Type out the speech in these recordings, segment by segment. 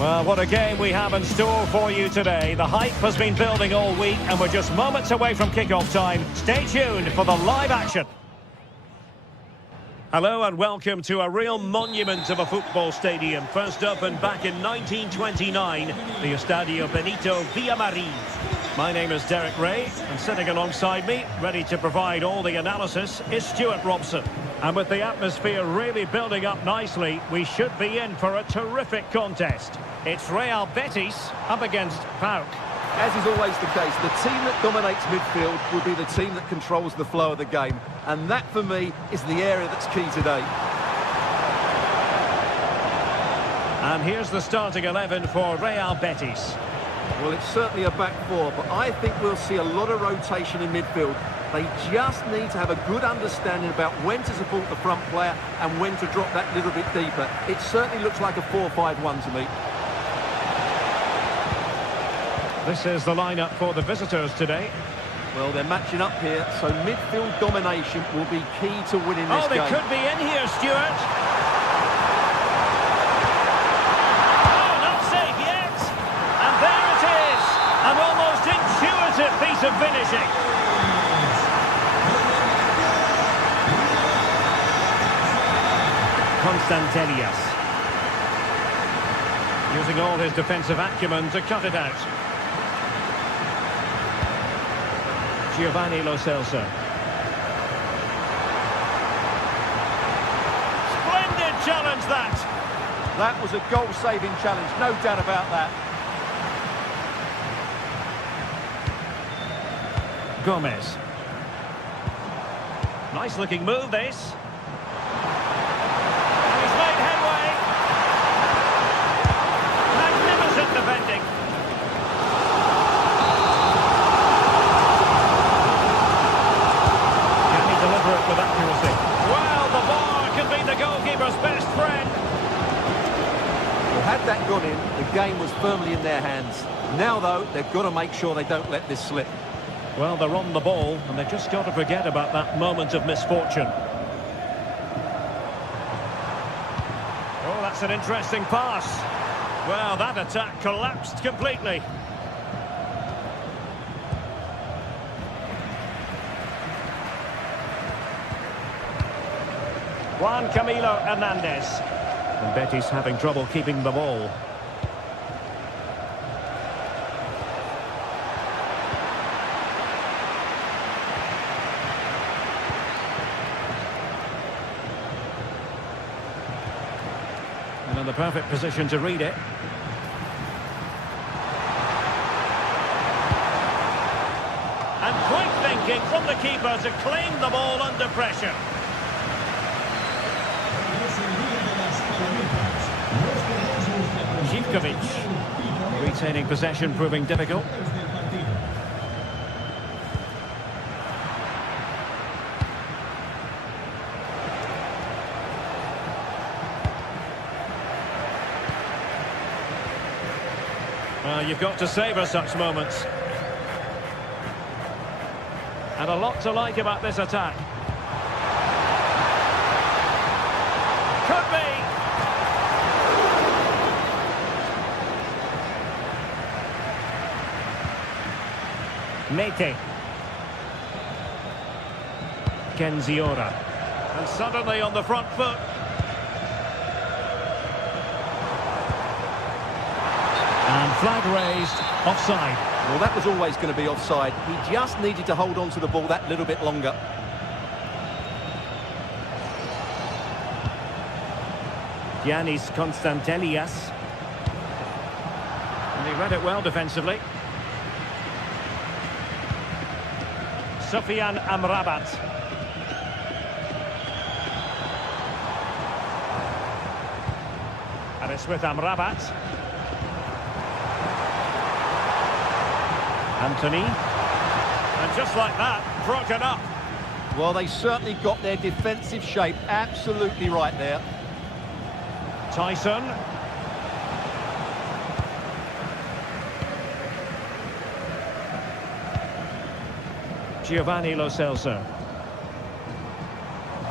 Well, what a game we have in store for you today. The hype has been building all week and we're just moments away from kickoff time. Stay tuned for the live action. Hello and welcome to a real monument of a football stadium. First up and back in 1929, the Estadio Benito, Viamarin. My name is Derek Ray, and sitting alongside me, ready to provide all the analysis, is Stuart Robson. And with the atmosphere really building up nicely, we should be in for a terrific contest. It's Real Betis up against PAOK. As is always the case, the team that dominates midfield will be the team that controls the flow of the game. And that, for me, is the area that's key today. And here's the starting 11 for Real Betis. Well, it's certainly a back four, but I think we'll see a lot of rotation in midfield. They just need to have a good understanding about when to support the front player and when to drop that little bit deeper. It certainly looks like a 4-5-1 to me. This is the lineup for the visitors today. Well, they're matching up here, so midfield domination will be key to winning this game. Oh, they could be in here, Stuart. Oh, not safe yet. And there it is. An almost intuitive piece of finishing. Constantelias. Using all his defensive acumen to cut it out. Giovanni Lo Celso. Splendid challenge that. That was a goal-saving challenge, no doubt about that. Gomez. Nice looking move this. And he's made headway. Magnificent defending. With accuracy. Well, the bar can be the goalkeeper's best friend. Well, had that gone in, the game was firmly in their hands. Now, though, they've got to make sure they don't let this slip. Well, they're on the ball, and they've just got to forget about that moment of misfortune. Oh, that's an interesting pass. Well, that attack collapsed completely. Juan Camilo Hernandez. And Betis having trouble keeping the ball. And in the perfect position to read it. And quick thinking from the keeper to claim the ball under pressure. Retaining possession proving difficult. Well, you've got to savour such moments. And a lot to like about this attack. Could be. Mete. Kenziora. And suddenly on the front foot. And flag raised, offside. Well, that was always going to be offside. He just needed to hold on to the ball that little bit longer. Giannis Constantelias. And he read it well defensively. Sofian Amrabat. And it's with Amrabat. Anthony. And just like that, broken up. Well, they certainly got their defensive shape absolutely right there. Tyson. Giovanni Lo Celso.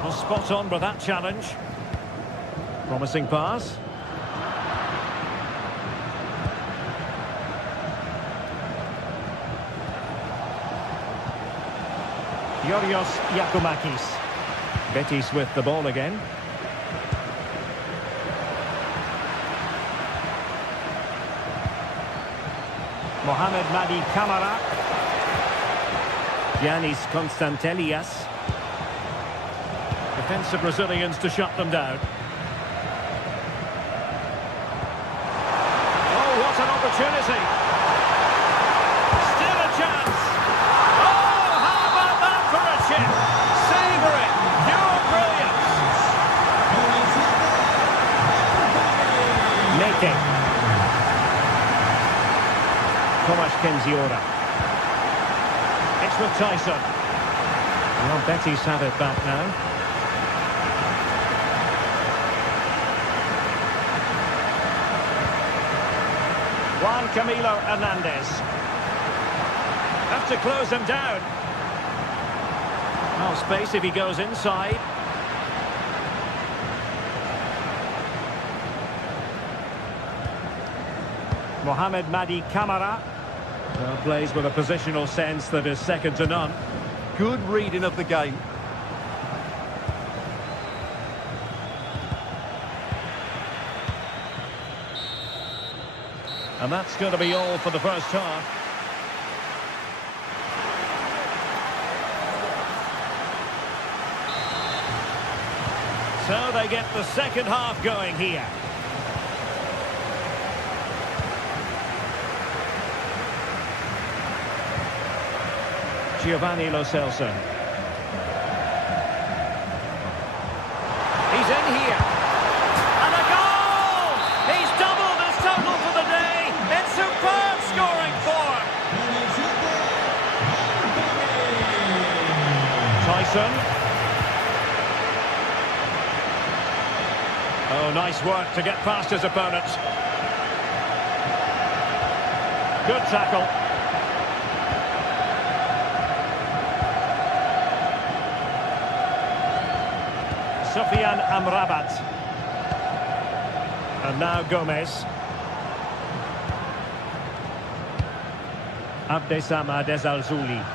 Well, spot on with that challenge. Promising pass. Yorios Yakumakis. Betis with the ball again. Mohamed Madi Camara. Giannis Constantelias. Defensive Brazilians to shut them down. Oh, what an opportunity. Still a chance. Oh, how about that for a chip? Savour it. Pure brilliance. Making. Tomasz Kenziora. It's with Tyson. Well, Betis have it back now. Juan Camilo Hernandez. Have to close him down. Well, space if he goes inside. Mohamed Madi Camara. Well, plays with a positional sense that is second to none. Good reading of the game. And that's going to be all for the first half. So they get the second half going here. Giovanni Lo Celso. He's in here. And a goal! He's doubled his total for the day. It's superb scoring form. Tyson. Oh, nice work to get past his opponent. Good tackle. Sofian Amrabat. And now Gomez. Abdessamad Ezalzouli.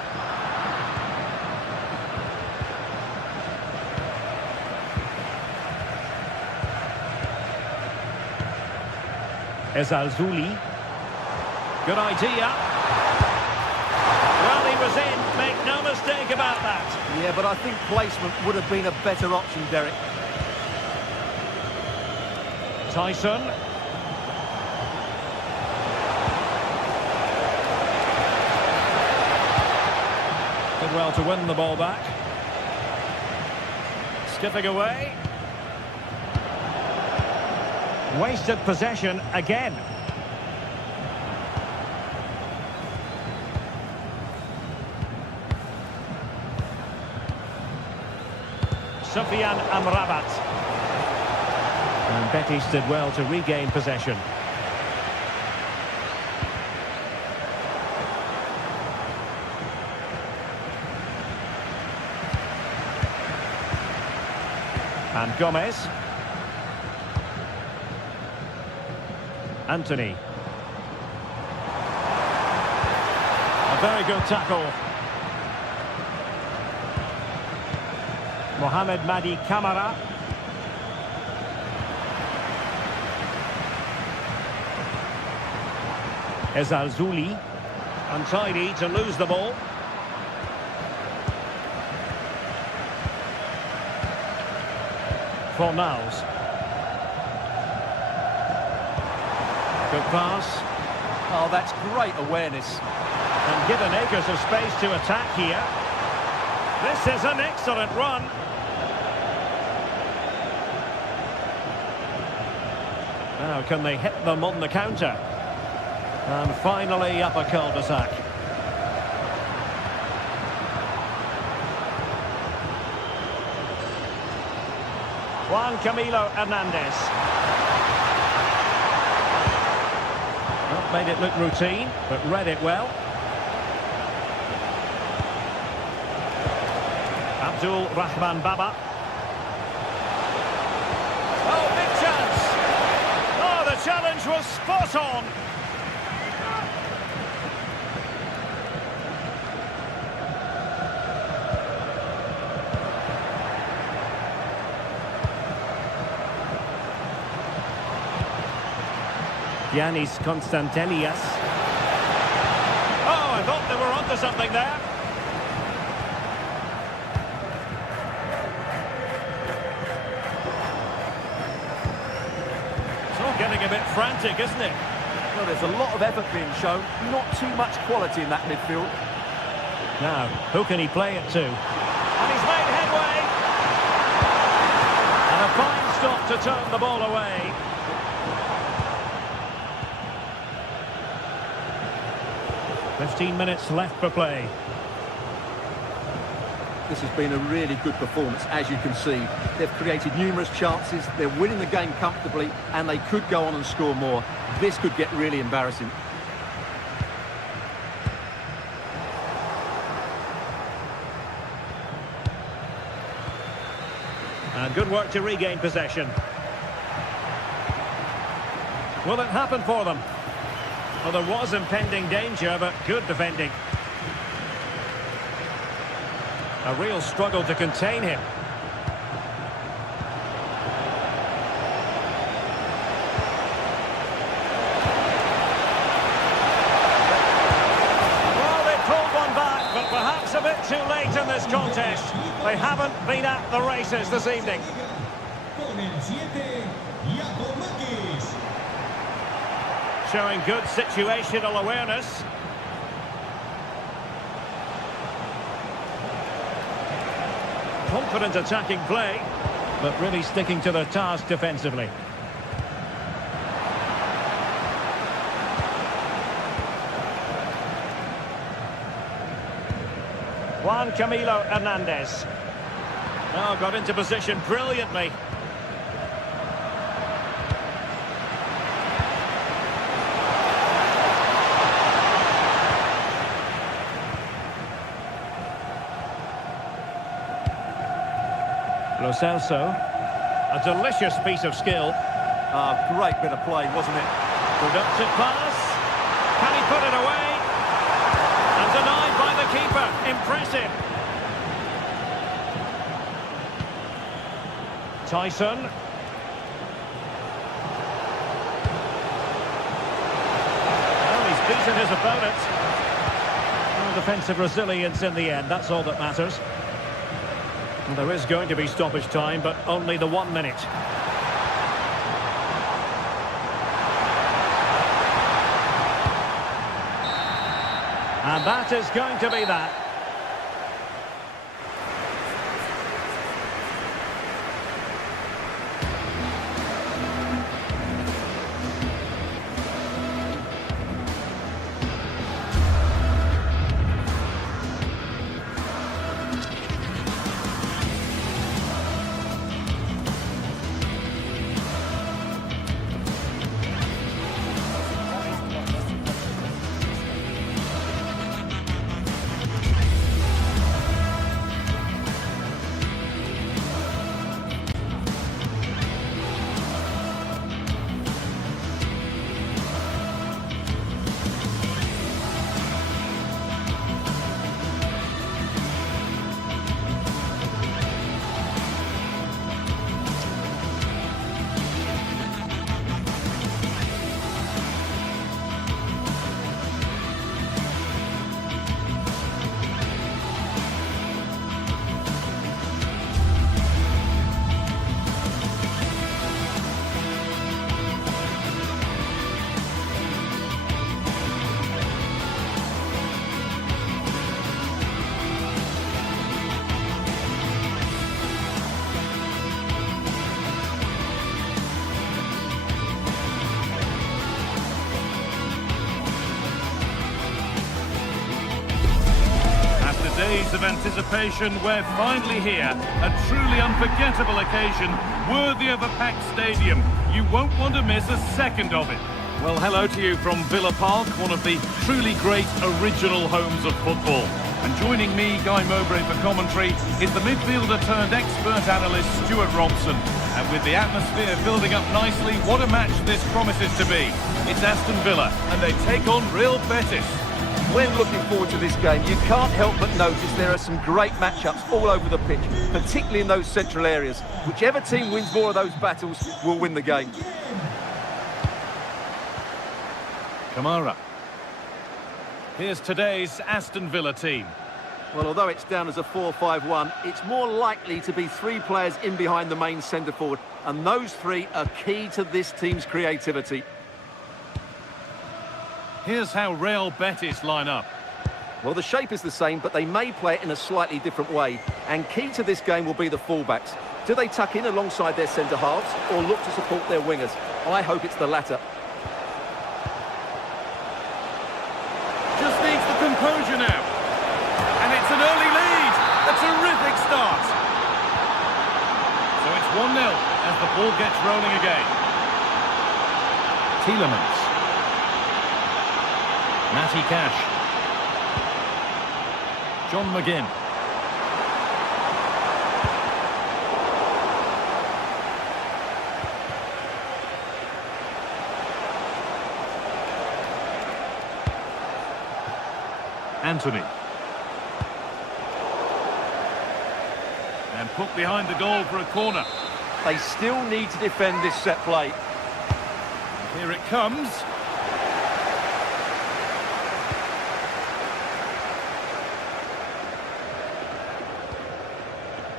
Ezalzouli. Good idea. Well, he was in. Make no mistake about that. Yeah, but I think placement would have been a better option, Derek. Tyson. Did well to win the ball back. Skipping away. Wasted possession again. Sofian Amrabat. And Betis did well to regain possession. And Gomez. Anthony. A very good tackle. Mohamed Madi Camara. Ezalzouli. Untidy to lose the ball. Fornals. Good pass. Oh, that's great awareness. And given acres of space to attack here. This is an excellent run. Now, can they hit them on the counter? And finally up a cul-de-sac. Juan Camilo Hernandez. Well, made it look routine, but read it well. Abdul Rahman Baba. Oh, big chance. Oh, the challenge was spot on. Giannis Constantelias. Oh, I thought they were onto something there. It's all getting a bit frantic, isn't it? Well, there's a lot of effort being shown, not too much quality in that midfield. Now, who can he play it to? And he's made headway! And a fine stop to turn the ball away. "15 minutes left for play." This has been a really good performance, as you can see. They've created numerous chances, they're winning the game comfortably, and they could go on and score more. This could get really embarrassing. And good work to regain possession. Will it happen for them? Well, there was impending danger, but good defending. A real struggle to contain him. Well, they pulled one back, but perhaps a bit too late in this contest. They haven't been at the races this evening. Showing good situational awareness. Confident attacking play, but really sticking to their task defensively. Juan Camilo Hernandez. Oh, got into position brilliantly. Lo Celso, a delicious piece of skill. Great bit of play, wasn't it? Productive pass. Can he put it away? And denied by the keeper. Impressive. Tyson. Well, he's beaten his opponent. Well, defensive resilience in the end, that's all that matters. Well, there is going to be stoppage time, but only the 1 minute. And that is going to be that. Days of anticipation, we're finally here. A truly unforgettable occasion, worthy of a packed stadium. You won't want to miss a second of it. Well, hello to you from Villa Park, one of the truly great original homes of football. And joining me, Guy Mowbray, for commentary is the midfielder turned expert analyst Stuart Robson. And with the atmosphere building up nicely, what a match this promises to be. It's Aston Villa, and they take on Real Betis. When looking forward to this game, you can't help but notice there are some great matchups all over the pitch, particularly in those central areas. Whichever team wins more of those battles will win the game. Kamara. Here's today's Aston Villa team. Well, although it's down as a 4-5-1, it's more likely to be 3 players in behind the main centre-forward, and those 3 are key to this team's creativity. Here's how Real Betis line up. Well, the shape is the same, but they may play it in a slightly different way, and key to this game will be the fullbacks. Do they tuck in alongside their centre-halves, or look to support their wingers? I hope it's the latter. Just needs the composure now. And it's an early lead. A terrific start. So it's 1-0 as the ball gets rolling again. Tielemans. Matty Cash. John McGinn. Anthony. And put behind the goal for a corner. They still need to defend this set play. Here it comes.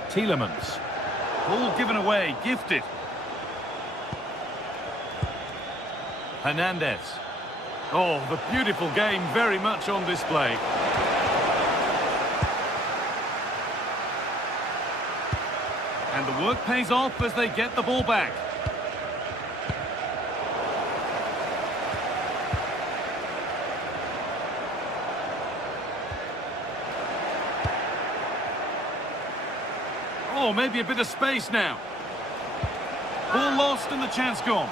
Tielemans. Ball given away, gifted. Hernandez. Oh, the beautiful game very much on display. And the work pays off as they get the ball back. Oh, maybe a bit of space now. Ball lost and the chance gone.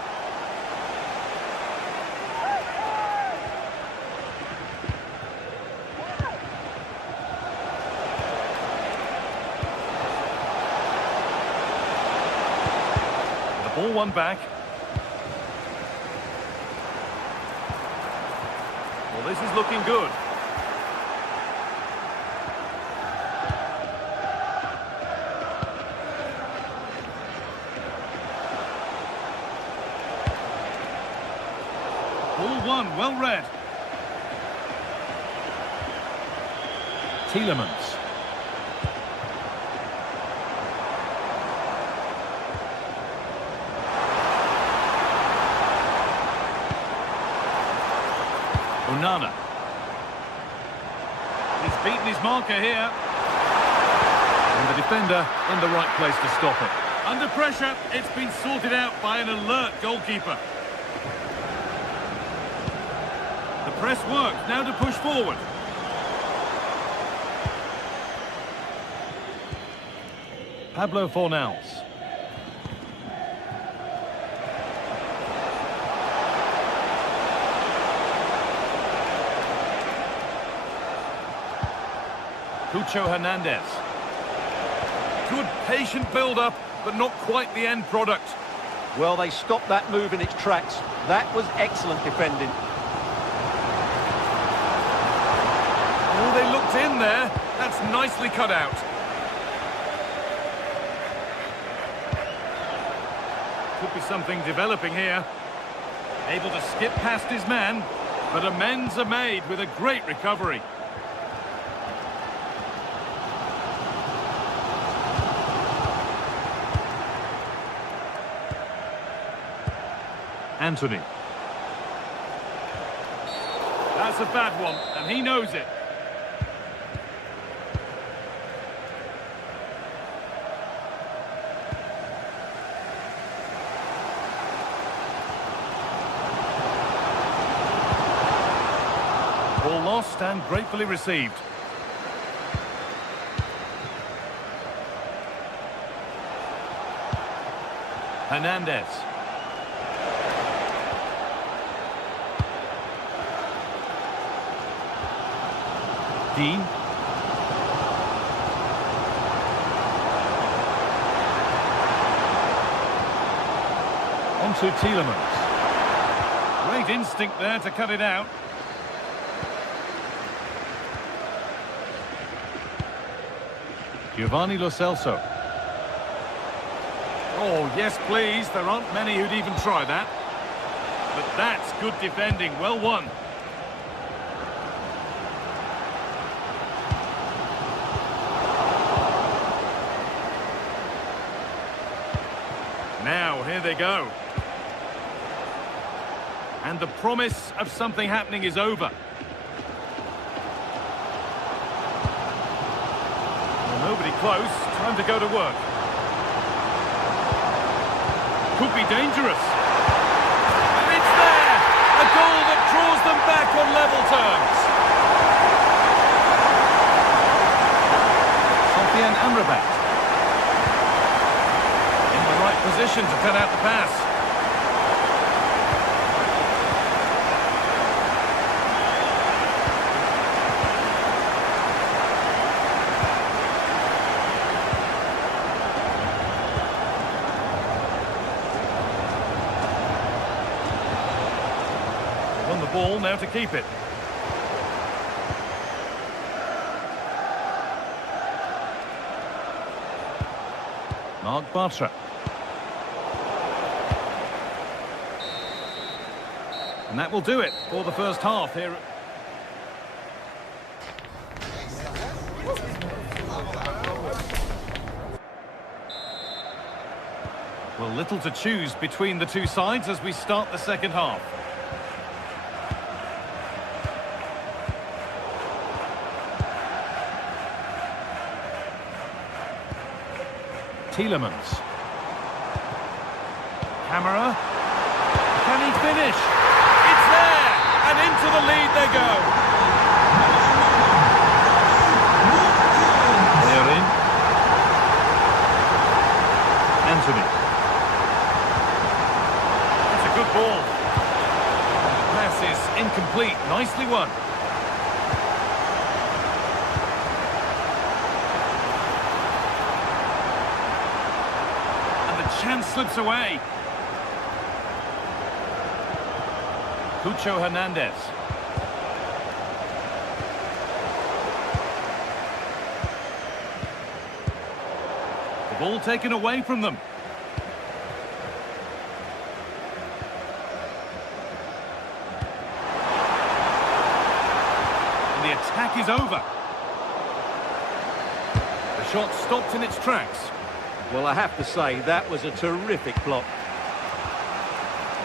Ball one back. Well, this is looking good. Ball one, well read. Tielemans. Onana. He's beaten his marker here. And the defender in the right place to stop it. Under pressure, it's been sorted out by an alert goalkeeper. The press works, now to push forward. Pablo Fornals. Cucho Hernandez. Good patient build-up, but not quite the end product. Well, they stopped that move in its tracks. That was excellent defending. Oh, they looked in there. That's nicely cut out. Could be something developing here. Able to skip past his man, but amends are made with a great recovery. Anthony. That's a bad one, and he knows it. Ball lost and gratefully received. Hernandez. Dean. On to Tielemans. Great instinct there to cut it out. Giovanni Lo Celso. Oh, yes, please. There aren't many who'd even try that. but that's good defending. Well won. Now, here they go. And the promise of something happening is over. Well, nobody close. Time to go to work. Could be dangerous. And it's there! A goal that draws them back on level terms. Sofian Amrabat. In the right position to cut out the pass. Won the ball, now to keep it. Mark Bartra. And that will do it for the first half here. Well, little to choose between the two sides as we start the second half. Tielemans. Camera. Can he finish? It's there! And into the lead they go. Viamarin. Anthony. It's a good ball. Pass is incomplete. Nicely won. Chance slips away. Cucho Hernandez. The ball taken away from them. And the attack is over. The shot stopped in its tracks. Well, I have to say, that was a terrific block.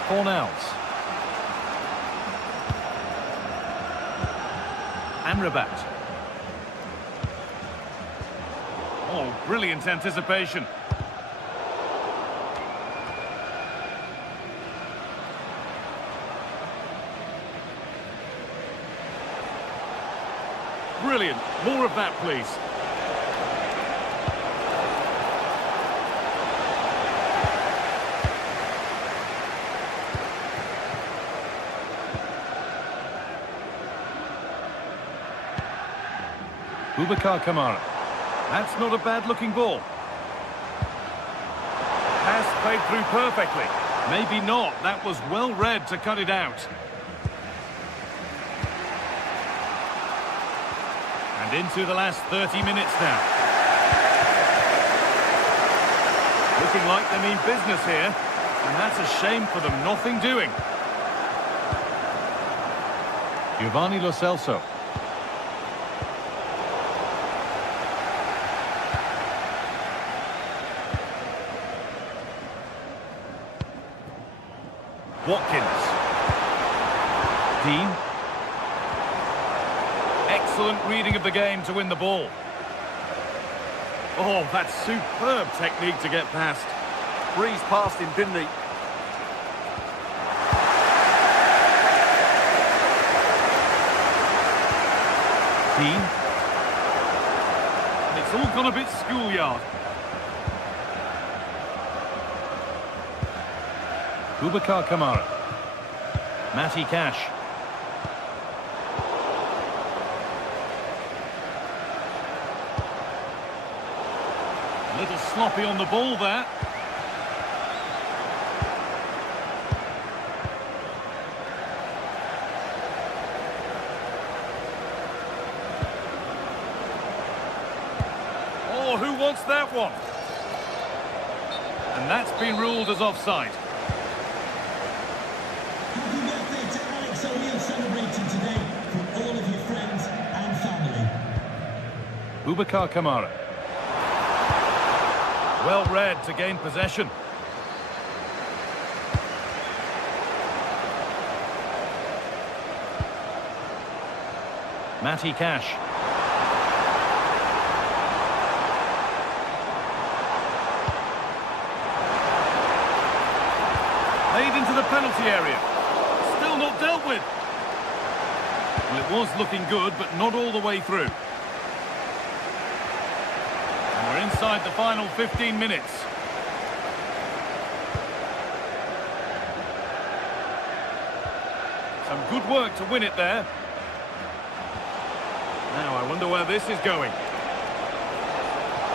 Fornals. Amrabat. Oh, brilliant anticipation. Brilliant. More of that, please. Kamara. That's not a bad-looking ball. Pass played through perfectly. Maybe not. That was well read to cut it out. And into the last 30 minutes now. Looking like they mean business here. And that's a shame for them. Nothing doing. Giovanni Lo Celso. Watkins. Dean. Excellent reading of the game to win the ball. Oh, that's superb technique to get past. Breezed past him, didn't he? Dean. And it's all gone a bit schoolyard. Kamara. Matty Cash. A little sloppy on the ball there. Oh, who wants that one? And that's been ruled as offside. Boubacar Kamara. Well read to gain possession. Matty Cash. Made into the penalty area. Still not dealt with. Well, it was looking good, but not all the way through. And we're inside the final 15 minutes. Some good work to win it there. Now, I wonder where this is going.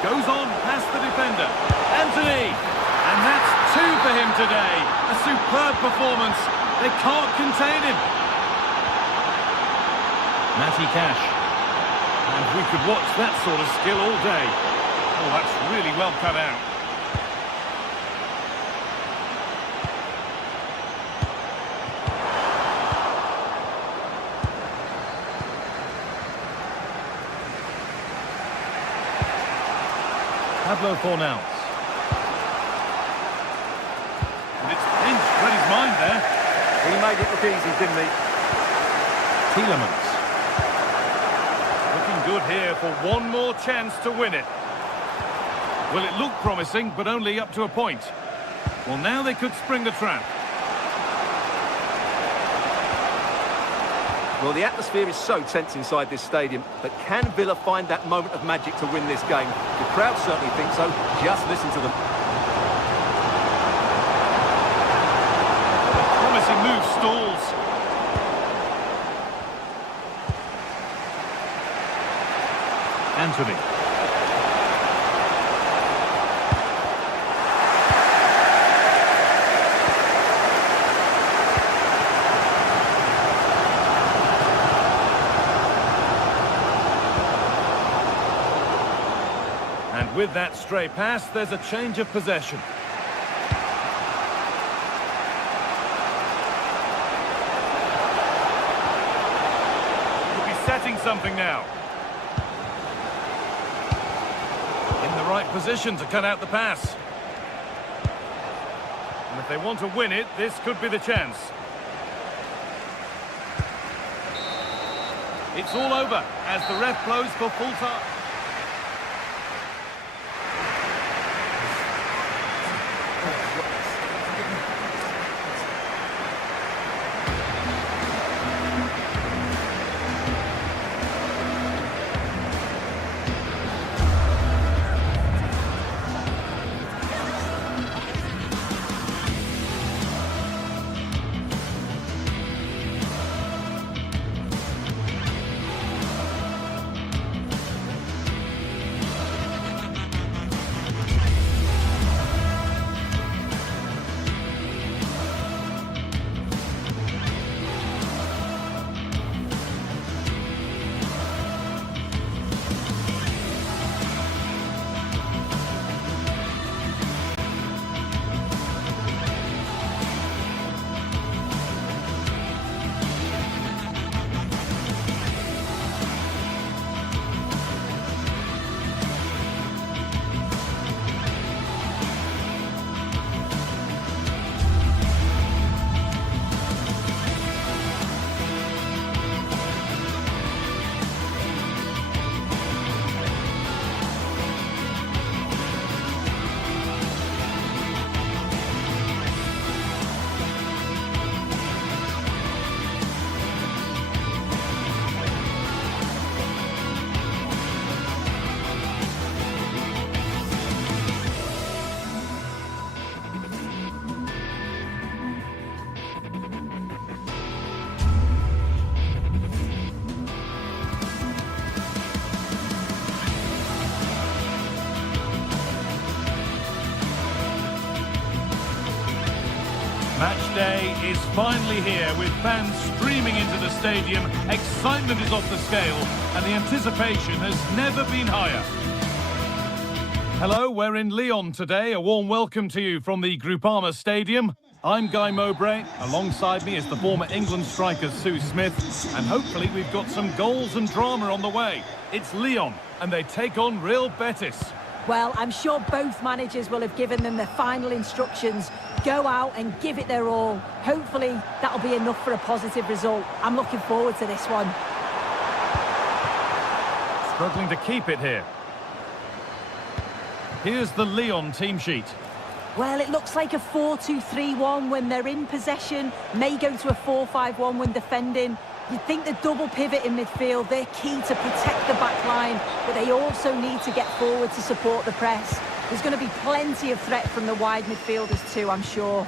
Goes on past the defender. Anthony! And that's 2 for him today. A superb performance. They can't contain him. Matty Cash. And we could watch that sort of skill all day. Oh, that's really well cut out. Pablo Fornals. And it's pinched, read his mind there. He made it look easy, didn't he? Tielemans. Looking good here for one more chance to win it. Well, it looked promising, but only up to a point. Well, now they could spring the trap. Well, the atmosphere is so tense inside this stadium, but can Villa find that moment of magic to win this game? The crowd certainly think so. Just listen to them. Promising move stalls. Anthony. And with that stray pass, there's a change of possession. Could be setting something now. In the right position to cut out the pass. And if they want to win it, this could be the chance. It's all over as the ref blows for full time. Match day is finally here with fans streaming into the stadium. Excitement is off the scale and the anticipation has never been higher. Hello, we're in Lyon today. A warm welcome to you from the Groupama Stadium. I'm Guy Mowbray. Alongside me is the former England striker Sue Smith. And hopefully we've got some goals and drama on the way. It's Lyon, and they take on Real Betis. Well, I'm sure both managers will have given them their final instructions. Go out and give it their all. Hopefully, that'll be enough for a positive result. I'm looking forward to this one. Struggling to keep it here. Here's the Lyon team sheet. Well, it looks like a 4-2-3-1 when they're in possession. May go to a 4-5-1 when defending. You'd think the double pivot in midfield, they're key to protect the back line, but they also need to get forward to support the press. There's going to be plenty of threat from the wide midfielders too, I'm sure.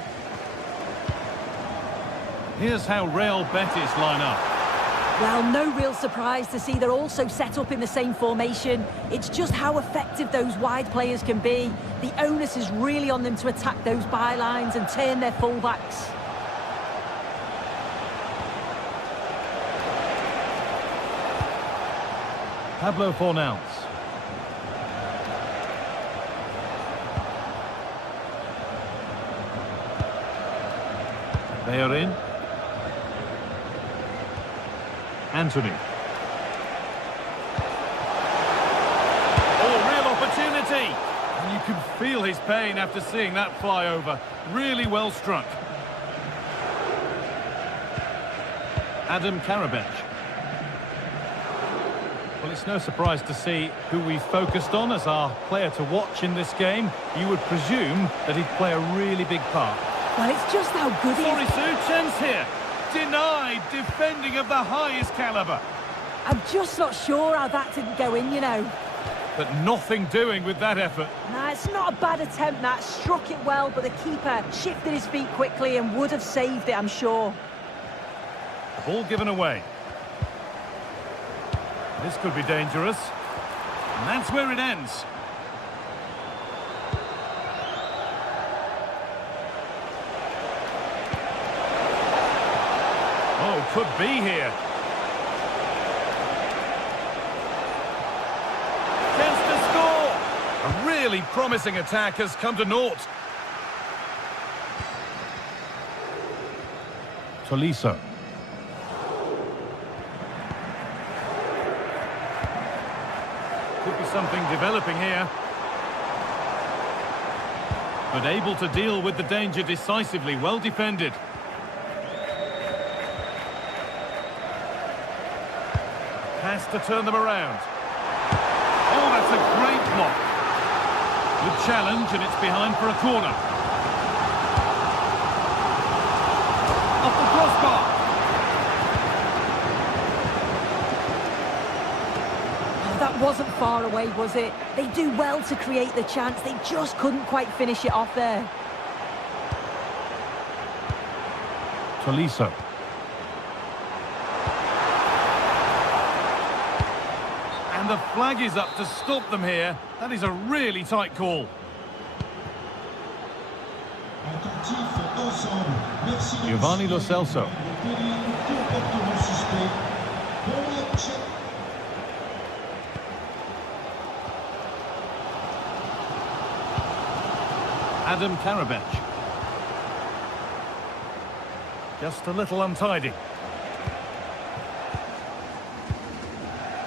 Here's how Real Betis line up. Well, no real surprise to see they're also set up in the same formation. It's just how effective those wide players can be. The onus is really on them to attack those bylines and turn their fullbacks. Pablo Fornals. Viamarin. Anthony. Oh, real opportunity! And you can feel his pain after seeing that fly over. Really well struck. Adam Karabech. Well, it's no surprise to see who we focused on as our player to watch in this game. You would presume that he'd play a really big part. Well, it's just how good he is. Sorry, Sue, chance here. Denied defending of the highest caliber. I'm just not sure how that didn't go in, you know. But nothing doing with that effort. Nah, it's not a bad attempt, that. Struck it well, but the keeper shifted his feet quickly and would have saved it, I'm sure. The ball given away. This could be dangerous. And that's where it ends. Oh, could be here. Chance to score. A really promising attack has come to naught. Tolisso. Could be something developing here. But able to deal with the danger decisively. Well defended. Has to turn them around. Oh, that's a great block. Good challenge, and it's behind for a corner. Off the crossbar. Oh, that wasn't far away, was it? They do well to create the chance. They just couldn't quite finish it off there. Tolisso. And the flag is up to stop them here. That is a really tight call. Giovanni Lo Celso. Adam Karabech. Just a little untidy.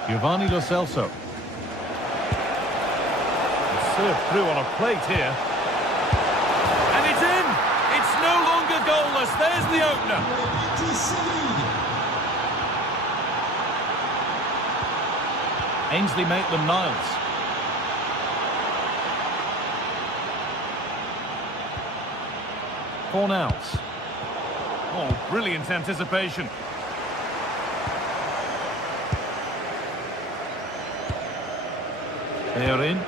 Giovanni Lo Celso. Served through on a plate here. And it's in! It's no longer goalless. There's the opener. Ainsley Maitland-Niles. Fornals. Oh, brilliant anticipation. They're in.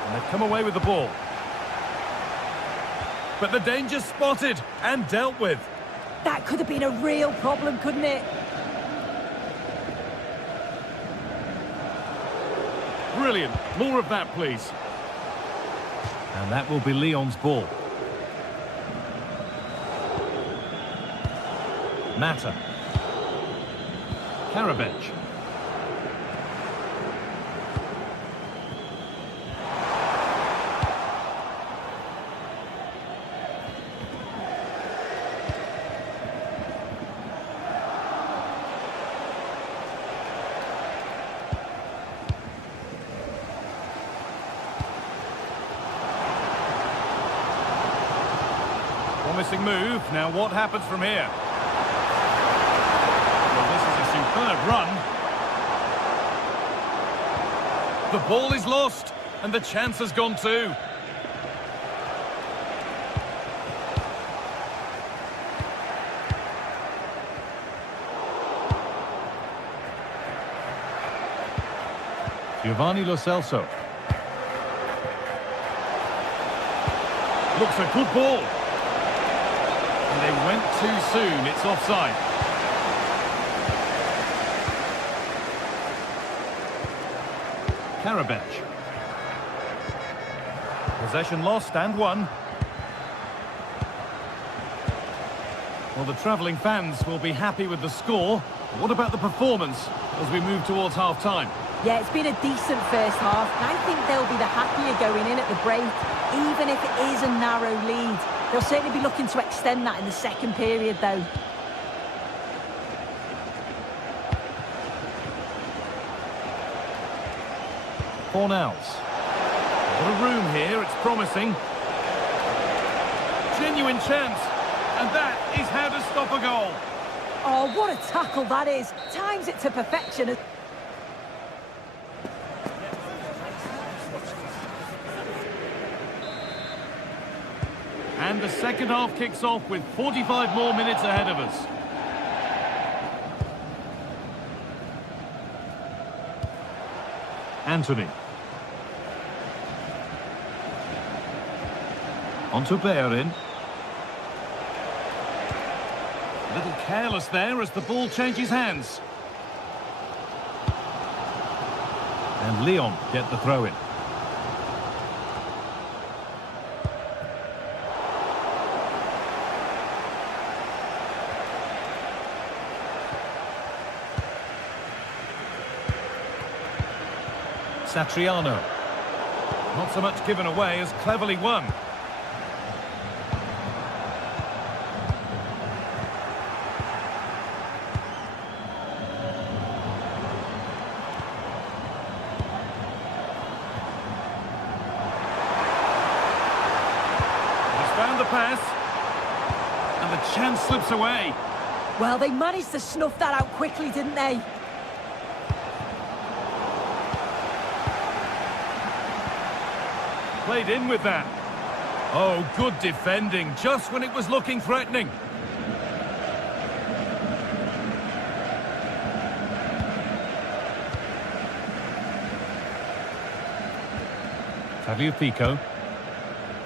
And they've come away with the ball. But the danger spotted and dealt with. That could have been a real problem, couldn't it? Brilliant. More of that, please. And that will be Lyon's ball. Mata. Karabech. Promising move. Now what happens from here? Well, this is a superb run. The ball is lost, and the chance has gone too. Giovanni Lo Celso. Looks a good ball. And they went too soon. It's offside. Karabech. Possession lost and won. Well, the travelling fans will be happy with the score. What about the performance as we move towards half-time? Yeah, it's been a decent first half, and I think they'll be the happier going in at the break, even if it is a narrow lead. They'll certainly be looking to extend that in the second period, though. Fornals. What a room here, it's promising. Genuine chance, and that is how to stop a goal. Oh, what a tackle that is. Times it to perfection. And the second half kicks off with 45 more minutes ahead of us. Anthony. On to Beamarin. A little careless there as the ball changes hands. And Lyon get the throw-in. Satriano. Not so much given away as cleverly won. He's found the pass. And the chance slips away. Well, they managed to snuff that out quickly, didn't they? Played in with that. Oh, good defending, just when it was looking threatening. Tagliafico.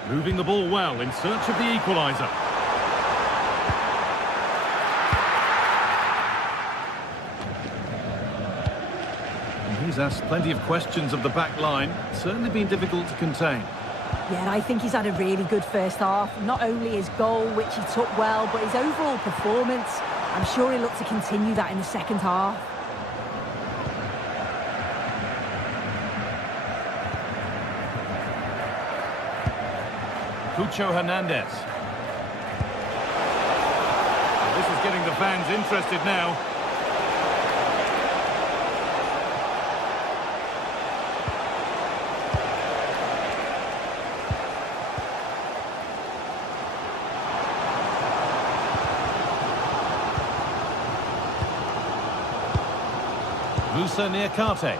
Moving the ball well in search of the equaliser. He's asked plenty of questions of the back line. Certainly been difficult to contain. Yeah, and I think he's had a really good first half. Not only his goal, which he took well, but his overall performance. I'm sure he'll look to continue that in the second half. Cucho Hernandez. This is getting the fans interested now. Musa Niakate.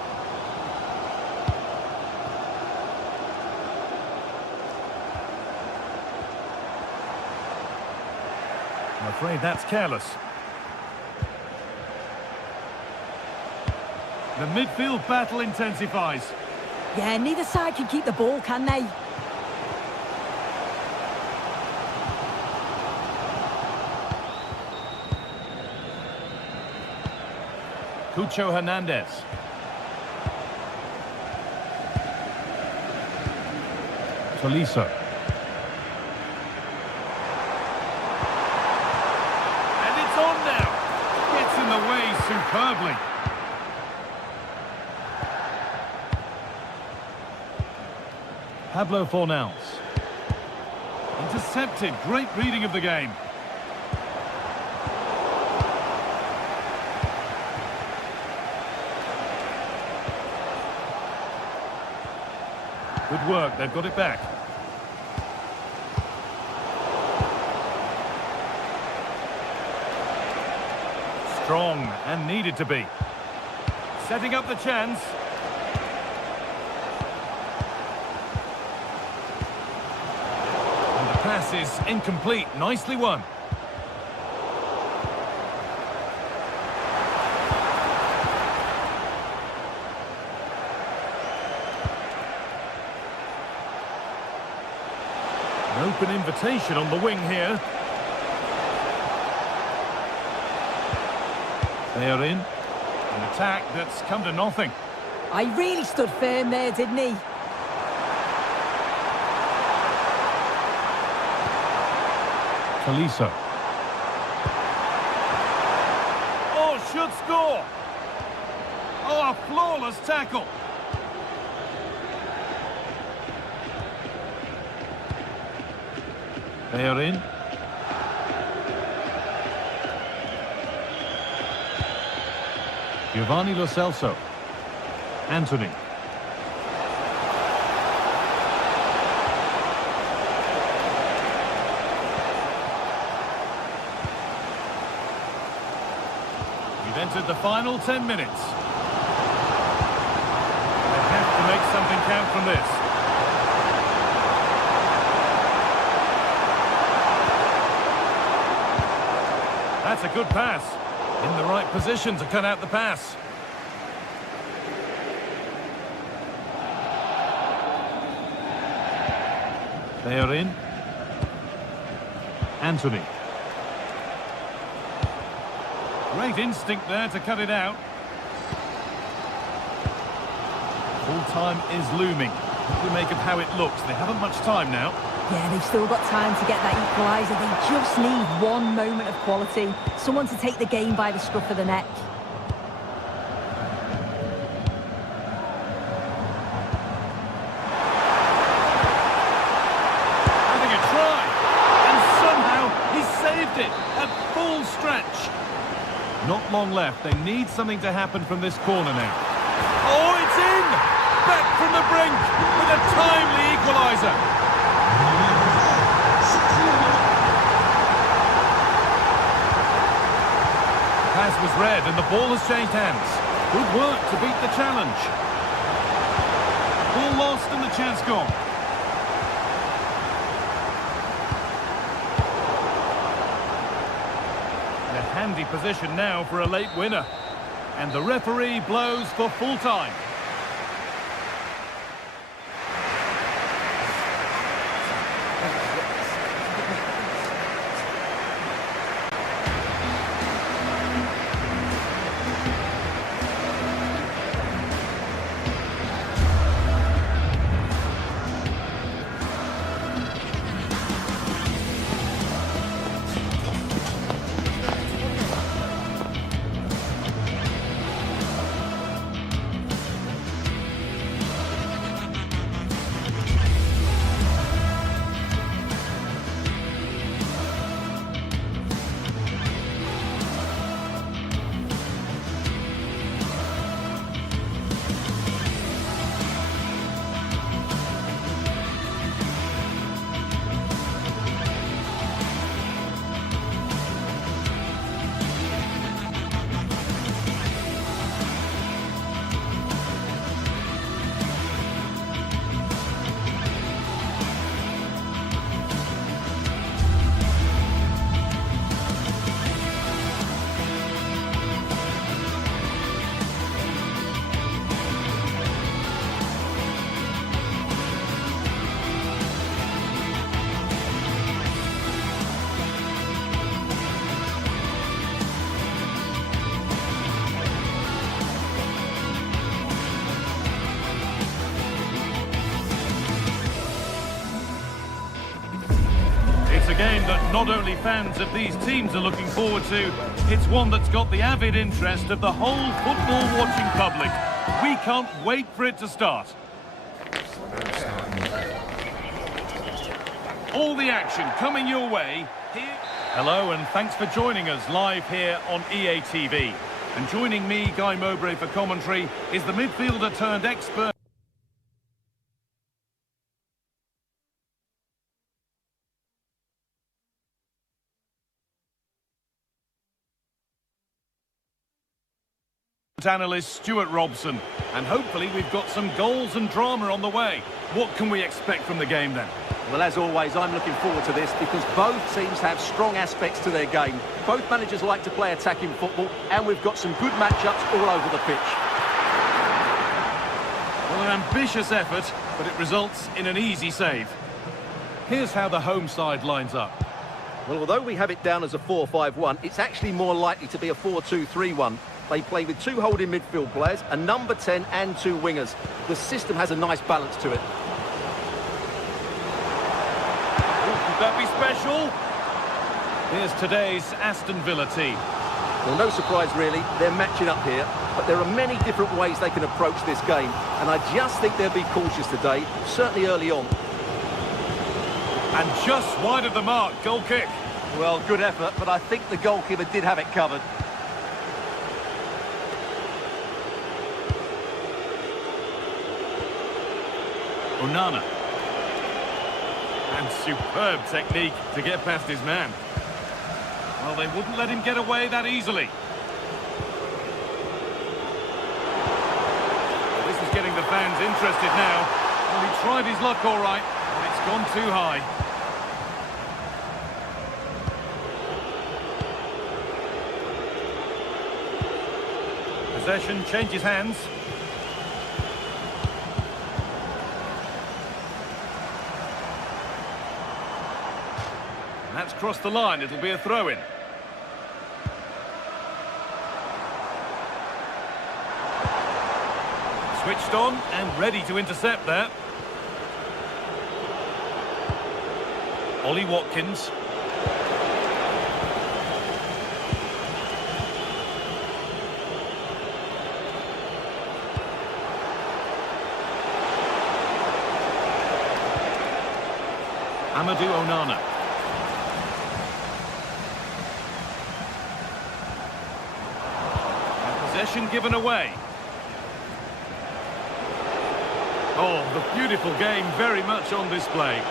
I'm afraid that's careless. The midfield battle intensifies. Yeah, neither side can keep the ball, can they? Cucho Hernandez. Tolisso. And it's on now. Gets in the way superbly. Pablo Fornals. Intercepted. Great reading of the game. Good work, they've got it back. Strong and needed to be. Setting up the chance. And the pass is incomplete. Nicely won. An open invitation on the wing here. They are in. An attack that's come to nothing. I really stood firm there, didn't he? Tolisso. Oh, should score. Oh, a flawless tackle. They are in. Giovanni Lo Celso. Anthony. We've entered the final 10 minutes. They have to make something count from this. That's a good pass. In the right position to cut out the pass. They are in. Anthony. Great instinct there to cut it out. Full time is looming. What do you make of how it looks? They haven't much time now. Yeah, they've still got time to get that equaliser. They just need one moment of quality. Someone to take the game by the scruff of the neck. Having a try. And somehow he saved it at full stretch. Not long left. They need something to happen from this corner now. Oh, it's in! Back from the brink with a timely equaliser. Pass was read and the ball has changed hands. Good work to beat the challenge. Ball lost and the chance gone. In a handy position now for a late winner. And the referee blows for full time. A game that not only fans of these teams are looking forward to, it's one that's got the avid interest of the whole football-watching public. We can't wait for it to start. All the action coming your way here. Hello and thanks for joining us live here on EA TV. And joining me, Guy Mowbray, for commentary is the midfielder turned expert. analyst Stuart Robson, and hopefully we've got some goals and drama on the way. What can we expect from the game then? Well, as always, I'm looking forward to this because both teams have strong aspects to their game. Both managers like to play attacking football, and we've got some good matchups all over the pitch. Well, an ambitious effort, but it results in an easy save. Here's how the home side lines up. Well, although we have it down as a 4-5-1, it's actually more likely to be a 4-2-3-1. They play with 2 holding midfield players, a number 10 and 2 wingers. The system has a nice balance to it. Could that be special? Here's today's Aston Villa team. Well, no surprise really, they're matching up here, but there are many different ways they can approach this game, and I just think they'll be cautious today, certainly early on. And just wide of the mark, goal kick. Well, good effort, but I think the goalkeeper did have it covered. Onana. And superb technique to get past his man. Well, they wouldn't let him get away that easily. This is getting the fans interested now. Well, he tried his luck all right, but it's gone too high. Possession changes hands. That's crossed the line. It'll be a throw-in. Switched on and ready to intercept there. Ollie Watkins. Amadou Onana. Possession given away. Oh, the beautiful game very much on display.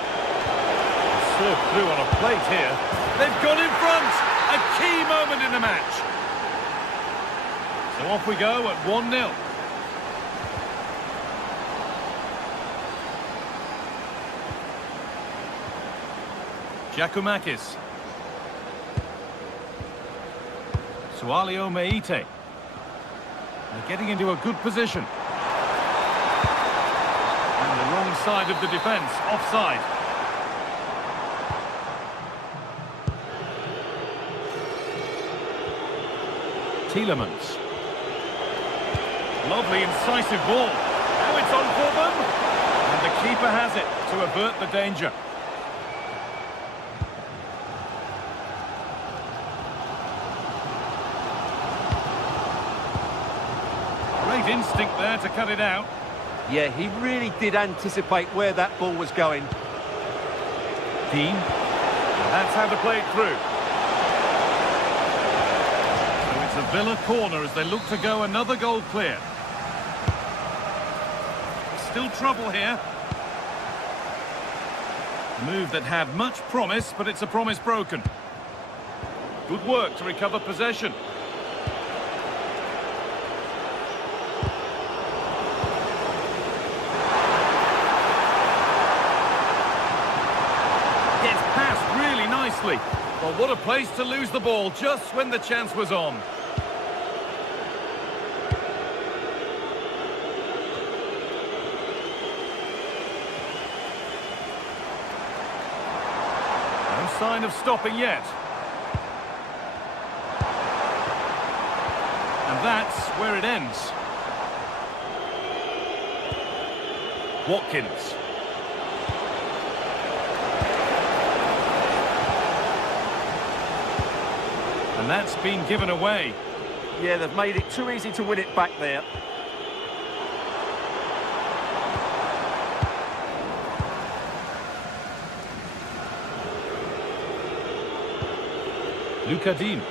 Served through on a plate here. They've gone in front! A key moment in the match. So off we go at 1-0. Giacomakis. Sualio Meite. They're getting into a good position. And the wrong side of the defence, offside. Tielemans. Lovely incisive ball. Now it's on for them. And the keeper has it to avert the danger. Great instinct there to cut it out. Yeah, he really did anticipate where that ball was going. Dean. That's how to play it through. So it's a Villa corner as they look to go another goal clear. Still trouble here. A move that had much promise, but it's a promise broken. Good work to recover possession. Well, what a place to lose the ball just when the chance was on. No sign of stopping yet. And that's where it ends. Watkins. And that's been given away. Yeah, they've made it too easy to win it back there. Luca Dean.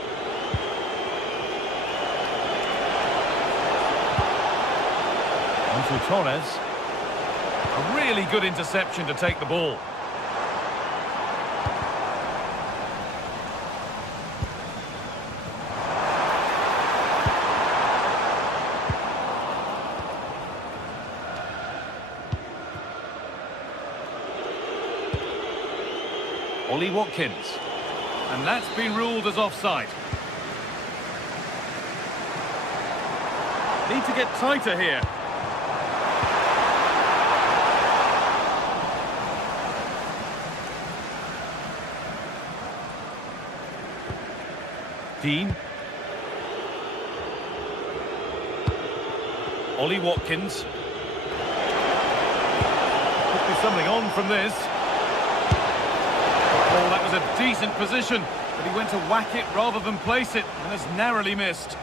Onto Torres. A really good interception to take the ball. Ollie Watkins. And that's been ruled as offside. Need to get tighter here. Dean. Ollie Watkins. Could be something on from this. Oh, that was a decent position, but he went to whack it rather than place it, and has narrowly missed.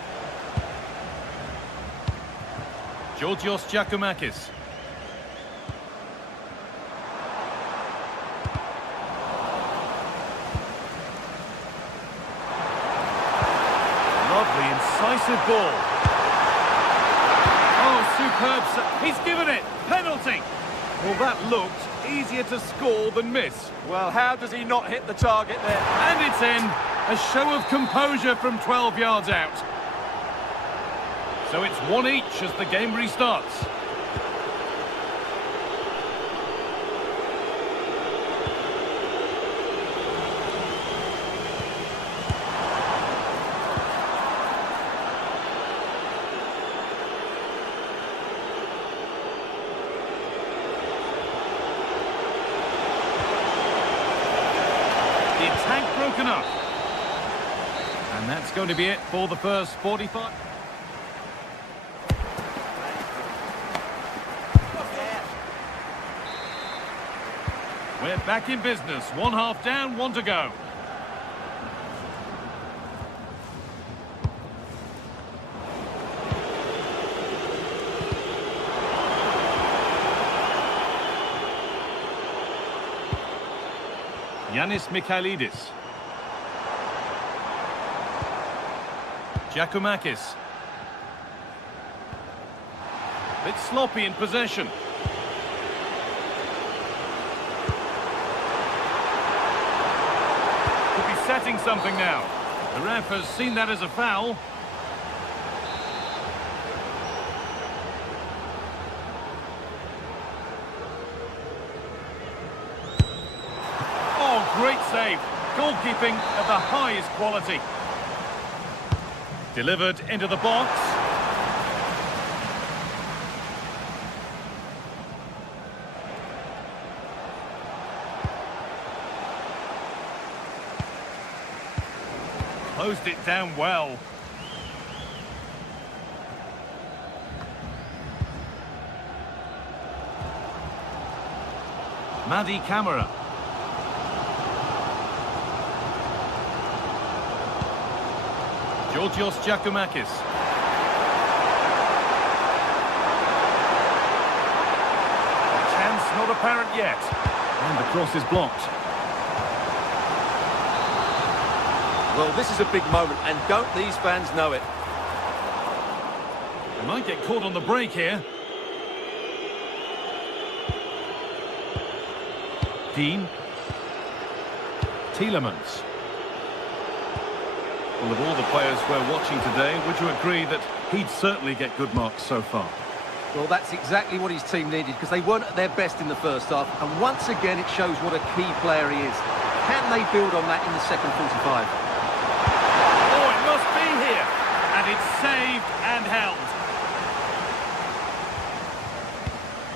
Georgios Giacomakis. Lovely, incisive ball. Oh, superb. He's given it. Penalty. Well, that looked easier to score than miss. Well, how does he not hit the target there? And it's in. A show of composure from 12 yards out. So it's one each as the game restarts. The attack broken up. And that's going to be it for the first 45. We're back in business. One half down, one to go. Yanis Mikhailidis. Giacomakis. Bit sloppy in possession. Could be setting something now. The ref has seen that as a foul. Oh, great save. Goalkeeping of the highest quality. Delivered into the box. Closed it down well. Madi Camara. Georgios Giacomakis. Chance not apparent yet. And the cross is blocked. Well, this is a big moment, and don't these fans know it? They might get caught on the break here. Dean. Tielemans. Well, of all the players we're watching today, would you agree that he'd certainly get good marks so far? Well, that's exactly what his team needed, because they weren't at their best in the first half, and once again it shows what a key player he is. Can they build on that in the second 45? Oh, it must be here! And it's saved and held.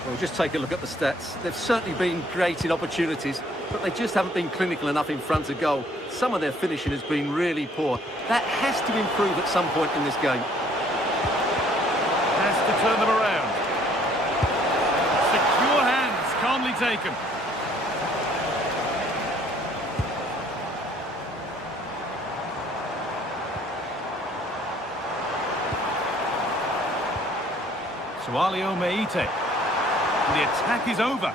Well, just take a look at the stats. They've certainly been creating opportunities, but they just haven't been clinical enough in front of goal. Some of their finishing has been really poor. That has to improve at some point in this game. Has to turn them around. Secure hands, calmly taken. Sualio Meite. The attack is over.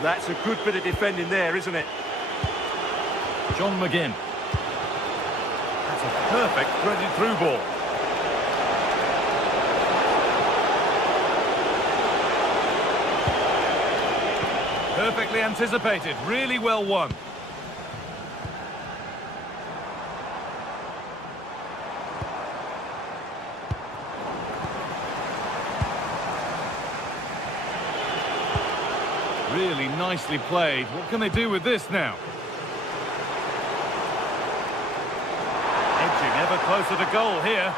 That's a good bit of defending there, isn't it? John McGinn. That's a perfect threaded through ball. Perfectly anticipated, really well won. Really nicely played. What can they do with this now? ever closer to goal here.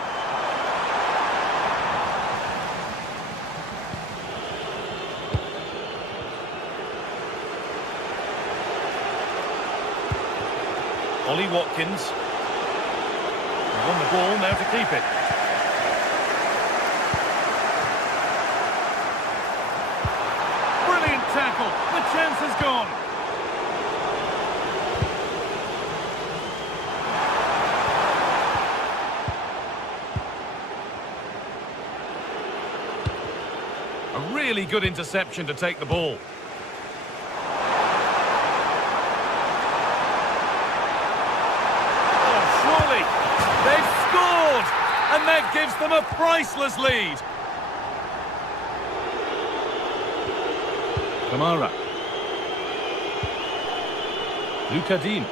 Ollie Watkins. On the ball, now to keep it. Brilliant tackle. The chance is gone. A really good interception to take the ball. And that gives them a priceless lead. Kamara. Lucadine.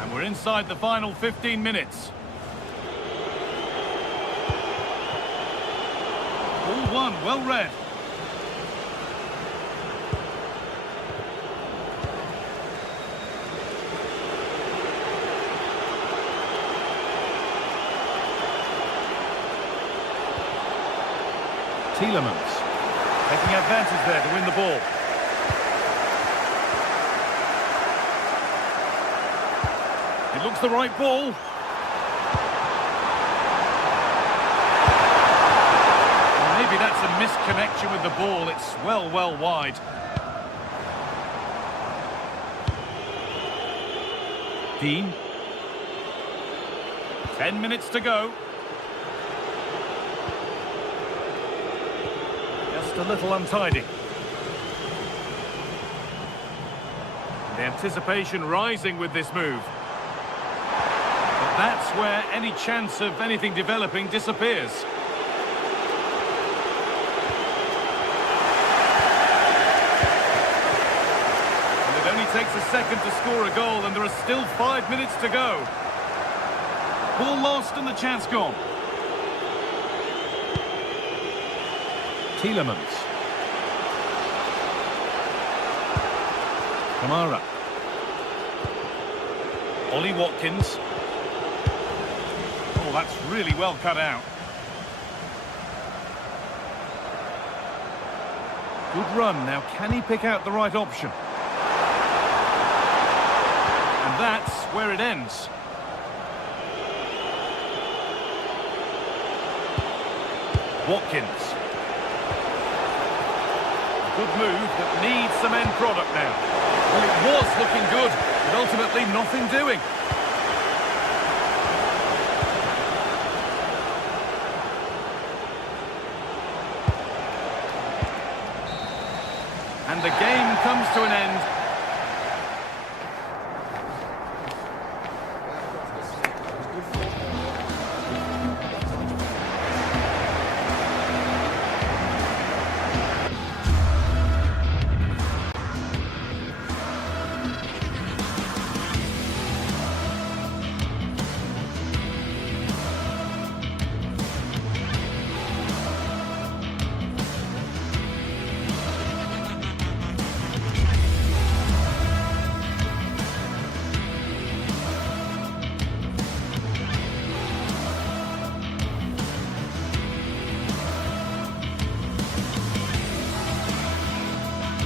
And we're inside the final 15 minutes. All one, well read. Tielemans taking advantage there to win the ball. It looks the right ball. Maybe that's a misconnection with the ball. It's well wide. Dean. 10 minutes to go. A little untidy. The anticipation rising with this move. But that's where any chance of anything developing disappears. And it only takes a second to score a goal, and there are still 5 minutes to go. Ball lost and the chance gone. Tielemans. Kamara. Ollie Watkins. Oh, that's really well cut out. Good run. Now, can he pick out the right option? And that's where it ends. Watkins. Good move that needs some end product now. Well, it was looking good, but ultimately nothing doing. And the game comes to an end.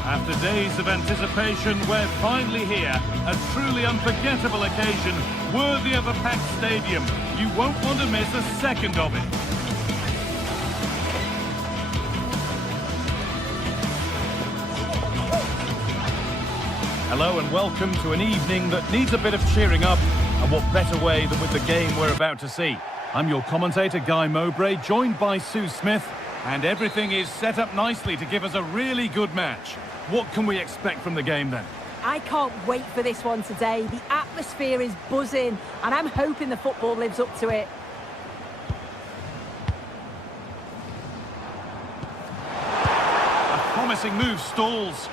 After days of anticipation, we're finally here. A truly unforgettable occasion, worthy of a packed stadium. You won't want to miss a second of it. Hello and welcome to an evening that needs a bit of cheering up. And what better way than with the game we're about to see. I'm your commentator, Guy Mowbray, joined by Sue Smith. And everything is set up nicely to give us a really good match. What can we expect from the game then? I can't wait for this one today. The atmosphere is buzzing, and I'm hoping the football lives up to it. A promising move stalls.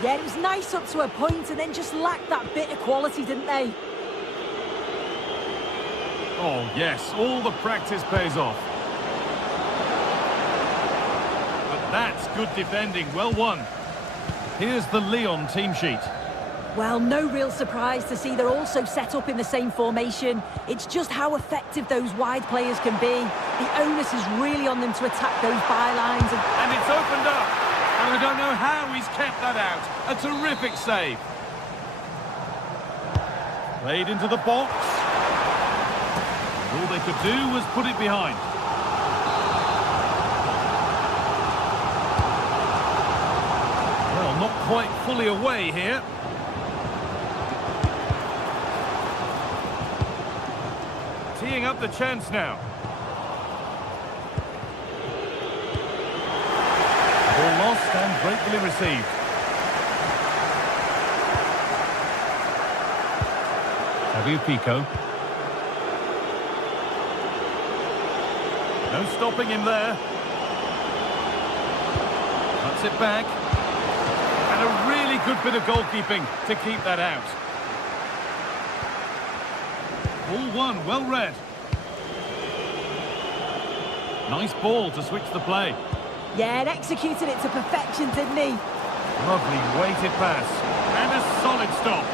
Yeah, it was nice up to a point, and then just lacked that bit of quality, didn't they? Oh yes, all the practice pays off. But that's good defending, well won. Here's the Lyon team sheet. Well, no real surprise to see they're also set up in the same formation. It's just how effective those wide players can be. The onus is really on them to attack those bylines. And it's opened up. And I don't know how he's kept that out. A terrific save. Played into the box. All they could do was put it behind. Well, not quite fully away here. Teeing up the chance now. Ball lost and gratefully received. Pico. No stopping him there. Cuts it back. And a really good bit of goalkeeping to keep that out. Ball one, well read. Nice ball to switch the play. Yeah, and executed it to perfection, didn't he? Lovely weighted pass. And a solid stop.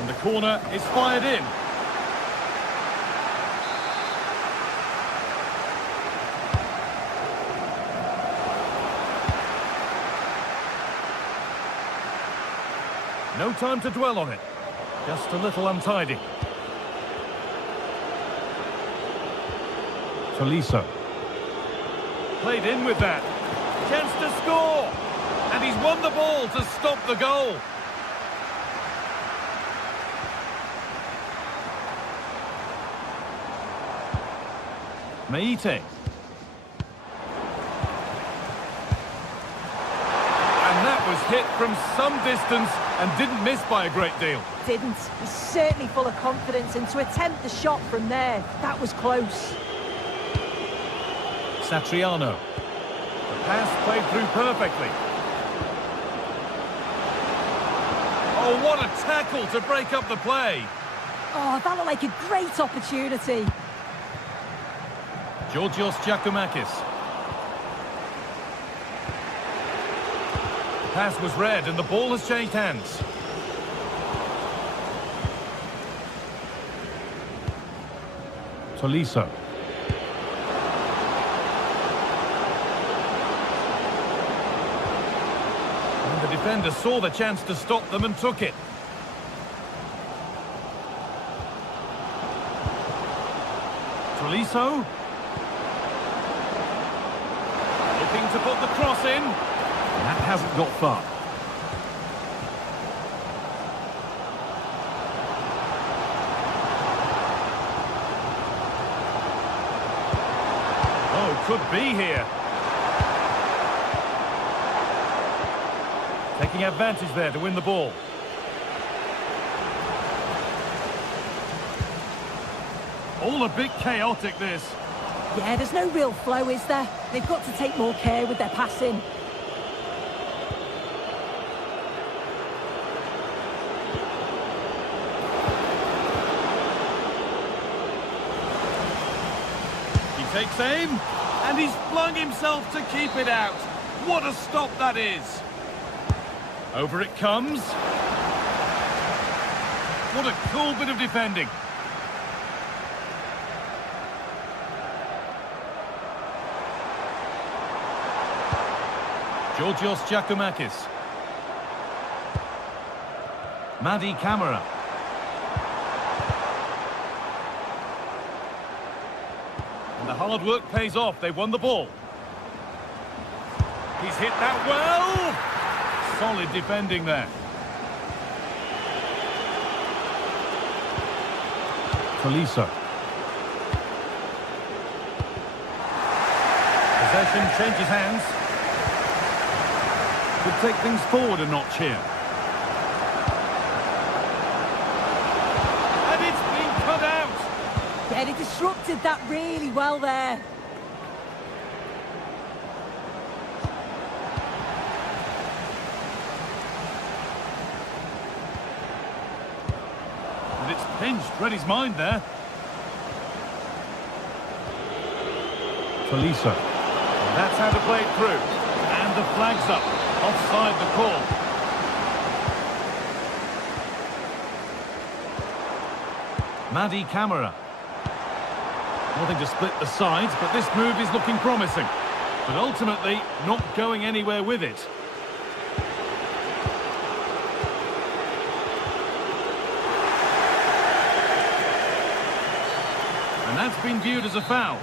And the corner is fired in. No time to dwell on it. Just a little untidy. Tolisso. Played in with that. Chance to score. And he's won the ball to stop the goal. Meite. And that was hit from some distance and didn't miss by a great deal. Didn't. He's certainly full of confidence, and to attempt the shot from there, that was close. Satriano. The pass played through perfectly. Oh, what a tackle to break up the play. Oh, that looked like a great opportunity. Georgios Giacomakis. Pass was read and the ball has changed hands. Tolisso. And the defender saw the chance to stop them and took it. Tolisso. Looking to put the cross in. That hasn't got far. Oh, could be here. Taking advantage there to win the ball. All a bit chaotic, this. Yeah, there's no real flow, is there? They've got to take more care with their passing. He takes aim, and he's flung himself to keep it out. What a stop that is. Over it comes. What a cool bit of defending. Georgios Giacomakis. Madi Camara. And the hard work pays off. They won the ball. He's hit that well. Solid defending there. Tolisso. Possession changes hands. Could take things forward a notch here. And it's been cut out. Yeah, they disrupted that really well there. And it's pinched, read his mind there. Tolisso. And that's how to play it through. And the flag's up. Offside the call. Madi Camara. Nothing to split the sides, but this move is looking promising. But ultimately, not going anywhere with it. And that's been viewed as a foul.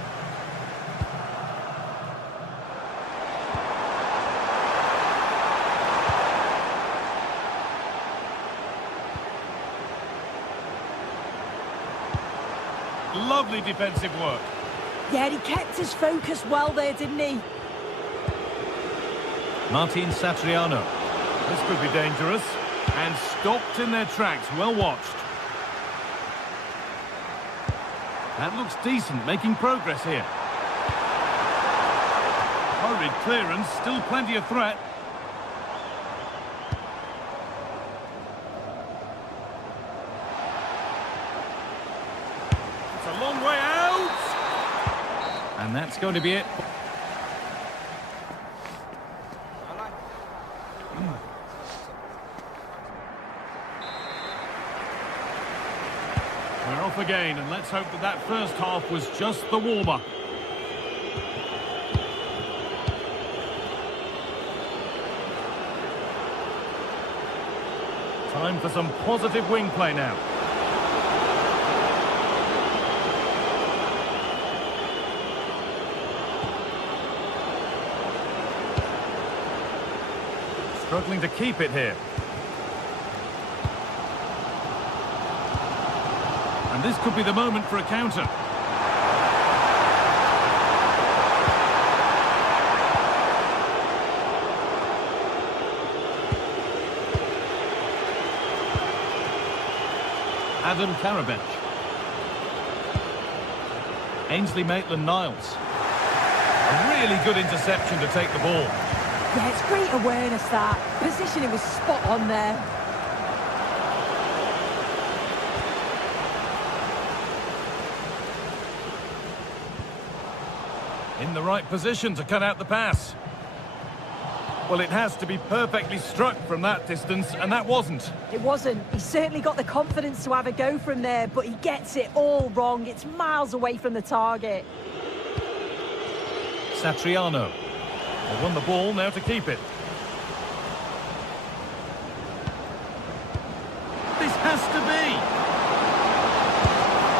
Lovely defensive work. Yeah, he kept his focus well there, didn't he? Martin Satriano. This could be dangerous. And stopped in their tracks. Well watched. That looks decent, making progress here. Hurried clearance, still plenty of threat. It's a long way out! And that's going to be it. We're off again, and let's hope that that first half was just the warm-up. Time for some positive wing play now. Struggling to keep it here. And this could be the moment for a counter. Adam Karabech. Ainsley Maitland-Niles. A really good interception to take the ball. Yeah, it's great awareness, that. Positioning was spot on there. In the right position to cut out the pass. Well, it has to be perfectly struck from that distance, and that wasn't. It wasn't. He certainly got the confidence to have a go from there, but he gets it all wrong. It's miles away from the target. Satriano. They won the ball, now to keep it. This has to be.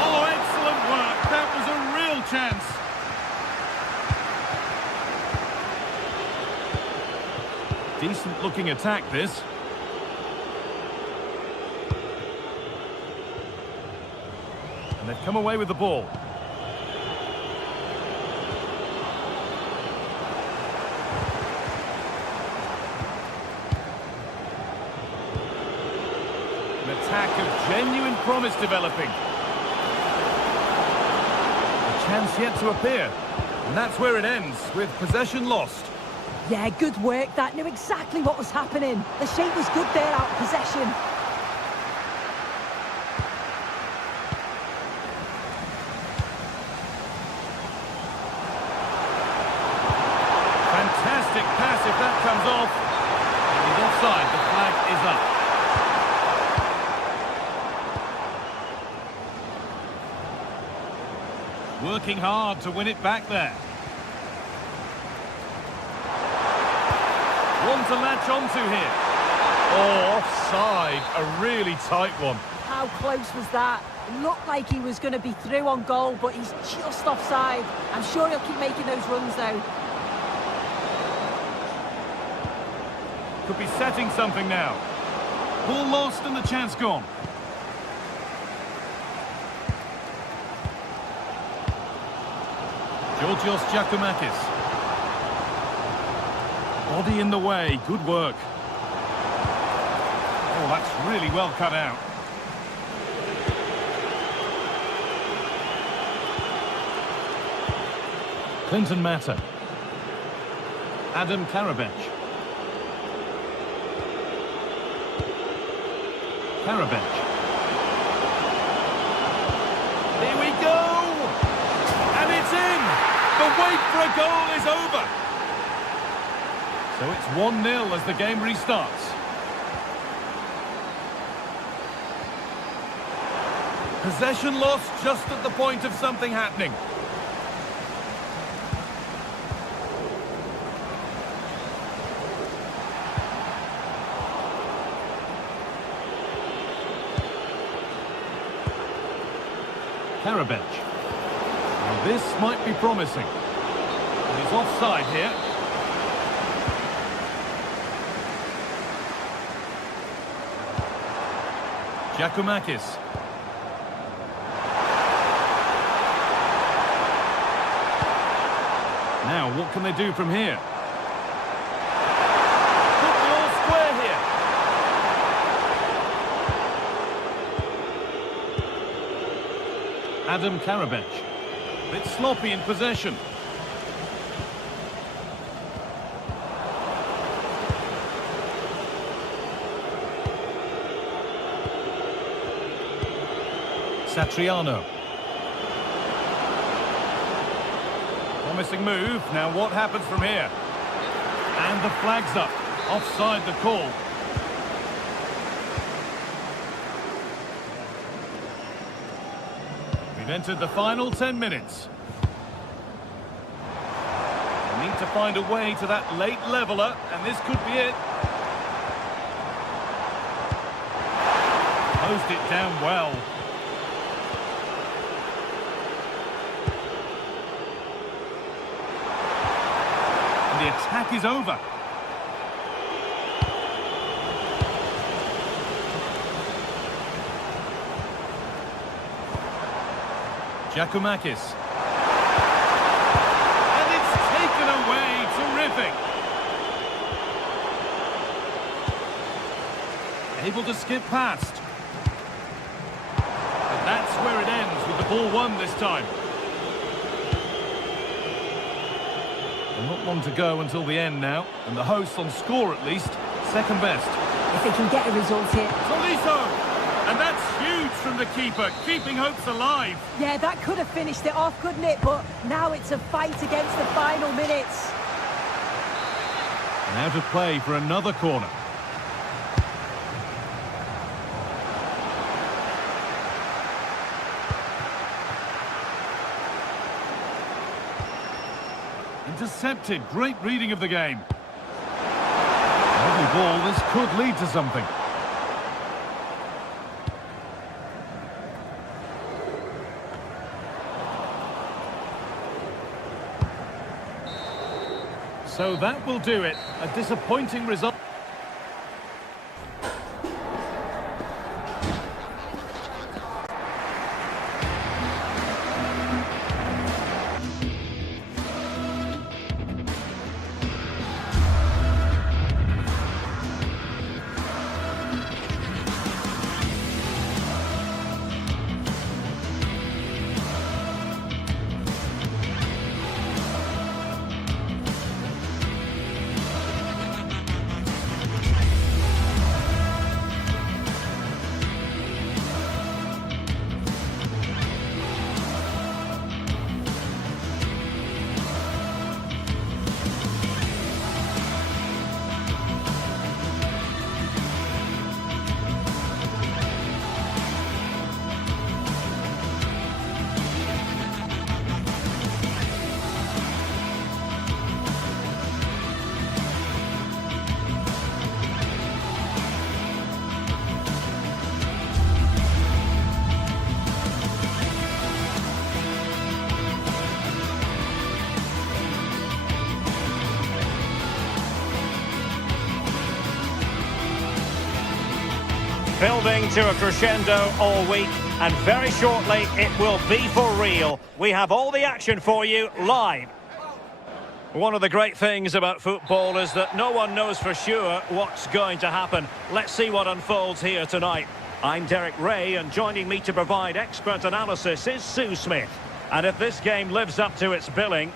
Oh, excellent work. That was a real chance. Decent looking attack, this. And they've come away with the ball. An attack of genuine promise developing. A chance yet to appear. And that's where it ends, with possession lost. Yeah, good work. That knew exactly what was happening. The shape was good there, out of possession. Fantastic pass if that comes off. He's offside. The flag is up. Working hard to win it back there. One to latch onto here. Oh, offside. A really tight one. How close was that? It looked like he was going to be through on goal, but he's just offside. I'm sure he'll keep making those runs, though. Could be setting something now. Ball lost and the chance gone. Georgios Giacomakis. Body in the way, good work. Oh, that's really well cut out. Clinton Mata. Adam Karabech. Karabech. Here we go! And it's in! The wait for a goal is over! So it's 1-0 as the game restarts. Possession lost just at the point of something happening. Karabech. Now this might be promising. He's offside here. Giacomakis. Now, what can they do from here? Put the all square here. Adam Karabech. Bit sloppy in possession. Satriano. Promising move. Now what happens from here? And the flag's up. Offside the call. We've entered the final 10 minutes. We need to find a way to that late leveller, and this could be it. Closed it down well. The attack is over. Giacomakis. And it's taken away. Terrific. Able to skip past. And that's where it ends with the ball won this time. Not long to go until the end now, and the hosts on score at least, second best. If they can get a result here. Tolisso! And that's huge from the keeper, keeping hopes alive. Yeah, that could have finished it off, couldn't it? But now it's a fight against the final minutes. Now to play for another corner. Intercepted. Great reading of the game. Lovely ball. This could lead to something. So that will do it. A disappointing result. Building to a crescendo all week, and very shortly it will be for real. We have all the action for you live. One of the great things about football is that no one knows for sure what's going to happen. Let's see what unfolds here tonight. I'm Derek Ray, and joining me to provide expert analysis is Sue Smith. And if this game lives up to its billing,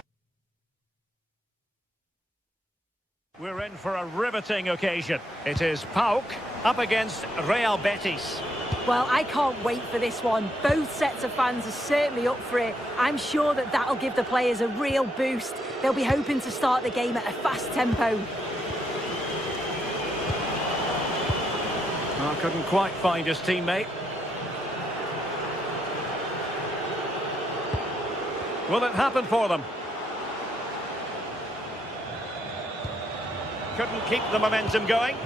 we're in for a riveting occasion. It is PAOK up against Real Betis. Well, I can't wait for this one. Both sets of fans are certainly up for it. I'm sure that'll give the players a real boost. They'll be hoping to start the game at a fast tempo. Oh, couldn't quite find his teammate. Will it happen for them? Couldn't keep the momentum going.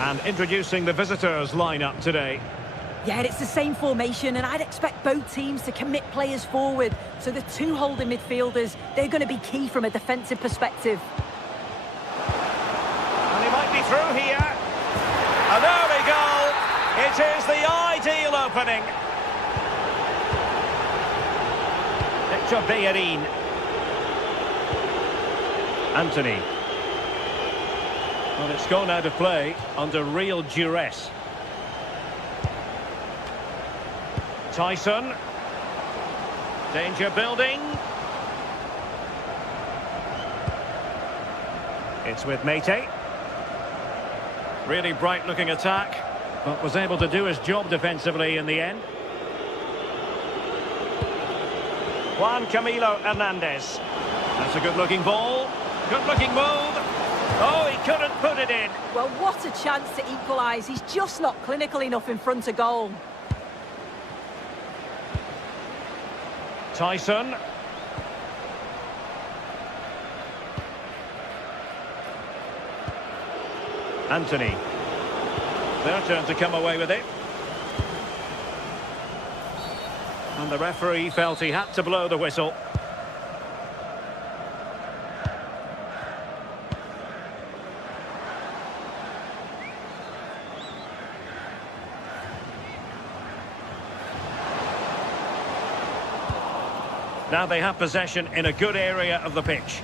And introducing the visitors lineup today. Yeah, it's the same formation, and I'd expect both teams to commit players forward. So the two holding midfielders, they're going to be key from a defensive perspective. And he might be through here. And there we go. It is the ideal opening. Viamarin. Anthony. Well, it's gone out of play under real duress. Tyson. Danger building. It's with Mate. Really bright looking attack, but was able to do his job defensively in the end. Juan Camilo Hernandez. That's a good looking ball. Good looking move. Oh, he couldn't put it in. Well, what a chance to equalise. He's just not clinical enough in front of goal. Tyson. Anthony. Their turn to come away with it. And the referee felt he had to blow the whistle. Now they have possession in a good area of the pitch.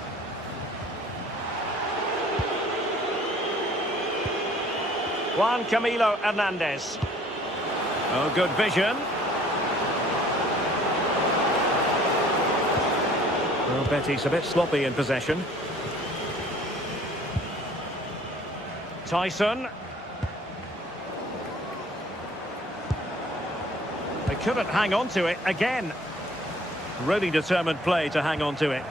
Juan Camilo Hernandez. Oh, good vision. Well, Betis a bit sloppy in possession. Tyson. They couldn't hang on to it again. Really determined play to hang on to it.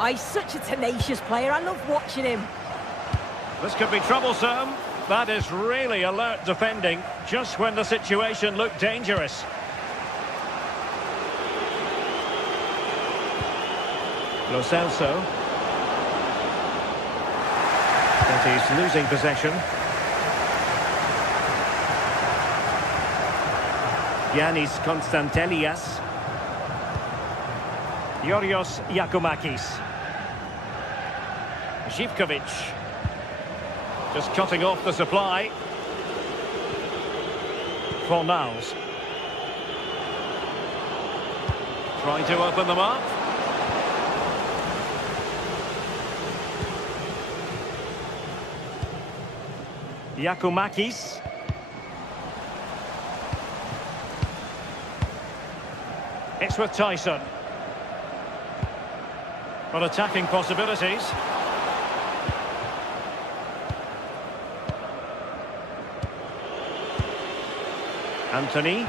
Oh, he's such a tenacious player. I love watching him. This could be troublesome. That is really alert defending, just when the situation looked dangerous. Lo Celso. Betis losing possession. Yanis Konstantelias. Yorios Yakumakis. Zivkovic. Just cutting off the supply. Fornals. Trying to open them up. Yakumakis. It's with Tyson. But attacking possibilities. Anthony.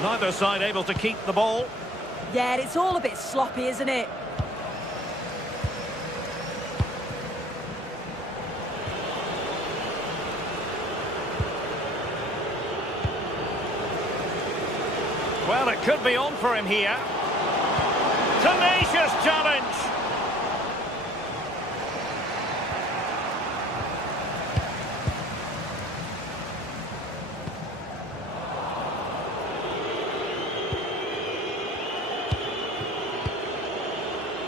Neither side able to keep the ball. Yeah, it's all a bit sloppy, isn't it? Well, it could be on for him here. Tenacious challenge.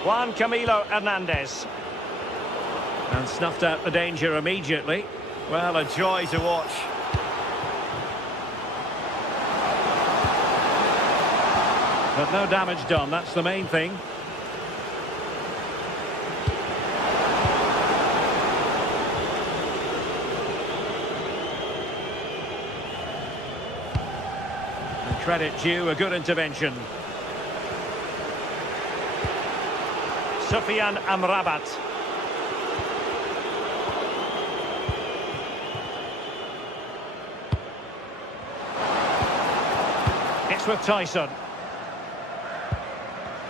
Juan Camilo Hernandez. And snuffed out the danger immediately. Well, a joy to watch. But no damage done, that's the main thing. And credit due, a good intervention. Sufyan Amrabat. It's with Tyson.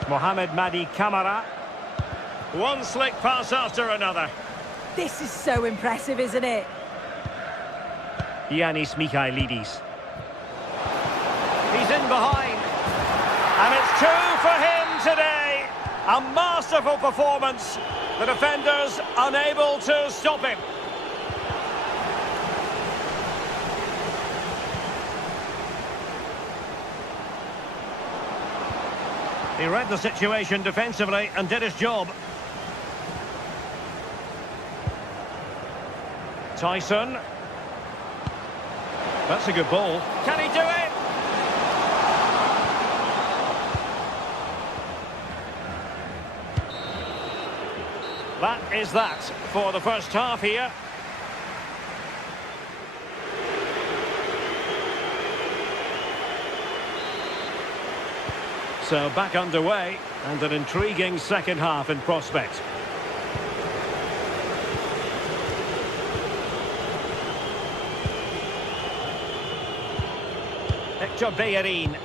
Mohamed Madi Camara. One slick pass after another. This is so impressive, isn't it? Yanis Michailidis. He's in behind. And it's two for him today. A masterful performance. The defenders unable to stop him. He read the situation defensively and did his job. Tyson. That's a good ball. Can he do it? That is that for the first half here. So back underway and an intriguing second half in prospect. Beamarin.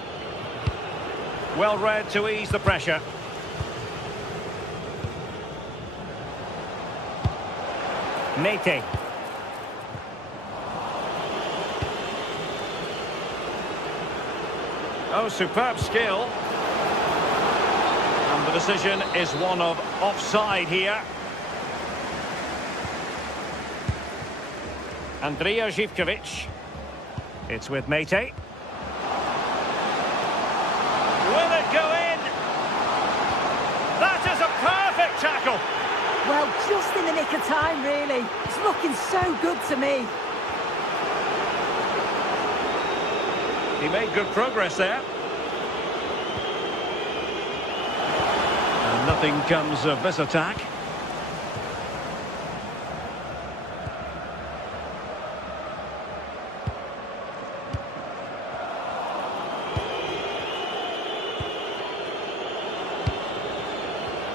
Well read to ease the pressure. Mete. Oh, superb skill. And the decision is one of offside here. Andrija Živković. It's with Mete. Will it go in? That is a perfect tackle. Well, just in the nick of time, really. It's looking so good to me. He made good progress there. And nothing comes of this attack.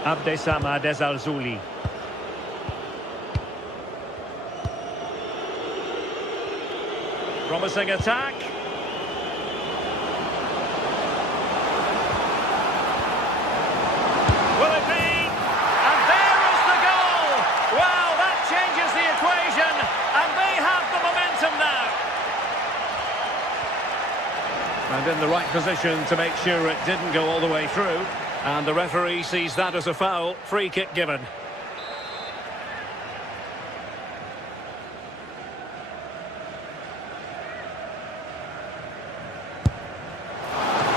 Abdessamad Ezalzouli. Promising attack. Will it be? And there is the goal! Well, that changes the equation, and they have the momentum now. And in the right position to make sure it didn't go all the way through. And the referee sees that as a foul. Free kick given.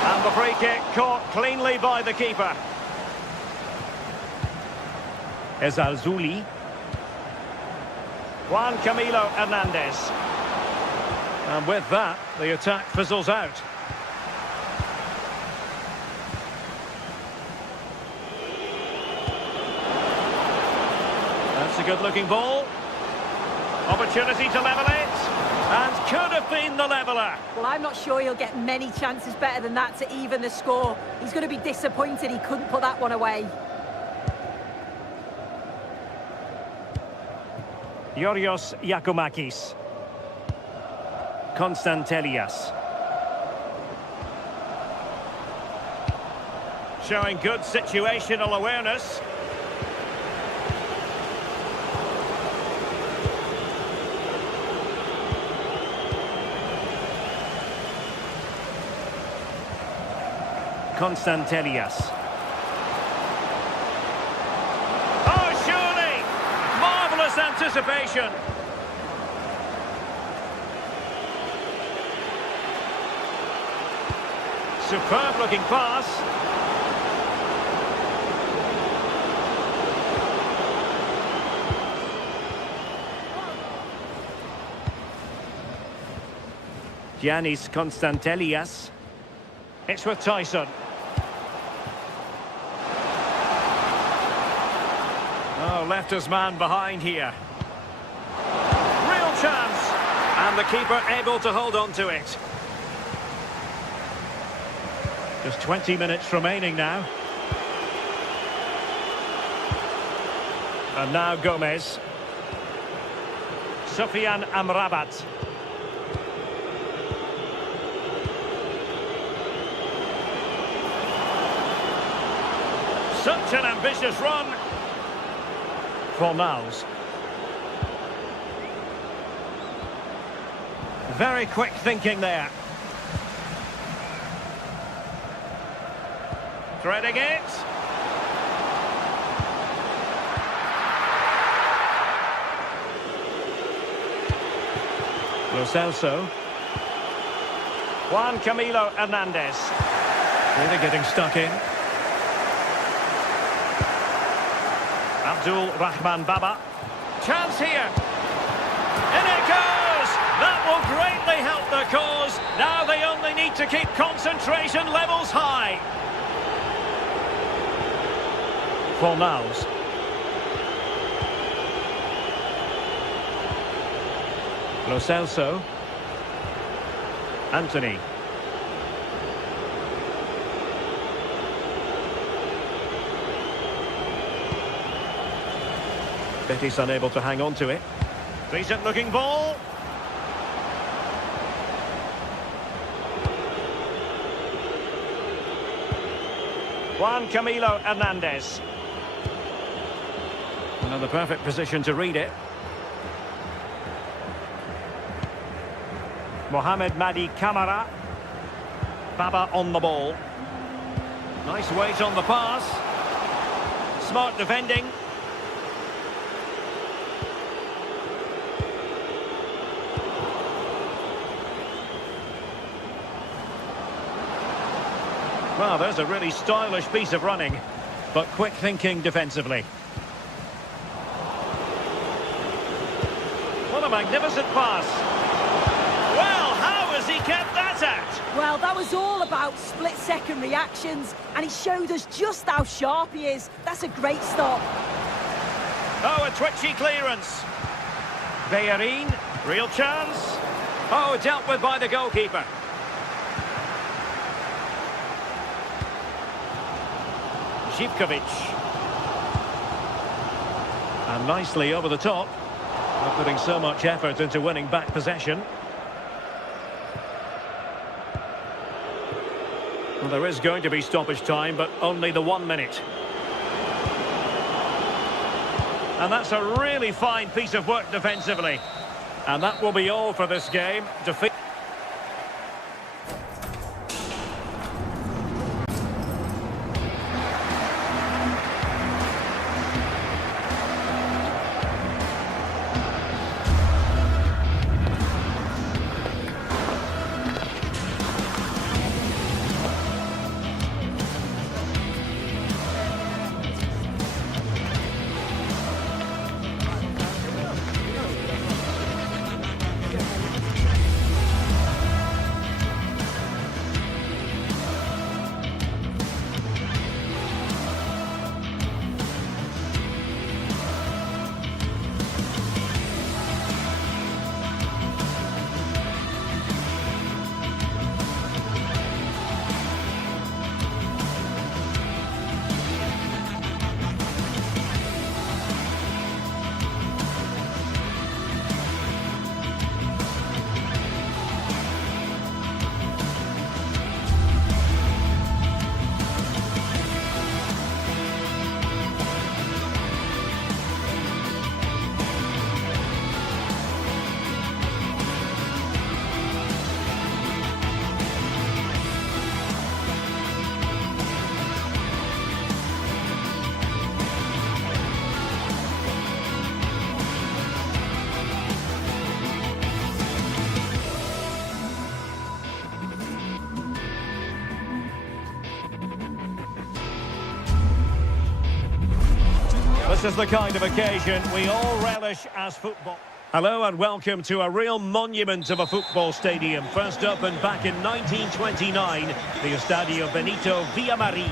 And the free kick caught cleanly by the keeper. Ezalzouli. Juan Camilo Hernandez. And with that, the attack fizzles out. That's a good-looking ball. Opportunity to level it. And could have been the leveller. Well, I'm not sure he'll get many chances better than that to even the score. He's going to be disappointed he couldn't put that one away. Yorios Yakumakis. Konstantelias. Showing good situational awareness. Konstantelias. Oh, surely! Marvellous anticipation. Superb looking pass. Giannis Konstantelias. It's with Tyson. Oh, left his man behind here. Real chance. And the keeper able to hold on to it. Just 20 minutes remaining now. And now Gomez. Sufyan Amrabat. Such an ambitious run. Fornals. Very quick thinking there. Threading it. Lo Celso. Juan Camilo Hernandez. Really getting stuck in. Abdul Rahman Baba. Chance here. In it goes! That will greatly help the cause. Now they only need to keep concentration levels high. Fornals. Lo Celso. Anthony. Betis unable to hang on to it. Decent looking ball. Juan Camilo Hernandez. Another perfect position to read it. Mohamed Madi Camara. Baba on the ball. Nice weight on the pass. Smart defending. Well, there's a really stylish piece of running, but quick thinking defensively. What a magnificent pass. Well, how has he kept that out? Well, that was all about split-second reactions, and he showed us just how sharp he is. That's a great stop. Oh, a twitchy clearance. Viamarin, real chance. Oh, dealt with by the goalkeeper. And nicely over the top. Not putting so much effort into winning back possession. Well, there is going to be stoppage time, but only the 1 minute. And that's a really fine piece of work defensively. And that will be all for this game. Defeat. This is the kind of occasion we all relish as football. Hello and welcome to a real monument of a football stadium. First opened back in 1929, the Estadio Benito, Viamarin.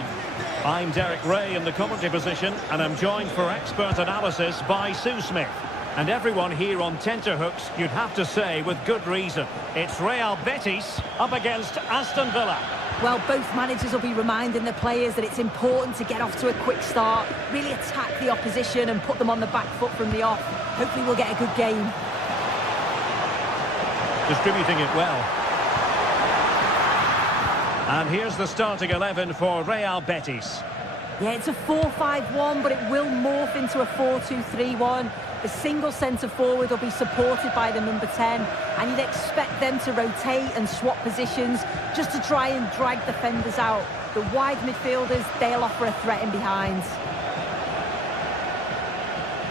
I'm Derek Ray in the commentary position, and I'm joined for expert analysis by Sue Smith. And everyone here on tenterhooks, you'd have to say with good reason. It's Real Betis up against Aston Villa. Well, both managers will be reminding the players that it's important to get off to a quick start, really attack the opposition and put them on the back foot from the off. Hopefully we'll get a good game. Distributing it well. And here's the starting 11 for Real Betis. Yeah, it's a 4-5-1, but it will morph into a 4-2-3-1. The single centre forward will be supported by the number 10, and you'd expect them to rotate and swap positions just to try and drag defenders out. The wide midfielders, they'll offer a threat in behind.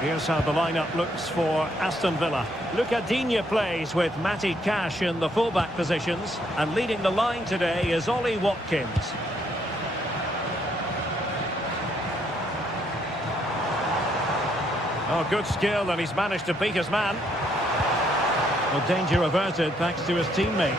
Here's how the lineup looks for Aston Villa. Luca Digne plays with Matty Cash in the fullback positions, and leading the line today is Ollie Watkins. Oh, good skill, and he's managed to beat his man. Well, danger averted thanks to his teammate.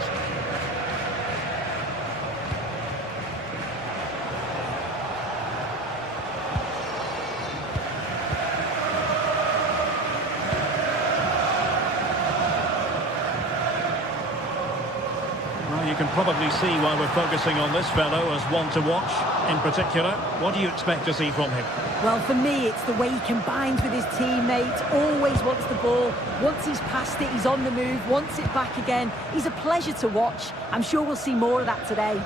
Well, you can probably see why we're focusing on this fellow as one to watch. In particular, what do you expect to see from him? Well, for me, it's the way he combines with his teammates, always wants the ball. Once he's passed it, he's on the move, wants it back again. He's a pleasure to watch. I'm sure we'll see more of that today.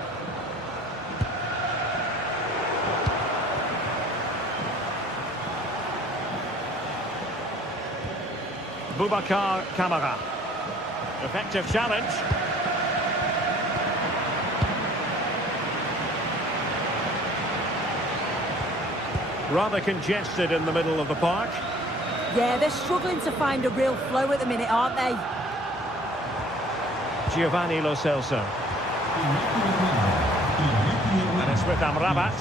Boubacar Kamara. Effective challenge. Rather congested in the middle of the park. Yeah, they're struggling to find a real flow at the minute, aren't they? Giovanni Lo Celso. And it's with Amrabat.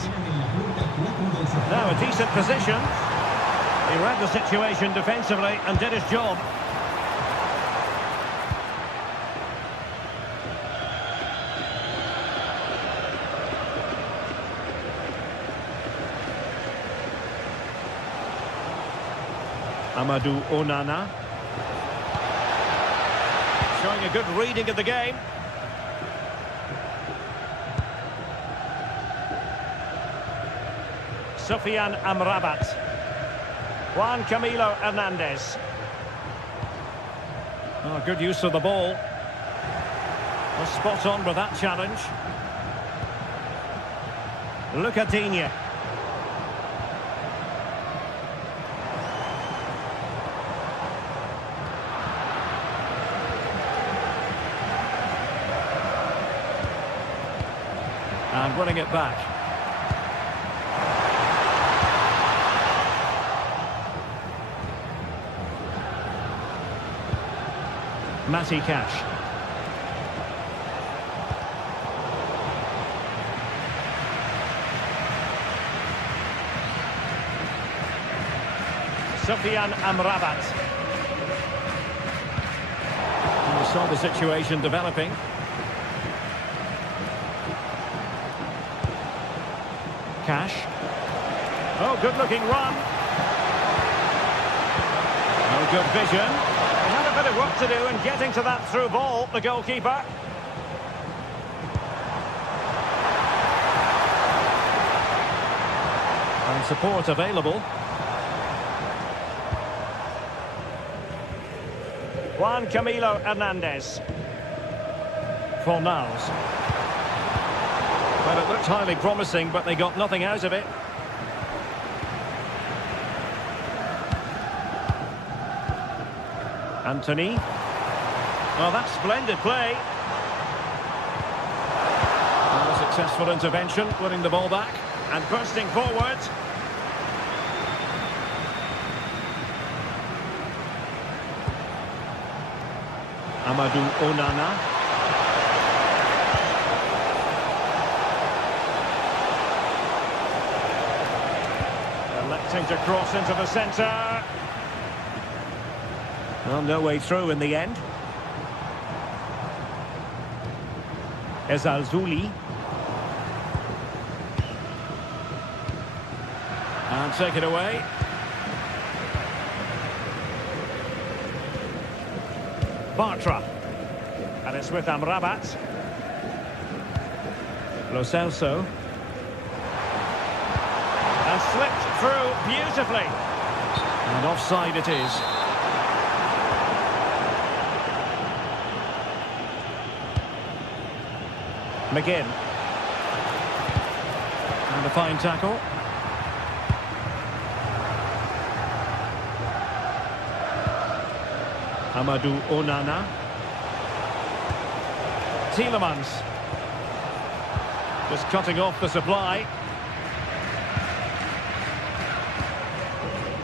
Now a decent position. He read the situation defensively and did his job. Amadou Onana. Showing a good reading of the game. Sofiane Amrabat. Juan Camilo Hernandez. Oh, good use of the ball. Was spot on with that challenge. Luca Digne. And winning it back. Matty Cash. Sofiane Amrabat. We saw the situation developing. Cash. Oh, good-looking run. Oh, good vision. He had a bit of work to do in getting to that through ball, the goalkeeper. And support available. Juan Camilo Hernandez. Fornals. Well, it looked highly promising, but they got nothing out of it. Anthony. Well, that's splendid play. And a successful intervention, winning the ball back and bursting forward. Amadou Onana. Electing to cross into the centre. Well, no way through in the end. Ezalzouli. And take it away. Bartra. And it's with Amrabat. Lo Celso. And slipped through beautifully. And offside it is. McGinn. And a fine tackle. Amadou Onana. Tielemans. Just cutting off the supply.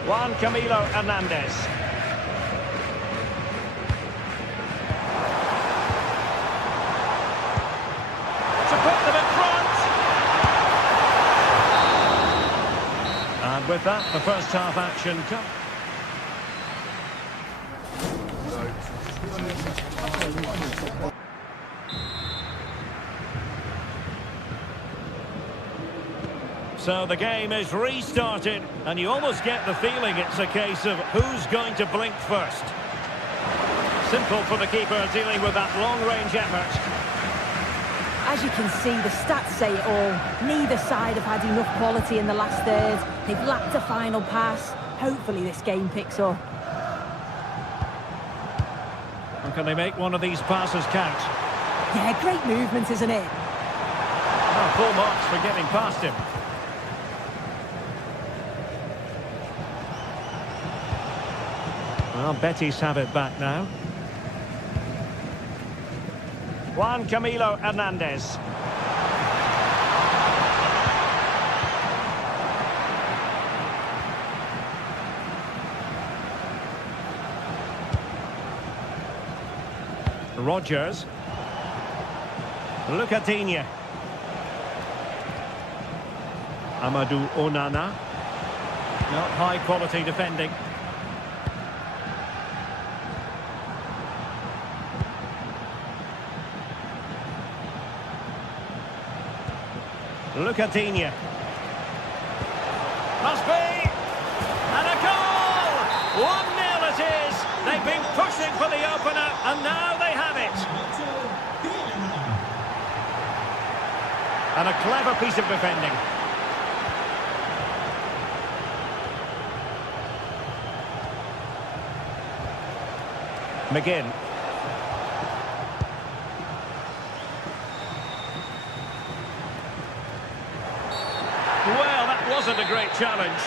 Juan Camilo Hernandez. To put them in front. And with that, the first half action comes. So the game is restarted, and you almost get the feeling it's a case of who's going to blink first. Simple for the keeper dealing with that long-range effort. As you can see, the stats say it all. Neither side have had enough quality in the last third. They've lacked a final pass. Hopefully this game picks up. And can they make one of these passes count? Yeah, great movement, isn't it? Oh, full marks for getting past him. Well, Betis have it back now. Juan Camilo Hernandez. Rodgers. Lucatinia. Amadou Onana. Not high quality defending. Lucatinia. Must be! And a goal! 1-0 it is! They've been pushing for the opener, and now they have it! And a clever piece of defending. McGinn. Well, that wasn't a great challenge.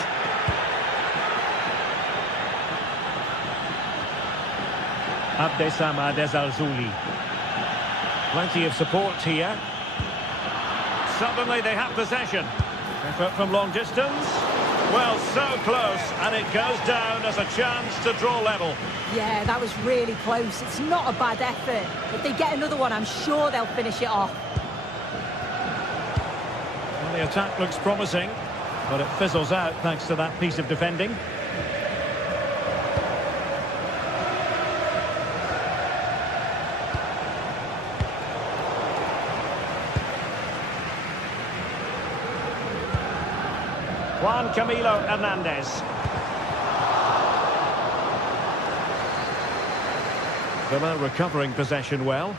Abdessamad Ezalzouli. Plenty of support here. Suddenly they have possession. Effort from long distance. Well, so close, and it goes down as a chance to draw level. Yeah, that was really close. It's not a bad effort. If they get another one, I'm sure they'll finish it off. Well, the attack looks promising, but it fizzles out thanks to that piece of defending. Juan Camilo Hernandez. Villa recovering possession well.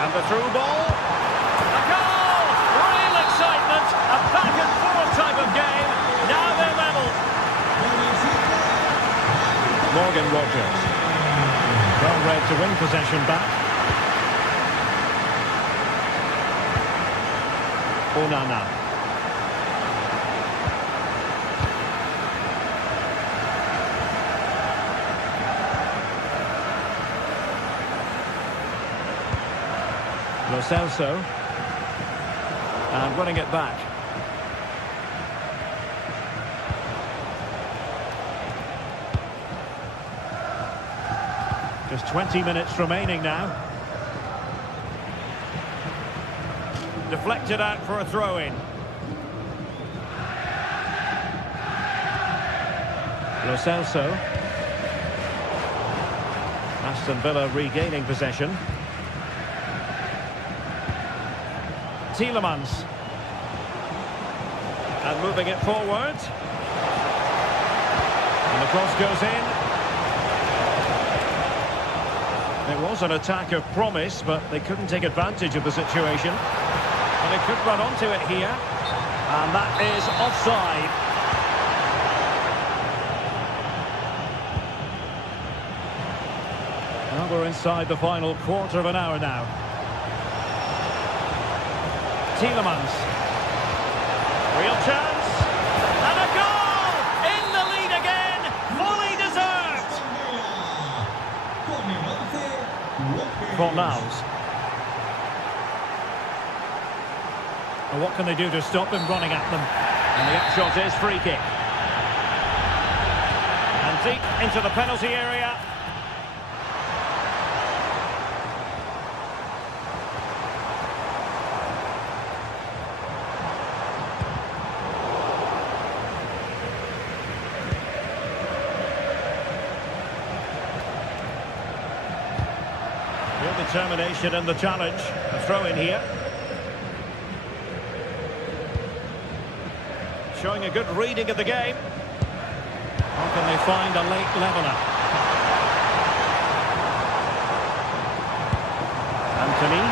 And the through ball. A goal! Real excitement. A back and forth type of game. Now they're level. Morgan Rodgers. Well read to win possession back. Onana. Lo Celso. And running it back. Just 20 minutes remaining now. Deflected out for a throw-in. Lo Celso. Aston Villa regaining possession. Tielemans. And moving it forward. And the cross goes in. It was an attack of promise, but they couldn't take advantage of the situation. And they could run onto it here. And that is offside. Well, we're inside the final quarter of an hour now. Tielemans. Real chance. And a goal! In the lead again! Fully deserved! Fornals. And what can they do to stop him running at them? And the upshot is free kick. And deep into the penalty area. Real determination in the challenge. A throw in here. Showing a good reading of the game. How can they find a late leveller? Anthony.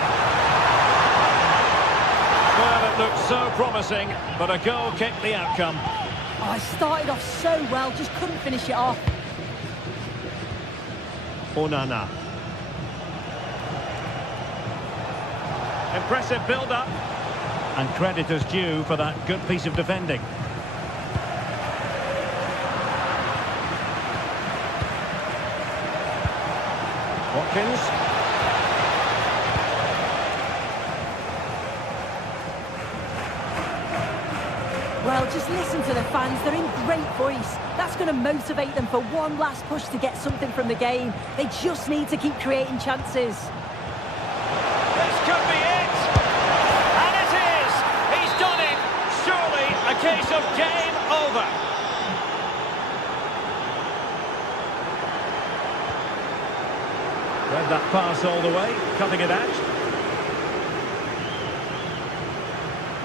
Well, it looked so promising, but a goal kicked the outcome. Oh, I started off so well, just couldn't finish it off. Onana. Impressive build-up. And credit is due for that good piece of defending. Watkins. Well, just listen to the fans. They're in great voice. That's going to motivate them for one last push to get something from the game. They just need to keep creating chances. This could be it! And it is! He's done it! Surely a case of game over. Read that pass all the way, cutting it out.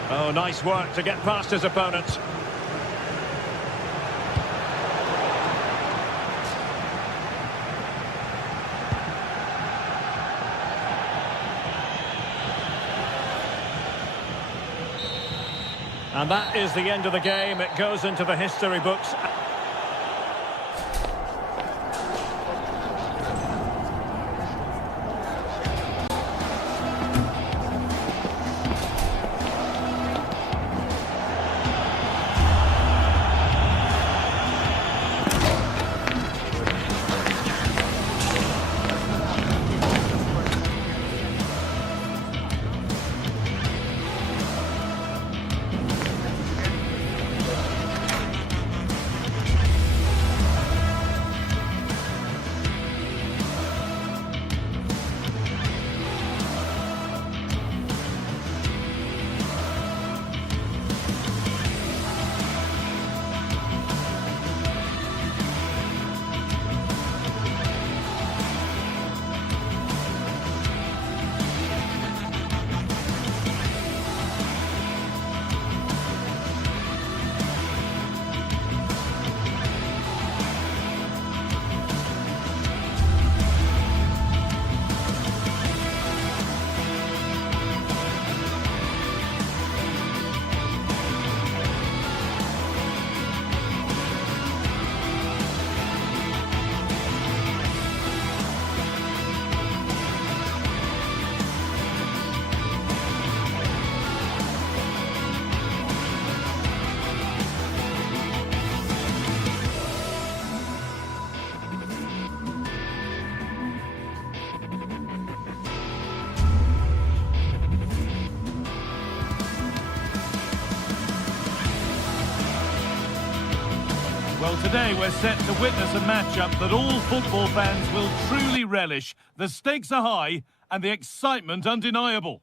Oh, nice work to get past his opponent. And that is the end of the game. It goes into the history books. Well, today we're set to witness a matchup that all football fans will truly relish. The stakes are high and the excitement undeniable.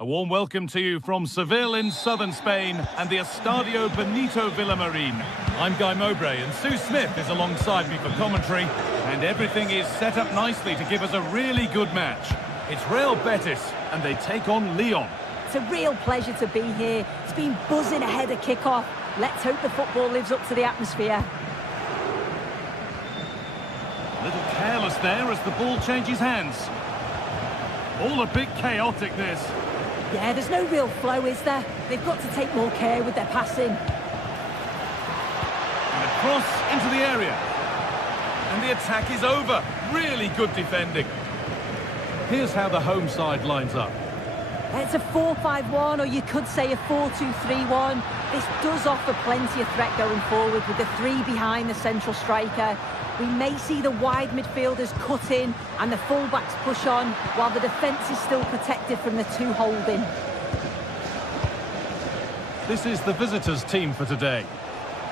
A warm welcome to you from Seville in southern Spain and the Estadio Benito Viamarin. I'm Guy Mowbray and Sue Smith is alongside me for commentary, and everything is set up nicely to give us a really good match. It's Real Betis and they take on Lyon. It's a real pleasure to be here. It's been buzzing ahead of kickoff. Let's hope the football lives up to the atmosphere. A little careless there as the ball changes hands. All a bit chaotic, this. Yeah, there's no real flow, is there? They've got to take more care with their passing. And a cross into the area. And the attack is over. Really good defending. Here's how the home side lines up. It's a 4-5-1, or you could say a 4-2-3-1. This does offer plenty of threat going forward with the three behind the central striker. We may see the wide midfielders cut in and the fullbacks push on, while the defence is still protected from the two holding. This is the visitors' team for today.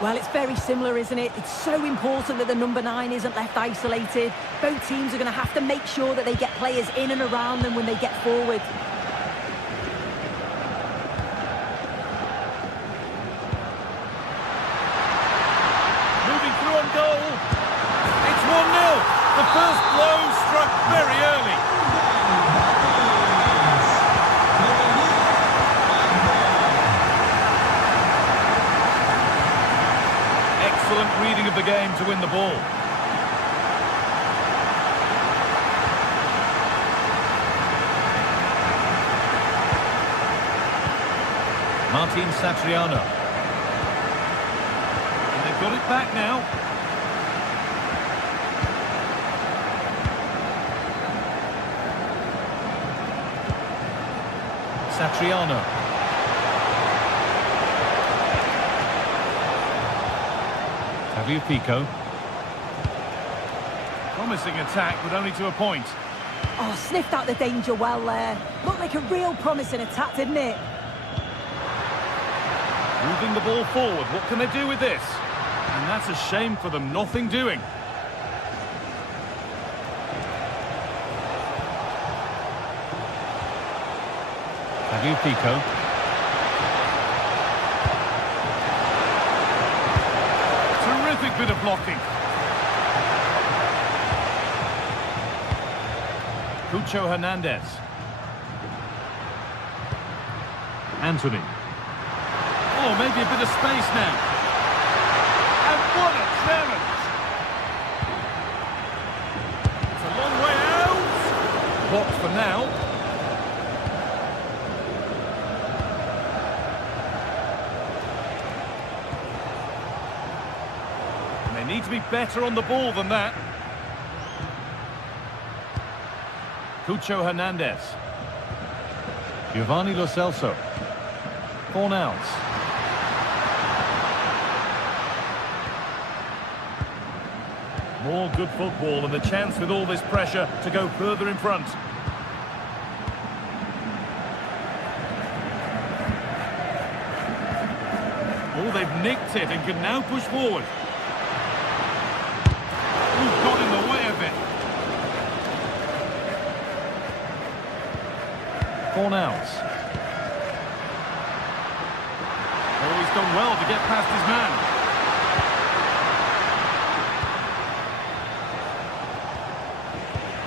Well, it's very similar, isn't it? It's so important that the number 9 isn't left isolated. Both teams are going to have to make sure that they get players in and around them when they get forward. Moving through on goal. It's 1-0. The first blow struck very early. Excellent reading of the game to win the ball. Martin Satriano. And they've got it back now. Satriano. Pico. Promising attack, but only to a point. Oh, sniffed out the danger well there. Looked like a real promising attack, didn't it? Moving the ball forward, what can they do with this? And that's a shame for them, nothing doing. Pico. Terrific bit of blocking. Cucho Hernandez. Anthony. Oh, maybe a bit of space now. And what a challenge! It's a long way out. Blocked for now. Need to be better on the ball than that. Cucho Hernandez. Giovanni Lo Celso. Fornals. More good football and the chance with all this pressure to go further in front. Oh, they've nicked it and can now push forward. Got in the way of it. Fornals. Oh, he's done well to get past his man.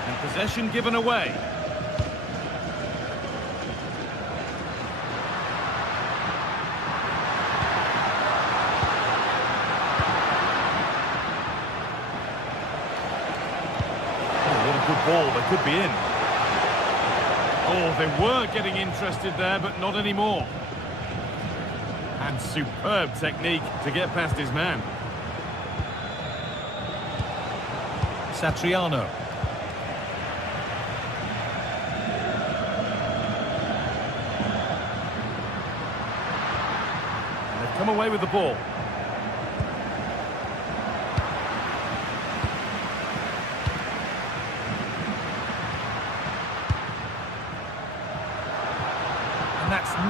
And possession given away. Ball, they could be in. Oh, they were getting interested there, but not anymore. And superb technique to get past his man. Satriano. And they've come away with the ball.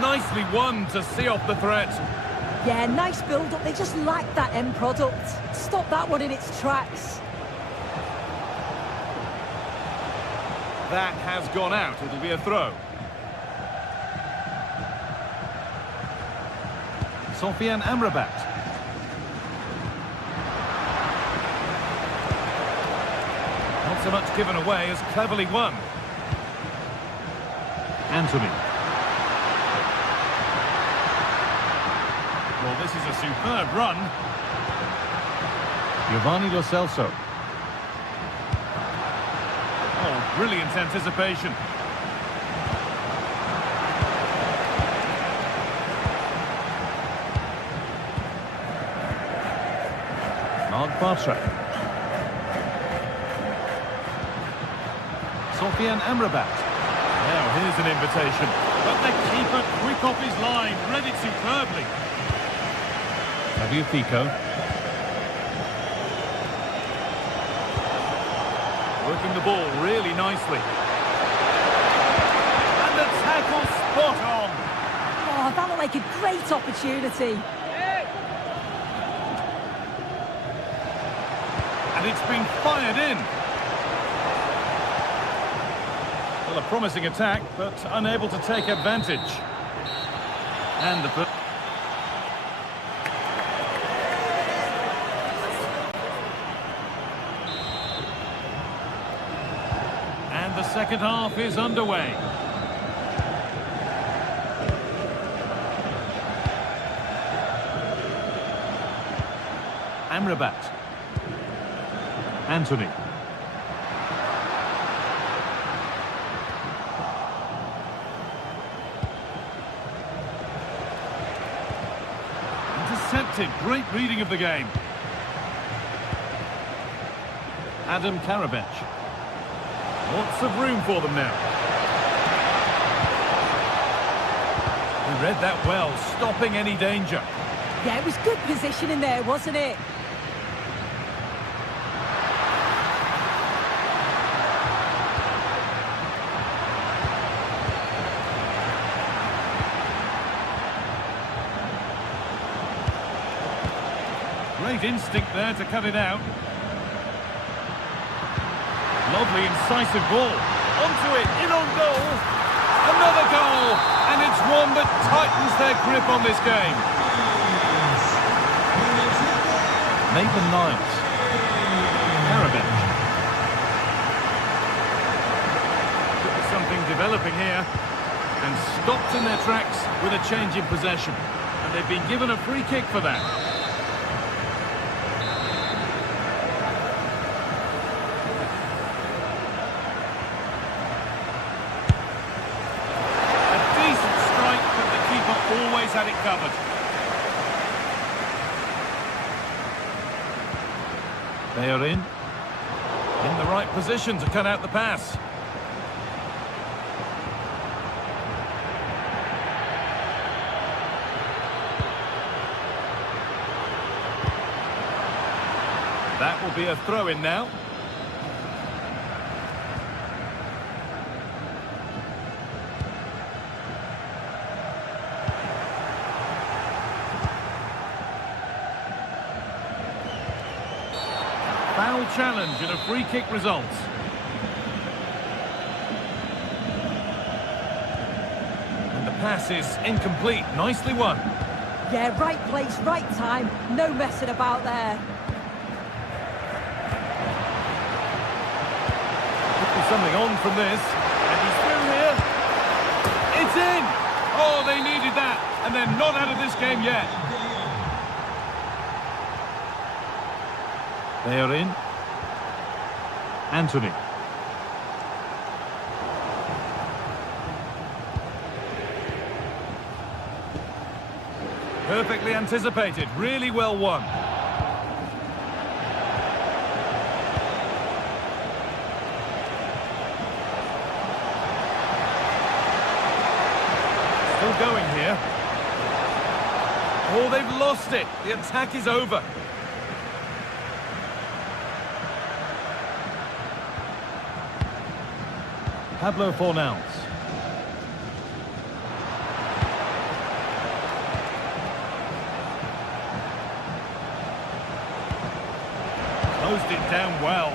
Nicely won to see off the threat. Yeah, nice build-up. They just lacked that end product. Stop that one in its tracks. That has gone out. It'll be a throw. Sofiane Amrabat. Not so much given away as cleverly won. Anthony. Well, this is a superb run. Giovanni Lo Celso. Oh, brilliant anticipation. Marc Bartra. Sofian Amrabat. Now here's an invitation. But the keeper quick off his line, read it superbly. Tagliafico. Working the ball really nicely. And the tackle spot on. Oh, that looked like a great opportunity. And it's been fired in. Well, a promising attack, but unable to take advantage. And the... And the second half is underway. Amrabat. Anthony. Intercepted. Great reading of the game. Adam Karabech. Lots of room for them now. He read that well, stopping any danger. Yeah, it was good positioning there, wasn't it? Great instinct there to cut it out. Lovely incisive ball. Onto it, in on goal. Another goal. And it's one that tightens their grip on this game. Nathan Lyons. Karabech. Something developing here. And stopped in their tracks with a change in possession. And they've been given a free kick for that. Always had it covered. They are in the right position to cut out the pass. That will be a throw-in now. Foul challenge and a free kick results. And the pass is incomplete. Nicely won. Yeah, right place, right time. No messing about there. Could be something on from this. And he's through here. It's in! Oh, they needed that. And they're not out of this game yet. They are in. Anthony. Perfectly anticipated. Really well won. Still going here. Oh, they've lost it. The attack is over. Pablo Fornals. Closed it down well.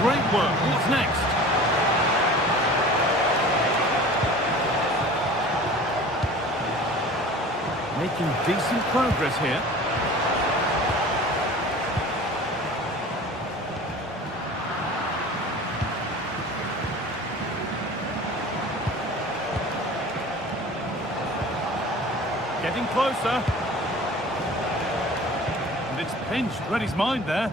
Great work. What's next? Making decent progress here. Getting closer. And it's pinched. Read his mind there.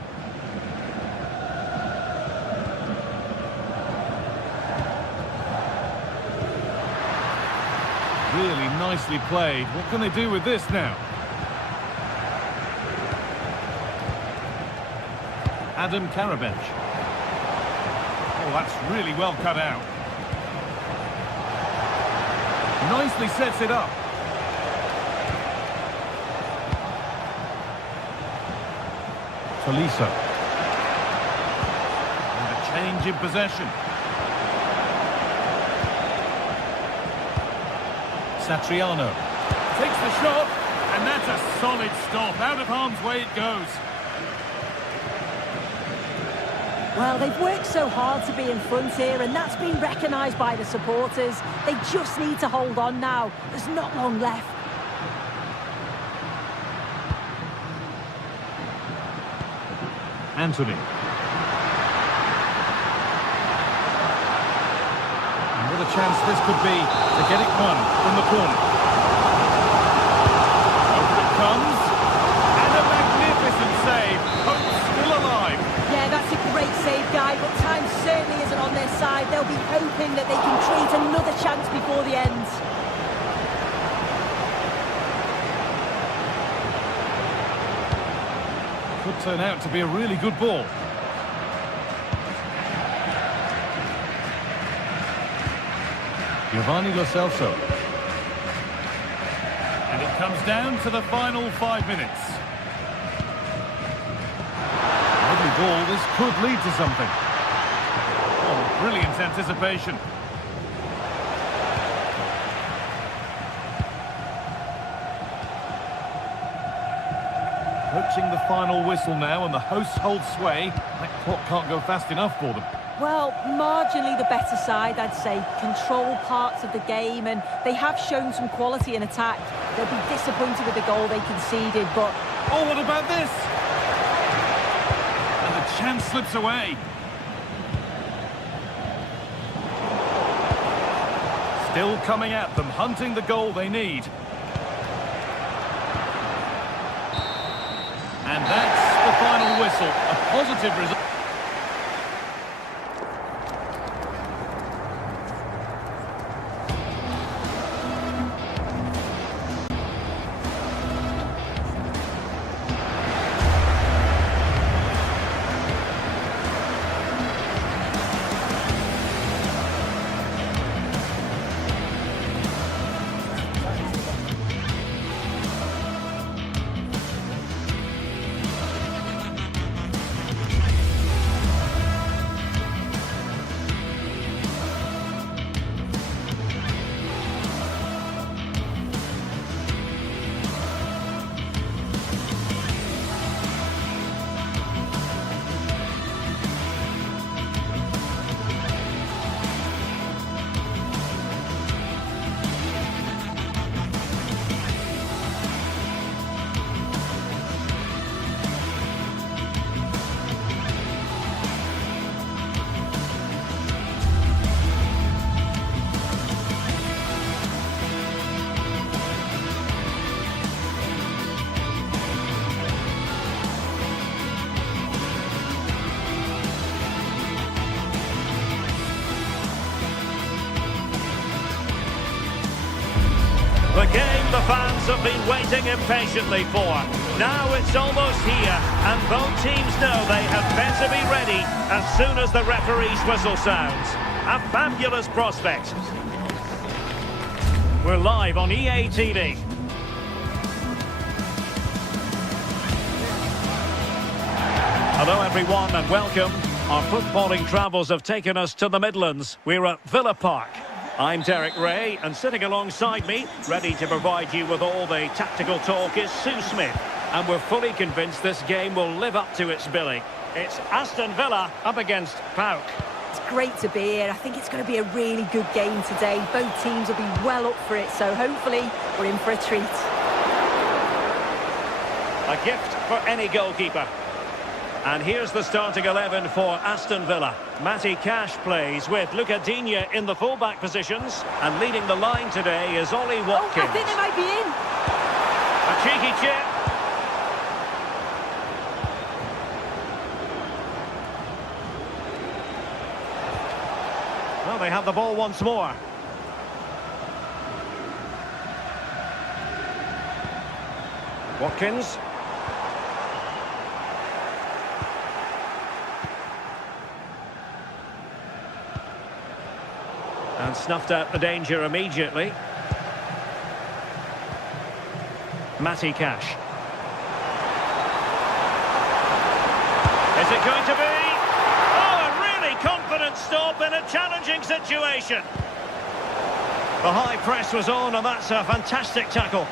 nicely played. What can they do with this now? Adam Karabench. Oh, that's really well cut out. Nicely sets it up. Tolisso. And a change in possession. Satriano. Takes the shot, and that's a solid stop. Out of harm's way it goes. Well, they've worked so hard to be in front here, and that's been recognised by the supporters. They just need to hold on now. There's not long left. Anthony. And what a chance this could be to get it won from the corner. Over it comes. And a magnificent save. Hope still alive. Yeah, that's a great save, Guy, but time certainly isn't on their side. They'll be hoping that they can create another chance before the end. Could turn out to be a really good ball. Giovanni Lo Celso. And it comes down to the final 5 minutes. Lovely ball, this could lead to something. Oh, brilliant anticipation. Approaching the final whistle now, and the hosts hold sway. That clock can't go fast enough for them. Well, marginally the better side, I'd say. Control parts of the game, and they have shown some quality in attack. They'll be disappointed with the goal they conceded, but... Oh, what about this? And the chance slips away. Still coming at them, hunting the goal they need. And that's the final whistle. A positive result. The game the fans have been waiting impatiently for. Now it's almost here, and both teams know they had better be ready as soon as the referee's whistle sounds. A fabulous prospect. We're live on EA TV. Hello everyone and welcome. Our footballing travels have taken us to the Midlands. We're at Villa Park. I'm Derek Ray, and sitting alongside me, ready to provide you with all the tactical talk, is Sue Smith. And we're fully convinced this game will live up to its billing. It's Aston Villa up against PAOK. It's great to be here. I think it's going to be a really good game today. Both teams will be well up for it, so hopefully we're in for a treat. A gift for any goalkeeper. And here's the starting 11 for Aston Villa. Matty Cash plays with Luca Digne in the fullback positions. And leading the line today is Ollie Watkins. Oh, I think they might be in. A cheeky chip. Well, they have the ball once more. Watkins. And snuffed out the danger immediately. Matty Cash. Is it going to be? Oh, a really confident stop in a challenging situation. The high press was on, and that's a fantastic tackle.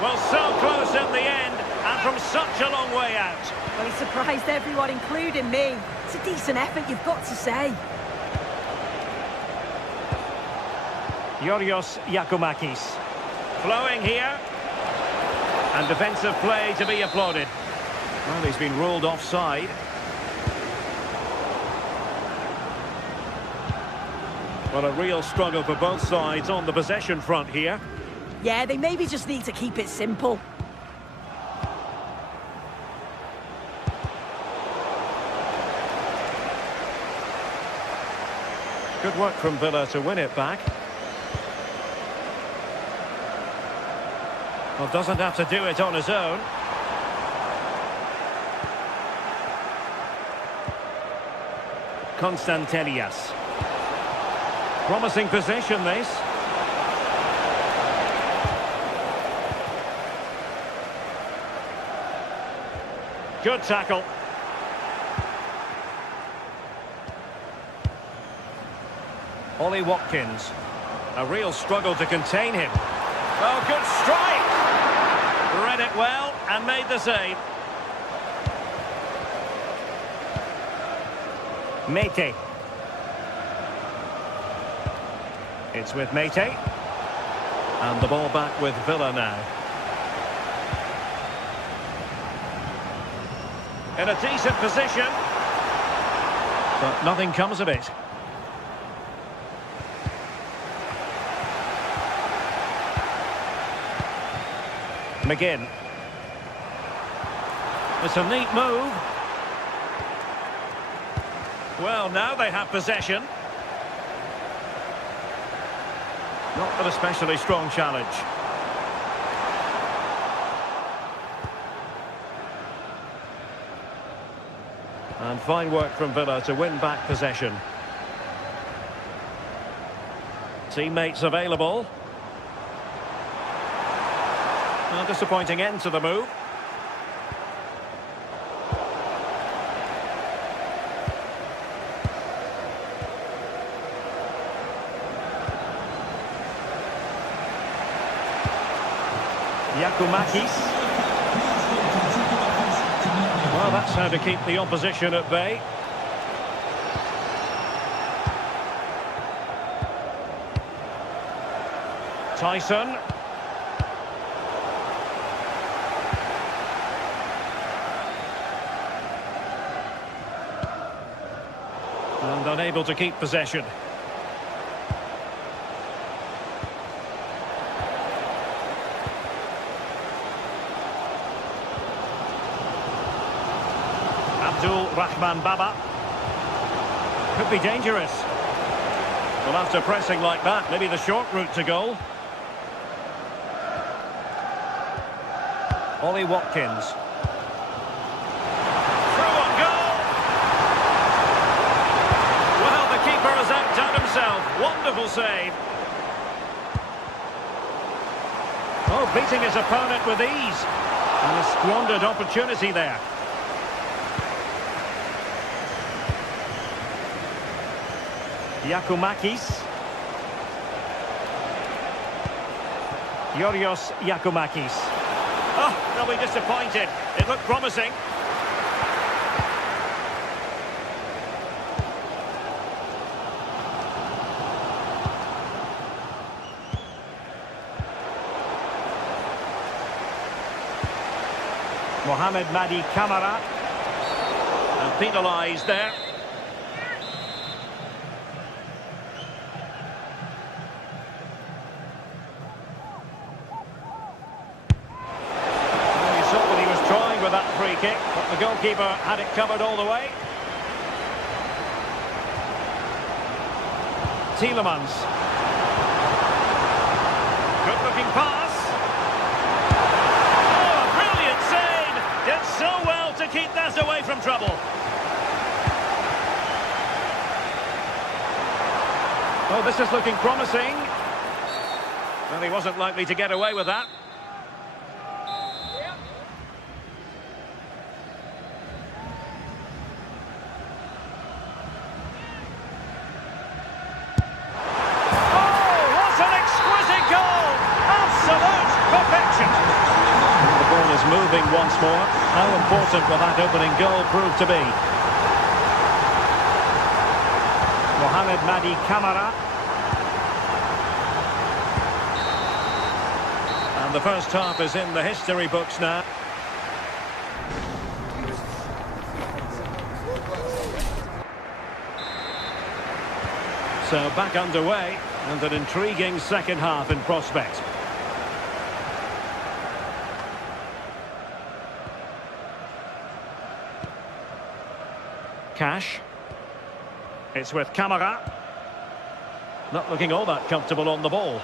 Well, so close in the end, and from such a long way out. Well, he surprised everyone, including me. It's a decent effort, you've got to say. Yorios Giacomakis. Flowing here. And defensive play to be applauded. Well, he's been ruled offside. Well, a real struggle for both sides on the possession front here. Yeah, they maybe just need to keep it simple. Good work from Villa to win it back. Well, doesn't have to do it on his own. Konstantelias. Promising position, this. Good tackle. Ollie Watkins. A real struggle to contain him. Oh, good strike! Read it well and made the save. Mete. It's with Mete. And the ball back with Villa now. In a decent position. But nothing comes of it. McGinn. It's a neat move. Well, now they have possession. Not an especially strong challenge. And fine work from Villa to win back possession. Teammates available. A disappointing end to the move. Giacomakis. Well, that's how to keep the opposition at bay. Tyson. And unable to keep possession. Rahman Baba. Could be dangerous. Well, after pressing like that, maybe the short route to goal. Ollie Watkins. Through on goal! Well, the keeper has outdone himself. Wonderful save. Oh, beating his opponent with ease. And a squandered opportunity there. Giacomakis. Yorios Giacomakis. Oh, they'll be disappointed. It looked promising. Mohamed Madi Camara. And penalised there. Free kick, but the goalkeeper had it covered all the way. Tielemans. Good looking pass. this is looking promising. Well, he wasn't likely to get away with that. Moving once more. How important will that opening goal prove to be? Mohamed Madi Camara. And the first half is in the history books now. So back underway, and an intriguing second half in prospect. Cash. It's with Camara. Not looking all that comfortable on the ball.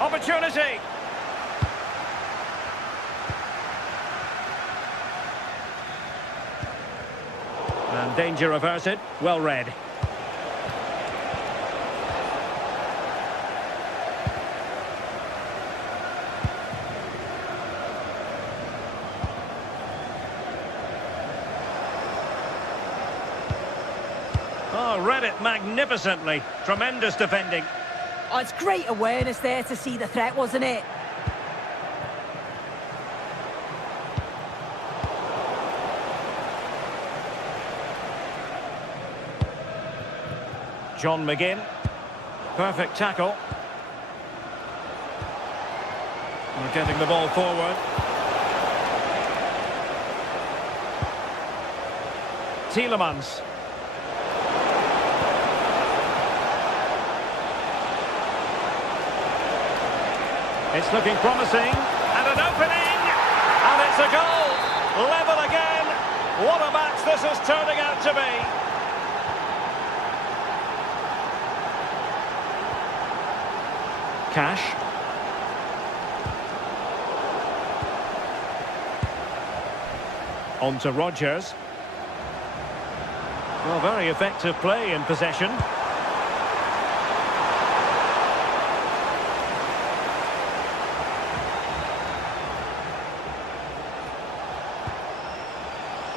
Opportunity. And danger averted. Well read. Oh, read it magnificently. Tremendous defending. Oh, it's great awareness there to see the threat, wasn't it? John McGinn. Perfect tackle. We're getting the ball forward. Tielemans. It's looking promising, and an opening, and it's a goal, level again. What a match this is turning out to be. Cash. On to Rodgers. Well, very effective play in possession.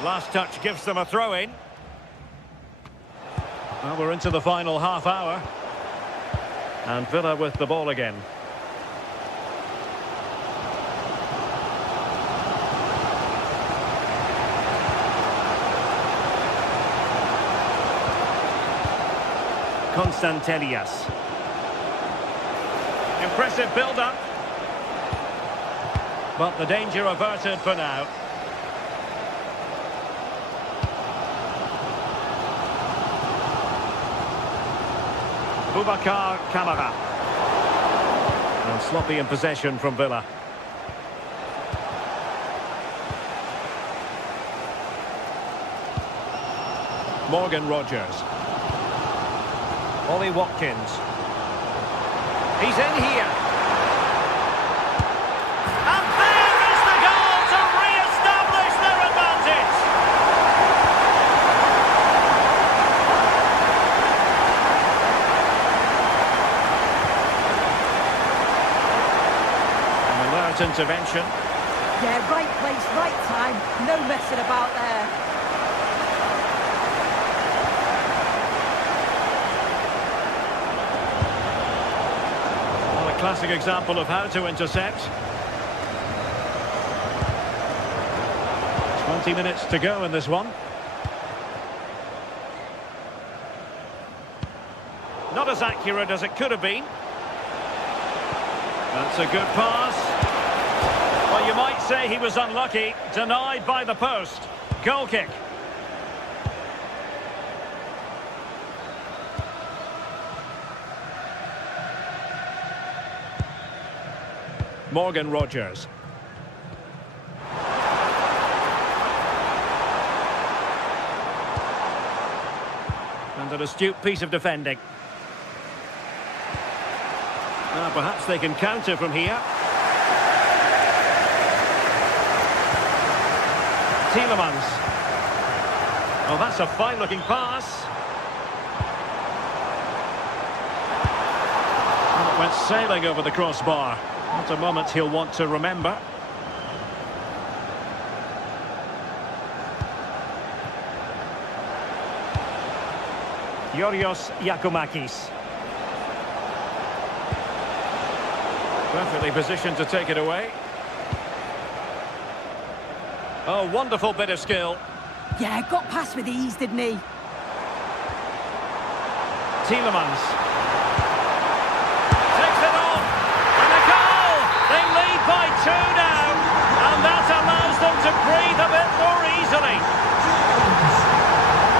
Last touch gives them a throw-in. Well, we're into the final half hour. And Villa with the ball again. Constantelias. Impressive build-up. But the danger averted for now. Boubacar Camara. And sloppy in possession from Villa. Morgan Rodgers. Ollie Watkins. He's in here. And there is the goal to re-establish their advantage. An alert intervention. Yeah, right place, right time. No messing about there. Classic example of how to intercept. 20 minutes to go in this one. Not as accurate as it could have been. That's a good pass. Well, you might say he was unlucky. Denied by the post. Goal kick. Morgan Rodgers. And an astute piece of defending. Now perhaps they can counter from here. Tielemans. Oh, that's a fine-looking pass. Well, it went sailing over the crossbar. Not a moment he'll want to remember. Yorios Giacomakis. Perfectly positioned to take it away. Oh, wonderful bit of skill. Yeah, got past with ease, didn't he? Tielemans. Takes it on. And a goal! They lead by 2 now. And that allows them to breathe a bit more easily.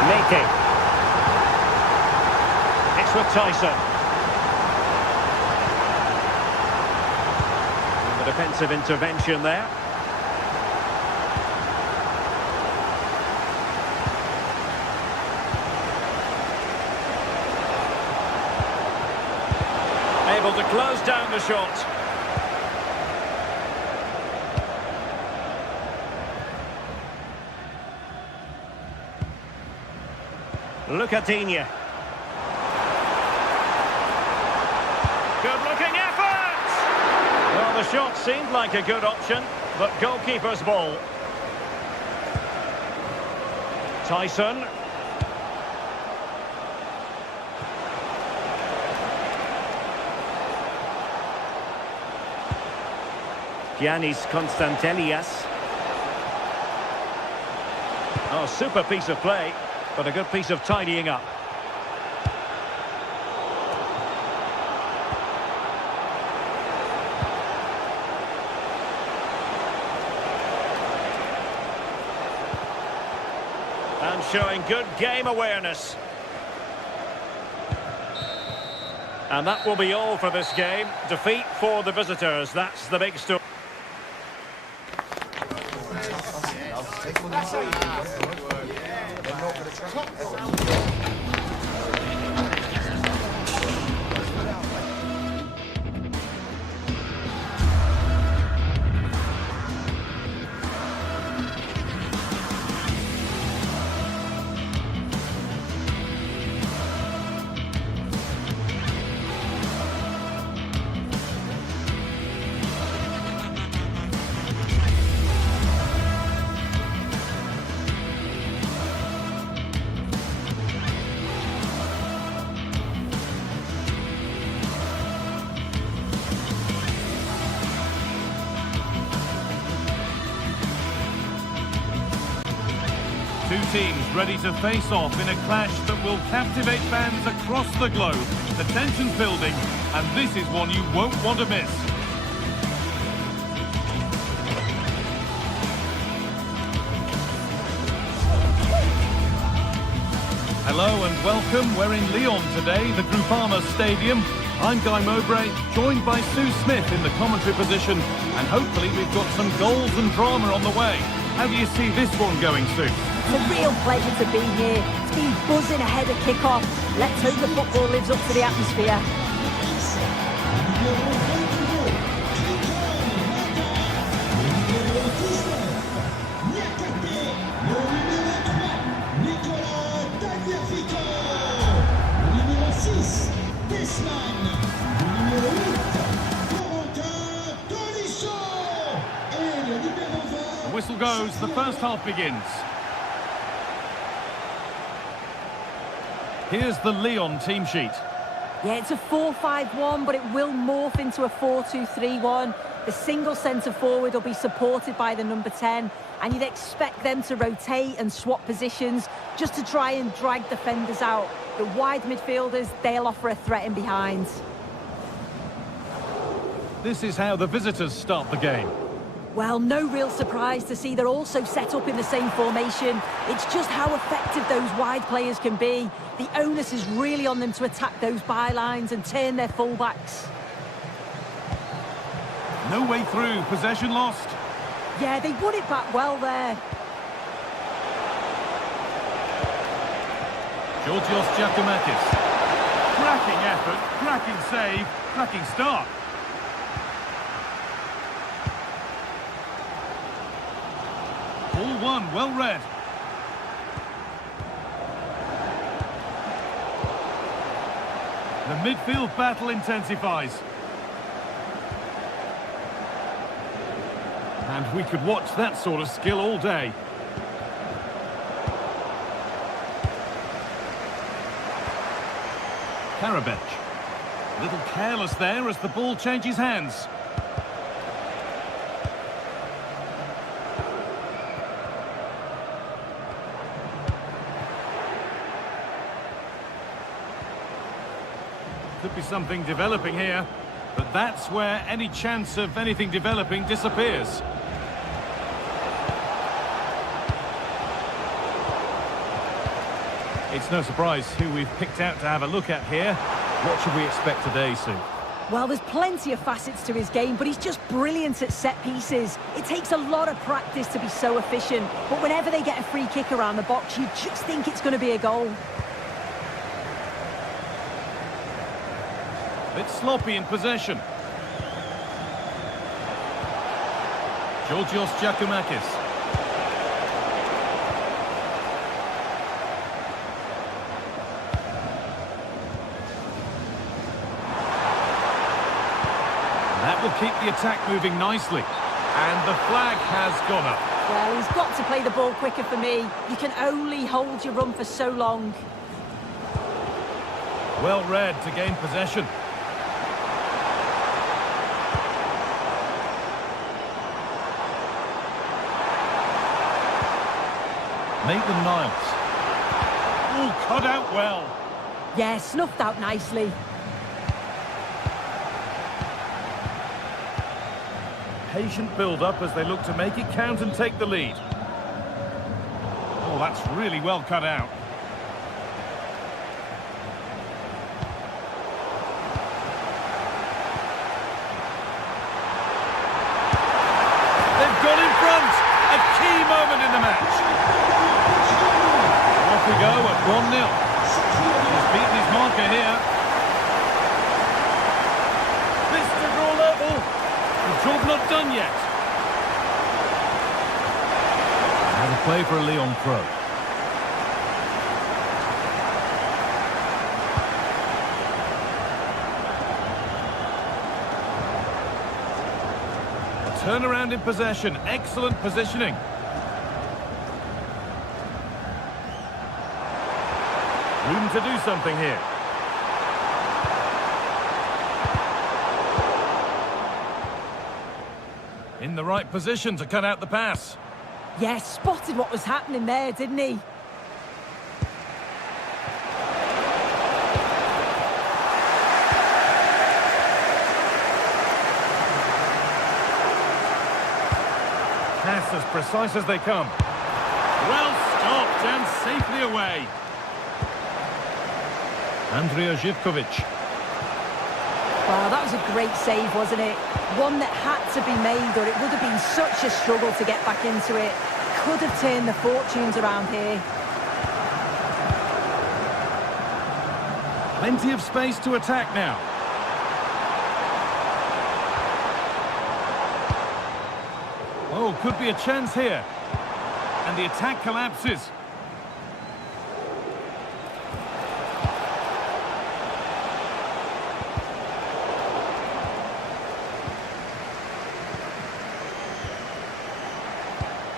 Making. It's with Tyson. And the defensive intervention there. Able to close down the shot. Lucadinha. Good-looking effort! Well, the shot seemed like a good option, but goalkeeper's ball. Tyson. Giannis Constantelias. Oh, super piece of play, but a good piece of tidying up. And showing good game awareness. And that will be all for this game. Defeat for the visitors, that's the big story. Two teams ready to face off in a clash that will captivate fans across the globe. The tension's building, and this is one you won't want to miss. Hello and welcome. We're in Lyon today, the Groupama Stadium. I'm Guy Mowbray, joined by Sue Smith in the commentary position, and hopefully we've got some goals and drama on the way. How do you see this one going, Sue? It's a real pleasure to be here. It's been buzzing ahead of kick-off. Let's hope the football lives up to the atmosphere. The whistle goes, the first half begins. Here's the Lyon team sheet. Yeah, it's a 4-5-1, but it will morph into a 4-2-3-1. The single centre-forward will be supported by the number 10, and you'd expect them to rotate and swap positions just to try and drag defenders out. The wide midfielders, they'll offer a threat in behind. This is how the visitors start the game. Well, no real surprise to see they're also set up in the same formation. It's just how effective those wide players can be. The onus is really on them to attack those bylines and turn their fullbacks. No way through, possession lost. Yeah, they won it back well there. Georgios Giacomakis. Cracking effort, cracking save, cracking start. Ball one, well read. The midfield battle intensifies. And we could watch that sort of skill all day. Karabech. A little careless there as the ball changes hands. Could be something developing here, but that's where any chance of anything developing disappears. It's no surprise who we've picked out to have a look at here. What should we expect today, Sue? Well, there's plenty of facets to his game, but he's just brilliant at set pieces. It takes a lot of practice to be so efficient, but whenever they get a free kick around the box, you just think it's going to be a goal. Bit sloppy in possession. Georgios Giacomakis. That will keep the attack moving nicely. And the flag has gone up. Well, he's got to play the ball quicker for me. You can only hold your run for so long. Well read to gain possession. Maitland-Niles. Oh, cut out well. Yeah, snuffed out nicely. Patient build-up as they look to make it count and take the lead. Oh, that's really well cut out. They've got in front. A key moment in the match. Off we go at 1-0. He's beaten his marker here. This to draw level. The job not done yet. And a play for a Lyon throw. A turnaround in possession. Excellent positioning. Room to do something here. In the right position to cut out the pass. Yeah, spotted what was happening there, didn't he? Pass as precise as they come. Well stopped and safely away. Andrija Živković. Wow, that was a great save, wasn't it? One that had to be made, or it would have been such a struggle to get back into it. Could have turned the fortunes around here. Plenty of space to attack now. Oh, could be a chance here. And the attack collapses.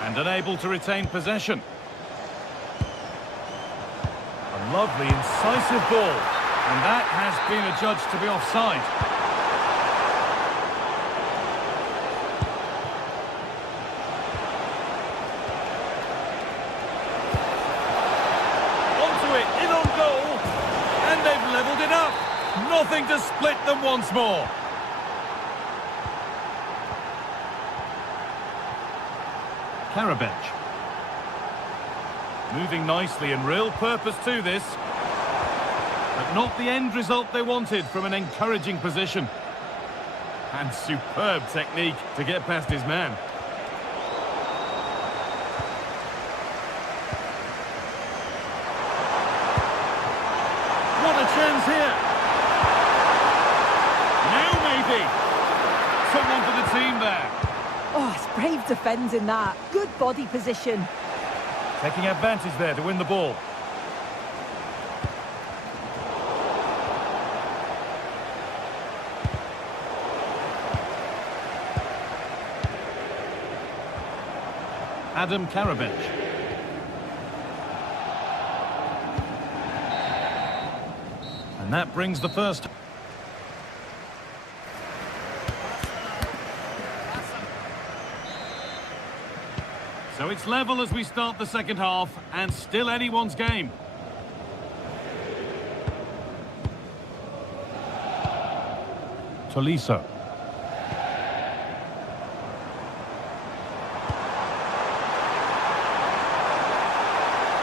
And unable to retain possession. A lovely, incisive ball. And that has been adjudged to be offside. Onto it, in on goal. And they've levelled it up. Nothing to split them once more. Karabech. Moving nicely and real purpose to this. But not the end result they wanted from an encouraging position. And superb technique to get past his man. What a chance here. Now maybe. Someone for the team there. Oh, it's brave defending that. Good body position. Taking advantage there to win the ball. Adam Karabech. And that brings the first. So it's level as we start the second half, and still anyone's game. Tolisso.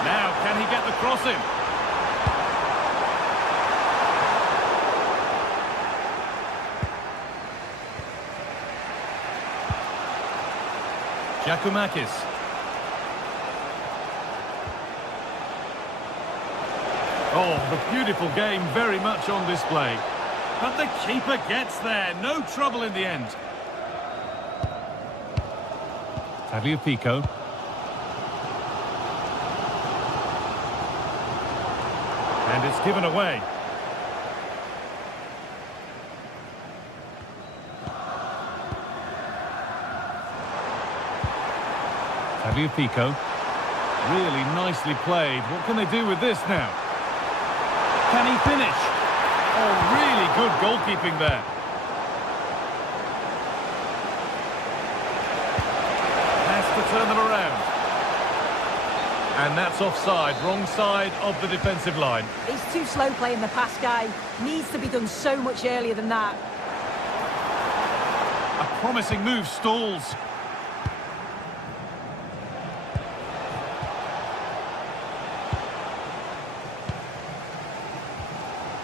Now, can he get the cross in? Giacomakis. Oh, the beautiful game very much on display. But the keeper gets there. No trouble in the end. Tagliafico. And it's given away. Tagliafico. Really nicely played. What can they do with this now? Can he finish? Oh, really good goalkeeping there. Has to turn them around. And that's offside, wrong side of the defensive line. He's too slow playing the pass, guy. Needs to be done so much earlier than that. A promising move stalls.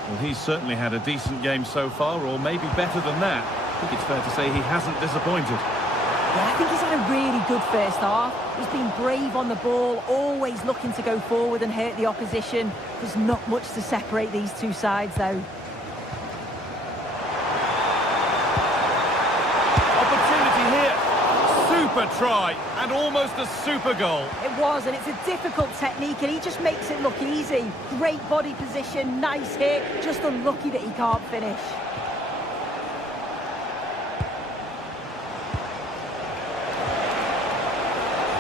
Well, he's certainly had a decent game so far, or maybe better than that. I think it's fair to say he hasn't disappointed. Yeah, I think he's had a really good first half. He's been brave on the ball, always looking to go forward and hurt the opposition. There's not much to separate these two sides, though. Opportunity here. Super try, and almost a super goal. It was, and it's a difficult technique, and he just makes it look easy. Great body position, nice hit, just unlucky that he can't finish.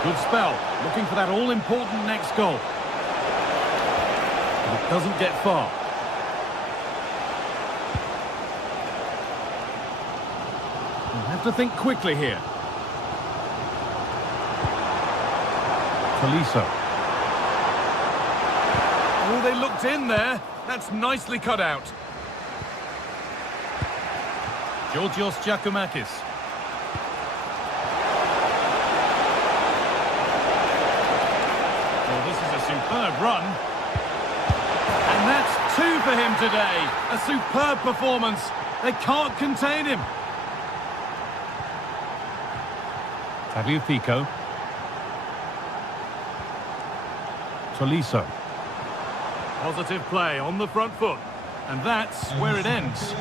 Good spell, looking for that all-important next goal. But it doesn't get far. We'll have to think quickly here. Tolisso. Oh, they looked in there. That's nicely cut out. Georgios Giacomakis. Superb run. And that's two for him today. A superb performance. They can't contain him. Tagliafico. Tolisso. Positive play on the front foot. And that's where it ends.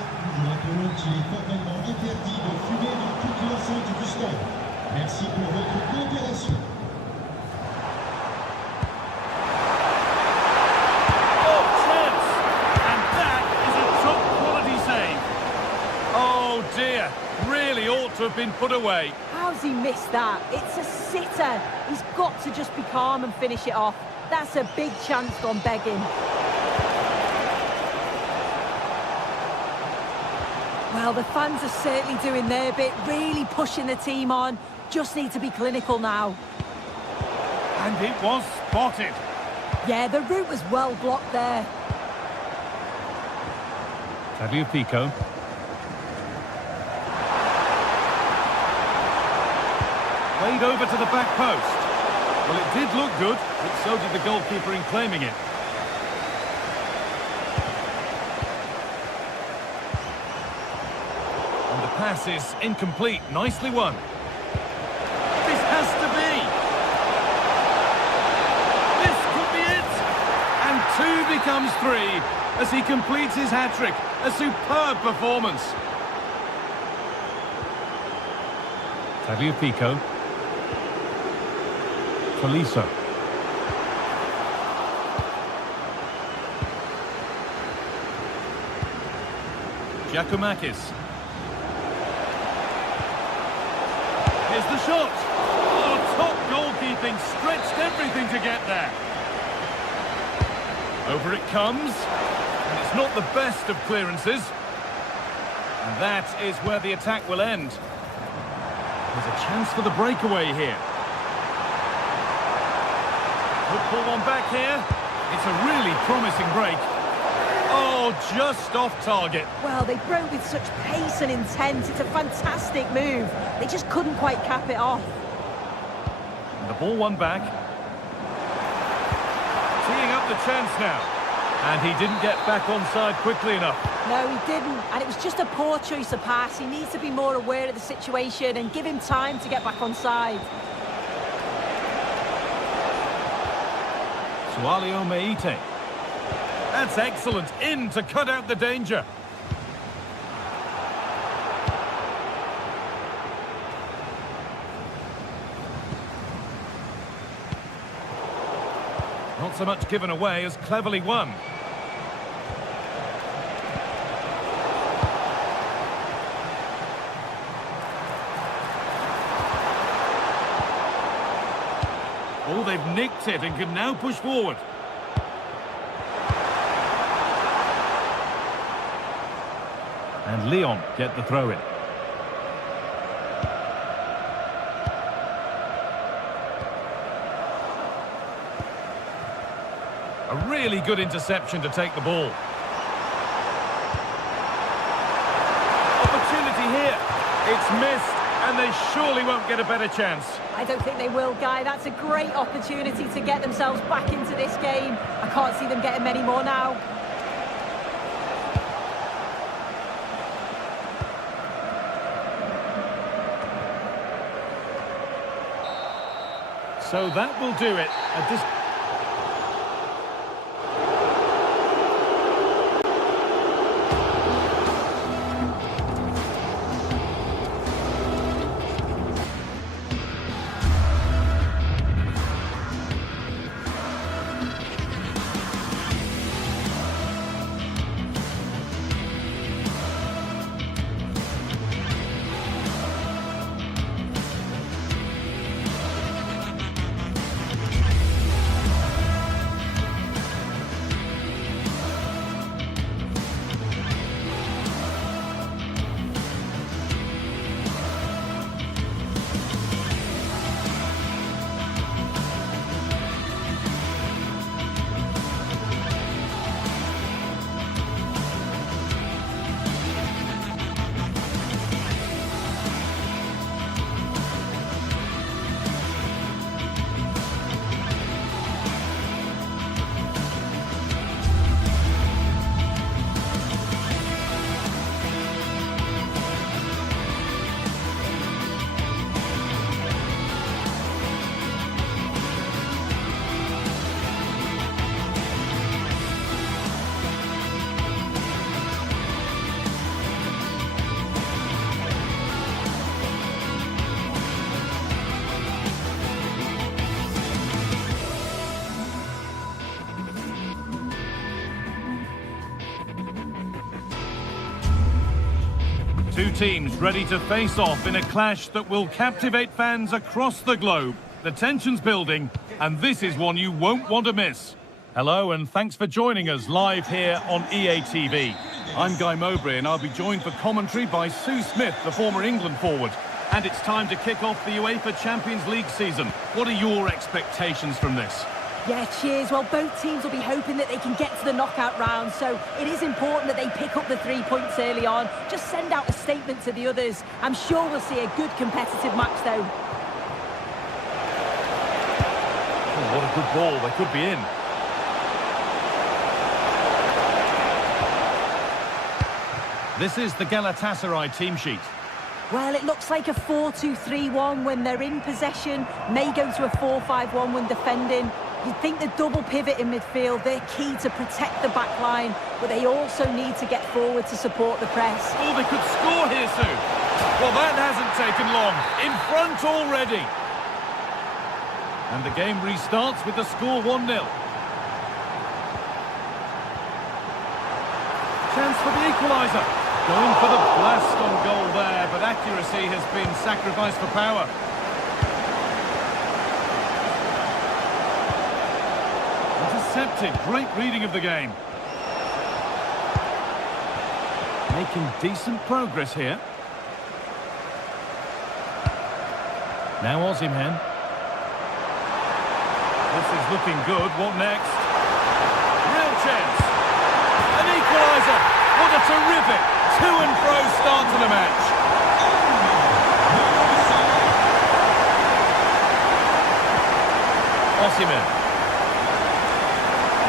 Dear, really ought to have been put away. How's he missed that? It's a sitter. He's got to just be calm and finish it off. That's a big chance gone begging. Well, the fans are certainly doing their bit, really pushing the team on. Just need to be clinical now. And it was spotted. Yeah, the route was well blocked there. Tagliafico. Played over to the back post. Well, it did look good, but so did the goalkeeper in claiming it. And the pass is incomplete. Nicely won. This has to be. This could be it. And two becomes three as he completes his hat-trick. A superb performance. Tagliafico. Tolisso. Giacomakis. Here's the shot. Oh, top goalkeeping, stretched everything to get there. Over it comes. And it's not the best of clearances. And that is where the attack will end. There's a chance for the breakaway here. Good ball on back here. It's a really promising break. Oh, just off target. Well, they broke with such pace and intent. It's a fantastic move. They just couldn't quite cap it off. And the ball won back. Teeing up the chance now. And he didn't get back onside quickly enough. No, he didn't. And it was just a poor choice of pass. He needs to be more aware of the situation and give him time to get back onside. Sualio Meite. That's excellent. In to cut out the danger. Not so much given away as cleverly won. Oh, they've nicked it and can now push forward. And Lyon get the throw-in. A really good interception to take the ball. Opportunity here. It's missed, and they surely won't get a better chance. I don't think they will, Guy. That's a great opportunity to get themselves back into this game. I can't see them getting many more now. So that will do it. Two teams ready to face off in a clash that will captivate fans across the globe. The tension's building, and this is one you won't want to miss. Hello, and thanks for joining us live here on EA TV. I'm Guy Mowbray, and I'll be joined for commentary by Sue Smith, the former England forward. And it's time to kick off the UEFA Champions League season. What are your expectations from this? Yeah, cheers. Well, both teams will be hoping that they can get to the knockout round, so it is important that they pick up the 3 points early on. Just send out a statement to the others. I'm sure we'll see a good competitive match, though. Oh, what a good ball. They could be in. This is the Galatasaray team sheet. Well, it looks like a 4-2-3-1 when they're in possession. May go to a 4-5-1 when defending. You'd think the double pivot in midfield, they're key to protect the back line, but they also need to get forward to support the press. Oh, they could score here, Sue. Well, that hasn't taken long. In front already. And the game restarts with the score 1-0. Chance for the equaliser. Going for the blast on goal there, but accuracy has been sacrificed for power. Intercepted. Great reading of the game. Making decent progress here. Now Osimhen. This is looking good. What next? Real chance. An equaliser. What a terrific to-and-fro start to the match. Osimhen.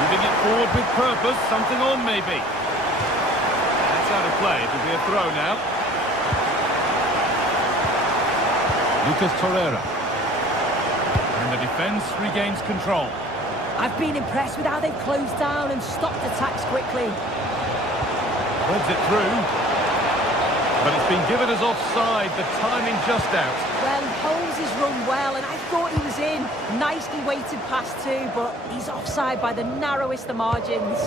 Moving it forward with purpose. Something on, maybe. That's out of play. It'll be a throw now. Lucas Torreira. And the defence regains control. I've been impressed with how they've closed down and stopped attacks quickly. Threads it through. But it's been given as offside. The timing just out. Well, Holmes has run well, and I thought he was in. Nicely weighted pass too, but he's offside by the narrowest of margins.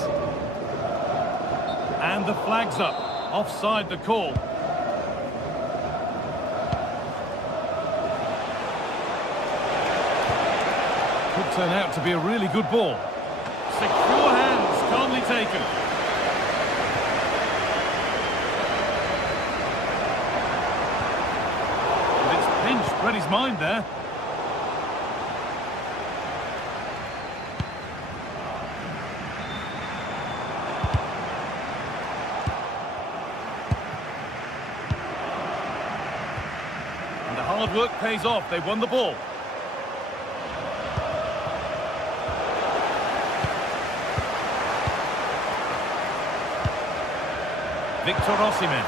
And the flag's up. Offside the call. Could turn out to be a really good ball. Secure hands, calmly taken. But it's pinched Reddy's mind there. And the hard work pays off. They won the ball. Victor Osimhen.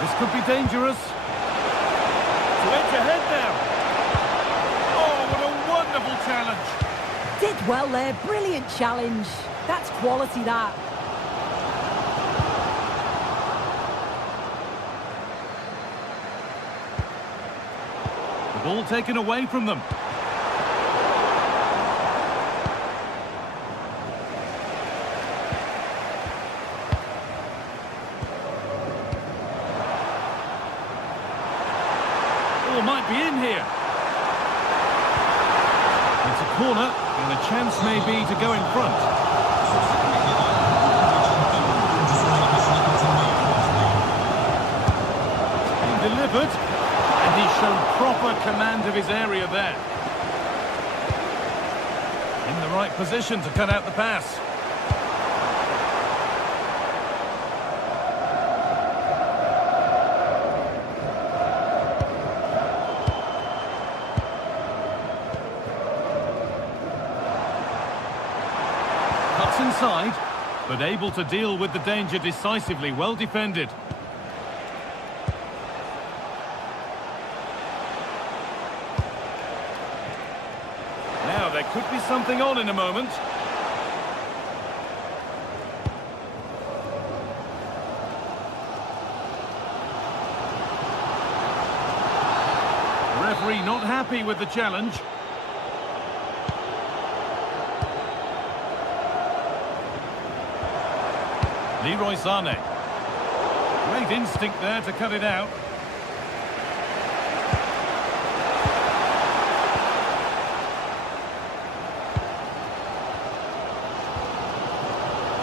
This could be dangerous. To edge ahead now. Oh, what a wonderful challenge. Did well there, brilliant challenge. That's quality, that. The ball taken away from them. Might be in here. It's a corner, and a chance may be to go in front. Being delivered, and he's shown proper command of his area there. In the right position to cut out the pass. Inside, but able to deal with the danger decisively. Well defended. Now there could be something on in a moment. Referee not happy with the challenge. Leroy Sané. Great instinct there to cut it out.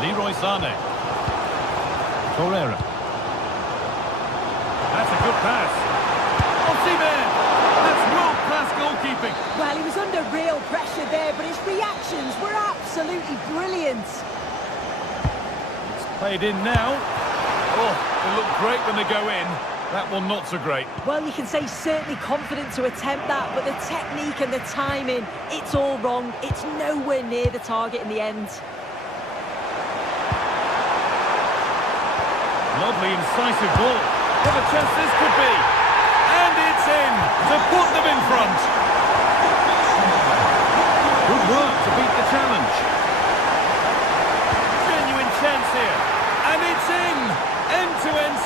Leroy Sané. Torreira. That's a good pass. Osimhen! That's world-class goalkeeping. Well, he was under real pressure there, but his reactions were absolutely brilliant. Played in now. Oh, they look great when they go in. That one not so great. Well, you can say certainly confident to attempt that, but the technique and the timing, it's all wrong. It's nowhere near the target in the end. Lovely, incisive ball. What a chance this could be. And it's in to put them in front. Good work to beat the challenge.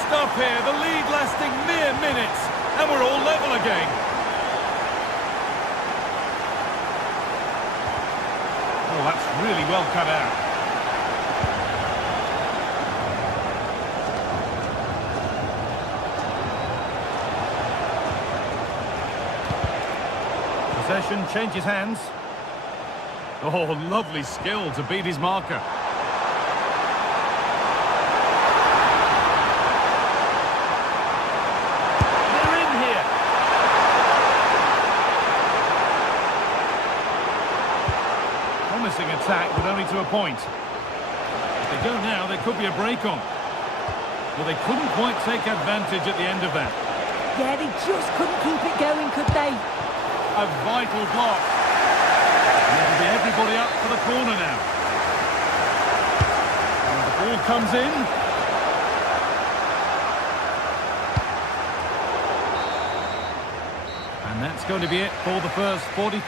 stuff here. The lead lasting mere minutes, and we're all level again. Oh, that's really well cut out. Possession changes hands. Oh, lovely skill to beat his marker. They're in here. Promising attack, but only to a point. If they go now, there could be a break on. Well, they couldn't quite take advantage at the end of that. Yeah, they just couldn't keep it going, could they? A vital block. It'll be everybody up for the corner now. And the ball comes in. And that's going to be it for the first 45.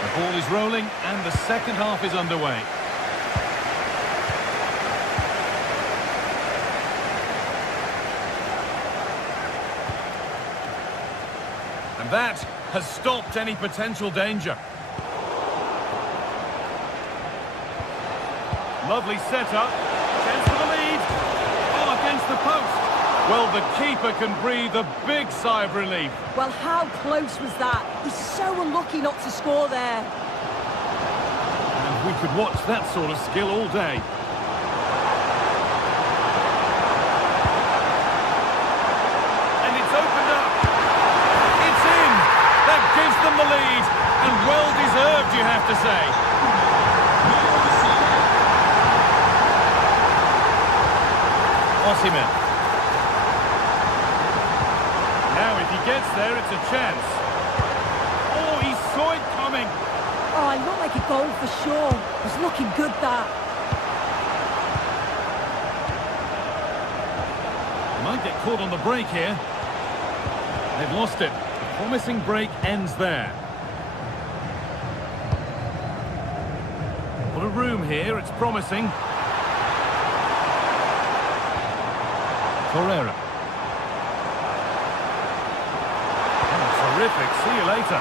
The ball is rolling and the second half is underway. And that has stopped any potential danger. Lovely setup. Chance for the lead. Oh, against the post. Well, the keeper can breathe a big sigh of relief. Well, how close was that? He's so unlucky not to score there. And we could watch that sort of skill all day. And it's opened up. It's in. That gives them the lead. And well deserved, you have to say. Osimhen. Now, if he gets there, it's a chance. Oh, he saw it coming. Oh, it looked like a goal for sure. It was looking good, that. Might get caught on the break here. They've lost it. The promising break ends there. What a room here, it's promising. Torreira. Oh, terrific, see you later.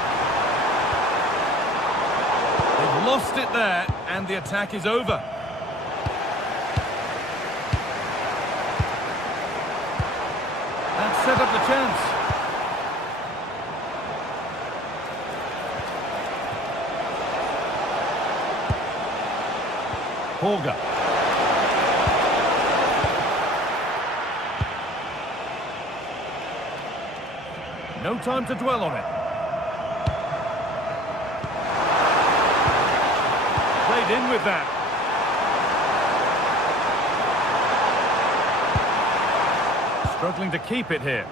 They've lost it there, and the attack is over. That set up the chance. Holger. No time to dwell on it. Played in with that. Struggling to keep it here.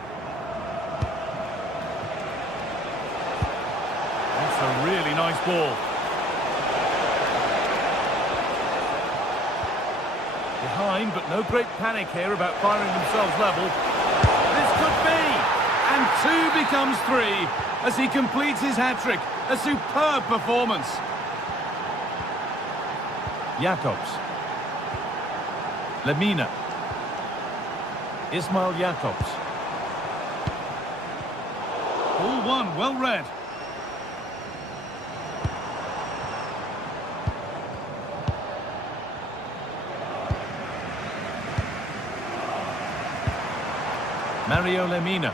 That's a really nice ball. Behind, but no great panic here about firing themselves level. This could be! And 2 becomes 3 as he completes his hat-trick. A superb performance. Jacobs. Lemina. Ismail Jacobs. All one, well read. Mario Lemina.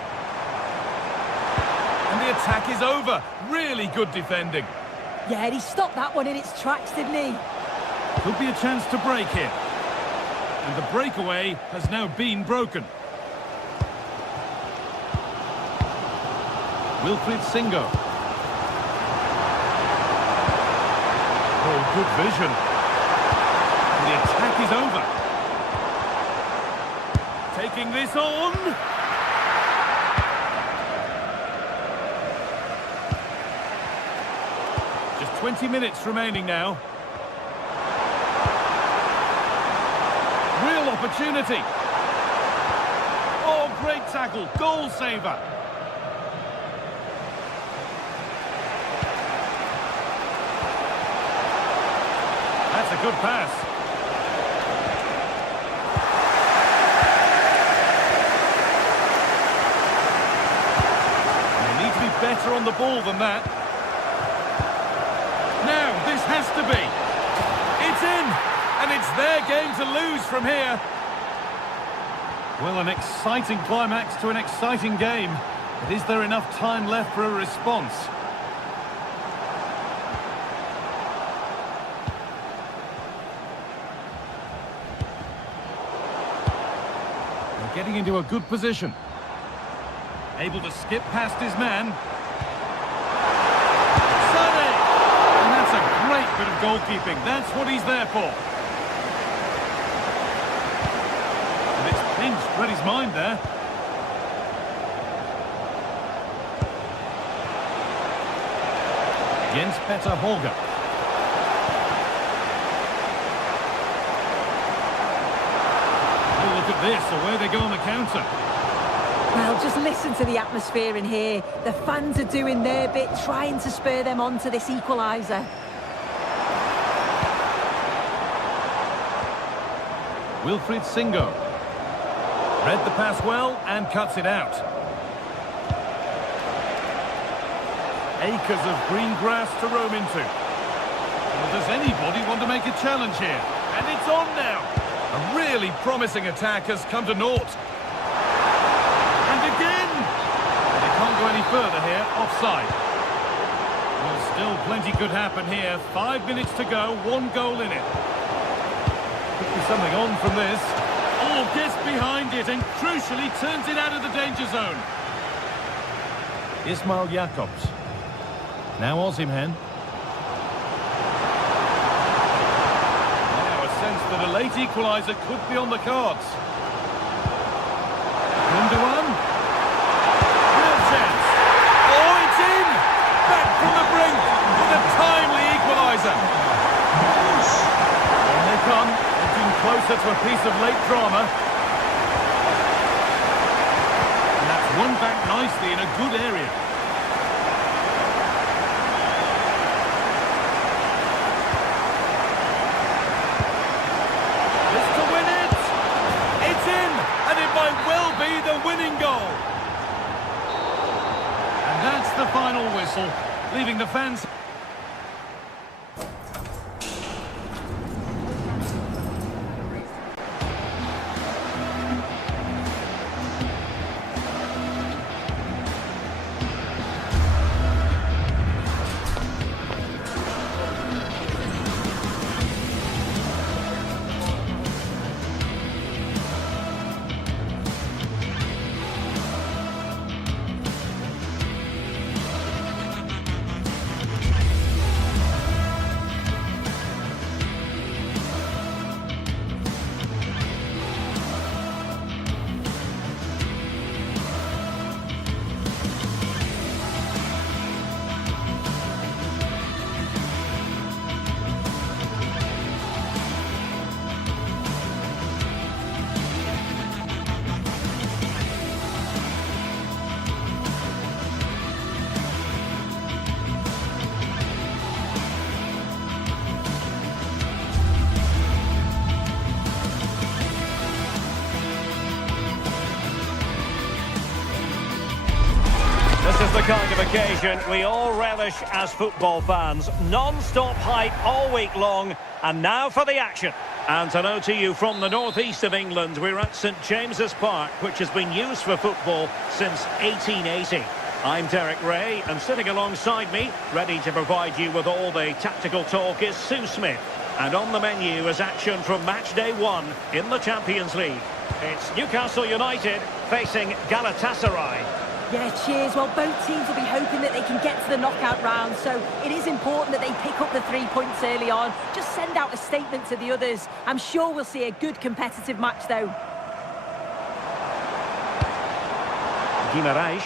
And the attack is over. Really good defending. Yeah, he stopped that one in its tracks, didn't he? Could be a chance to break here. And the breakaway has now been broken. Wilfried Singo. Oh, good vision. And the attack is over. Taking this on. Just 20 minutes remaining now. Real opportunity. Oh, great tackle. Goal saver. That's a good pass. They need to be better on the ball than that. Now, this has to be. It's in! And it's their game to lose from here. Well, an exciting climax to an exciting game. But is there enough time left for a response? They're getting into a good position. Able to skip past his man. And that's a great bit of goalkeeping. That's what he's there for. And it's pinched, read his mind there. Jens Petter Holger. Oh, look at this, away they go on the counter. Well, just listen to the atmosphere in here. The fans are doing their bit, trying to spur them on to this equaliser. Wilfried Singo. Read the pass well and cuts it out. Acres of green grass to roam into. Well, does anybody want to make a challenge here? And it's on now. A really promising attack has come to naught. And again! They can't go any further here, offside. Well, still plenty could happen here. 5 minutes to go, 1 goal in it. Could be something on from this. Oh, gets behind it and crucially turns it out of the danger zone. Ismail Jacobs. Now Osimhen. Now a sense that a late equaliser could be on the cards. Gundogan. Real chance. Oh, it's in! Back from the brink with a timely equaliser. And they come, edging closer to a piece of late drama. And that's won back nicely in a good area. The winning goal. And that's the final whistle, leaving the fans. This is the kind of occasion we all relish as football fans. Non-stop hype all week long, and now for the action. And hello to you from the northeast of England. We're at St James's Park, which has been used for football since 1880. I'm Derek Ray, and sitting alongside me, ready to provide you with all the tactical talk, is Sue Smith. And on the menu is action from match day 1 in the Champions League. It's Newcastle United facing Galatasaray. Yeah, cheers. Well, both teams will be hoping that they can get to the knockout round, so it is important that they pick up the 3 points early on. Just send out a statement to the others. I'm sure we'll see a good competitive match, though. Guimaraes.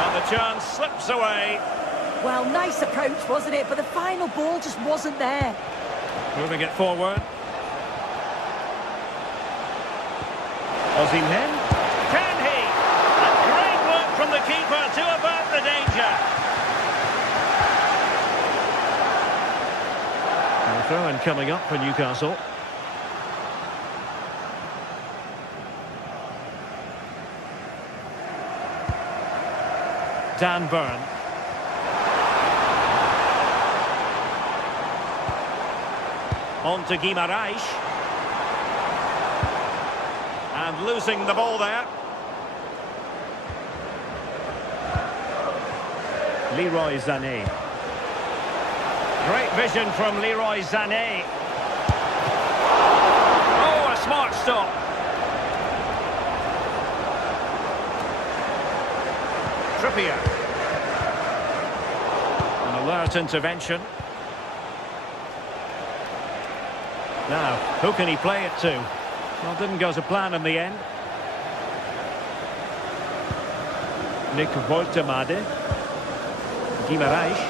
And the chance slips away. Well, nice approach, wasn't it? But the final ball just wasn't there. Moving it forward. Osimhen. Can he? And great work from the keeper to avert the danger. Throw-in coming up for Newcastle. Dan Burn. On to Guimarães. And losing the ball there. Leroy Sané. Great vision from Leroy Sané. Oh, a smart stop. Trippier. An alert intervention. Now, who can he play it to? Well, didn't go to plan in the end. Nick Woltemade. Guimarães.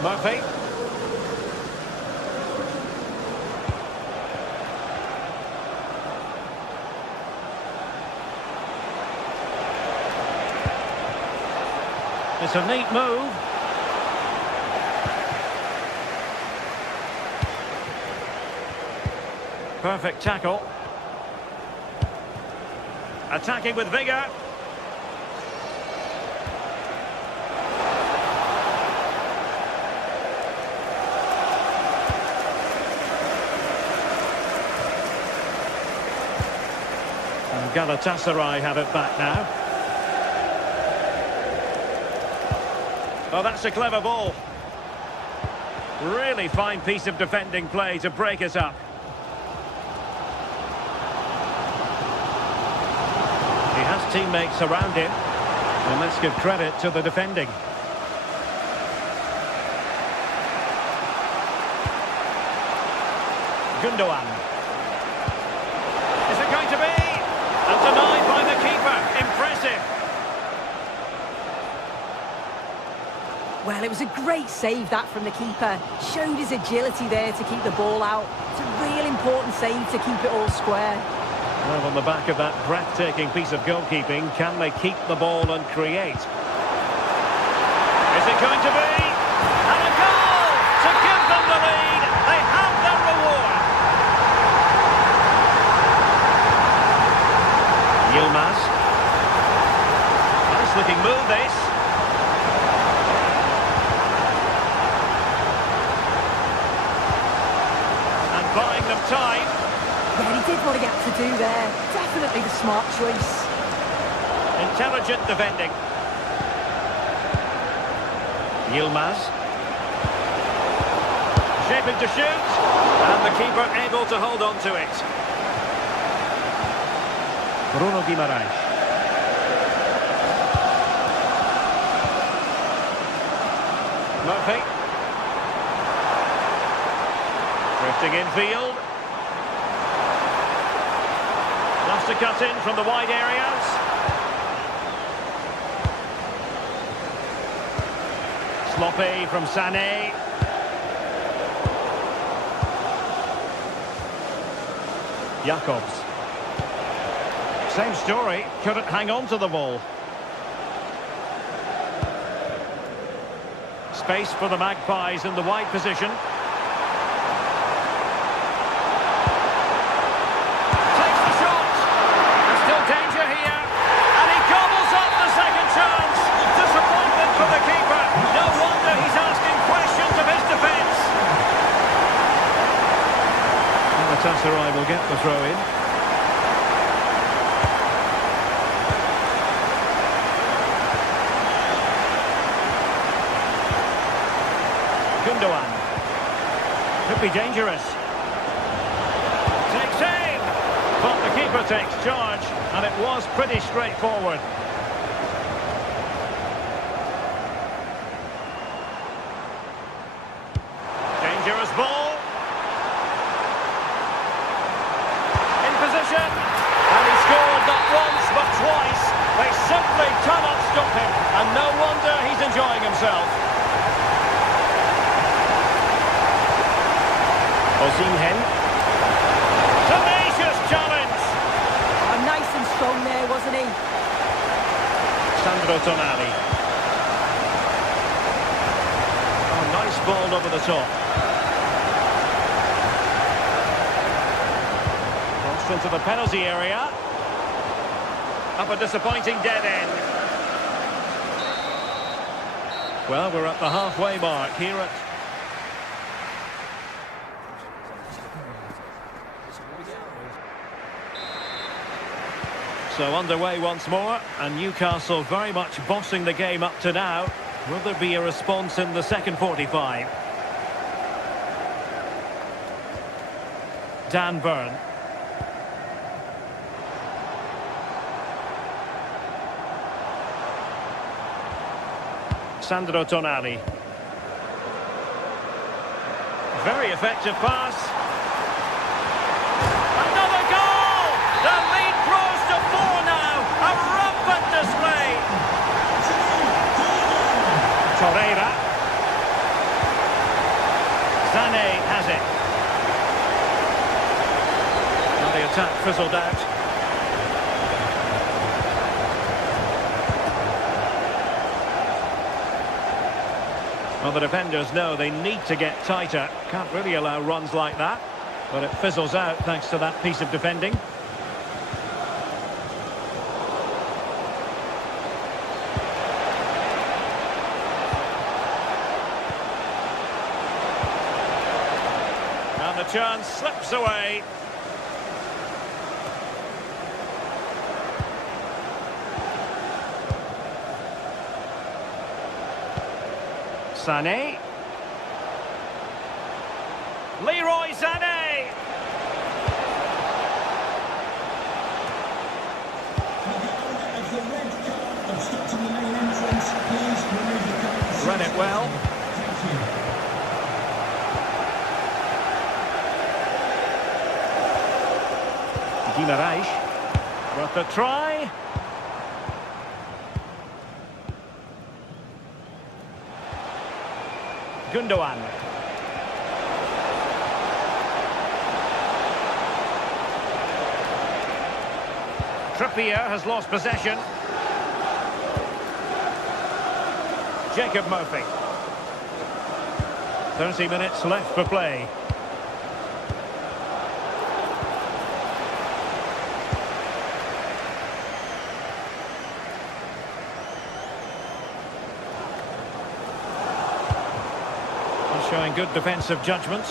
Murphy. It's a neat move. Perfect tackle. Attacking with vigour. And Galatasaray have it back now. Oh, that's a clever ball. Really fine piece of defending play to break us up. He has teammates around him. And let's give credit to the defending. Gundogan. Is it going to be? And denied by the keeper. Impressive. Well, it was a great save, that, from the keeper. Showed his agility there to keep the ball out. It's a real important save to keep it all square. Well, on the back of that breathtaking piece of goalkeeping, can they keep the ball and create? Is it going to be? And a goal to give them the lead. They have their reward. Yilmaz. Nice looking move, this. Buying them time. Yeah, he did what he had to do there. Definitely the smart choice. Intelligent defending. Yilmaz. Shaping to shoot. And the keeper able to hold on to it. Bruno Guimarães. Murphy. Drifting infield. Wants to cut in from the wide areas. Sloppy from Sané. Jacobs. Same story, couldn't hang on to the ball. Space for the Magpies in the wide position. Galatasaray will get the throw in. Gundogan. Could be dangerous. Takes aim. But the keeper takes charge, and it was pretty straightforward. Dangerous ball. And he scored not once but twice. They simply cannot stop him, and no wonder he's enjoying himself. Osimhen. Tenacious challenge. I Sandro Tonali. Oh, nice ball over the top. Crossed into the penalty area. Up a disappointing dead end. Well, we're at the halfway mark here at... So underway once more, and Newcastle very much bossing the game up to now. Will there be a response in the second 45? Dan Burn. Sandro Tonali. Very effective pass. Another goal! The lead grows to 4 now. A rampant display. Torreira. Sané has it. Now the attack fizzled out. Well, the defenders know they need to get tighter. Can't really allow runs like that. But it fizzles out thanks to that piece of defending. And the chance slips away. Sané. Leroy Sané. Run it well. Guimarães. Worth a try. Gundogan. Trippier has lost possession. Jacob Murphy. 30 minutes left for play. Showing good defensive judgment.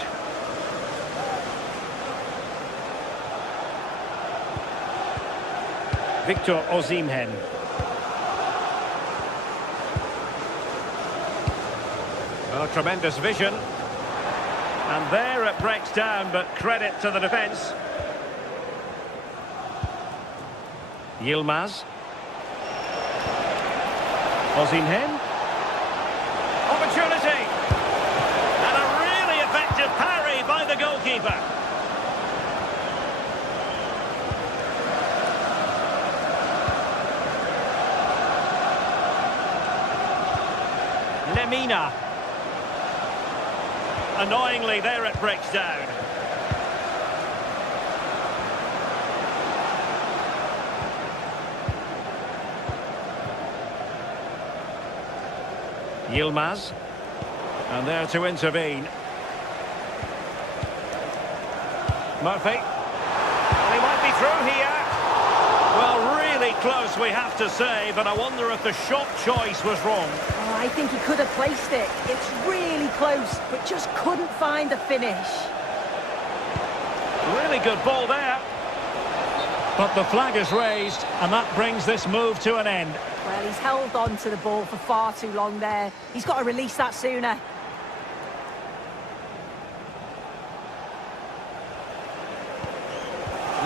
Victor Osimhen. Oh, tremendous vision. And there it breaks down, but credit to the defence. Yilmaz. Osimhen. Opportunity. Parry by the goalkeeper. Lemina. Annoyingly, there it breaks down. Yilmaz. And there to intervene. Murphy. Well, he might be through here. Well, really close, we have to say, but I wonder if the shot choice was wrong. Oh, I think he could have placed it. It's really close, but just couldn't find the finish. Really good ball there. But the flag is raised, and that brings this move to an end. Well, he's held on to the ball for far too long there. He's got to release that sooner.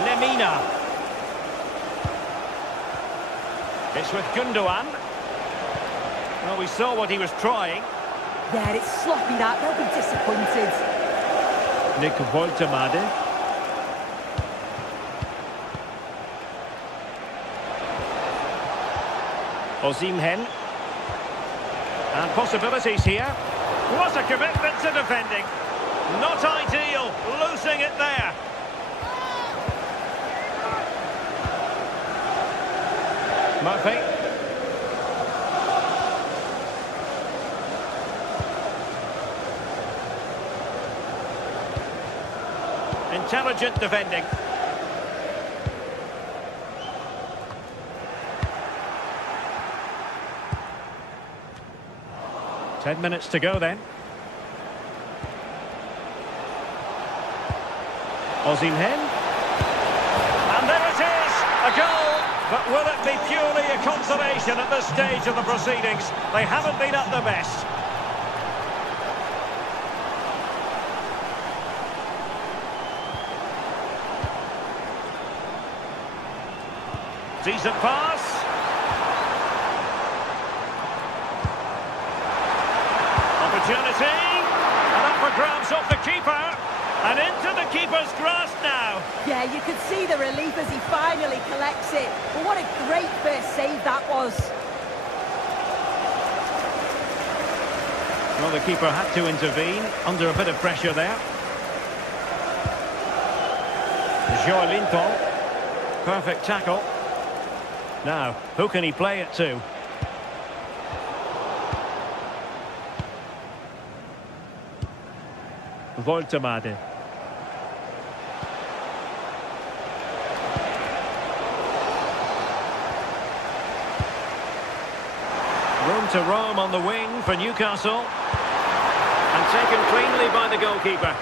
Lemina. It's with Gundogan. Well, we saw what he was trying. Yeah, it's sloppy that. They'll be disappointed. Nick Woltemade. Osimhen. And possibilities here. What a commitment to defending. Not ideal, losing it there. Murphy. Intelligent defending. Ten minutes to go then. Osimhen. And there it is, a goal. But will it be purely a consolation at this stage of the proceedings? They haven't been at their best. Decent pass. Opportunity. And up for grabs off the keeper. And into the keeper's grasp now. Yeah, you could see the relief as he finally collects it. But what a great first save that was. Well, the keeper had to intervene under a bit of pressure there. Joelinton. Perfect tackle. Now, who can he play it to? Voltemade. Room to roam on the wing for Newcastle. And taken cleanly by the goalkeeper.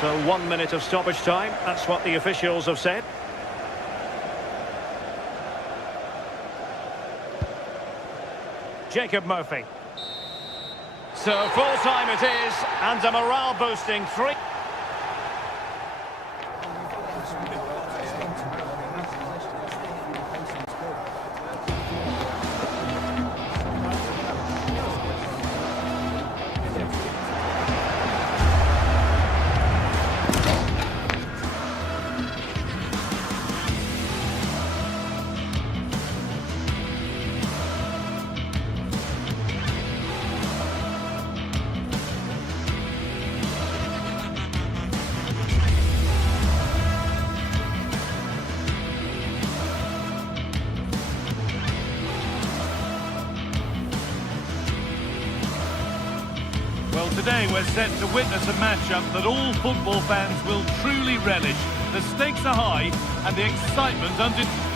So 1 minute of stoppage time, that's what the officials have said. Jacob Murphy. So full time it is, and a morale boosting 3. Well, today we're set to witness a matchup that all football fans will truly relish. The stakes are high and the excitement undeniable.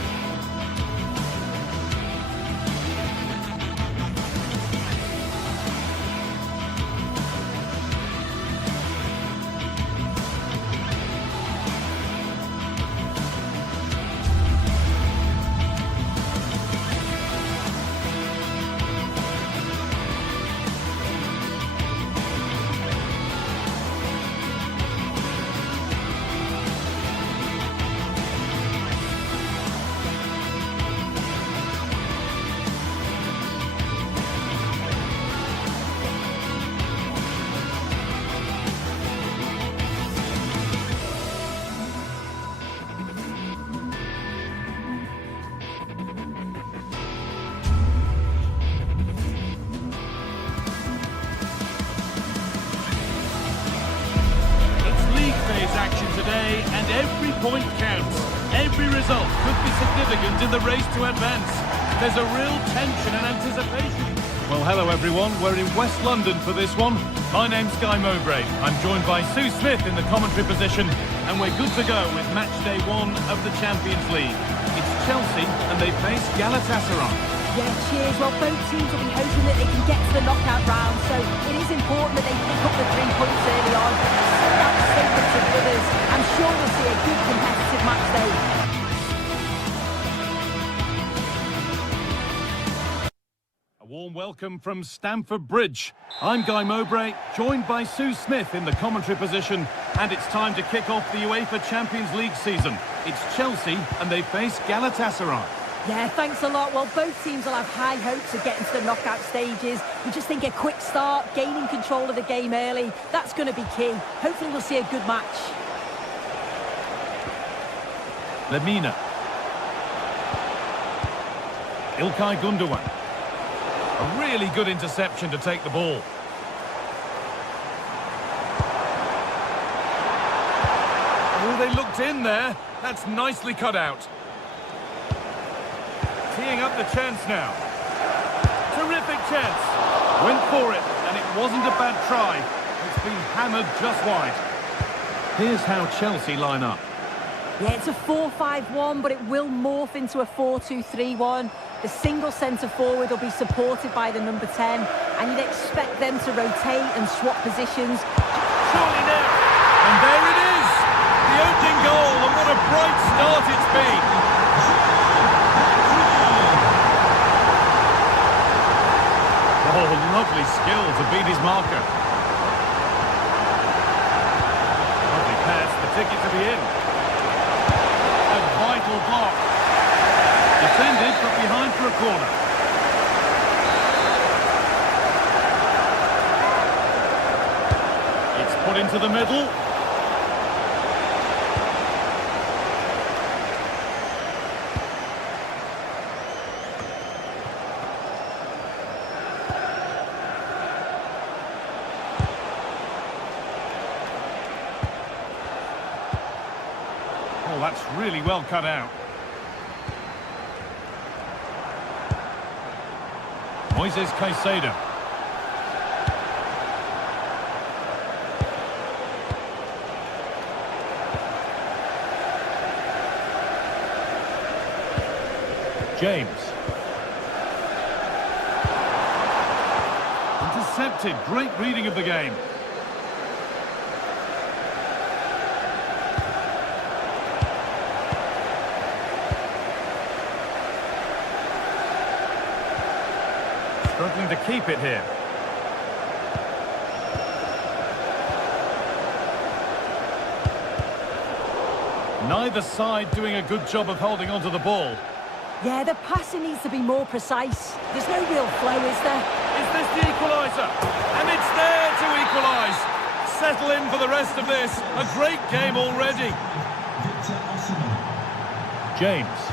Action today, and every point counts. Every result could be significant in the race to advance. There's a real tension and anticipation. Well, hello everyone. We're in West London for this one. My name's Guy Mowbray. I'm joined by Sue Smith in the commentary position, and we're good to go with match day 1 of the Champions League. It's Chelsea, and they face Galatasaray. Yeah, cheers. Well, both teams will be hoping that they can get to the knockout round, so it is important that they pick up the 3 points early on. That's so much of the others. I'm sure we'll see a good competitive match though. A warm welcome from Stamford Bridge. I'm Guy Mowbray, joined by Sue Smith in the commentary position, and it's time to kick off the UEFA Champions League season. It's Chelsea, and they face Galatasaray. Yeah, thanks a lot. Well, both teams will have high hopes of getting to the knockout stages. We just think a quick start, gaining control of the game early, that's going to be key. Hopefully we'll see a good match. Lemina. Ilkay Gundogan. A really good interception to take the ball. Oh, they looked in there. That's nicely cut out. Teeing up the chance now. Terrific chance. Went for it, and it wasn't a bad try. It's been hammered just wide. Here's how Chelsea line up. Yeah, it's a 4-5-1, but it will morph into a 4-2-3-1. The single centre-forward will be supported by the number 10, and you'd expect them to rotate and swap positions. Surely now. And there it is! The opening goal, and what a bright start it's been. Oh, lovely skill to beat his marker. Lovely pass, the ticket to the in. A vital block. Defended, but behind for a corner. It's put into the middle. Oh, that's really well cut out. Moises Caicedo. James. Intercepted. Great reading of the game. Struggling to keep it here. Neither side doing a good job of holding onto the ball. Yeah, the passing needs to be more precise. There's no real flow, is there? Is this the equaliser? And it's there to equalise. Settle in for the rest of this. A great game already. James.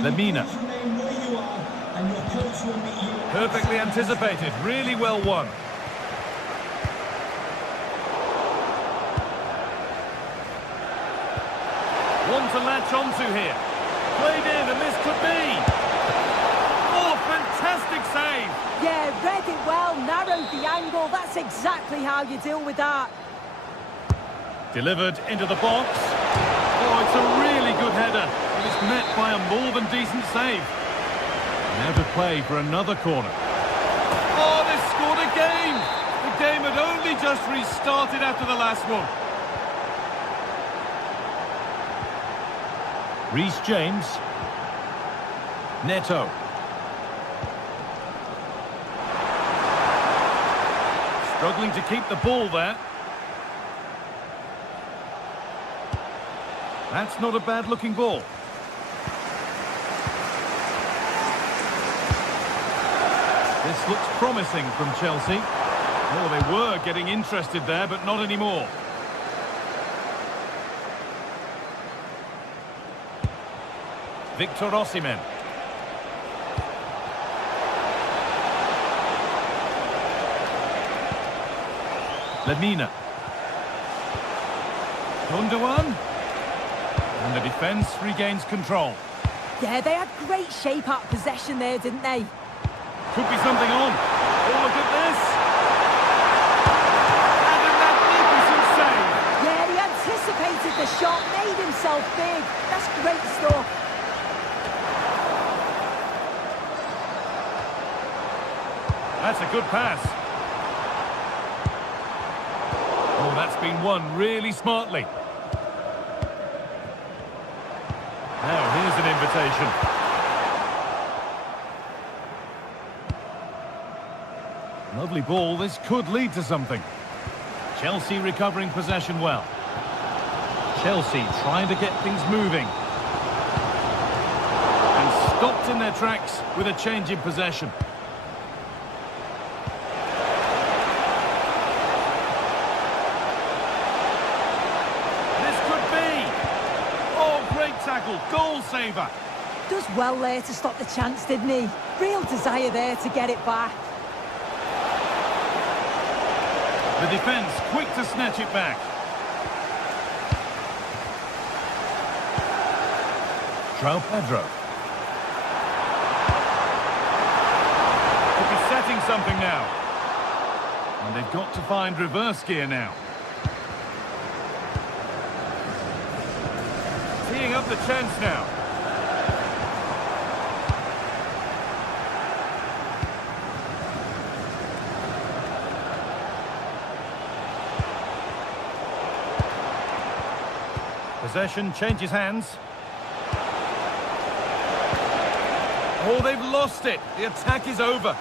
Lemina. Perfectly anticipated, really well won. One to latch onto here. Played in, and this could be. Oh, fantastic save. Yeah, read it well, narrowed the angle. That's exactly how you deal with that. Delivered into the box. Oh, it's a really good header. It is met by a more than decent save. Now to play for another corner. Oh, they scored again! The game had only just restarted after the last one. Reece James. Neto. Struggling to keep the ball there. That's not a bad-looking ball. This looks promising from Chelsea. Oh, they were getting interested there, but not anymore. Victor Osimhen. Lemina. Gundogan. And the defence regains control. Yeah, they had great shape up possession there, didn't they? Could be something on. Oh, look at this. And a magnificent save. Yeah, he anticipated the shot, made himself big. That's great stuff. That's a good pass. Oh, that's been won really smartly. Now, here's an invitation. Lovely ball. This could lead to something. Chelsea recovering possession well. Chelsea trying to get things moving. And stopped in their tracks with a change in possession. Tackle, goal saver. Does well there to stop the chance, didn't he? Real desire there to get it back. The defence quick to snatch it back. João Pedro. something now. And they've got to find reverse gear now. Teeing up the chance now. Possession changes hands. Oh, they've lost it. The attack is over.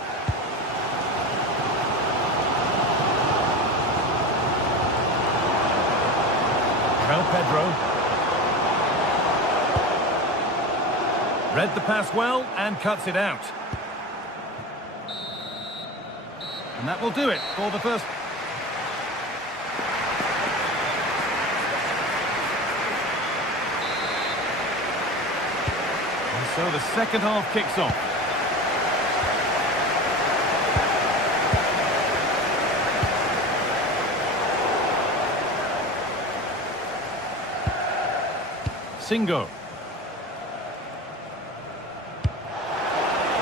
Pedro. Read the pass well and cuts it out. And that will do it for the first. And so the second half kicks off. Singo.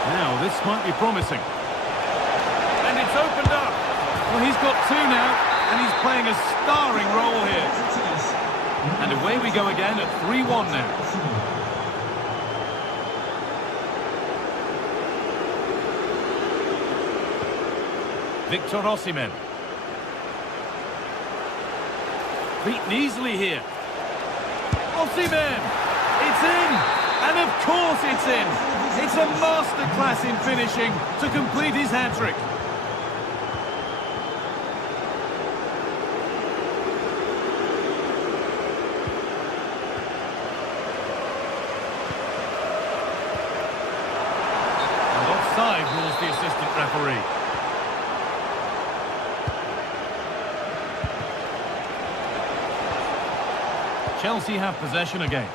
Now, this might be promising. And it's opened up. Well, he's got two now, and he's playing a starring role here. And away we go again at 3-1 now. Victor Osimhen. Beaten easily here. Osimhen! It's in! And of course it's in! It's a masterclass in finishing to complete his hat-trick. And offside rules the assistant referee. Chelsea have possession again.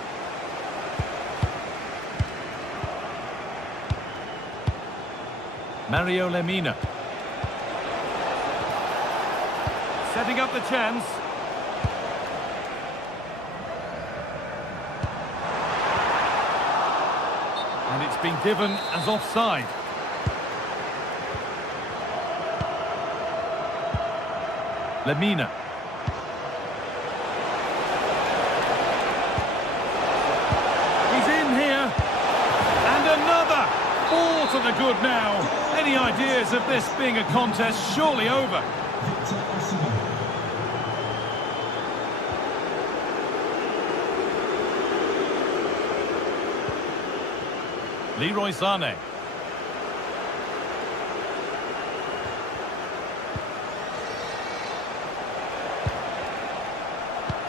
Mario Lemina. Setting up the chance. And it's been given as offside. Lemina. All to the good now. Any ideas of this being a contest surely over? Leroy Sané.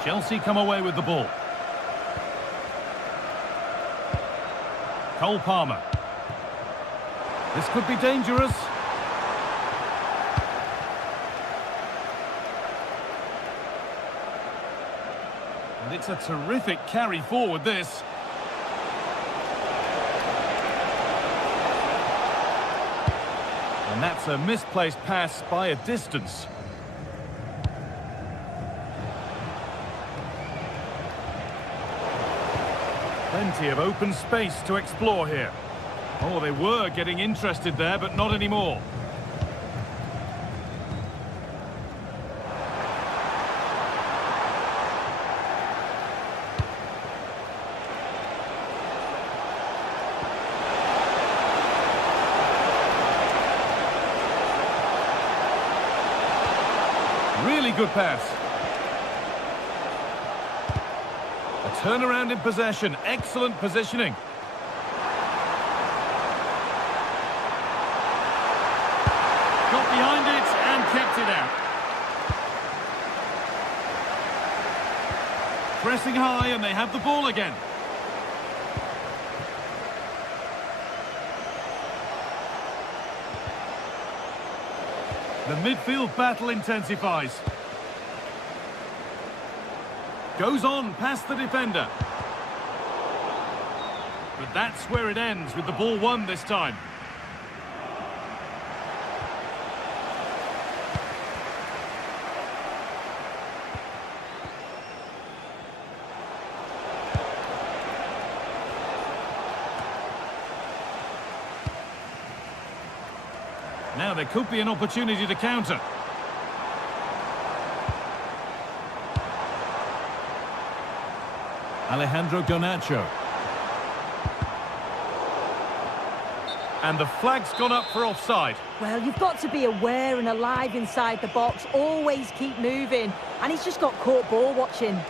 Chelsea come away with the ball. Cole Palmer. This could be dangerous. And it's a terrific carry forward, this. And that's a misplaced pass by a distance. Plenty of open space to explore here. Oh, they were getting interested there, but not anymore. Really good pass. A turnaround in possession. Excellent positioning. Behind it and kept it out. Pressing high and they have the ball again. The midfield battle intensifies. Goes on past the defender. But that's where it ends, with the ball won this time. Now there could be an opportunity to counter. Alejandro Garnacho. And the flag's gone up for offside. Well, you've got to be aware and alive inside the box. Always keep moving. And he's just got caught ball watching. And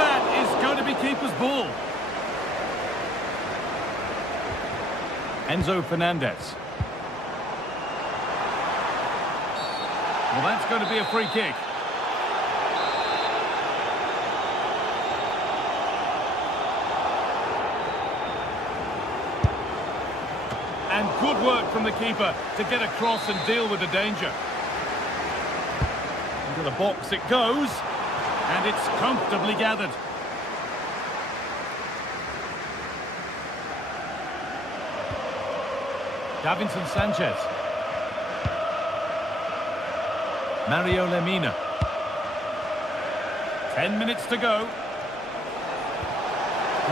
that is going to be keeper's ball. Enzo Fernandez. Well, that's going to be a free kick. And good work from the keeper to get across and deal with the danger. Into the box it goes. And it's comfortably gathered. Davinson Sanchez. Mario Lemina. 10 minutes to go.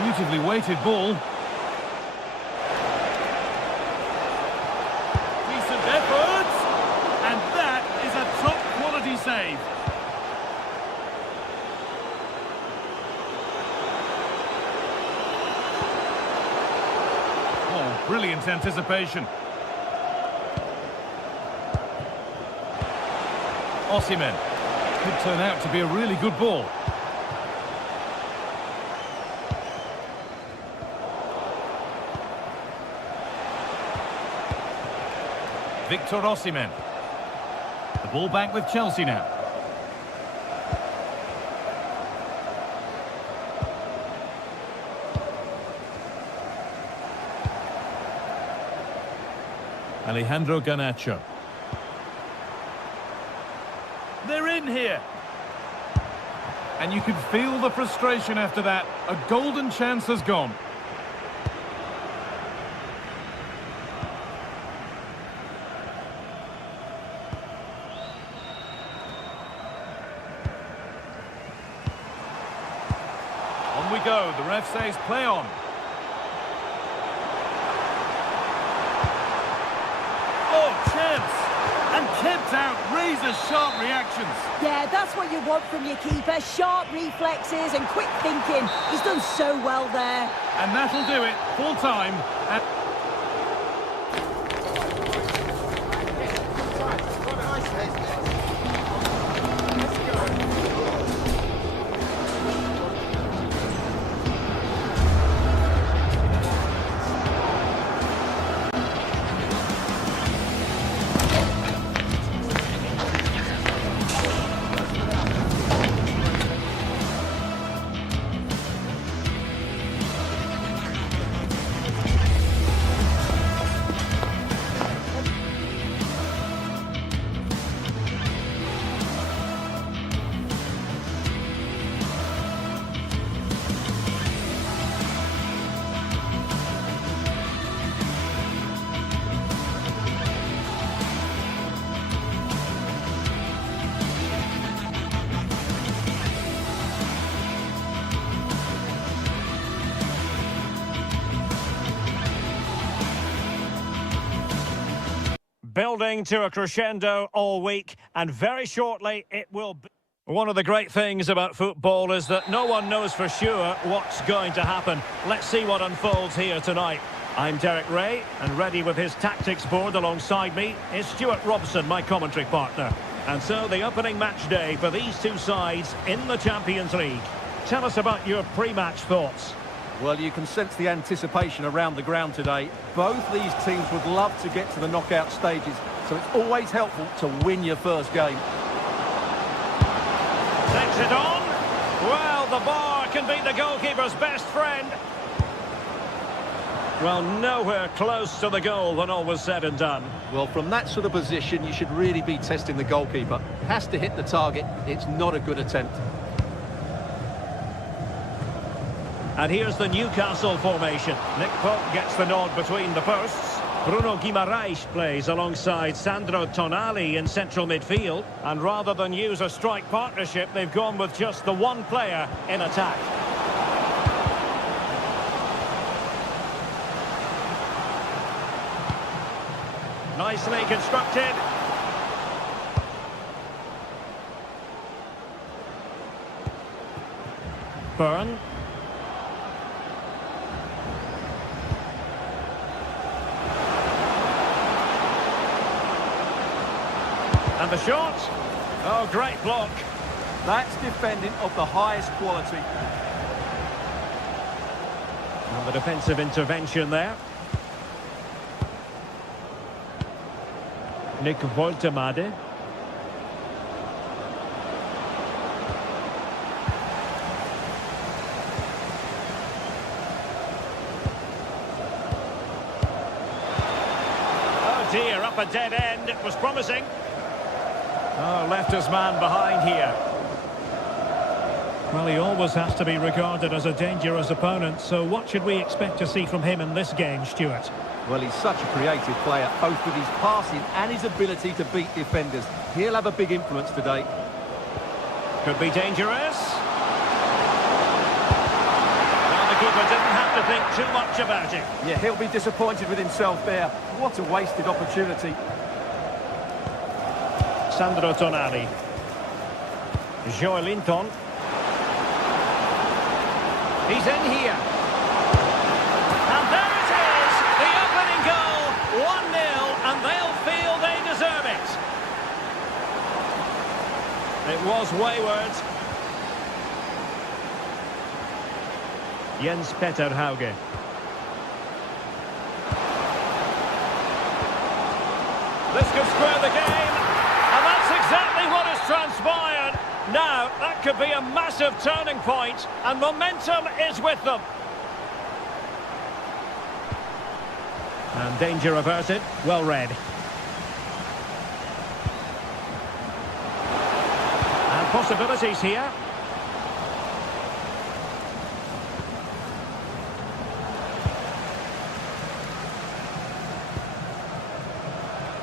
Beautifully weighted ball. Decent effort. And that is a top quality save. Oh, brilliant anticipation. Osimhen. Could turn out to be a really good ball. Victor Osimhen. The ball back with Chelsea now. Alejandro Garnacho. They're in here. And you can feel the frustration after that. A golden chance has gone. On we go. The ref says play on. Oh, chance! And kept out, razor-sharp reactions. Yeah, that's what you want from your keeper. Sharp reflexes and quick thinking. He's done so well there. And that'll do it. Full time. And building to a crescendo all week, and very shortly it will be. One of the great things about football is that no one knows for sure what's going to happen. Let's see what unfolds here tonight. I'm Derek Ray, and ready with his tactics board alongside me is Stuart Robson, my commentary partner. And so the opening match day for these two sides in the Champions League. Tell us about your pre-match thoughts. Well, you can sense the anticipation around the ground today. Both these teams would love to get to the knockout stages, so it's always helpful to win your first game. Takes it on. Well, the bar can be the goalkeeper's best friend. Well, nowhere close to the goal when all was said and done. Well, from that sort of position, you should really be testing the goalkeeper. Has to hit the target. It's not a good attempt. And here's the Newcastle formation. Nick Pope gets the nod between the posts. Bruno Guimaraes plays alongside Sandro Tonali in central midfield. And rather than use a strike partnership, they've gone with just the one player in attack. Nicely constructed. Burn. And the shot. Oh, great block. That's defending of the highest quality. And the defensive intervention there. Nick Woltemade. Oh dear, up a dead end. It was promising. Oh, left his man behind here. Well, he always has to be regarded as a dangerous opponent, so what should we expect to see from him in this game, Stuart? Well, he's such a creative player, both with his passing and his ability to beat defenders. He'll have a big influence today. Could be dangerous. Well, the keeper didn't have to think too much about it. Yeah, he'll be disappointed with himself there. What a wasted opportunity. Sandro Tonali. Joelinton. He's in here. And there it is! The opening goal! 1-0, and they'll feel they deserve it. It was wayward. Jens Peter Hauge. This could square the game. And that's exactly what has transpired. Now, that could be a massive turning point, and momentum is with them. And danger averted, well read. And possibilities here.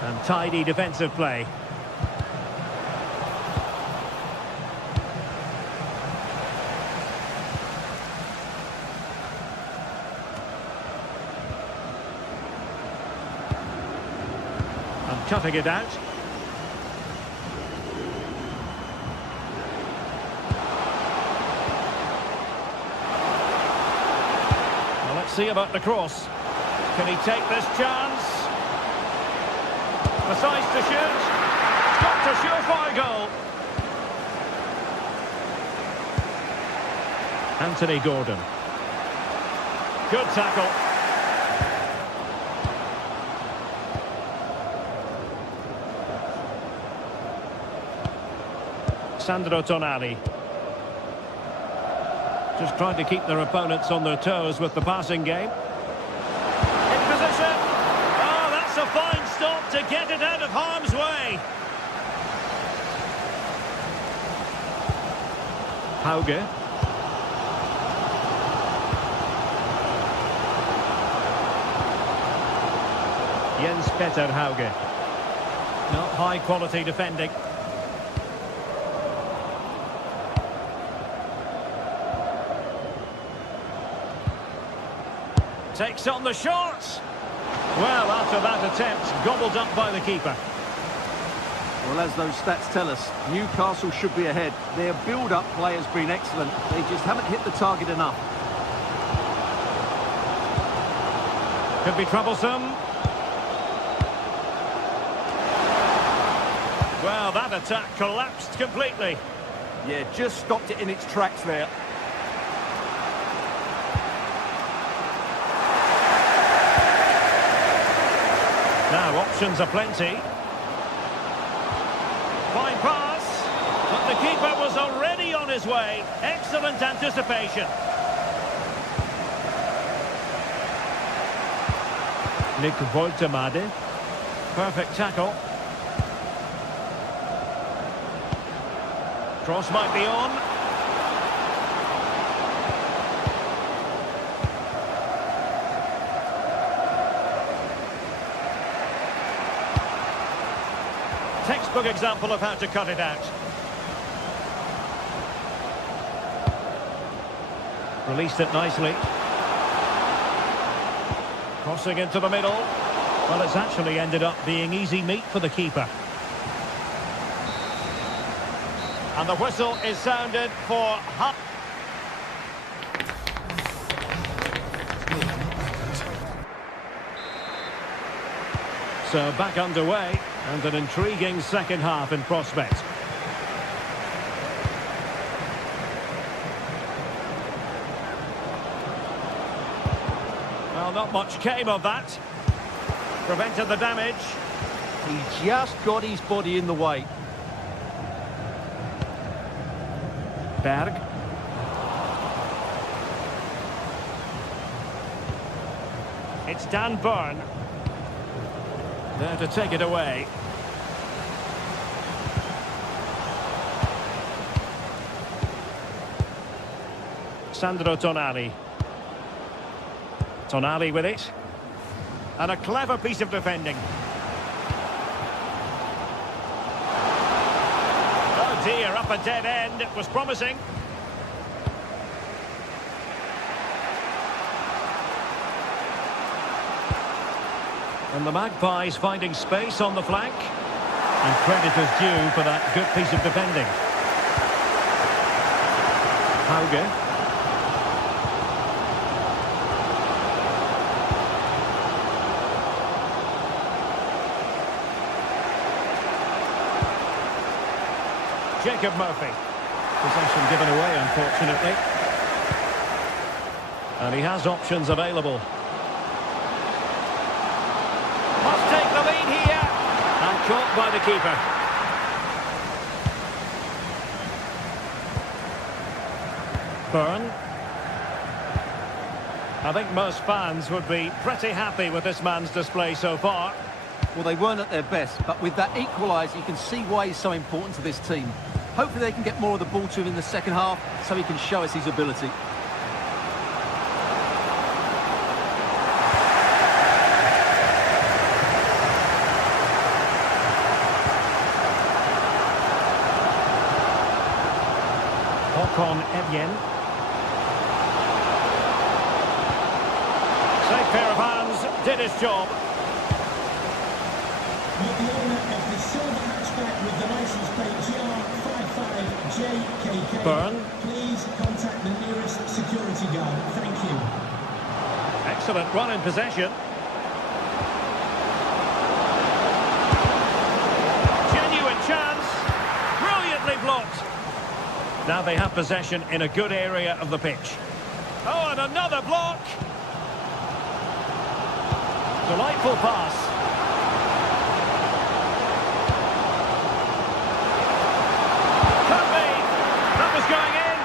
And tidy defensive play. Cutting it out. Well, let's see about the cross. Can he take this chance? Decides to shoot. Got a surefire goal. Anthony Gordon. Good tackle. Sandro Tonali. Just trying to keep their opponents on their toes with the passing game. In position. Oh, that's a fine stop to get it out of harm's way. Hauge. Jens Peter Hauge. Not high quality defending. Takes on the shot. Well, after that attempt, gobbled up by the keeper. Well, as those stats tell us, Newcastle should be ahead. Their build-up play has been excellent. They just haven't hit the target enough. Could be troublesome. Well, that attack collapsed completely. Yeah, just stopped it in its tracks there. Now, options are plenty. Fine pass. But the keeper was already on his way. Excellent anticipation. Nick Woltemade. Perfect tackle. Cross might be on. Textbook example of how to cut it out. Released it nicely. Crossing into the middle. Well, it's actually ended up being easy meat for the keeper. And the whistle is sounded for half. So back underway, and an intriguing second half in prospect. Well, not much came of that. Prevented the damage. He just got his body in the way. Berg. It's Dan Burn. There to take it away. Sandro Tonali. Tonali with it. And a clever piece of defending. Oh dear, up a dead end. It was promising. And the Magpies finding space on the flank. And credit is due for that good piece of defending. Hauge. Jacob Murphy. Possession given away, unfortunately. And he has options available. Must take the lead here. And caught by the keeper. Byrne. I think most fans would be pretty happy with this man's display so far. Well, they weren't at their best, but with that equaliser, you can see why he's so important to this team. Hopefully they can get more of the ball to him in the second half so he can show us his ability. Håkon Evjen. Safe pair of hands, did his job. With the owner of the silver hatchback with the license plate GR55JKK. Byrne. Please contact the nearest security guard. Thank you. Excellent run in possession. Genuine chance. Brilliantly blocked. Now they have possession in a good area of the pitch. Oh, and another block. Delightful pass. Could be. That was going in.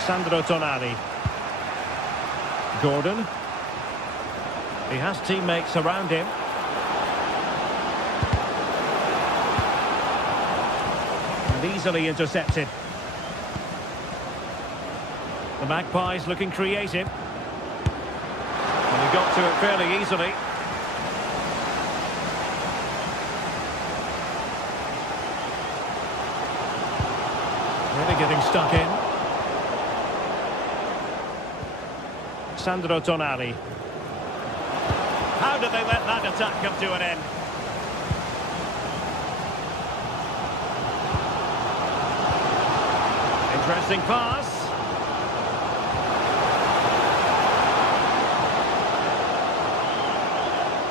Sandro Tonali. Gordon. He has teammates around him. And easily intercepted. The Magpies looking creative. And he got to it fairly easily. Really getting stuck in. Sandro Tonali. How did they let that attack come to an end? Interesting pass.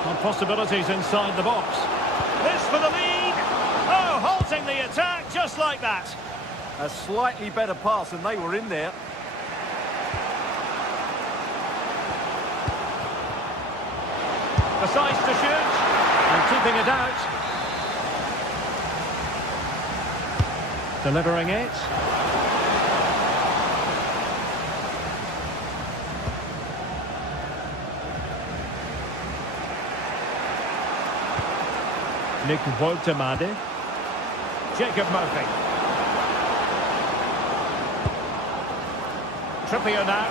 And possibilities inside the box. This for the lead. Oh, halting the attack just like that. A slightly better pass and they were in there. Decides to shoot. And keeping it out. Delivering it. Nick Woltemade. Jacob Murphy. Trippier now.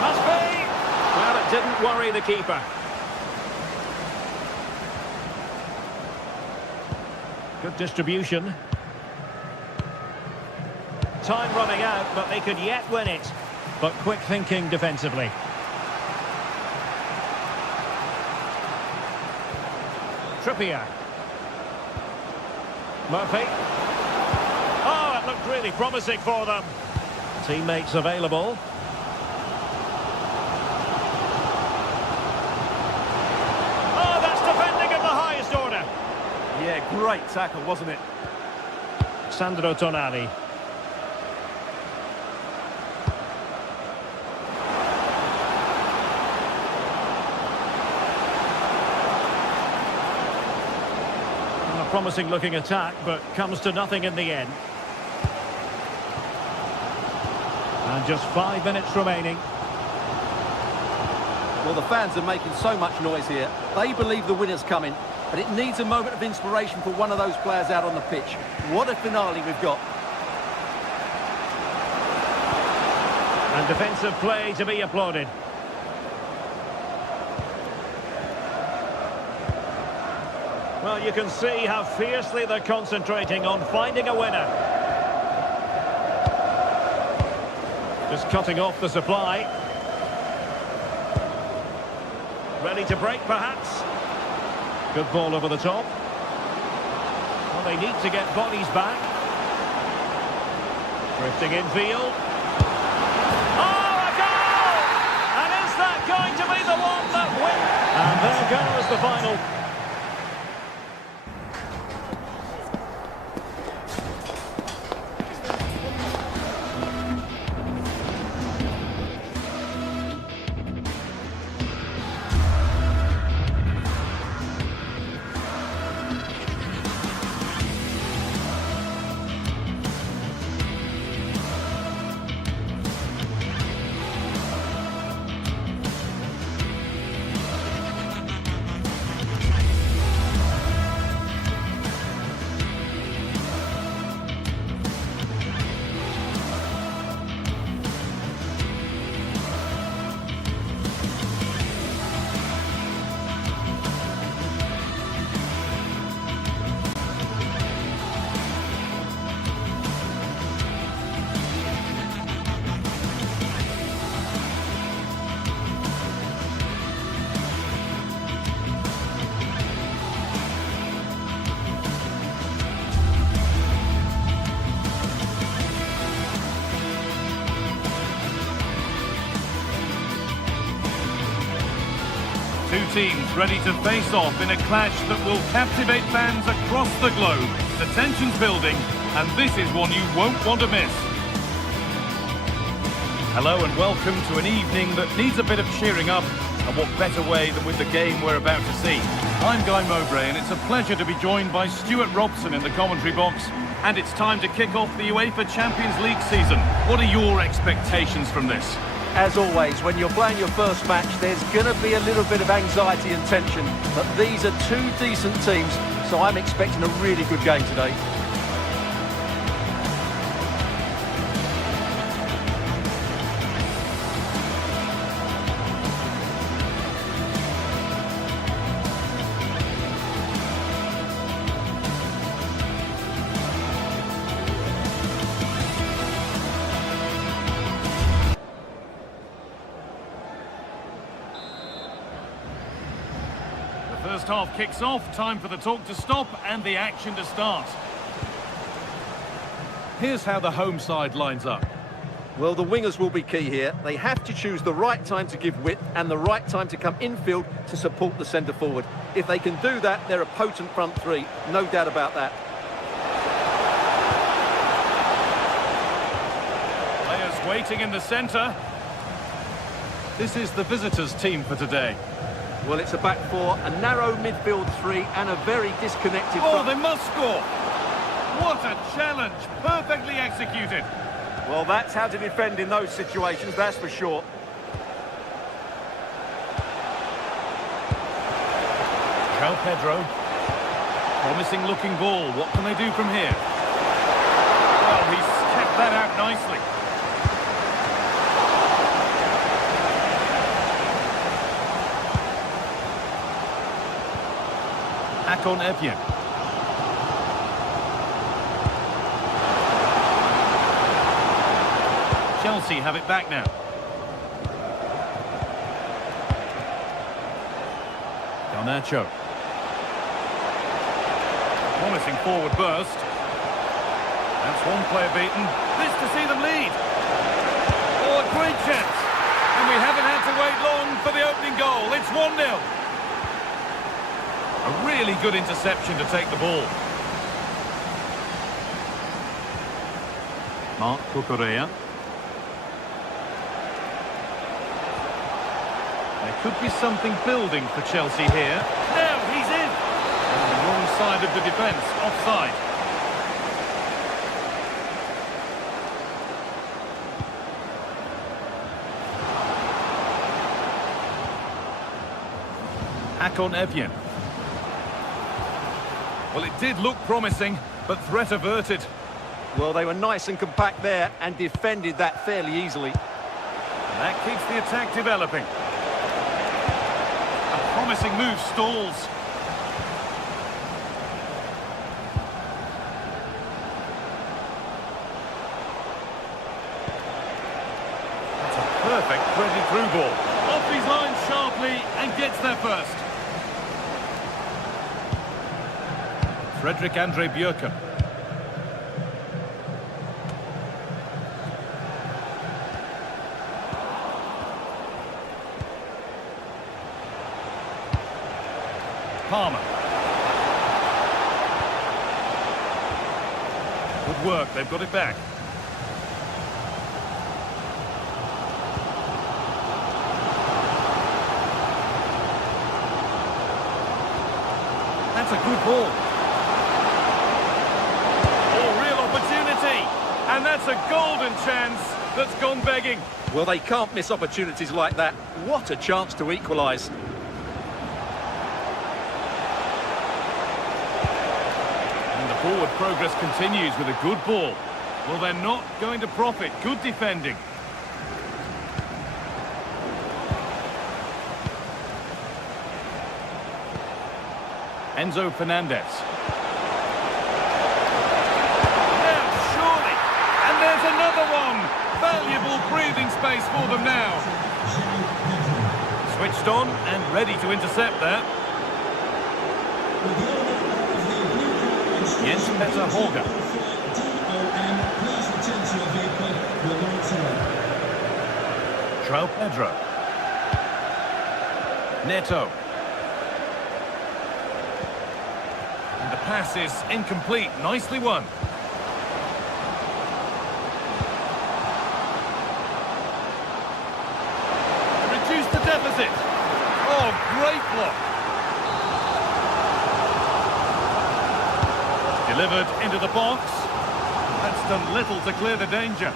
Must be. Well, it didn't worry the keeper. Good distribution. Time running out, but they could yet win it. But quick thinking defensively. Trippier. Murphy. Oh, it looked really promising for them. Teammates available. Oh, that's defending of the highest order. Yeah, great tackle, wasn't it? Sandro Tonali. A promising looking attack, but comes to nothing in the end. And just 5 minutes remaining. Well, the fans are making so much noise here. They believe the winner's coming, but it needs a moment of inspiration for one of those players out on the pitch. What a finale we've got. And defensive play to be applauded. Well, you can see how fiercely they're concentrating on finding a winner. Just cutting off the supply. Ready to break, perhaps. Good ball over the top. Well, they need to get bodies back. Drifting infield. Oh, a goal! And is that going to be the one that wins? And there goes the final. Two teams ready to face off in a clash that will captivate fans across the globe. The tension's building, and this is one you won't want to miss. Hello and welcome to an evening that needs a bit of cheering up, and what better way than with the game we're about to see. I'm Guy Mowbray, and it's a pleasure to be joined by Stuart Robson in the commentary box. And it's time to kick off the UEFA Champions League season. What are your expectations from this? As always, when you're playing your first match, there's going to be a little bit of anxiety and tension. But these are two decent teams, so I'm expecting a really good game today. First half kicks off, time for the talk to stop and the action to start. Here's how the home side lines up. Well, the wingers will be key here. They have to choose the right time to give width and the right time to come infield to support the centre forward. If they can do that, they're a potent front three, no doubt about that. Players waiting in the centre. This is the visitors' team for today. Well, it's a back four, a narrow midfield three, and a very disconnected front. They must score! What a challenge! Perfectly executed. Well, that's how to defend in those situations, that's for sure. João Pedro. Promising looking ball. What can they do from here? Well, he's kept that out nicely. Akon Evien. Chelsea have it back now. Garnacho. Promising forward burst. That's one player beaten. This to see them lead. Oh, a great chance. And we haven't had to wait long for the opening goal. It's 1-0. A really good interception to take the ball. Marc Cucurella. There could be something building for Chelsea here. Now he's in. On the wrong side of the defence, offside. Akon Evjen. Well, it did look promising, but threat averted. Well, they were nice and compact there and defended that fairly easily. And that keeps the attack developing. A promising move stalls. That's a perfect threaded through ball. Off his line sharply and gets there first. Frederick Andre Björken. Palmer. Good work, they've got it back. That's a good ball. Oh, real opportunity. And that's a golden chance that's gone begging. Well, they can't miss opportunities like that. What a chance to equalise. Forward progress continues with a good ball. Well, they're not going to profit. Good defending. Enzo Fernandez. Now, surely. And there's another one. Valuable breathing space for them now. Switched on and ready to intercept there. Jens Petter Holger. João Pedro. Neto. And the pass is incomplete. Nicely won. Reduce the deficit. Oh, great block. Delivered into the box. That's done little to clear the danger.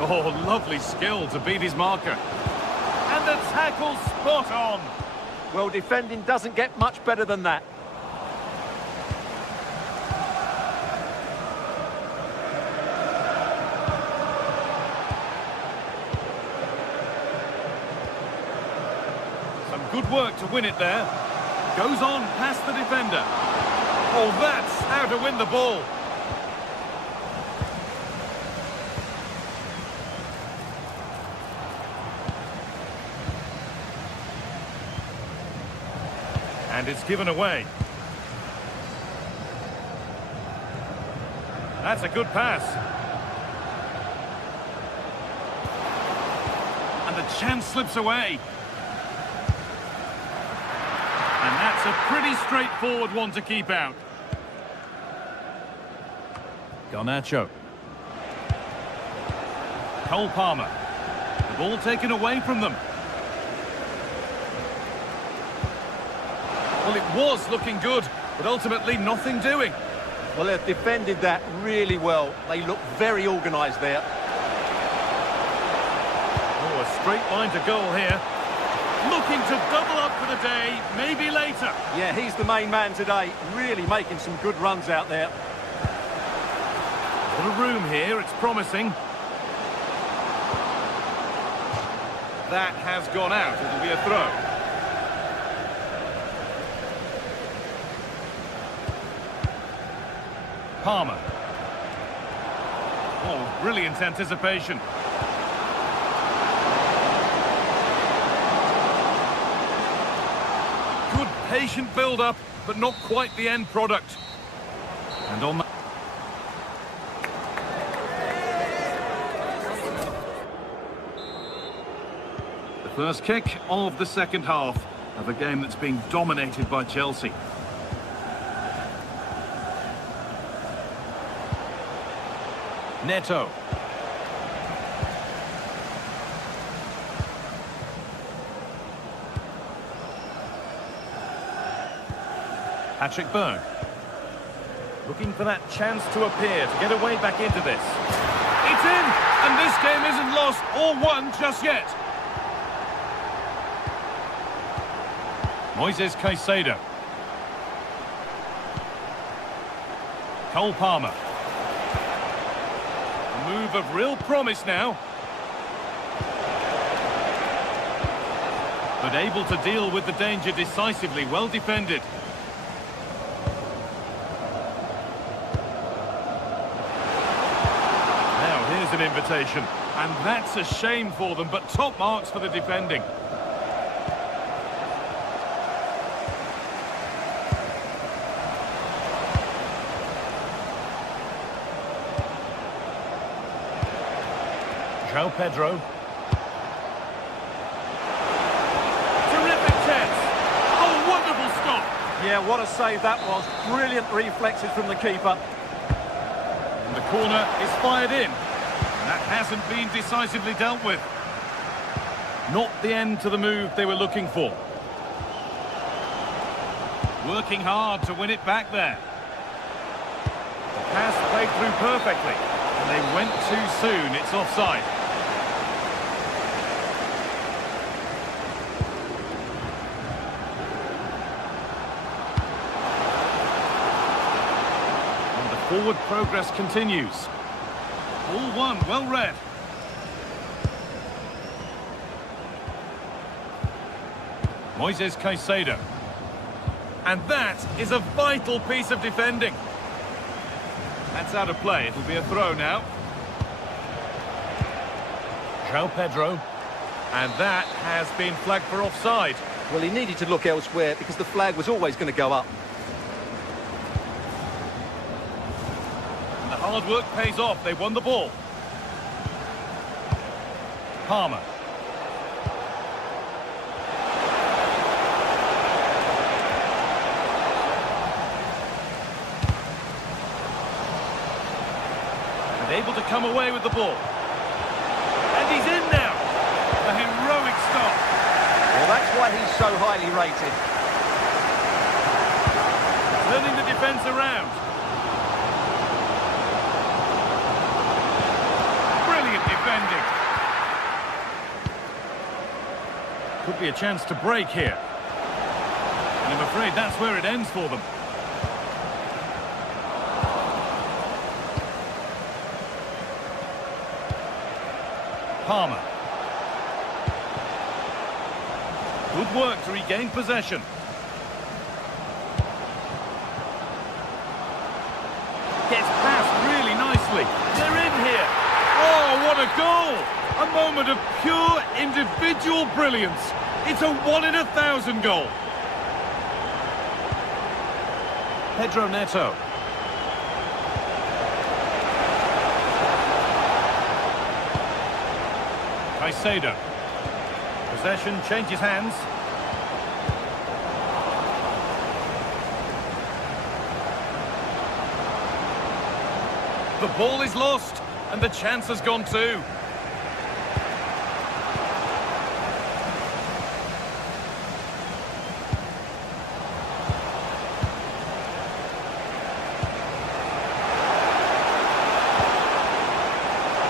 Oh, lovely skill to beat his marker. And the tackle spot on. Well, defending doesn't get much better than that. Some good work to win it there. Goes on past the defender. Oh, that's how to win the ball. And it's given away. That's a good pass. And the chance slips away. And that's a pretty straightforward one to keep out. Garnacho. Cole Palmer. The ball taken away from them. Well, it was looking good, but ultimately nothing doing. Well, they've defended that really well. They look very organised there. Oh, a straight line to goal here. Looking to double up for the day, maybe later. Yeah, he's the main man today. Really making some good runs out there. Got a room here, it's promising. That has gone out, it'll be a throw. Palmer. Oh, brilliant anticipation. Good patient build-up, but not quite the end product. And on that... The first kick of the second half of a game that's being dominated by Chelsea. Neto. Patrick Berg. Looking for that chance to appear, to get away back into this. It's in! And this game isn't lost or won just yet. Moises Caicedo. Cole Palmer. A move of real promise now. But able to deal with the danger decisively, well defended. An invitation, and that's a shame for them, but top marks for the defending. João Pedro. Terrific chance. Oh, wonderful stop. Yeah, what a save that was. Brilliant reflexes from the keeper. And the corner is fired in. That hasn't been decisively dealt with. Not the end to the move they were looking for. Working hard to win it back there. The pass played through perfectly. And they went too soon. It's offside. And the forward progress continues. All one, well read. Moises Caicedo. And that is a vital piece of defending. That's out of play. It'll be a throw now. João Pedro. And that has been flagged for offside. Well, he needed to look elsewhere because the flag was always going to go up. And the hard work pays off. They won the ball. Palmer. And able to come away with the ball. And he's in now. A heroic stop. Well, that's why he's so highly rated. Turning the defence around. Brilliant defending. Could be a chance to break here. And I'm afraid that's where it ends for them. Palmer. Good work to regain possession. Gets past really nicely. They're in here. Oh, what a goal! A moment of pure individual brilliance. It's a 1 in 1,000 goal. Pedro Neto. Caicedo. Possession changes hands. The ball is lost, and the chance has gone too.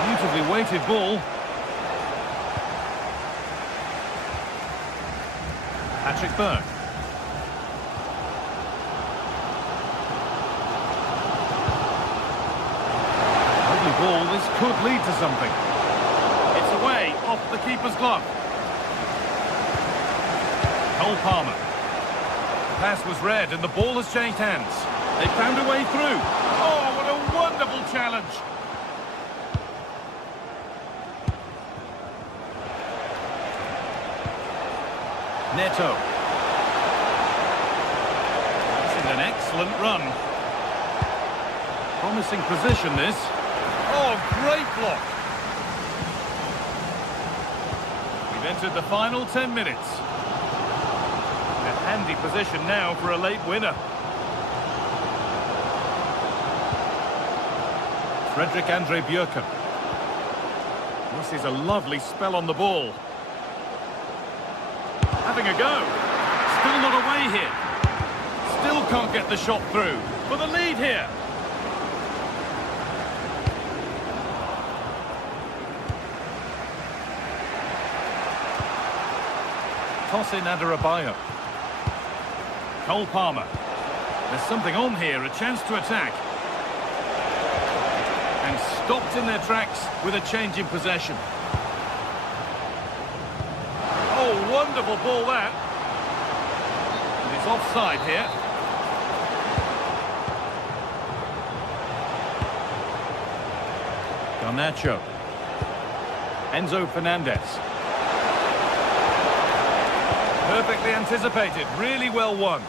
Beautifully weighted ball. Patrick Berg. Lovely ball, this could lead to something. It's away, off the keeper's glove. Cole Palmer. The pass was read and the ball has changed hands. They found a way through. Oh, what a wonderful challenge. Neto. This is an excellent run. Promising position, this. Oh, great block. We've entered the final 10 minutes. A handy position now for a late winner. Frederick Andre Björken. This is a lovely spell on the ball. Having a go. Still not away here. Still can't get the shot through. For the lead here. Tosin Adarabioyo. Cole Palmer. There's something on here, a chance to attack. And stopped in their tracks with a change in possession. Oh, wonderful ball that. And it's offside here. Garnacho. Enzo Fernandez. Perfectly anticipated, really well won.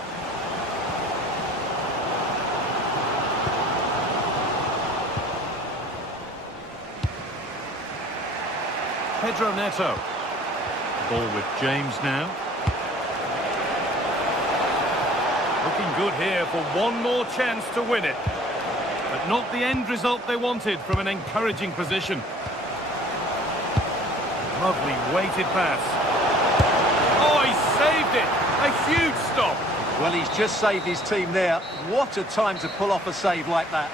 Pedro Neto. Ball with James now. Looking good here for one more chance to win it. But not the end result they wanted from an encouraging position. Lovely weighted pass. Oh, he saved it! A huge stop! Well, he's just saved his team there. What a time to pull off a save like that.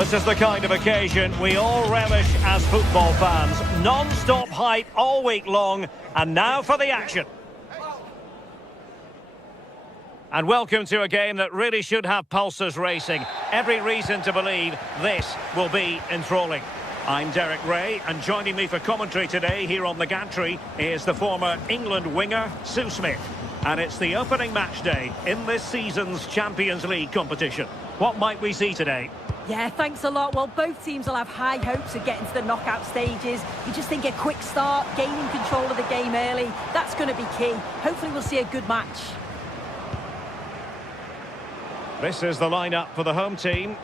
This is the kind of occasion we all relish as football fans. Non-stop hype all week long, and now for the action. And welcome to a game that really should have pulses racing. Every reason to believe this will be enthralling. I'm Derek Ray, and joining me for commentary today here on the gantry is the former England winger, Sue Smith. And it's the opening match day in this season's Champions League competition. What might we see today? Yeah, thanks a lot. Well, both teams will have high hopes of getting to the knockout stages. You just think a quick start, gaining control of the game early, that's going to be key. Hopefully we'll see a good match. This is the lineup for the home team.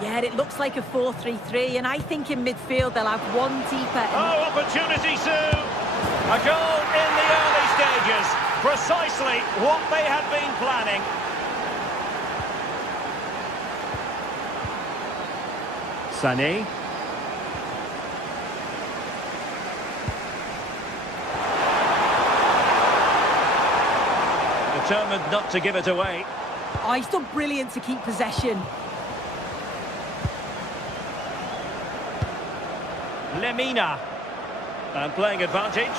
Yeah, it looks like a 4-3-3, and I think in midfield they'll have one deeper. Oh, opportunity, Sue! A goal in the early stages. Precisely what they had been planning. Sané. Determined not to give it away. Oh, he's done brilliant to keep possession. Lemina. And playing advantage.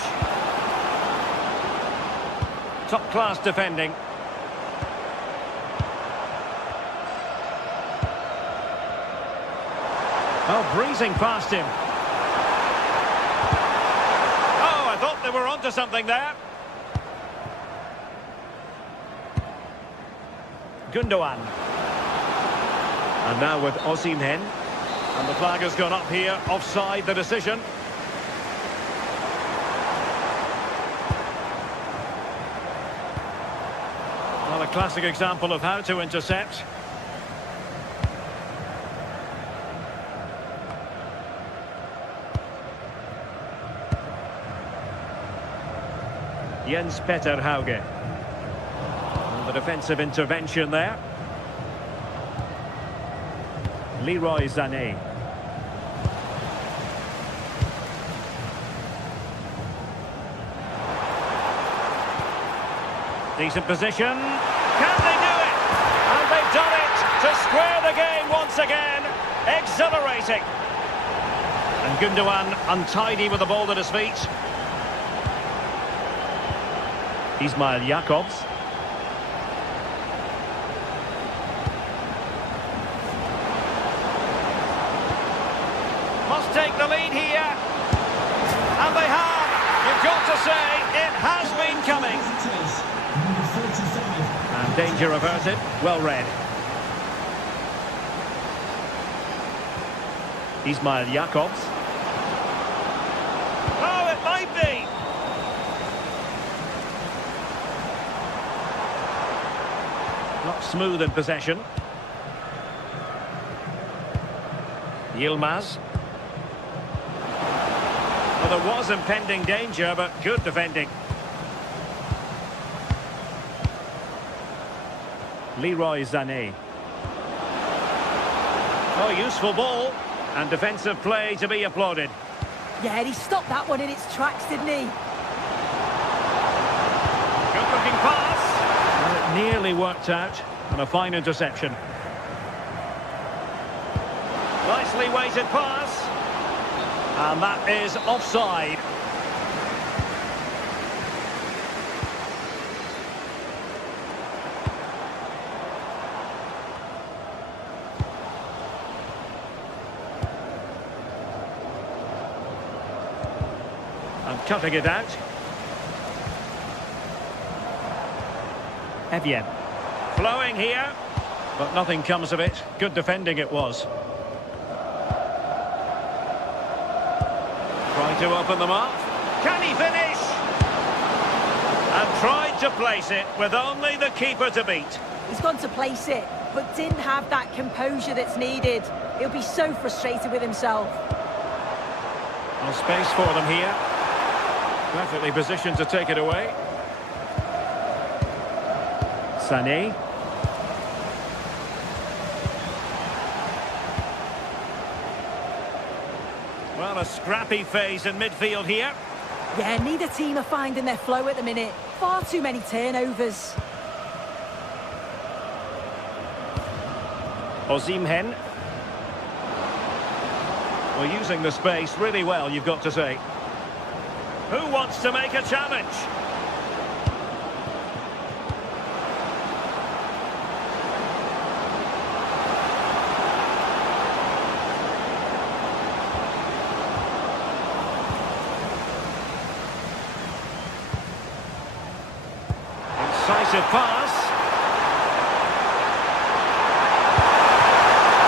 Top-class defending. Oh, breezing past him. Oh, I thought they were onto something there. Gundogan. And now with Osimhen. And the flag has gone up here, offside the decision. Well, a classic example of how to intercept. Jens Petter Hauge. And the defensive intervention there. Leroy Sané. Decent position. Can they do it? And they've done it to square the game once again. Exhilarating. And Gundogan untidy with the ball at his feet. Ismail Jakobs. Must take the lead here. And they have. You've got to say, it has been coming. And danger averted. Well read. Ismail Jakobs. Oh, it might be. Not smooth in possession. Yilmaz. Well, there was impending danger, but good defending. Leroy Sané. Oh, useful ball. And defensive play to be applauded. Yeah, he stopped that one in its tracks, didn't he? Good-looking pass. Well, it nearly worked out. And a fine interception. Nicely weighted pass. And that is offside. And cutting it out. Evian. Flowing here. But nothing comes of it. Good defending it was. Trying to open them up. Can he finish? And tried to place it with only the keeper to beat. He's gone to place it, but didn't have that composure that's needed. He'll be so frustrated with himself. No space for them here. Perfectly positioned to take it away. Sané. Well, a scrappy phase in midfield here. Yeah, neither team are finding their flow at the minute. Far too many turnovers. Osimhen. Well, using the space really well, you've got to say. Who wants to make a challenge? Incisive pass.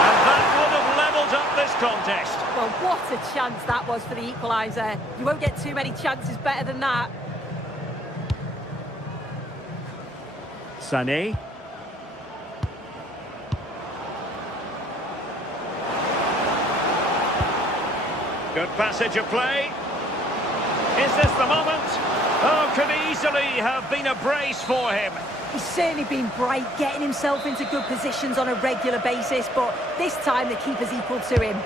And that would have levelled up this contest. Well, what a chance that was for the equaliser. You won't get too many chances better than that. Sané. Good passage of play. Is this the moment? Oh, could easily have been a brace for him. He's certainly been bright, getting himself into good positions on a regular basis, but this time the keeper's equal to him.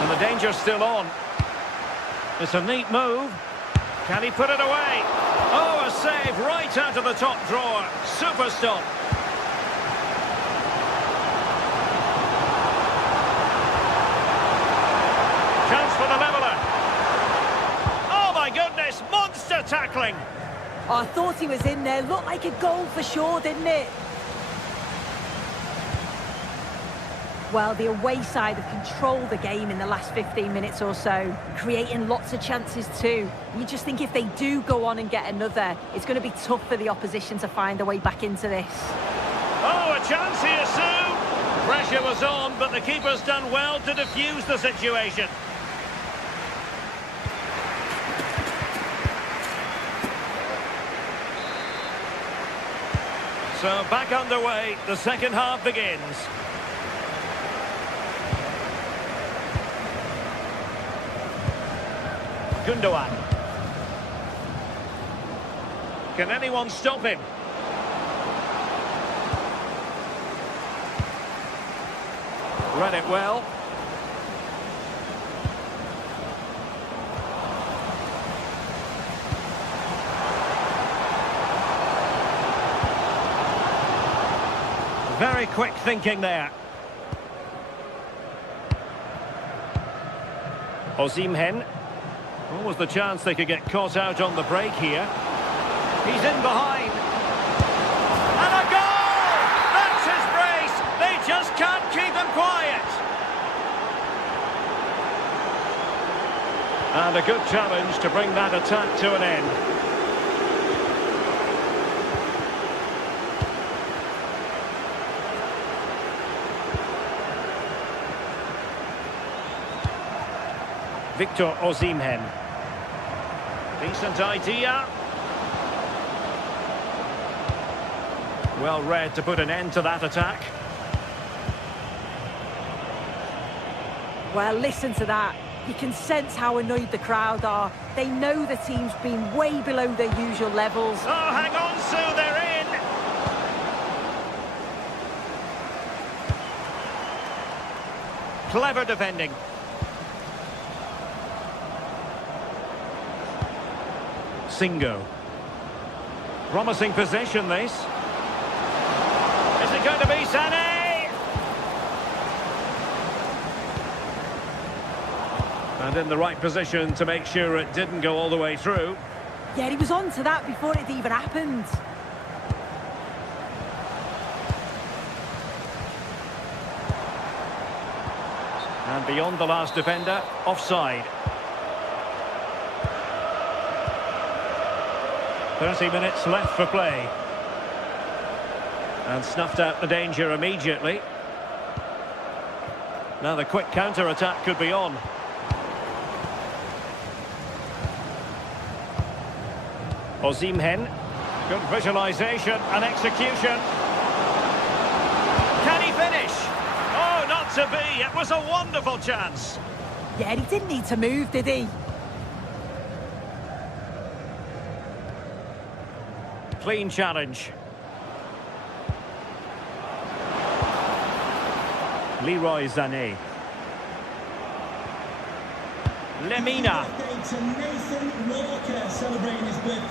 And the danger's still on. It's a neat move. Can he put it away? Oh, a save right out of the top drawer. Super stop. Chance for the leveller. Oh my goodness, monster tackling. Oh, I thought he was in there. Looked like a goal for sure, didn't it? Well, the away side have controlled the game in the last 15 minutes or so, creating lots of chances too. You just think if they do go on and get another, it's going to be tough for the opposition to find a way back into this. Oh, a chance here, Sue. Pressure was on, but the keeper's done well to defuse the situation. So back underway, the second half begins. Gundogan. Can anyone stop him? Read it well. Very quick thinking there. Osimhen. What was the chance they could get caught out on the break here? He's in behind. And a goal! That's his brace! They just can't keep him quiet. And a good challenge to bring that attack to an end. Victor Osimhen. Decent idea. Well read to put an end to that attack. Well, listen to that. You can sense how annoyed the crowd are. They know the team's been way below their usual levels. Oh, hang on, Sue, they're in. Clever defending. Singo. Promising possession, this. Is it going to be Sané? And in the right position to make sure it didn't go all the way through. Yeah, he was on to that before it even happened. And beyond the last defender, offside. 30 minutes left for play. And snuffed out the danger immediately. Now the quick counter-attack could be on. Osimhen. Good visualisation and execution. Can he finish? Oh, not to be. It was a wonderful chance. Yeah, he didn't need to move, did he? Clean challenge. Leroy Sané. Lemina.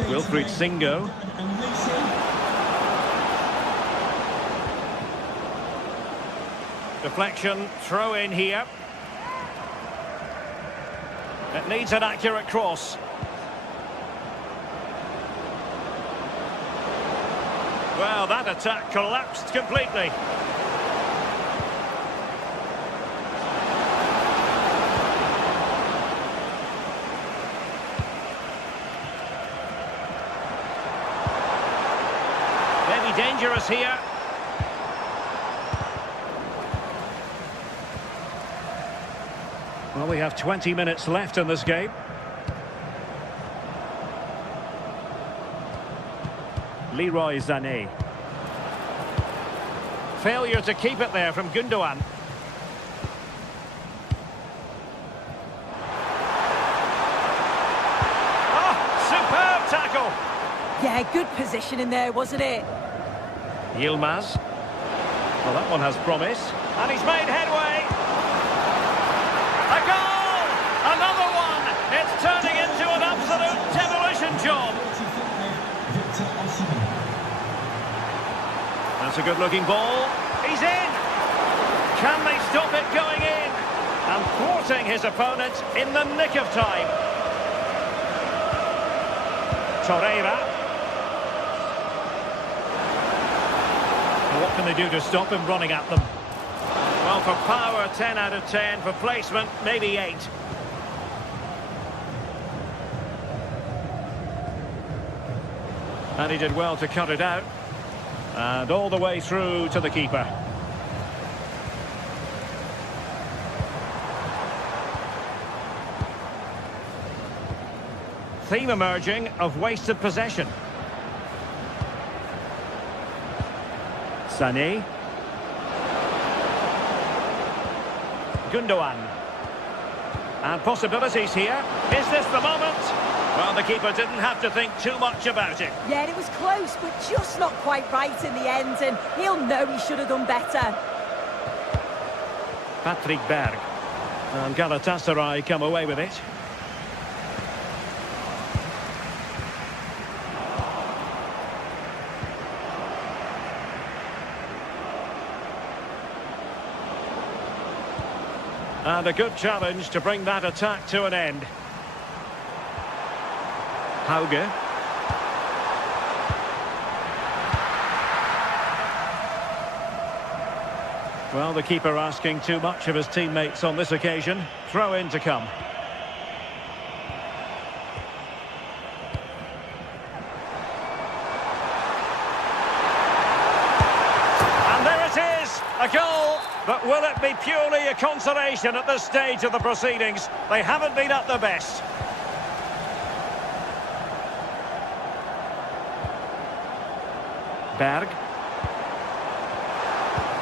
Wilfried Singo. Deflection, throw in here. It needs an accurate cross. Well, that attack collapsed completely. Maybe dangerous here. Well, we have 20 minutes left in this game. Leroy Sané. Failure to keep it there from Gundogan. Oh, superb tackle. Yeah, good position in there, wasn't it? Yilmaz. Well, that one has promise. And he's made headway. A goal! Another one! It's turning into an absolute demolition job. That's a good-looking ball. He's in! Can they stop it going in? And thwarting his opponent in the nick of time. Torreira. What can they do to stop him running at them? Well, for power, 10 out of 10. For placement, maybe 8. And he did well to cut it out. And all the way through to the keeper. Theme emerging of wasted possession. Sané. Gundogan. And possibilities here. Is this the moment? Well, the keeper didn't have to think too much about it. Yeah, it was close, but just not quite right in the end, and he'll know he should have done better. Patrick Berg. And Galatasaray come away with it. And a good challenge to bring that attack to an end. Hauge. Well, the keeper asking too much of his teammates on this occasion. Throw in to come. And there it is, a goal. But will it be purely a consolation at this stage of the proceedings? They haven't been at their best. Berg.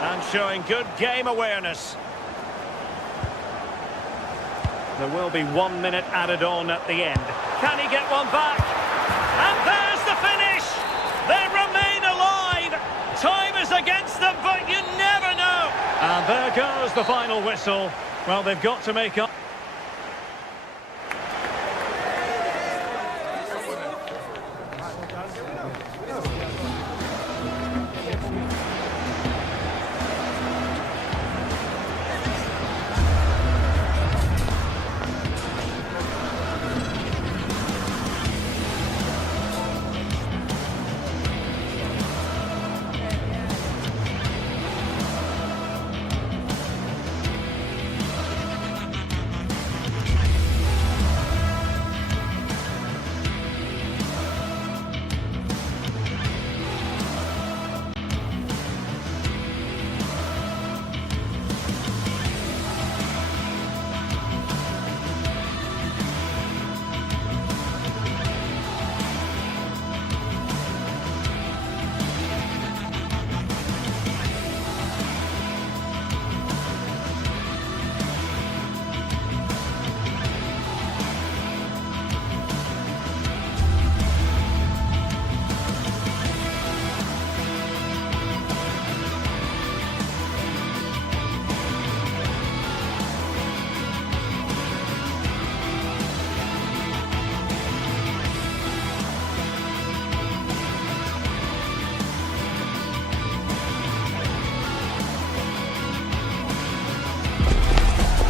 And showing good game awareness. There will be 1 minute added on at the end. Can he get one back? And there's the finish! They remain alive! Time is against them, but you never know! And there goes the final whistle. Well, they've got to make up.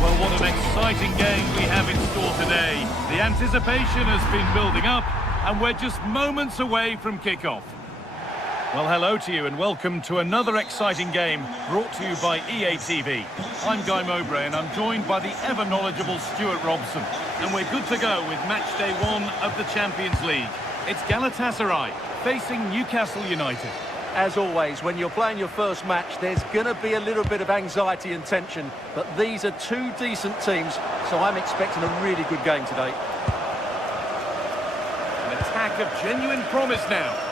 Well, what an exciting game we have in store for today. The anticipation has been building up, and we're just moments away from kickoff. Well, hello to you and welcome to another exciting game brought to you by EA TV. I'm Guy Mowbray and I'm joined by the ever-knowledgeable Stuart Robson. And we're good to go with match day 1 of the Champions League. It's Galatasaray facing Newcastle United. As always, when you're playing your first match, there's going to be a little bit of anxiety and tension. But these are two decent teams, so I'm expecting a really good game today. An attack of genuine promise now.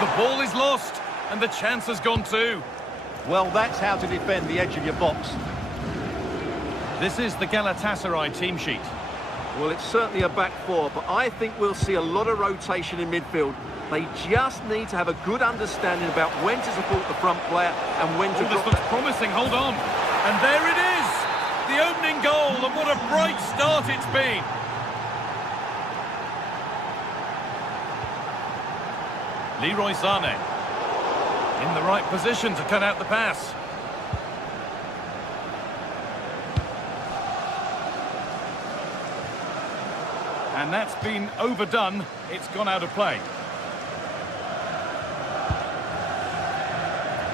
The ball is lost, and the chance has gone too. Well, that's how to defend the edge of your box. This is the Galatasaray team sheet. Well, it's certainly a back four, but I think we'll see a lot of rotation in midfield. They just need to have a good understanding about when to support the front player and when to This drop. looks promising, hold on. And there it is! The opening goal, and what a bright start it's been. Leroy Sané in the right position to cut out the pass. And that's been overdone. It's gone out of play.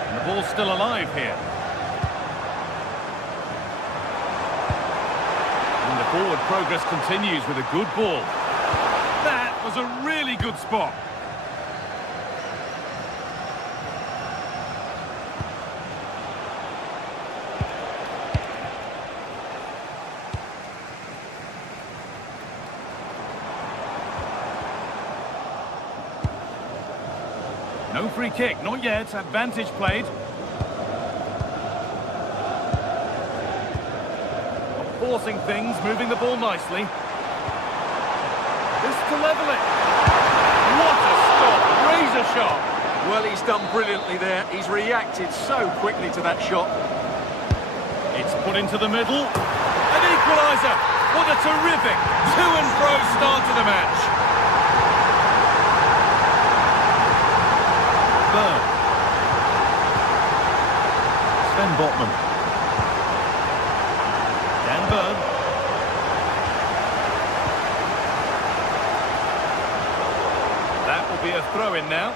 And the ball's still alive here. And the forward progress continues with a good ball. That was a really good spot. No free kick, not yet. Advantage played. Forcing things, moving the ball nicely. This to level it. What a stop, razor sharp. Well, he's done brilliantly there. He's reacted so quickly to that shot. It's put into the middle. An equaliser. What a terrific to and fro start to the match. Bird. Sven Botman. Dan Bird. That will be a throw-in now.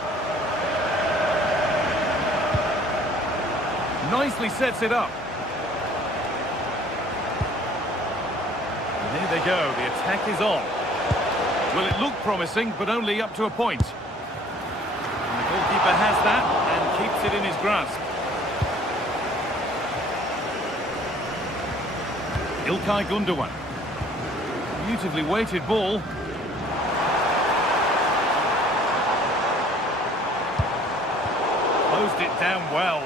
Nicely sets it up. And here they go, the attack is on. Well, it looked promising, but only up to a point. The goalkeeper has that and keeps it in his grasp. İlkay Gundogan. Beautifully weighted ball. Closed it down well.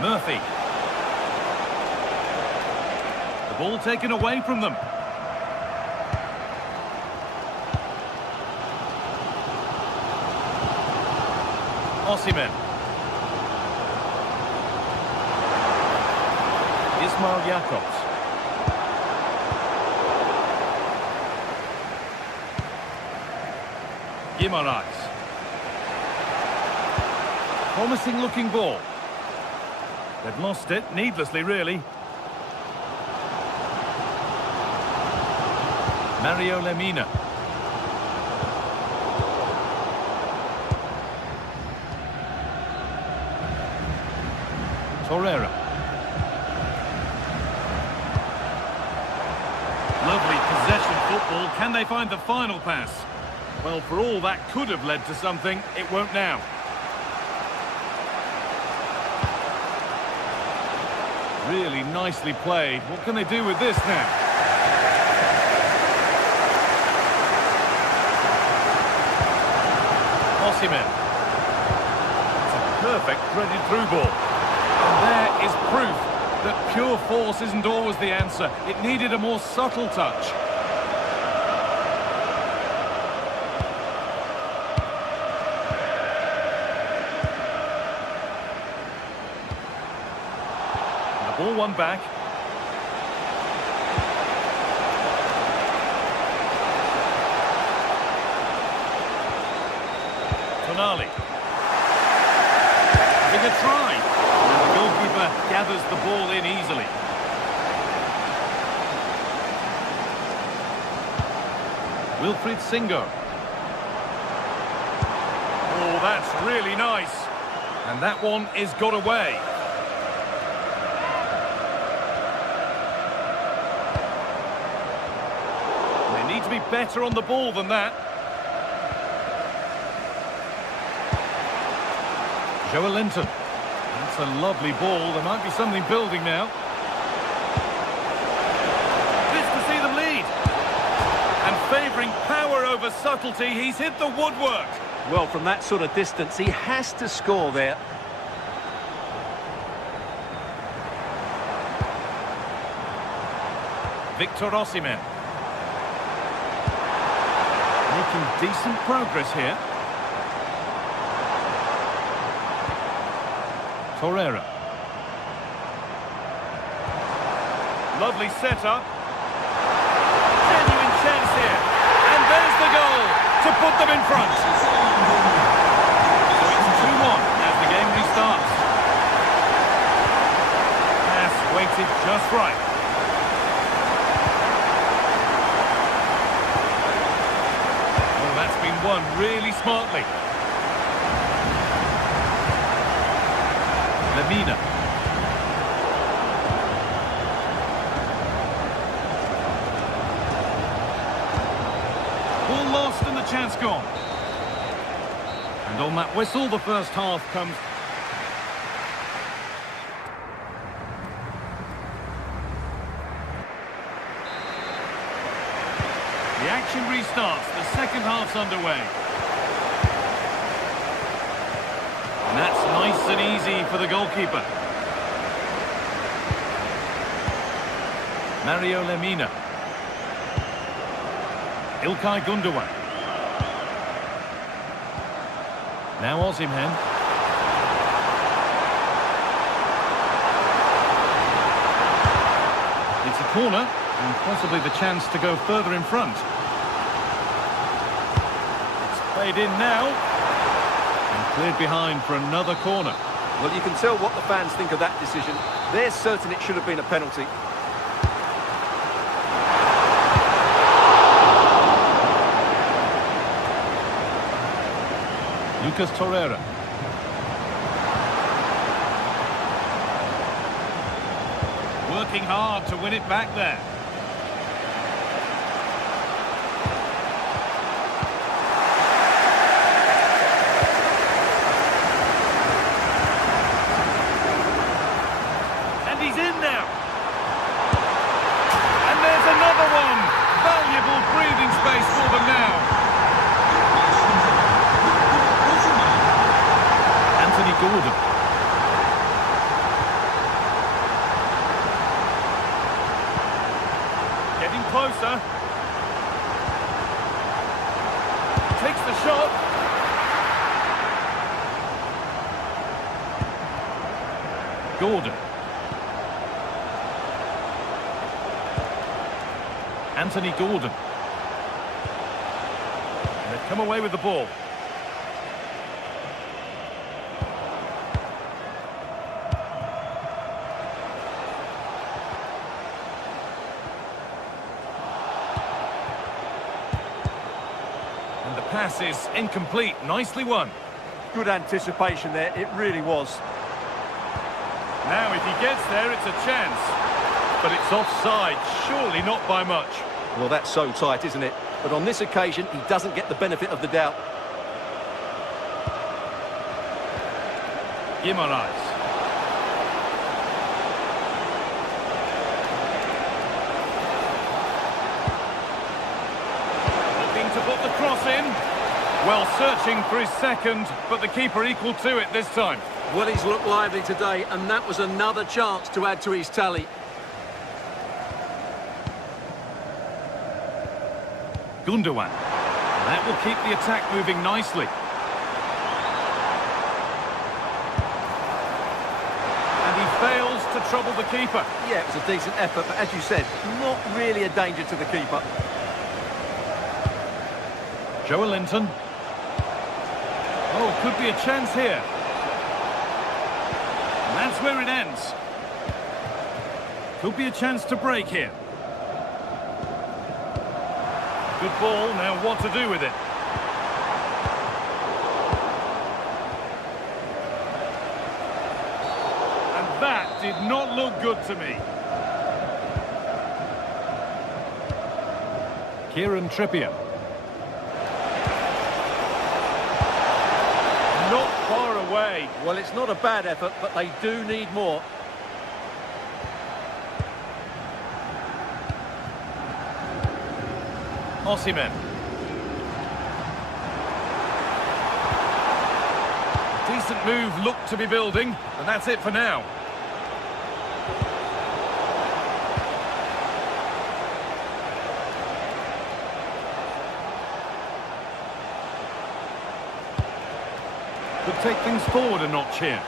Murphy. The ball taken away from them. Osimhen. Ismail Jakobs. Guimaraes. Promising looking ball. They've lost it, needlessly really. Mario Lemina. Torreira. Lovely possession football. Can they find the final pass? Well, for all that could have led to something, it won't now. Really nicely played. What can they do with this now? Osimhen. It's a perfect threaded through ball. And there is proof that pure force isn't always the answer. It needed a more subtle touch. Ball one back. Tonali. Having a try. And the goalkeeper gathers the ball in easily. Wilfried Singo. Oh, that's really nice. And that one is got away. They need to be better on the ball than that. Joelinton. That's a lovely ball. There might be something building now. This to see them lead. And favouring power over subtlety, he's hit the woodwork. Well, from that sort of distance, he has to score there. Victor Osimhen. Making decent progress here. Torreira. Lovely setup. Genuine chance here. And there's the goal to put them in front. So it's 2-1 as the game restarts. Pass weighted just right. Well, that's been won really smartly. Lemina. Ball lost and the chance gone. And on that whistle, the first half comes. The action restarts. The second half's underway. And that's nice and easy for the goalkeeper. Mario Lemina. İlkay Gündoğan. Now Osimhen. It's a corner and possibly the chance to go further in front. It's played in now. Cleared behind for another corner. Well, you can tell what the fans think of that decision. They're certain it should have been a penalty. Lucas Torreira. Working hard to win it back there. He's in now. And there's another one. Valuable breathing space for them now. Anthony Gordon. Getting closer. Takes the shot. Gordon. Anthony Gordon. And they've come away with the ball. And the pass is incomplete. Nicely won. Good anticipation there, it really was. Now if he gets there, it's a chance. But it's offside, surely not by much. Well, that's so tight, isn't it? But on this occasion, he doesn't get the benefit of the doubt. Viamarin. Looking to put the cross in. Well, searching for his second, but the keeper equal to it this time. Well, he's looked lively today, and that was another chance to add to his tally. Gündoğan. That will keep the attack moving nicely. And he fails to trouble the keeper. Yeah, it was a decent effort, but as you said, not really a danger to the keeper. Joelinton. Oh, could be a chance here. And that's where it ends. Could be a chance to break here. Good ball, now what to do with it? And that did not look good to me. Kieran Trippier. Not far away. Well, it's not a bad effort, but they do need more. Osimhen. Decent move looked to be building, and that's it for now. Could take things forward a notch here.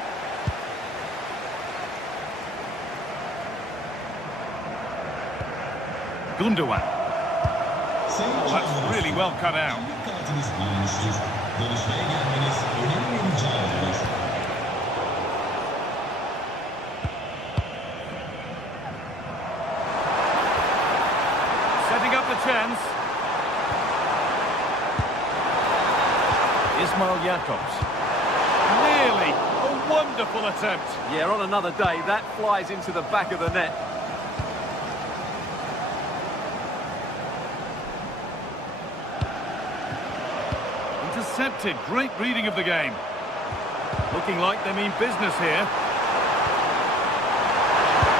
Gundogan. Oh, that's really well cut out. Setting up the chance. Ismail Jakobs. Nearly. A wonderful attempt. Yeah, on another day, that flies into the back of the net. Intercepted. Great reading of the game. Looking like they mean business here.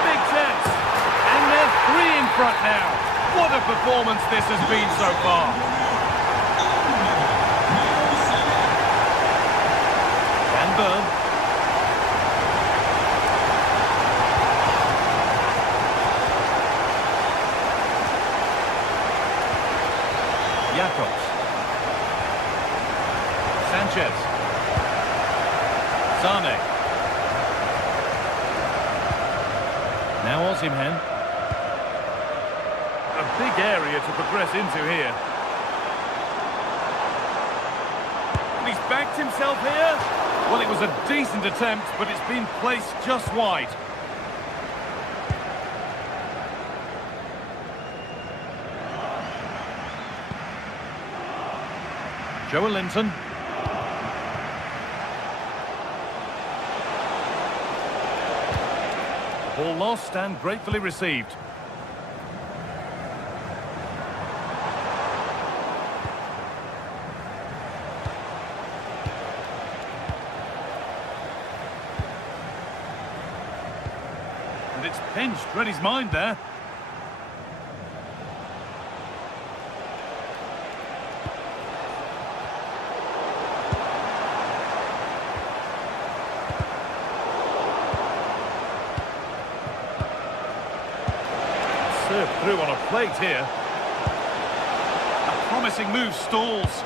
Big chance. And they're 3 in front now. What a performance this has been so far. Van Burn. Jakobs. Sanchez. Sane. Now Osimhen. A big area to progress into here. And he's backed himself here. Well, it was a decent attempt, but it's been placed just wide. Joelinton. Ball lost and gratefully received. And it's pinched, read his mind there. Served through on a plate here. A promising move stalls.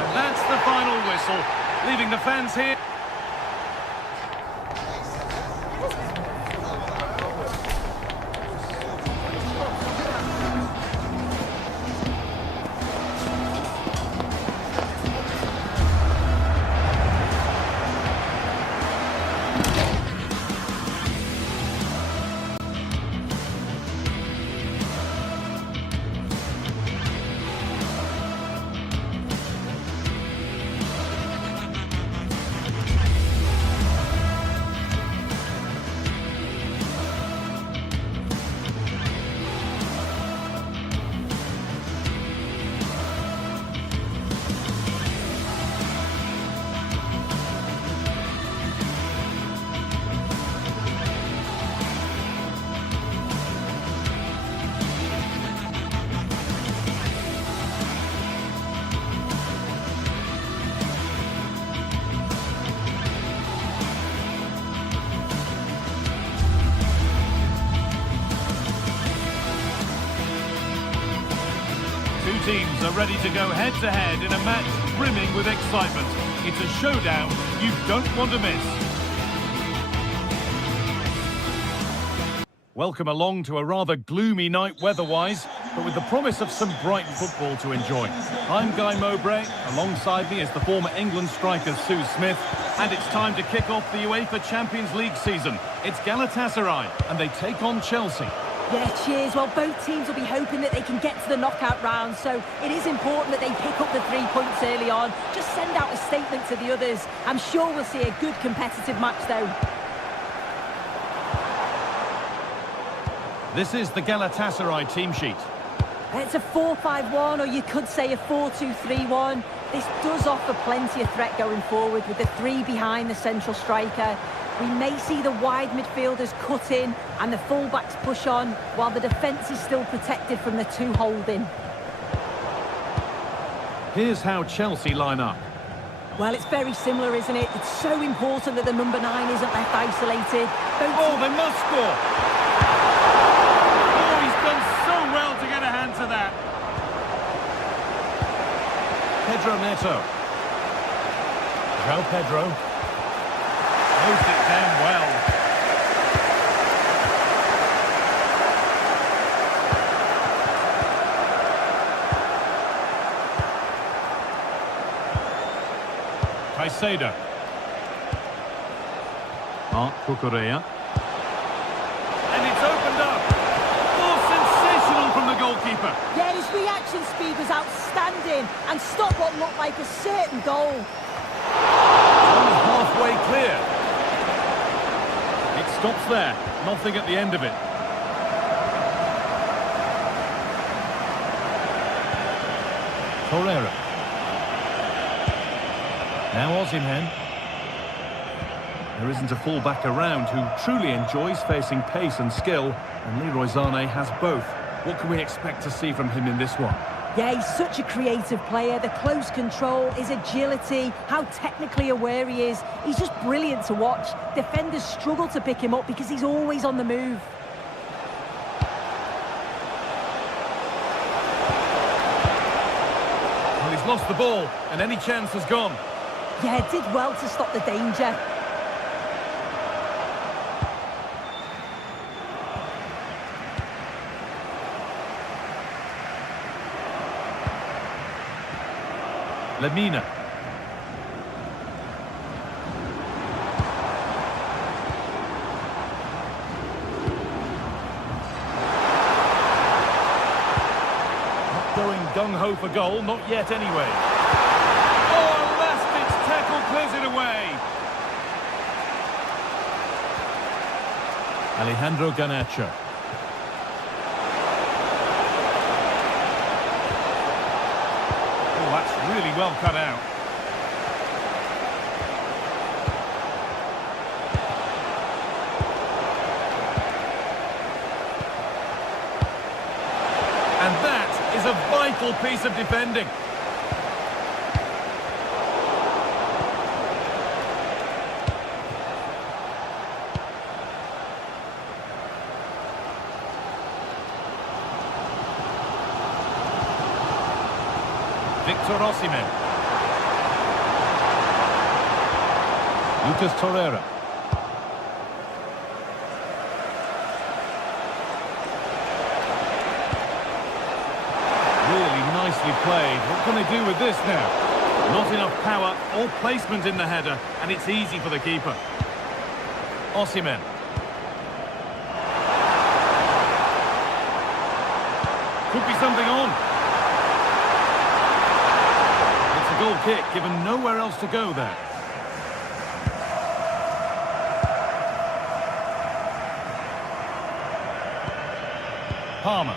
And that's the final whistle, leaving the fans here. Teams are ready to go head-to-head in a match brimming with excitement. It's a showdown you don't want to miss. Welcome along to a rather gloomy night weather-wise, but with the promise of some bright football to enjoy. I'm Guy Mowbray. Alongside me is the former England striker Sue Smith. And it's time to kick off the UEFA Champions League season. It's Galatasaray, and they take on Chelsea. Yeah, cheers. Well, both teams will be hoping that they can get to the knockout round, so it is important that they pick up the 3 points early on. Just send out a statement to the others. I'm sure we'll see a good competitive match, though. This is the Galatasaray team sheet. It's a 4-5-1, or you could say a 4-2-3-1. This does offer plenty of threat going forward with the 3 behind the central striker. We may see the wide midfielders cut in and the fullbacks push on, while the defence is still protected from the 2 holding. Here's how Chelsea line up. Well, it's very similar, isn't it? It's so important that the number 9 isn't left isolated. Oh, they must score! Oh, he's done so well to get a hand to that. Pedro Neto. João Pedro. Closed it down well. Caicedo. Marc Cucurella. And it's opened up. Oh, sensational from the goalkeeper. Yeah, his reaction speed was outstanding and stopped what looked like a certain goal. Only halfway clear. It stops there. Nothing at the end of it. Torreira. Now Osimhen. There isn't a full-back around who truly enjoys facing pace and skill, and Leroy Sané has both. What can we expect to see from him in this one? Yeah, he's such a creative player. The close control, his agility, how technically aware he is. He's just brilliant to watch. Defenders struggle to pick him up because he's always on the move. Well, he's lost the ball, and any chance has gone. Yeah, did well to stop the danger. Lemina. Not going gung-ho for goal, not yet anyway. Oh, Elastic's tackle clears it away. Alejandro Garnacho. That's really well cut out. And that is a vital piece of defending. Victor Osimhen. Lucas Torreira. Really nicely played. What can they do with this now? Not enough power or placement in the header, and it's easy for the keeper. Osimhen. Could be something on. Goal kick, given nowhere else to go there. Palmer.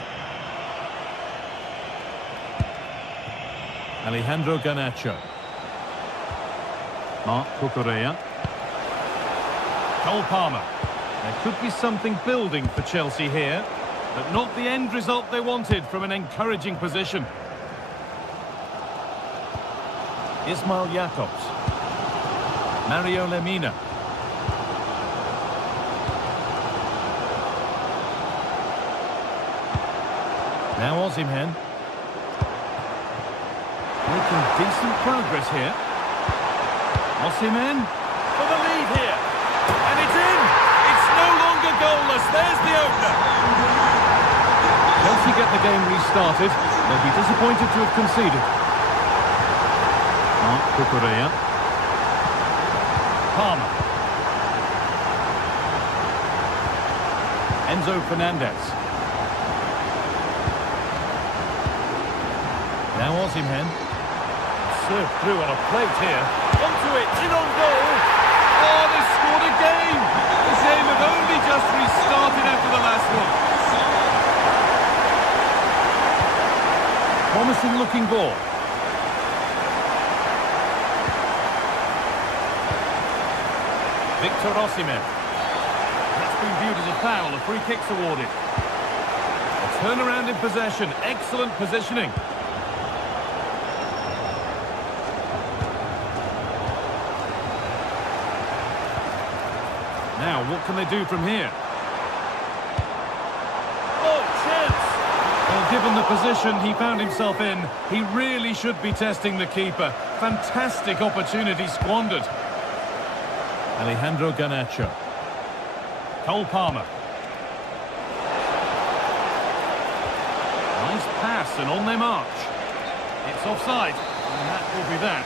Alejandro Garnacho. Marc Cucurella. Cole Palmer. There could be something building for Chelsea here, but not the end result they wanted from an encouraging position. Ismail Jakobs. Mario Lemina. Now Osimhen. Making decent progress here. Osimhen for the lead here. And it's in! It's no longer longer goalless. There's the opener. Chelsea get the game restarted. They'll be disappointed to have conceded. Mark Cucurella. Palmer. Enzo Fernandez. Now Osimhen. Served through on a plate here. Onto it, in on goal. Oh, they scored again. The game had only just restarted after the last one. Promising looking ball. Victor Osimhen. That's been viewed as a foul. A free kick's awarded. A turnaround in possession. Excellent positioning. Now, what can they do from here? Oh, chance! Well, given the position he found himself in, he really should be testing the keeper. Fantastic opportunity squandered. Alejandro Garnacho. Cole Palmer. Nice pass and on their march. It's offside, and that will be that.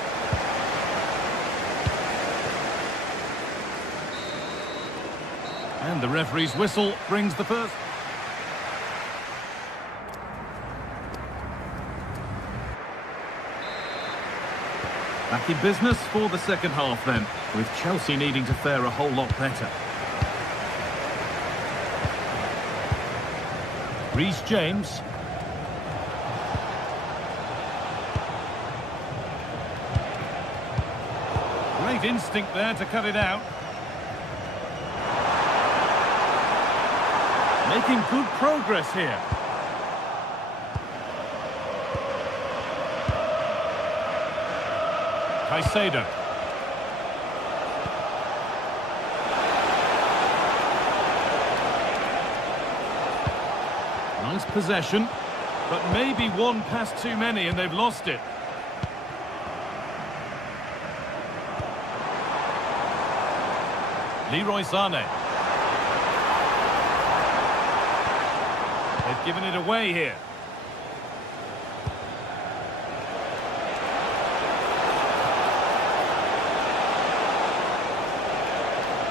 And the referee's whistle brings the first. Back in business for the second half then, with Chelsea needing to fare a whole lot better. Reece James. Great instinct there to cut it out. Making good progress here. Caicedo. Nice possession, but maybe one pass too many and they've lost it. Leroy Sané. They've given it away here.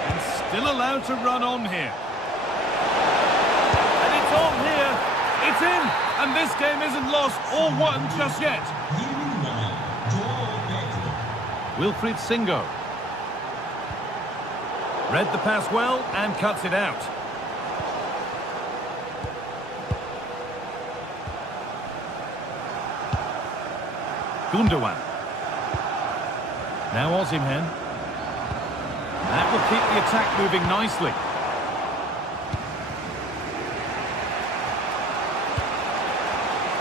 And still allowed to run on here. And it's on here. It's in. And this game isn't lost or won just yet. Wilfried Singo. Read the pass well and cuts it out. Gundogan. Now Osimhen. That will keep the attack moving nicely.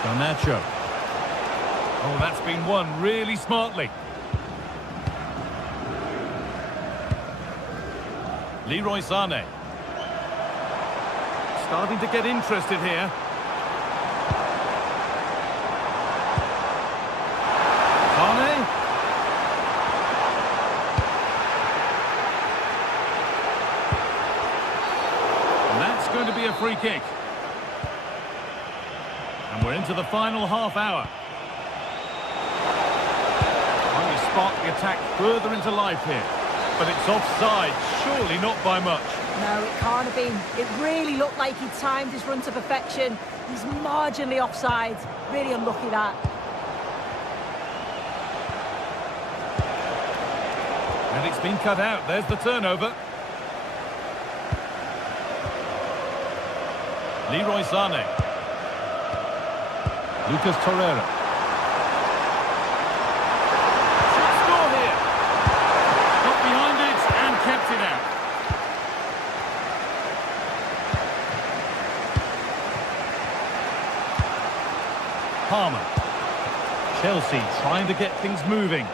Garnacho. Oh, that's been won really smartly. Leroy Sané. Starting to get interested here. Going to be a free kick. And we're into the final half hour. Trying to spark the attack further into life here. But it's offside, surely not by much. No, it can't have been. It really looked like he timed his run to perfection. He's marginally offside. Really unlucky that. And it's been cut out. There's the turnover. Leroy Sané. Lucas Torreira. Should score here. Got behind it and kept it out. Palmer. Chelsea trying to get things moving.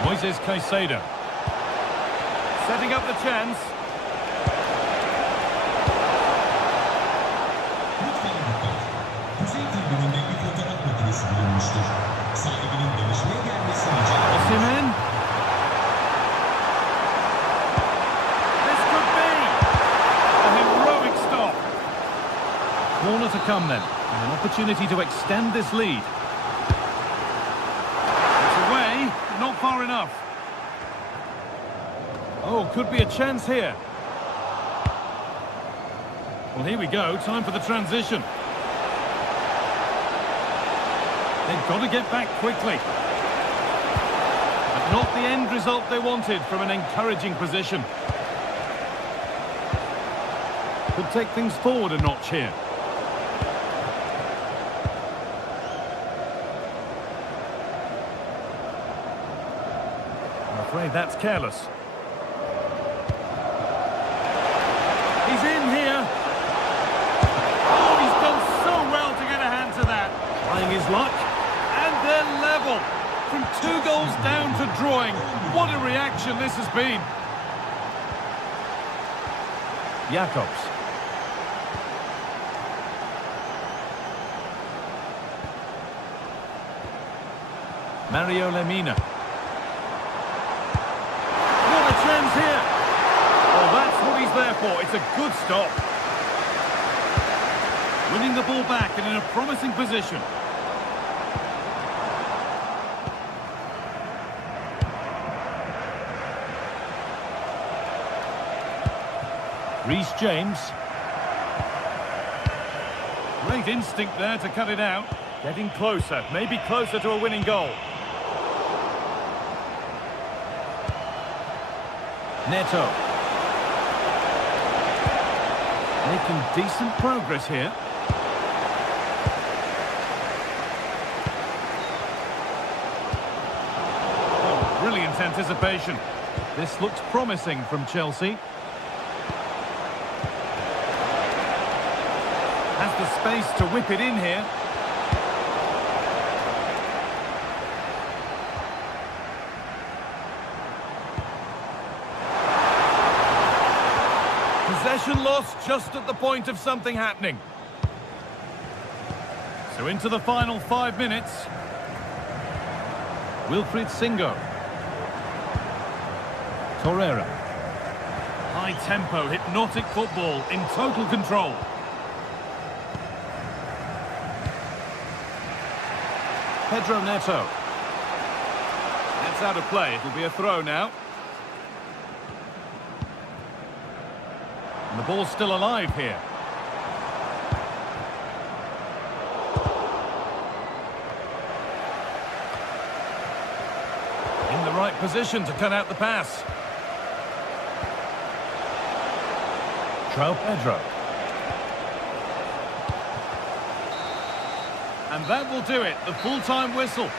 Moises Caicedo. Setting up the chance. Osimhen. Corner to come then. And an opportunity to extend this lead. It's away, not far enough. Oh, could be a chance here. Well, here we go. Time for the transition. They've got to get back quickly. But not the end result they wanted from an encouraging position. Could take things forward a notch here. I'm afraid that's careless. He's in here. Oh, he's done so well to get a hand to that. Trying his luck. And they're level. From 2 goals down to drawing. What a reaction this has been. Jacobs. Mario Lemina. What a chance here. Oh, that's what he's there for. It's a good stop. Winning the ball back and in a promising position. Reece James. Great instinct there to cut it out. Getting closer, maybe closer to a winning goal. Neto. Making decent progress here. Oh, brilliant anticipation. This looks promising from Chelsea. Has the space to whip it in here. Possession lost just at the point of something happening. So into the final 5 minutes. Wilfried Singo. Torreira. High tempo, hypnotic football in total control. Pedro Neto. That's out of play. It'll be a throw now. And the ball's still alive here. In the right position to cut out the pass. João Pedro. And that will do it, the full-time whistle.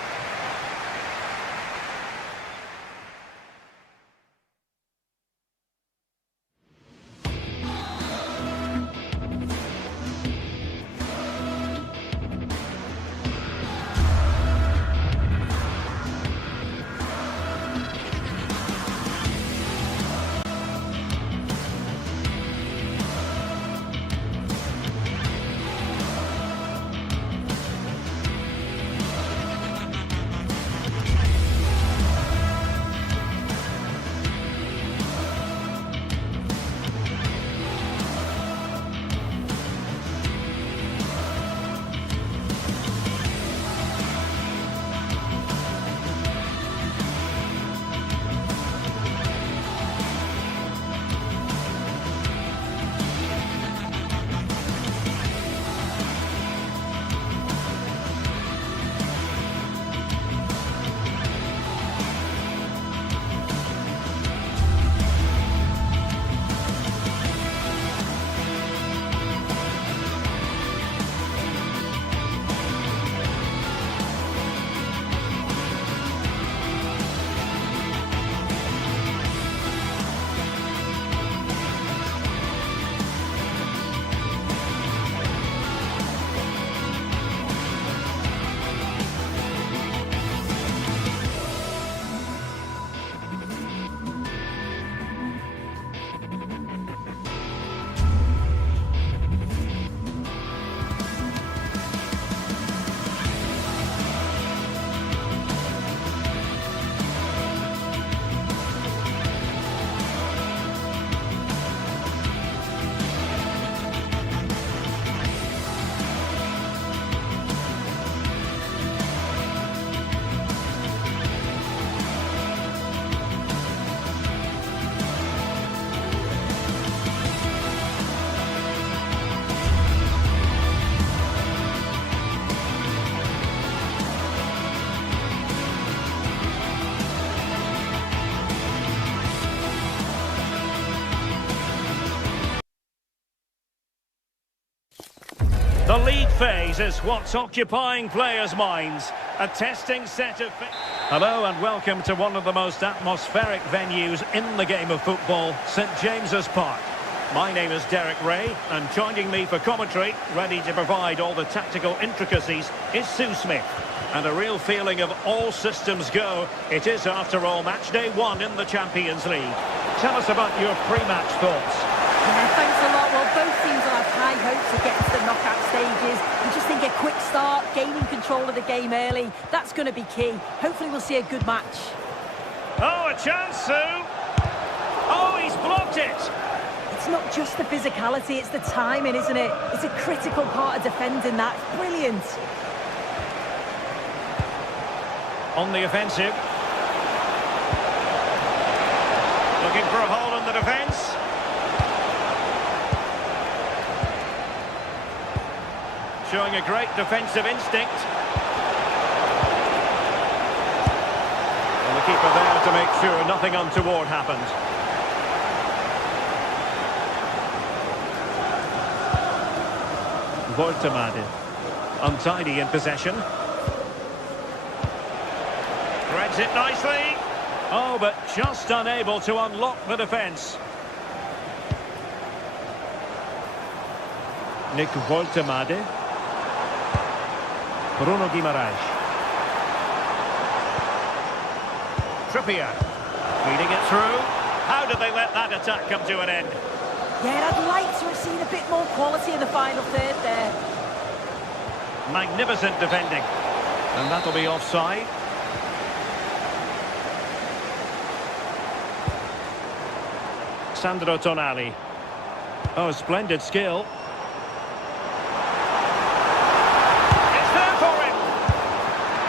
The league phase is what's occupying players' minds. A testing set of... Hello and welcome to one of the most atmospheric venues in the game of football, St James's Park. My name is Derek Ray, and joining me for commentary, ready to provide all the tactical intricacies, is Sue Smith. And a real feeling of all systems go. It is, after all, match day 1 in the Champions League. Tell us about your pre-match thoughts. Yeah, thanks a lot. Well, both teams will have high hopes of getting to the knockout stages. We just think a quick start, gaining control of the game early, that's going to be key. Hopefully we'll see a good match. Oh, a chance, Sue! Oh, he's blocked it! It's not just the physicality, it's the timing, isn't it? It's a critical part of defending that. It's brilliant. On the offensive. Looking for a hole in the defence. Showing a great defensive instinct. And the keeper there to make sure nothing untoward happened. Voltemade. Untidy in possession. Threads it nicely. Oh, but just unable to unlock the defence. Nick Voltemade. Bruno Guimaraes. Trippier. Feeding it through. How did they let that attack come to an end? Yeah, I'd like to have seen a bit more quality in the final third there. Magnificent defending. And that'll be offside. Sandro Tonali. Oh, splendid skill.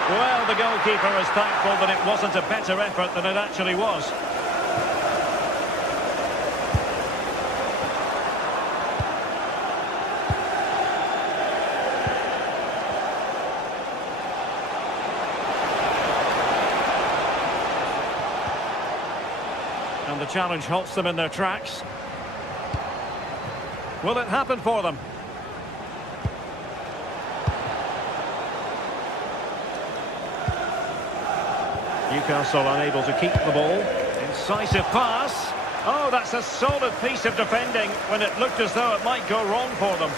Well, the goalkeeper is thankful that it wasn't a better effort than it actually was. And the challenge halts them in their tracks. Will it happen for them? Newcastle unable to keep the ball. Incisive pass. Oh, that's a solid piece of defending when it looked as though it might go wrong for them.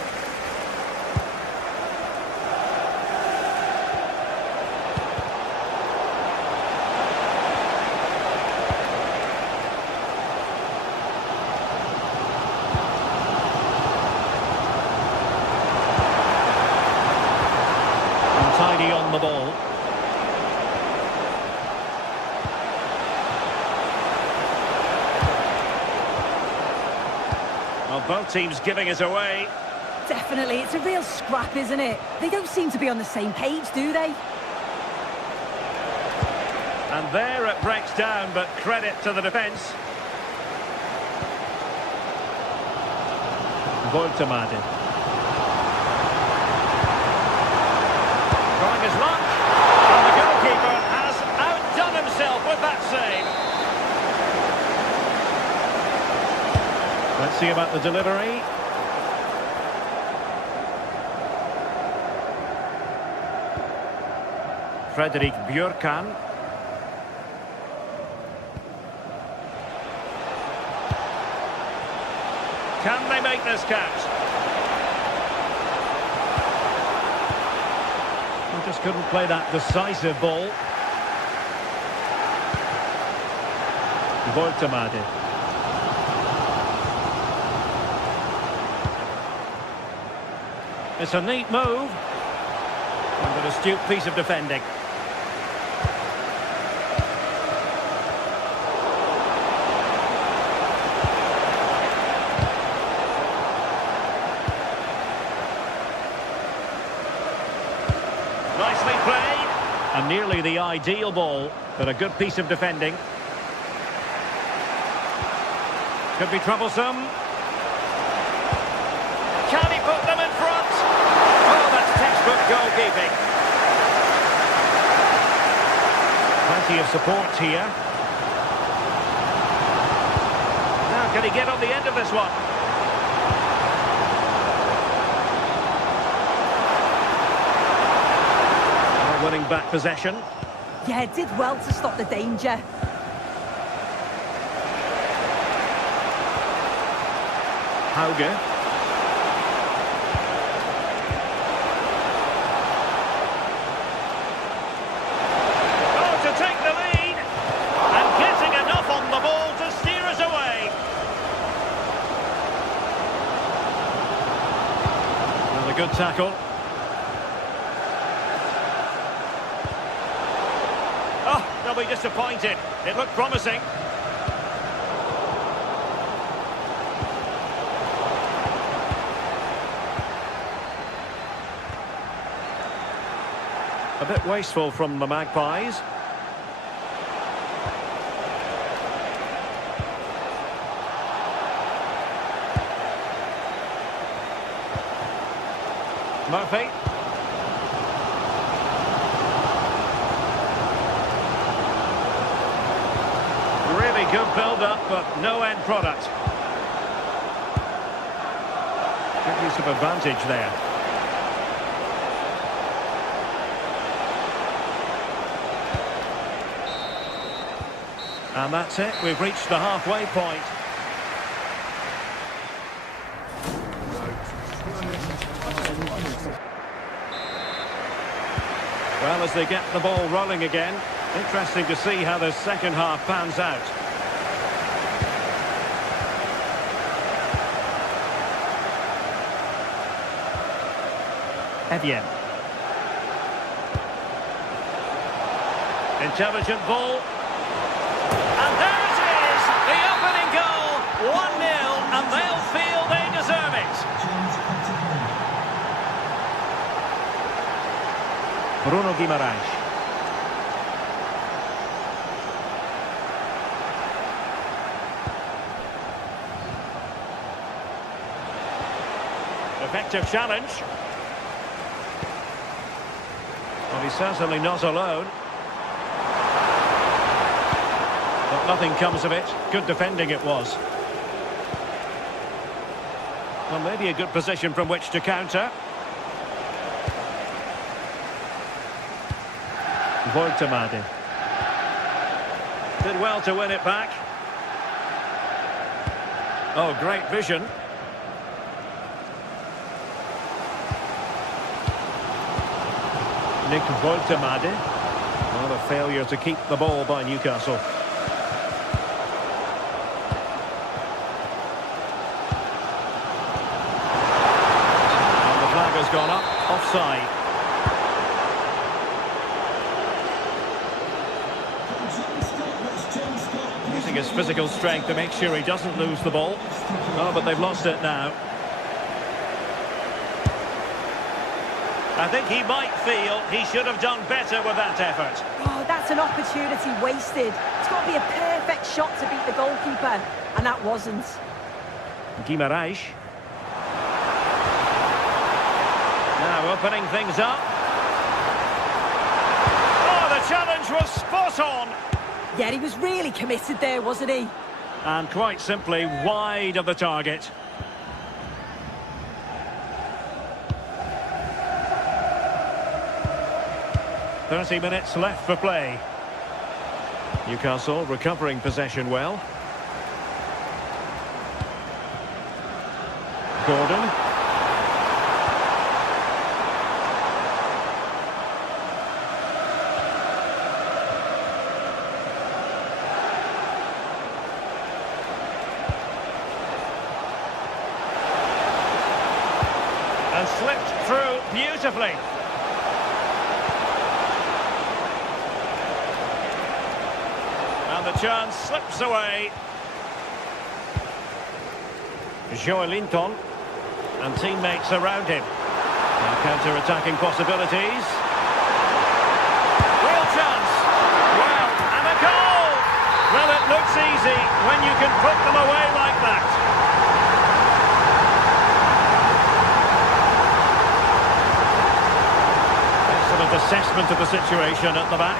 Untidy on the ball. Both teams giving it away. Definitely, it's a real scrap, isn't it? They don't seem to be on the same page, do they? And there it breaks down, but credit to the defence. Voltemade. Trying his luck. And the goalkeeper has outdone himself with that save. Let's see about the delivery. Fredrik Björkan. Can they make this count? They just couldn't play that decisive ball. Voltemade. It's a neat move. And an astute piece of defending. Nicely played. And nearly the ideal ball, but a good piece of defending. Could be troublesome. Can he put them in front? Oh, that's textbook goalkeeping. Plenty of support here. Now, can he get on the end of this one? winning back possession. Yeah, did well to stop the danger. Hauge. Oh, to take the lead. And getting enough on the ball to steer us away. Another good tackle. Oh, they'll be disappointed. It looked promising. A bit wasteful from the Magpies. Murphy. Really good build-up, but no end product. Good use of advantage there. And that's it, we've reached the halfway point. Well, as they get the ball rolling again, interesting to see how the second half pans out. Evian. Intelligent ball. And there it is, the opening goal, 1-0, and they'll feel they deserve it. Bruno Guimaraes. Effective challenge. Well, he's certainly not alone. But nothing comes of it. Good defending it was. Well, maybe a good position from which to counter. Voigtemade. Did well to win it back. Oh, great vision. Nick Voigtemade. Well, a failure to keep the ball by Newcastle. Has gone up, offside. Using his physical strength to make sure he doesn't lose the ball. Oh, but they've lost it now. I think he might feel he should have done better with that effort. Oh, that's an opportunity wasted. It's got to be a perfect shot to beat the goalkeeper, and that wasn't. Guimaraes. Now opening things up. Oh, the challenge was spot on. Yeah, he was really committed there, wasn't he? And quite simply wide of the target. "30 minutes left for play." Newcastle recovering possession well. Gordon. And slipped through beautifully. And the chance slips away. Joelinton and teammates around him. Now counter-attacking possibilities. Real chance. Well, and a goal! Well, it looks easy when you can put them away like that. Assessment of the situation at the back.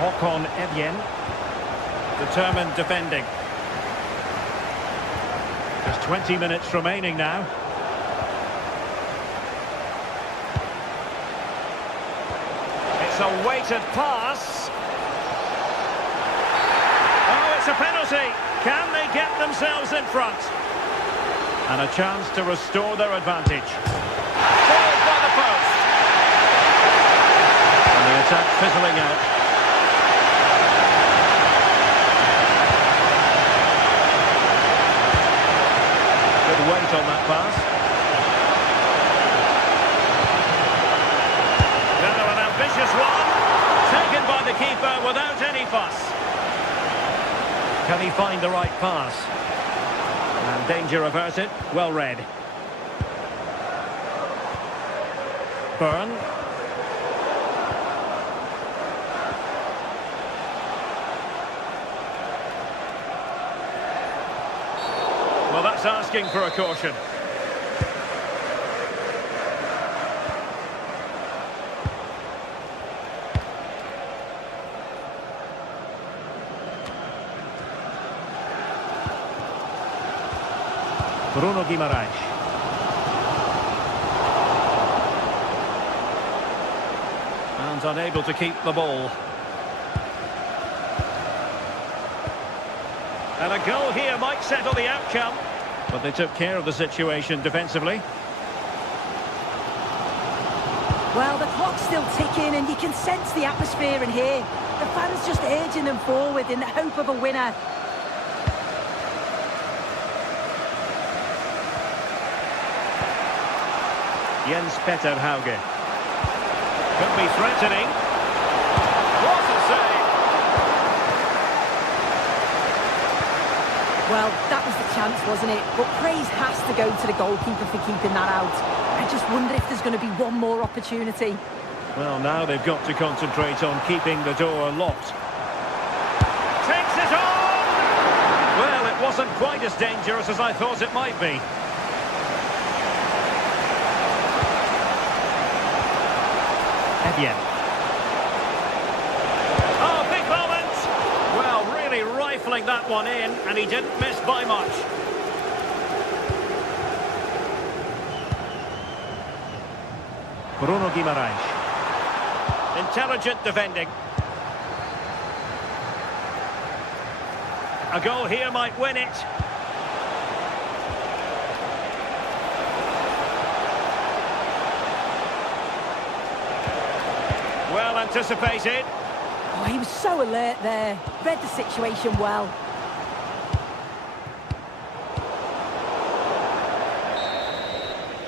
Håkon Evjen. Determined defending. Just 20 minutes remaining now. It's a weighted pass. Oh, it's a penalty. Can they get themselves in front? And a chance to restore their advantage. Foiled by the post. And the attack fizzling out. Good weight on that pass. Now an ambitious one. Taken by the keeper without any fuss. Can he find the right pass? And danger averted. Well read. Burn. Well, that's asking for a caution. Guimarães. And unable to keep the ball. And a goal here might settle the outcome. But they took care of the situation defensively. Well, the clock's still ticking and you can sense the atmosphere in here. The fans just urging them forward in the hope of a winner. Jens Petter Hauge. Could be threatening. What a save! Well, that was the chance, wasn't it? But praise has to go to the goalkeeper for keeping that out. I just wonder if there's going to be one more opportunity. Well, now they've got to concentrate on keeping the door locked. Takes it on! Well, it wasn't quite as dangerous as I thought it might be. Evian. Oh, big moment! Well, really rifling that one in, and he didn't miss by much. Bruno Guimarães. Intelligent defending. A goal here might win it. Well anticipated. Oh, he was so alert there. Read the situation well.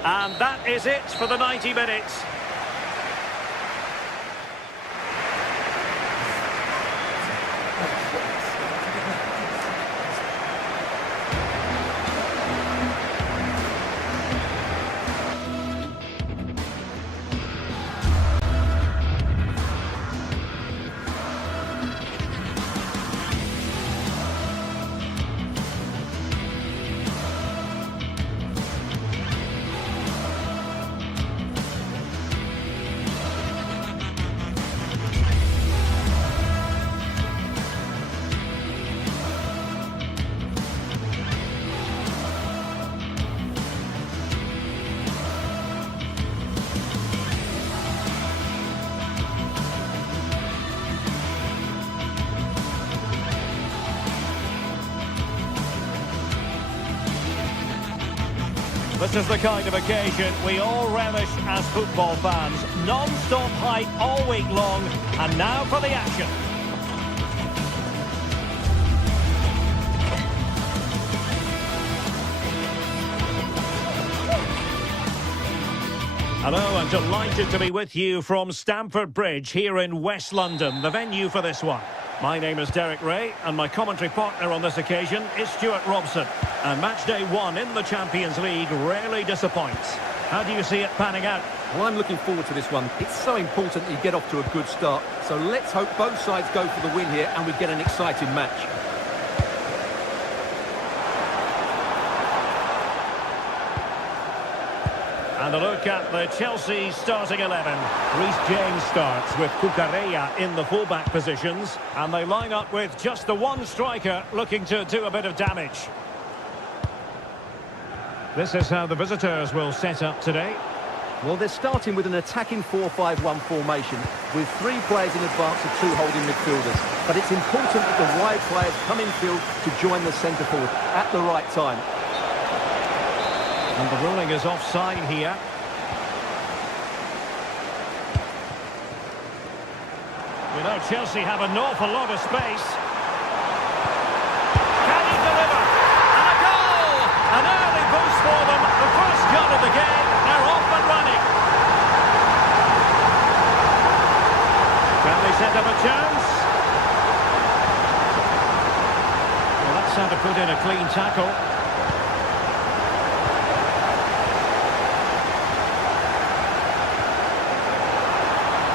And that is it for the 90 minutes. This is the kind of occasion we all relish as football fans. Non-stop hype all week long, and now for the action. Hello, I'm delighted to be with you from Stamford Bridge here in West London, the venue for this one. My name is Derek Ray, and my commentary partner on this occasion is Stuart Robson. And match day one in the Champions League rarely disappoints. How do you see it panning out? Well, I'm looking forward to this one. It's so important that you get off to a good start. So let's hope both sides go for the win here and we get an exciting match. And a look at the Chelsea starting 11. Reece James starts with Cucurella in the fullback positions. And they line up with just the one striker looking to do a bit of damage. This is how the visitors will set up today. Well, they're starting with an attacking 4-5-1 formation with 3 players in advance of 2 holding midfielders. But it's important that the wide players come in field to join the centre forward at the right time. And the ruling is offside here. You know, Chelsea have an awful lot of space. Can he deliver? And a goal! An early boost for them. The first goal of the game. They're off and running. Can they set up a chance? Well, that's how to put in a clean tackle.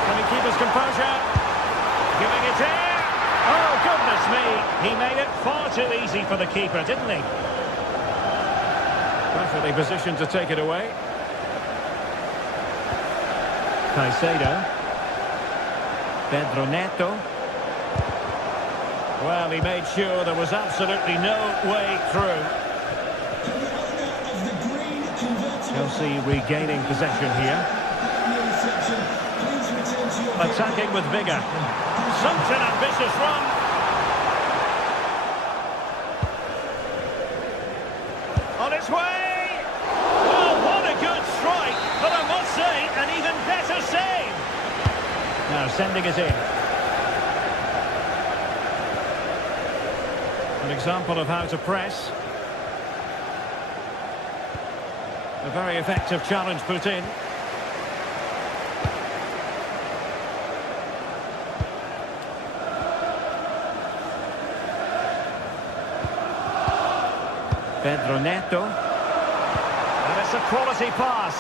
Can he keep his composure? Giving it in. Oh, goodness me. He made it far too easy for the keeper, didn't he? Perfectly positioned to take it away. Caicedo. Pedro Neto. Well, he made sure there was absolutely no way through. Chelsea regaining possession here. Attacking with vigour. Such an ambitious run. On its way. Oh, what a good strike. But I must say, an even better save. Now sending it in. An example of how to press. A very effective challenge put in. Pedro Neto. And it's a quality pass.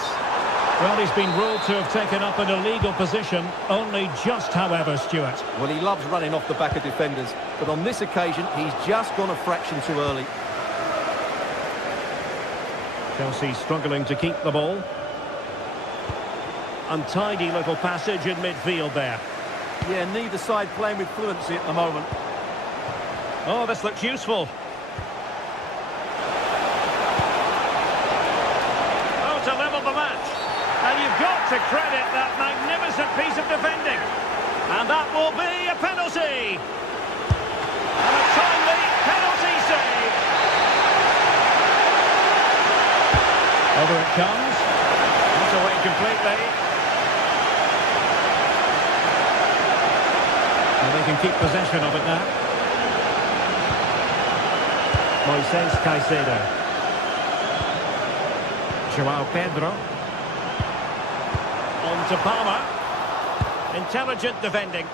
Well, he's been ruled to have taken up an illegal position, only just, however, Stuart. Well, he loves running off the back of defenders, but on this occasion, he's just gone a fraction too early. Chelsea struggling to keep the ball. Untidy little passage in midfield there. Yeah, neither side playing with fluency at the moment. Oh, this looks useful. Oh, to level the match. And you've got to credit that magnificent piece of defending. And that will be a penalty. And a timely penalty save. Over it comes. Not away completely. And they can keep possession of it now. Moises Caicedo. João Pedro. On to Palmer. Intelligent defending.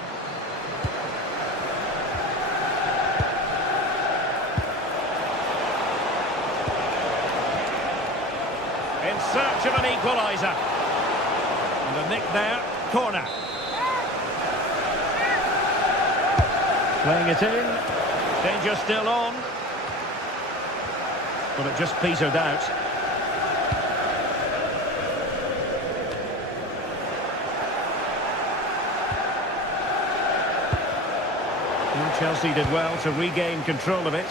In search of an equaliser. And a nick there. Corner. Playing it in. Danger still on. But it just petered out. And Chelsea did well to regain control of it.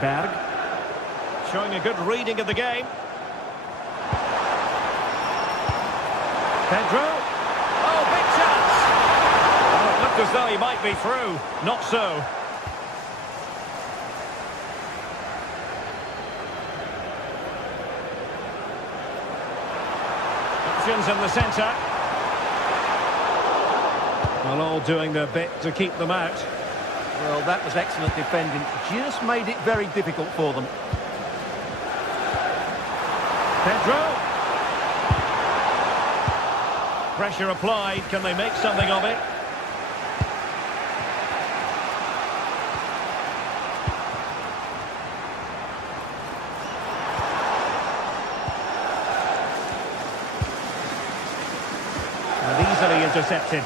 Berg. Showing a good reading of the game. Pedro. Oh, big chance. Oh, it looked as though he might be through. Not so. Options in the centre. Well, all doing their bit to keep them out. Well, that was excellent defending. Just made it very difficult for them. Pedro. Pressure applied. Can they make something of it? And easily intercepted.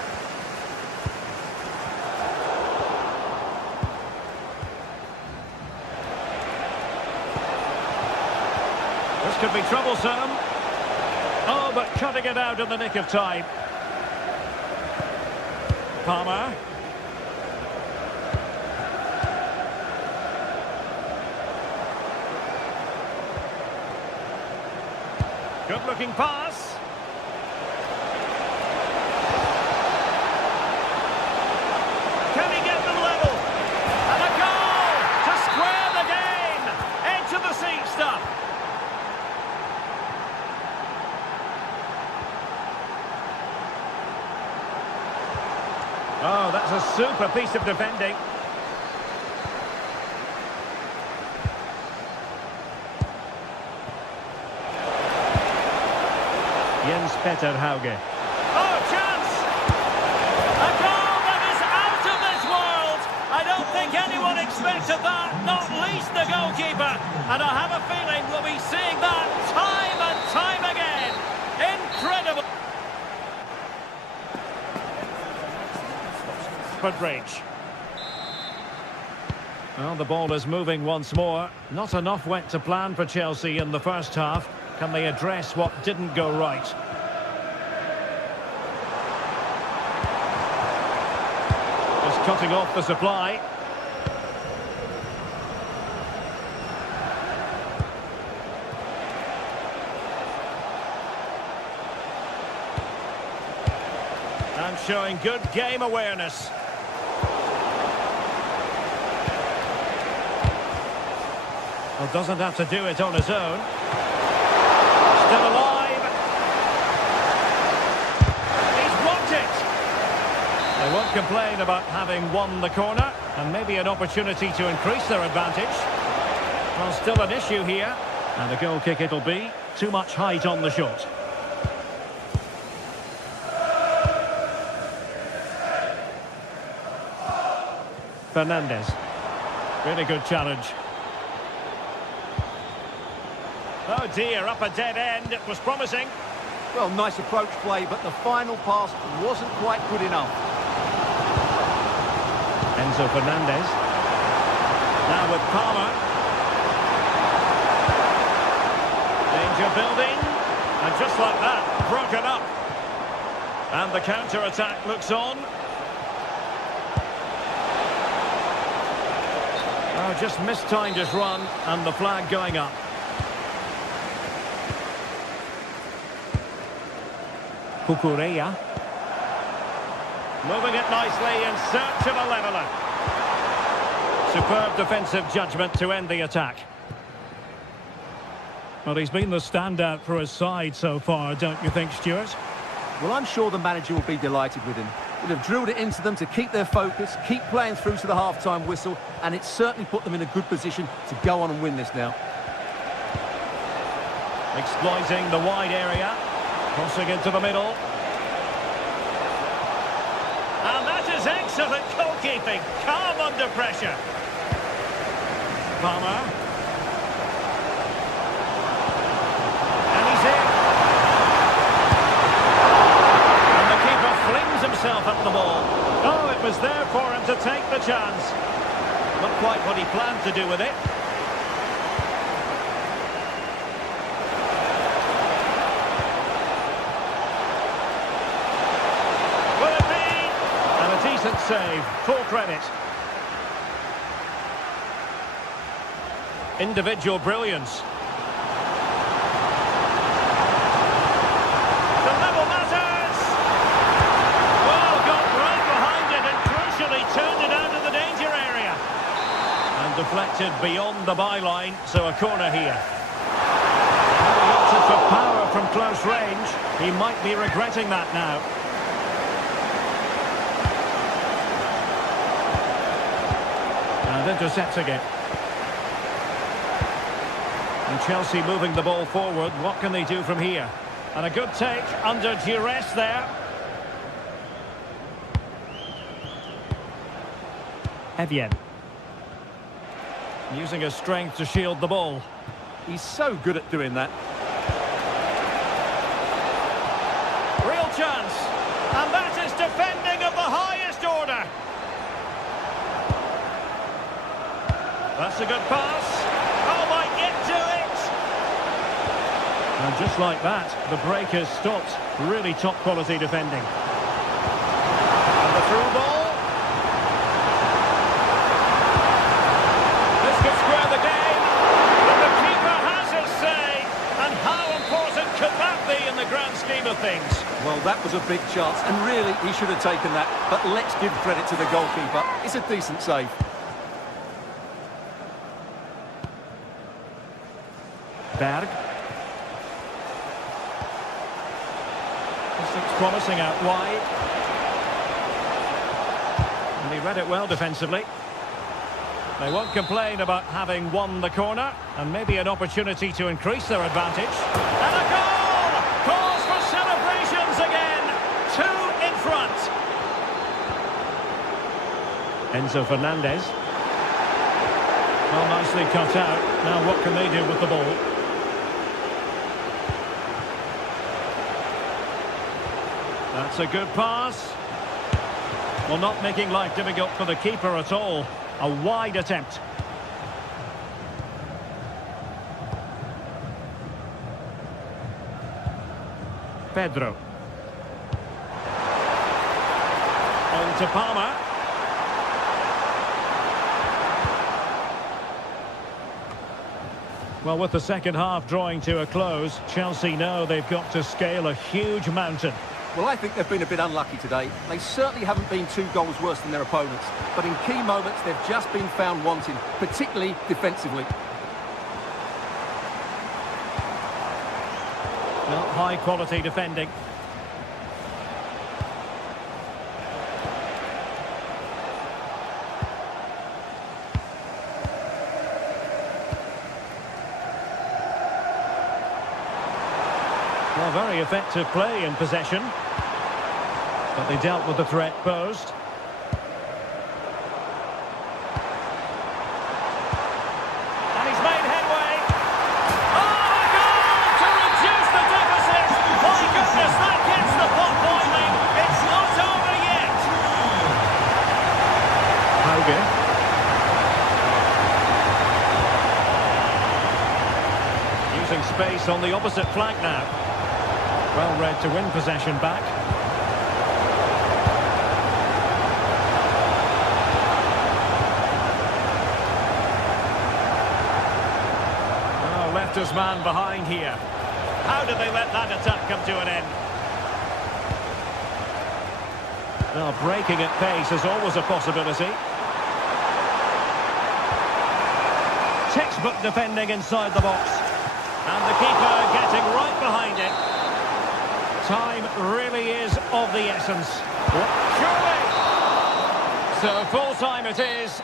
This could be troublesome. Oh, but cutting it out in the nick of time. Palmer. Good-looking pass. Can he get them level? And a goal to square the game. Edge of the seat stuff. Oh, that's a super piece of defending. Jens-Peter Hauge. Oh, chance! A goal that is out of this world! I don't think anyone expected that, not least the goalkeeper. And I have a feeling we'll be seeing that time and time again. Incredible! Stamford Bridge. Well, the ball is moving once more. Not enough went to plan for Chelsea in the first half. Can they address what didn't go right? Just cutting off the supply. And showing good game awareness. Well, doesn't have to do it on his own. Still alive. He's blocked it. They won't complain about having won the corner, and maybe an opportunity to increase their advantage. Well, still an issue here. And a goal kick it'll be. Too much height on the shot. Fernandez. Really good challenge. Oh dear, up a dead end. It was promising. Well, nice approach play, but the final pass wasn't quite good enough. Enzo Fernandez. Now with Palmer. Danger building. And just like that, broken up. And the counter-attack looks on. Oh, just mistimed his run, and the flag going up. Kukureya. Moving it nicely in search of a leveller. Superb defensive judgment to end the attack. Well, he's been the standout for his side so far, don't you think, Stuart? Well, I'm sure the manager will be delighted with him. He'll have drilled it into them to keep their focus, keep playing through to the half-time whistle, and it's certainly put them in a good position to go on and win this now. Exploiting the wide area. Crossing into the middle. And that is excellent goalkeeping. Calm under pressure. Palmer. And he's in. And the keeper flings himself at the ball. Oh, it was there for him to take the chance. Not quite what he planned to do with it. Decent save, full credit. Individual brilliance. The level matters! Well, got right behind it and crucially turned it out of the danger area. And deflected beyond the byline, so a corner here. He opted for power from close range. He might be regretting that now. Intercepting it. And Chelsea moving the ball forward. What can they do from here? And a good take under duress there. Evian. Using his strength to shield the ball. He's so good at doing that. Real chance. And that is defending of the highest order. That's a good pass. Oh, might get to it. And just like that, the break has stopped. Really top quality defending. And the through ball. This could square the game. But the keeper has his say. And how important could that be in the grand scheme of things? Well, that was a big chance, and really, he should have taken that. But let's give credit to the goalkeeper. It's a decent save. Berg. This looks promising out wide. And he read it well defensively. They won't complain about having won the corner, and maybe an opportunity to increase their advantage. And a goal! Cause for celebrations again! 2 in front. Enzo Fernandez. Well, nicely cut out. Now what can they do with the ball? That's a good pass. Well, not making life difficult for the keeper at all. A wide attempt. Pedro. On to Palmer. Well, with the second half drawing to a close, Chelsea know they've got to scale a huge mountain. Well, I think they've been a bit unlucky today. They certainly haven't been 2 goals worse than their opponents. But in key moments, they've just been found wanting, particularly defensively. Well, high-quality defending. Well, very effective play in possession. But they dealt with the threat posed. And he's made headway. Oh, a goal to reduce the deficit. My goodness, that gets the pot boiling. It's not over yet. Hauge. Using space on the opposite flank now. Well read to win possession back. Oh, left his man behind here. How did they let that attack come to an end? Well, breaking at pace is always a possibility. Textbook defending inside the box. And the keeper getting right behind it. Time really is of the essence. Surely! So full time it is.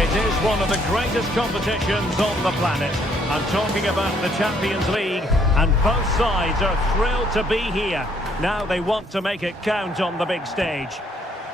It is one of the greatest competitions on the planet. I'm talking about the Champions League, and both sides are thrilled to be here. Now they want to make it count on the big stage.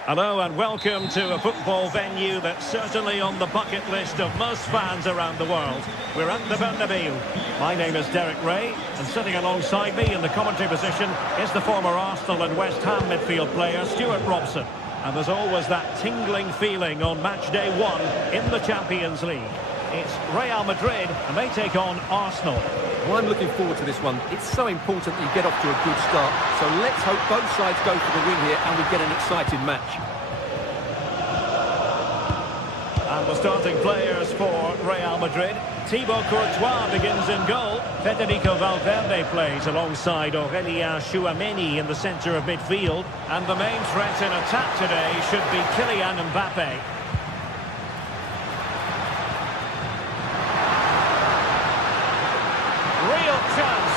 Hello and welcome to a football venue that's certainly on the bucket list of most fans around the world. We're at the Bernabeu. My name is Derek Ray, and sitting alongside me in the commentary position is the former Arsenal and West Ham midfield player Stuart Robson. And there's always that tingling feeling on match day 1 in the Champions League. It's Real Madrid, and they take on Arsenal. Well, I'm looking forward to this one. It's so important that you get off to a good start. So let's hope both sides go for the win here and we get an exciting match. And the starting players for Real Madrid. Thibaut Courtois begins in goal. Federico Valverde plays alongside Aurélien Tchouameni in the centre of midfield. And the main threat in attack today should be Kylian Mbappe. Real chance.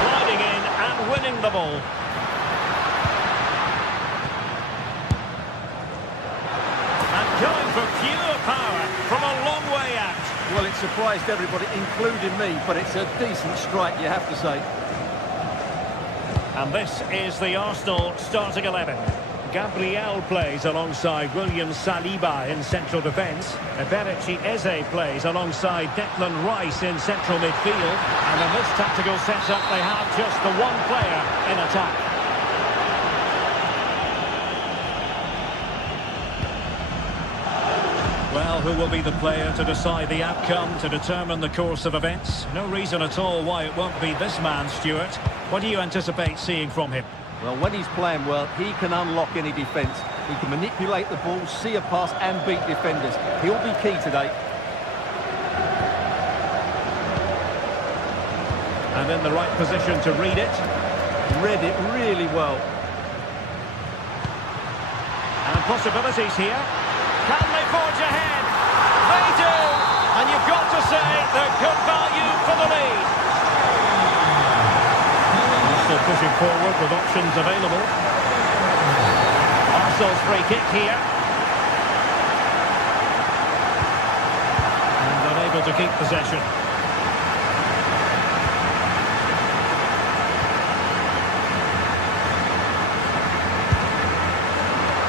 Sliding in and winning the ball. Going for pure power from a long way out. Well, it surprised everybody, including me, but it's a decent strike, you have to say. And this is the Arsenal starting 11. Gabriel plays alongside William Saliba in central defence. Eberechi Eze plays alongside Declan Rice in central midfield. And in this tactical setup, they have just the one player in attack. Well, who will be the player to decide the outcome, to determine the course of events? No reason at all why it won't be this man, Stuart. What do you anticipate seeing from him? Well, when he's playing well, he can unlock any defence. He can manipulate the ball, see a pass and beat defenders. He'll be key today. And in the right position to read it. Read it really well. And possibilities here. Can they forge ahead? They do! And you've got to say they're good value for the lead. Still pushing forward with options available. Arsenal's free kick here. And unable to keep possession.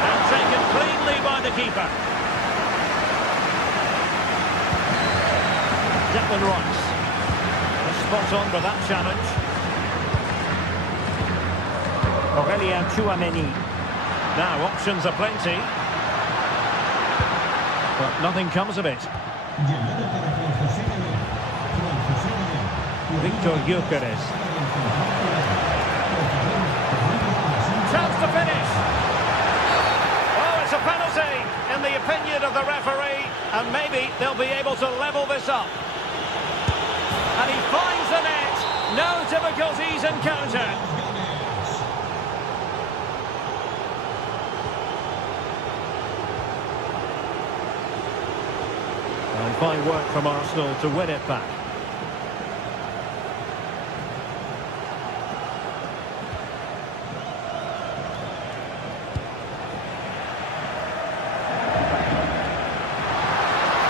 And taken cleanly by the keeper. Declan Rice. Spot on with that challenge. Aurélien Tchouameni. Now, options are plenty. But nothing comes of it. Victor Gyökeres. Chance to finish. Oh, it's a penalty, in the opinion of the referee. And maybe they'll be able to level this up. And he finds the net. No difficulties encountered. And fine work from Arsenal to win it back.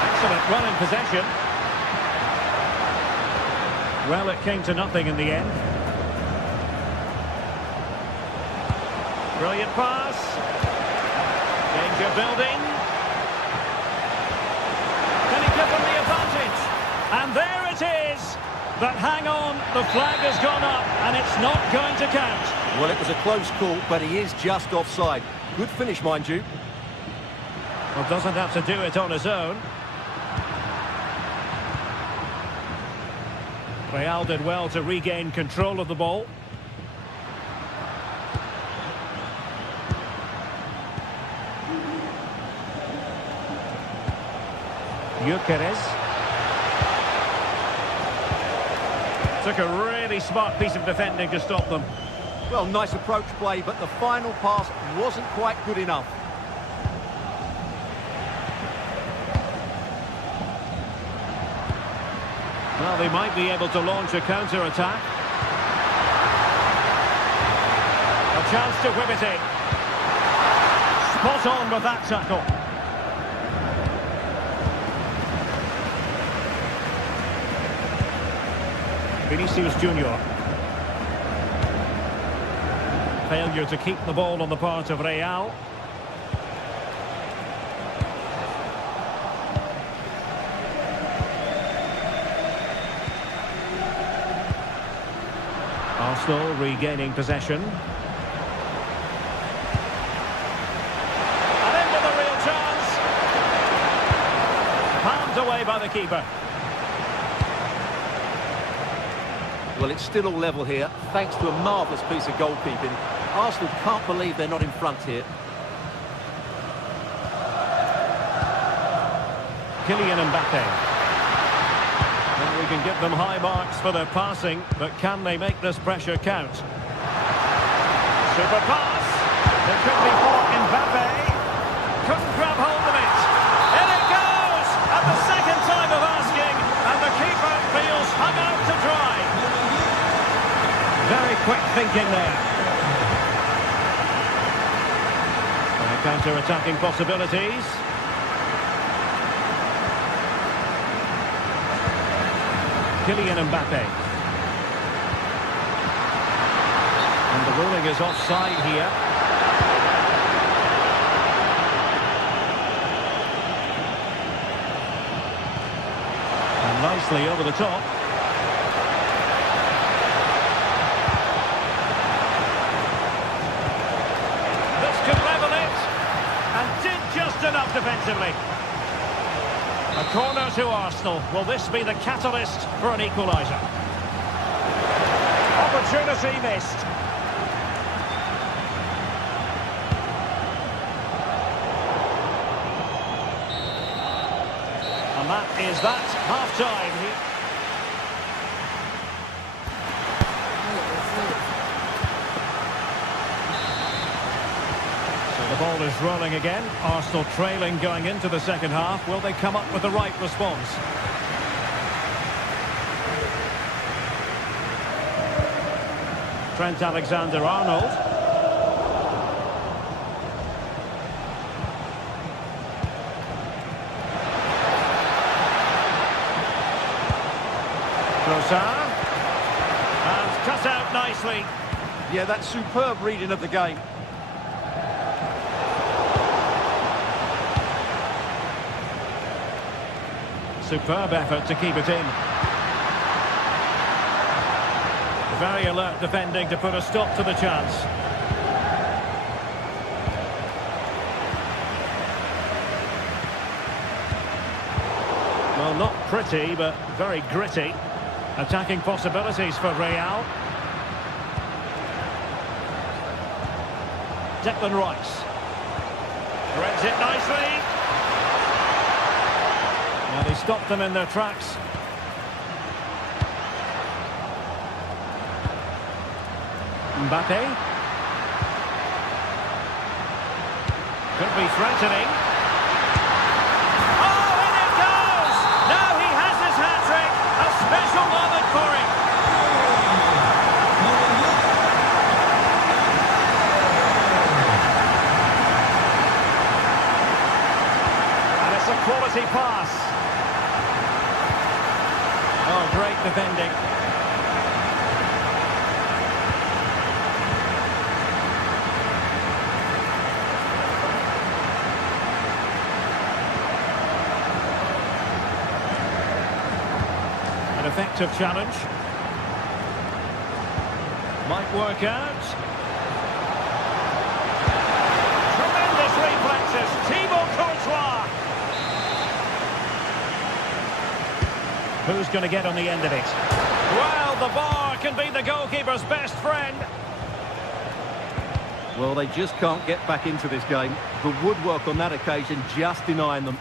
Excellent run in possession. Well, it came to nothing in the end. Brilliant pass. Danger building. Can he give them the advantage? And there it is. But hang on, the flag has gone up and it's not going to count. Well, it was a close call, but he is just offside. Good finish, mind you. Well, doesn't have to do it on his own. Real did well to regain control of the ball. Gyökeres. Took a really smart piece of defending to stop them. Well, nice approach play, but the final pass wasn't quite good enough. Well, they might be able to launch a counter-attack. A chance to whip it in. Spot on with that tackle. Vinicius Junior. Failure to keep the ball on the part of Real. Arsenal regaining possession. And in with a real chance. Palmed away by the keeper. Well, it's still all level here, thanks to a marvellous piece of goalkeeping. Arsenal can't believe they're not in front here. Kylian Mbappe. Well, we can give them high marks for their passing, but can they make this pressure count? Super pass. It could be for Mbappe. Couldn't grab hold of it. In it goes! At the second time of asking, and the keeper feels hung out to dry. Very quick thinking there. Counter-attacking possibilities. Kylian Mbappe. And the ruling is offside here. And nicely over the top. This could level it. And did just enough defensively. A corner to Arsenal. Will this be the catalyst for an equaliser? Opportunity missed. And that is that. Half-time. The ball is rolling again. Arsenal trailing going into the second half. Will they come up with the right response? Trent Alexander-Arnold. Trossard. And cut out nicely. Yeah, that's superb reading of the game. Superb effort to keep it in. Very alert defending to put a stop to the chance. Well, not pretty, but very gritty. Attacking possibilities for Real. Declan Rice. Threads it nicely. Now they stopped them in their tracks. Mbappe. Could be threatening. Oh, in it goes! Now he has his hat-trick. A special moment for him. And it's a quality pass. Oh, great defending. An effective challenge. Might work out. Tremendous reflexes. Thibaut Courtois. Who's going to get on the end of it? Well, the bar can be the goalkeeper's best friend. Well, they just can't get back into this game. The woodwork on that occasion just denying them.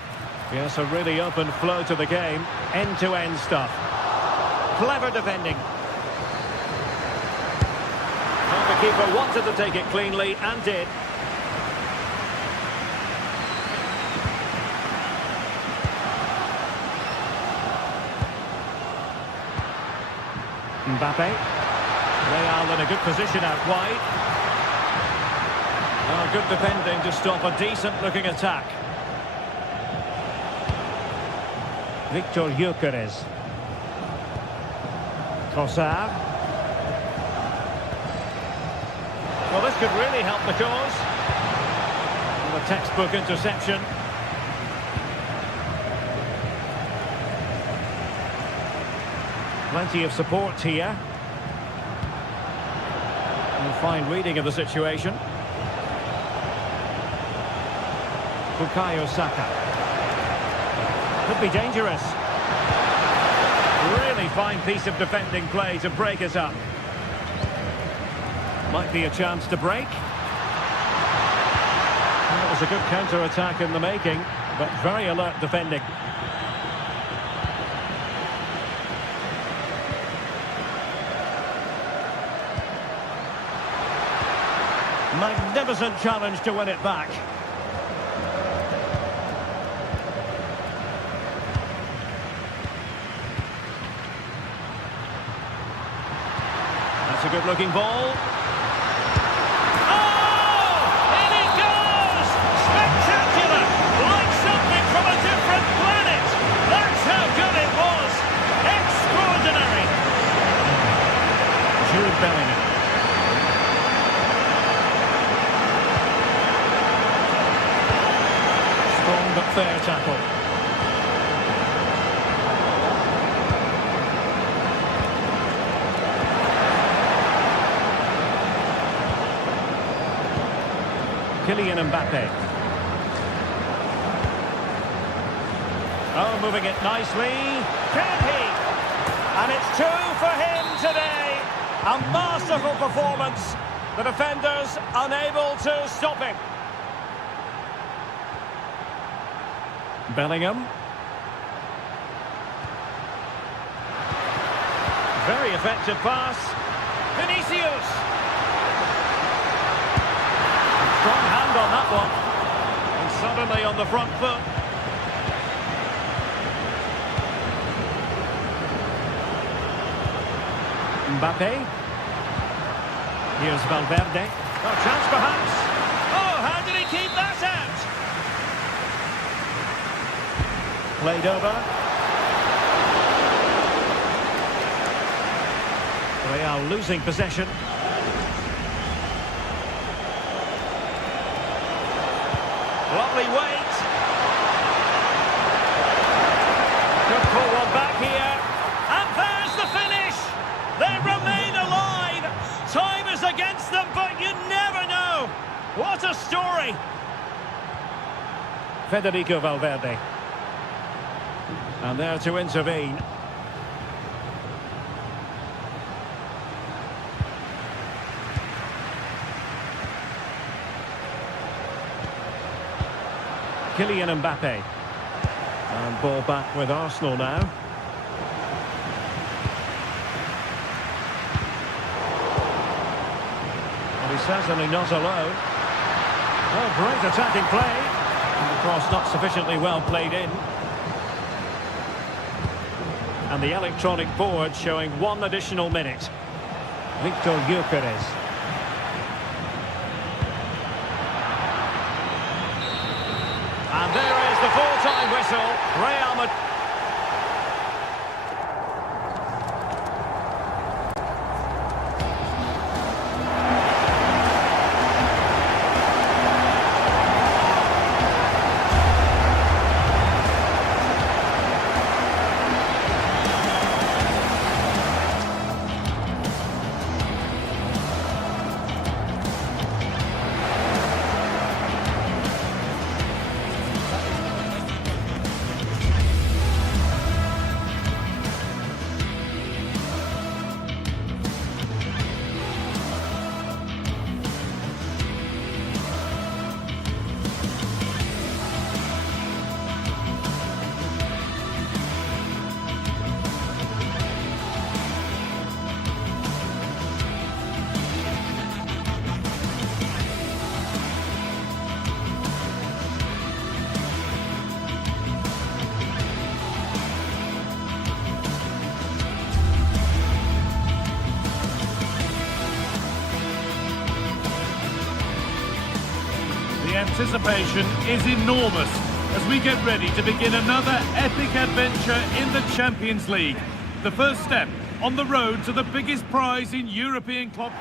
Yes, a really open flow to the game. End-to-end stuff. Clever defending. Well, the keeper wanted to take it cleanly and did. Mbappe. Real in a good position out wide. Oh, good defending to stop a decent-looking attack. Victor Gyökeres. Trossard. Well, this could really help the cause. And a textbook interception. Plenty of support here. And a fine reading of the situation. Bukayo Saka. Could be dangerous. Really fine piece of defending play to break us up. Might be a chance to break. That was a good counter-attack in the making, but very alert defending. Magnificent challenge to win it back. That's a good-looking ball. Oh! In it goes! Spectacular! Like something from a different planet! That's how good it was! Extraordinary! Jude Bellingham. Strong but fair tackle. Kylian Mbappe. Oh, moving it nicely. Can he? And it's 2 for him today. A masterful performance. The defenders unable to stop him. Bellingham. Very effective pass. Vinicius. Strong hand on that one. And suddenly on the front foot. Mbappe. Here's Valverde. A chance perhaps. Oh, how did he keep that out? Played over. They are losing possession. Lovely weight. Could pull one back here. And there's the finish. They remain alive. Time is against them, but you never know. What a story. Federico Valverde. And there to intervene. Kylian Mbappe. And ball back with Arsenal now. And he's certainly not alone. Oh, great attacking play. And the cross not sufficiently well played in. And the electronic board showing 1 additional minute. Victor Gyökeres. And there is the full-time whistle. Real Madrid. The anticipation is enormous as we get ready to begin another epic adventure in the Champions League. The first step on the road to the biggest prize in European club.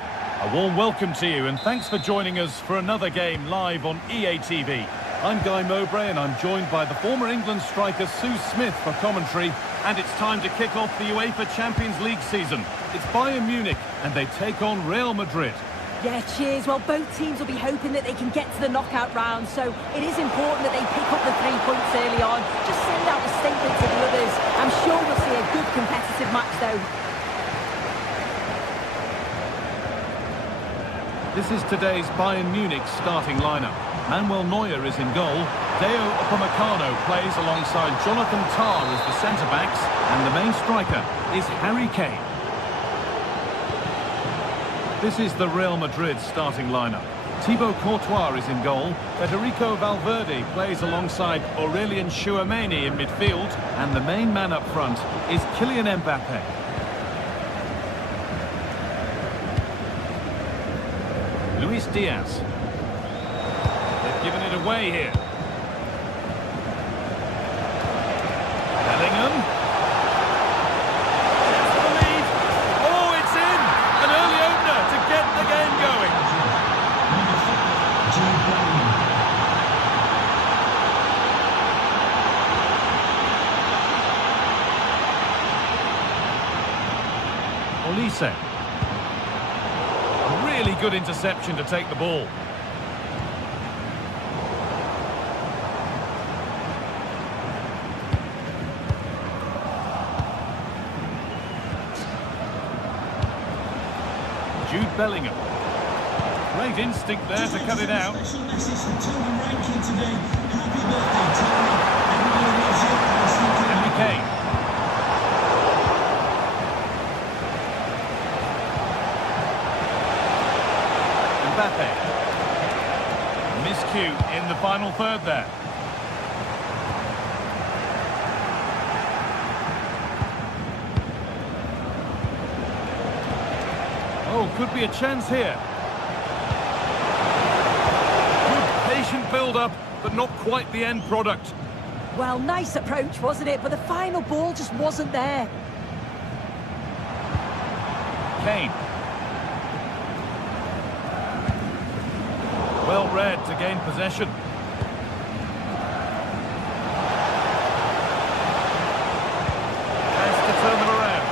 A warm welcome to you and thanks for joining us for another game live on EA TV. I'm Guy Mowbray and I'm joined by the former England striker Sue Smith for commentary, and it's time to kick off the UEFA Champions League season. It's Bayern Munich and they take on Real Madrid. Yeah, cheers. Well, both teams will be hoping that they can get to the knockout round, so it is important that they pick up the 3 points early on. Just send out a statement to the others. I'm sure we'll see a good competitive match, though. This is today's Bayern Munich starting lineup. Manuel Neuer is in goal. Deo Upamecano plays alongside Jonathan Tah as the centre-backs, and the main striker is Harry Kane. This is the Real Madrid starting lineup. Thibaut Courtois is in goal. Federico Valverde plays alongside Aurelien Tchouameni in midfield. And the main man up front is Kylian Mbappe. Luis Diaz. They've given it away here. Bellingham. That's the lead. Oh, it's in! An early opener to get the game going. Olise. A really good interception to take the ball. Jude Bellingham. Great instinct there to cut it out. Special message from Tony Rankin today. Happy birthday, Tony. Everybody loves you. Henry Kane. Mbappe. Miscue in the final third there. Oh, could be a chance here. Good patient build-up, but not quite the end product. Well, nice approach, wasn't it? But the final ball just wasn't there. Kane. Well read to gain possession. Has to turn them around.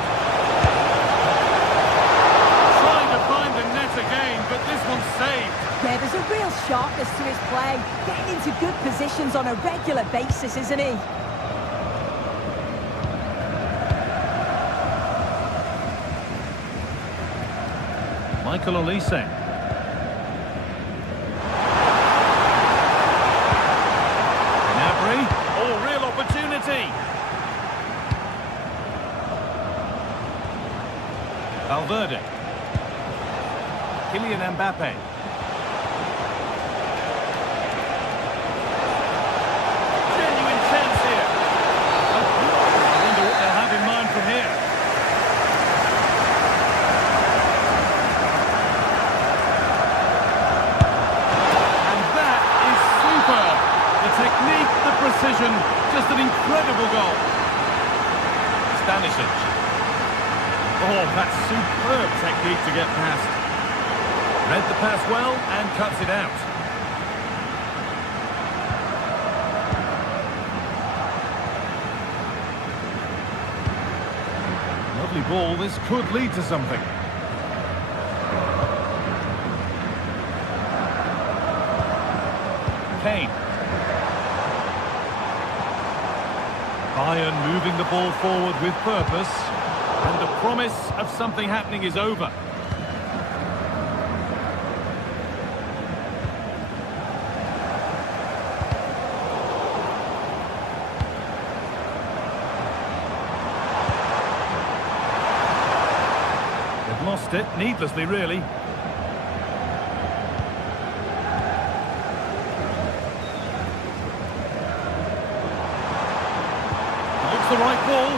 Trying to find the net again, but this one's saved. Yeah, there's a real sharpness to his play. Getting into good positions on a regular basis, isn't he? Michael Olise. Gnabry. Oh, real opportunity. Valverde. Kylian Mbappe. Genuine chance here. I wonder what they'll have in mind from here. And that is superb. The technique, the precision, just an incredible goal. Stanisic. Oh, that's superb technique to get past. Read the pass well and cuts it out. Lovely ball, this could lead to something. Kane. Bayern moving the ball forward with purpose. And the promise of something happening is over. They've lost it, needlessly really. Looks the right ball.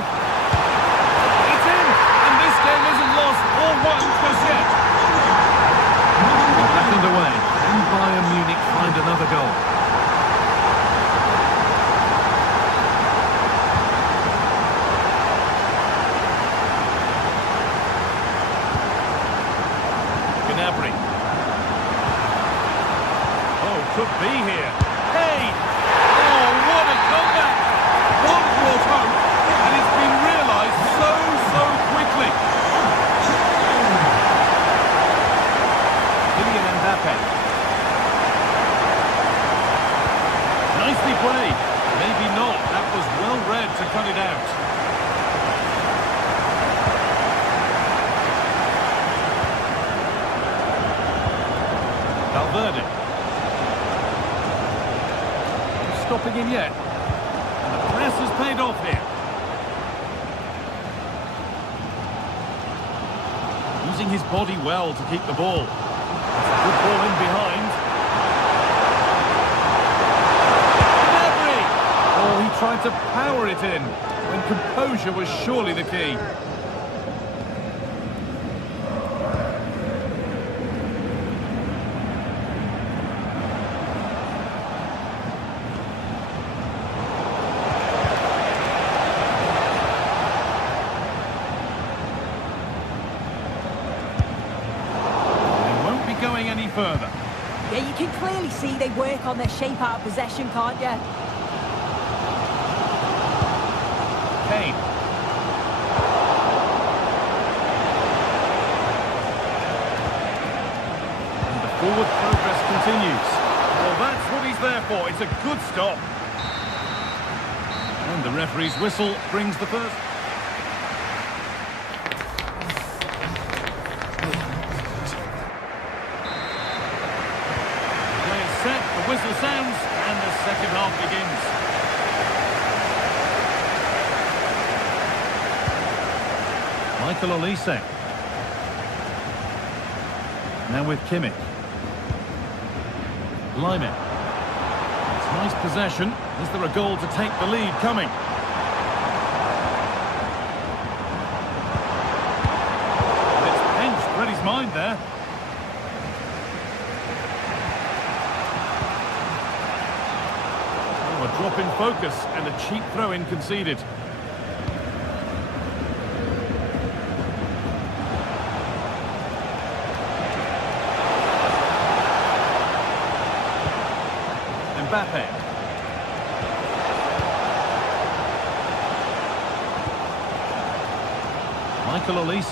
Back underway. Can Bayern Munich find another goal? Gnabry. Oh, could be here. Hey! Oh, what a comeback! One brought home, and it's been realised so quickly. Kylian Mbappe. Nicely played. Maybe not. That was well read to cut it out. Valverde. No stopping him yet. And the press has paid off here. Using his body well to keep the ball. Good ball in behind. to power it in when composure was surely the key. Going any further. Yeah, you can clearly see they work on their shape out of possession, can't you? Kane. And the forward progress continues. Well, that's what he's there for. It's a good stop. And the referee's whistle brings the first. Set, the whistle sounds, and the second half begins. Michael Olise. Now with Kimmich. Lyon. It's nice possession. Is there a goal to take the lead coming? And it's pinched, read his mind there. A drop in focus and a cheap throw-in conceded. Mbappe. Michael Olise. The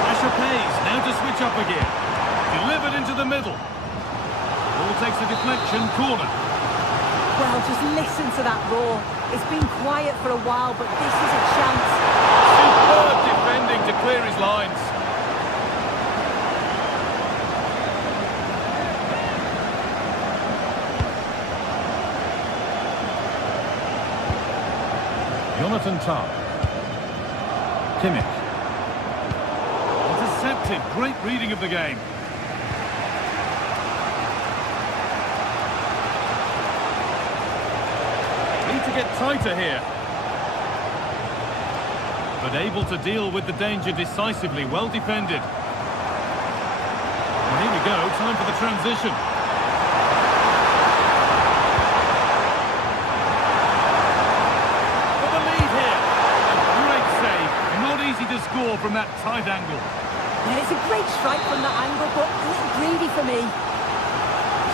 pressure pays. Now to switch up again. Delivered into the middle. Ball takes a deflection, corner. Well, just listen to that roar. It's been quiet for a while, but this is a chance. Superb defending to clear his lines. Jonathan Tah. Kimmich. Intercepted. Great reading of the game. To get tighter here, but able to deal with the danger decisively. Well defended. And here we go, time for the transition. For the lead here. A great save. Not easy to score from that tight angle. Yeah, it's a great strike from that angle, but a little greedy for me.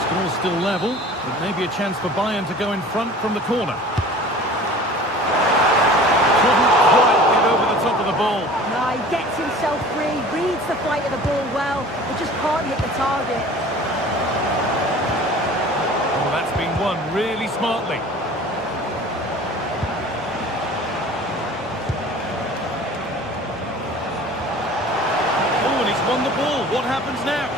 Score's still level, but maybe a chance for Bayern to go in front from the corner. Top of the ball. No, he gets himself free, reads the flight of the ball well, but just can't hit the target. Oh, that's been won really smartly. Oh, and he's won the ball. What happens now?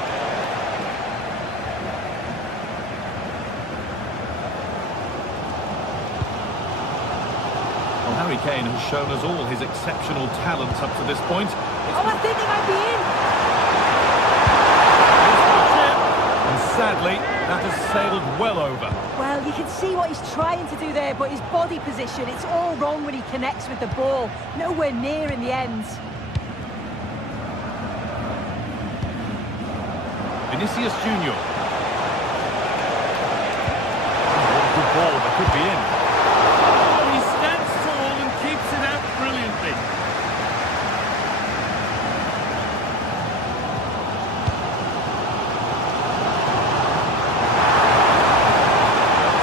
Harry Kane has shown us all his exceptional talents up to this point. Oh, I think he might be in. And sadly, that has sailed well over. Well, you can see what he's trying to do there, but his body position, it's all wrong when he connects with the ball. Nowhere near in the end. Vinicius Junior. Oh, good ball, that could be in. Brilliantly.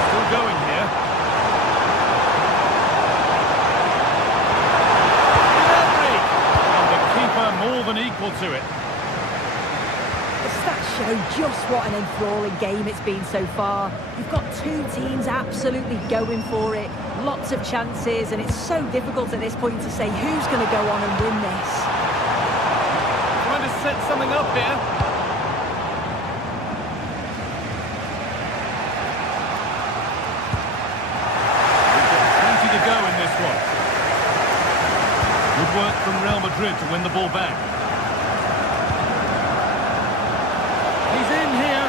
Still going here. And the keeper more than equal to it. The stats show just what an enthralling game it's been so far. You've got two teams absolutely going for it. Lots of chances, and it's so difficult at this point to say who's going to go on and win this. Trying to set something up here. We've got plenty to go in this one. Good work from Real Madrid to win the ball back. He's in here.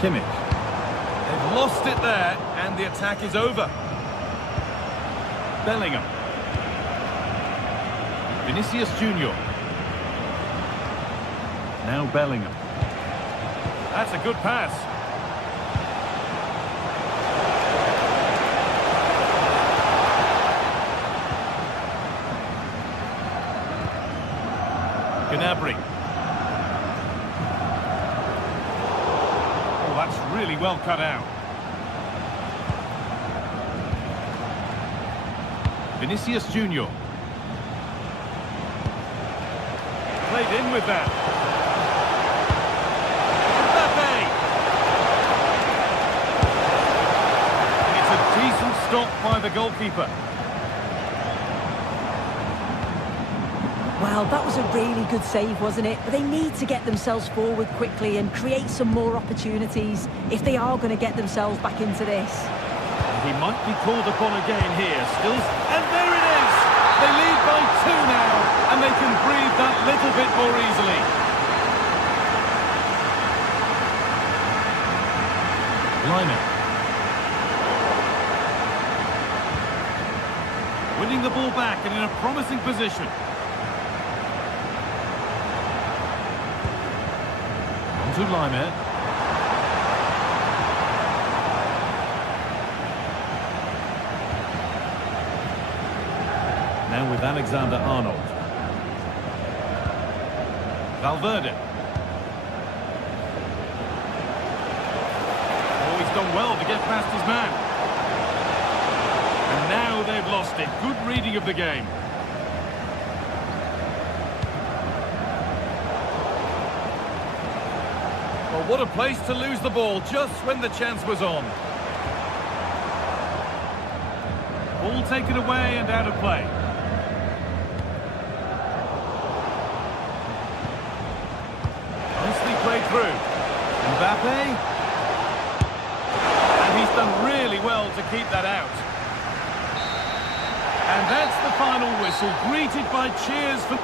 Kimmich. They've lost it there, and the attack is over. Bellingham. Vinicius Junior. Now Bellingham. That's a good pass. Gnabry. Oh, that's really well cut out. Vinicius Junior. Played in with that. Mbappe. It's a decent stop by the goalkeeper. Well, that was a really good save, wasn't it? But they need to get themselves forward quickly and create some more opportunities if they are going to get themselves back into this. He might be called upon again here. Still, and there it is! They lead by 2 now, and they can breathe that little bit more easily. Lyon. Winning the ball back and in a promising position. To Lyon. Now with Alexander-Arnold. Valverde. Oh, he's done well to get past his man. And now they've lost it. Good reading of the game. Well, what a place to lose the ball just when the chance was on. Ball taken away and out of play. Nicely played through. Mbappe. And he's done really well to keep that out. And that's the final whistle, greeted by cheers for...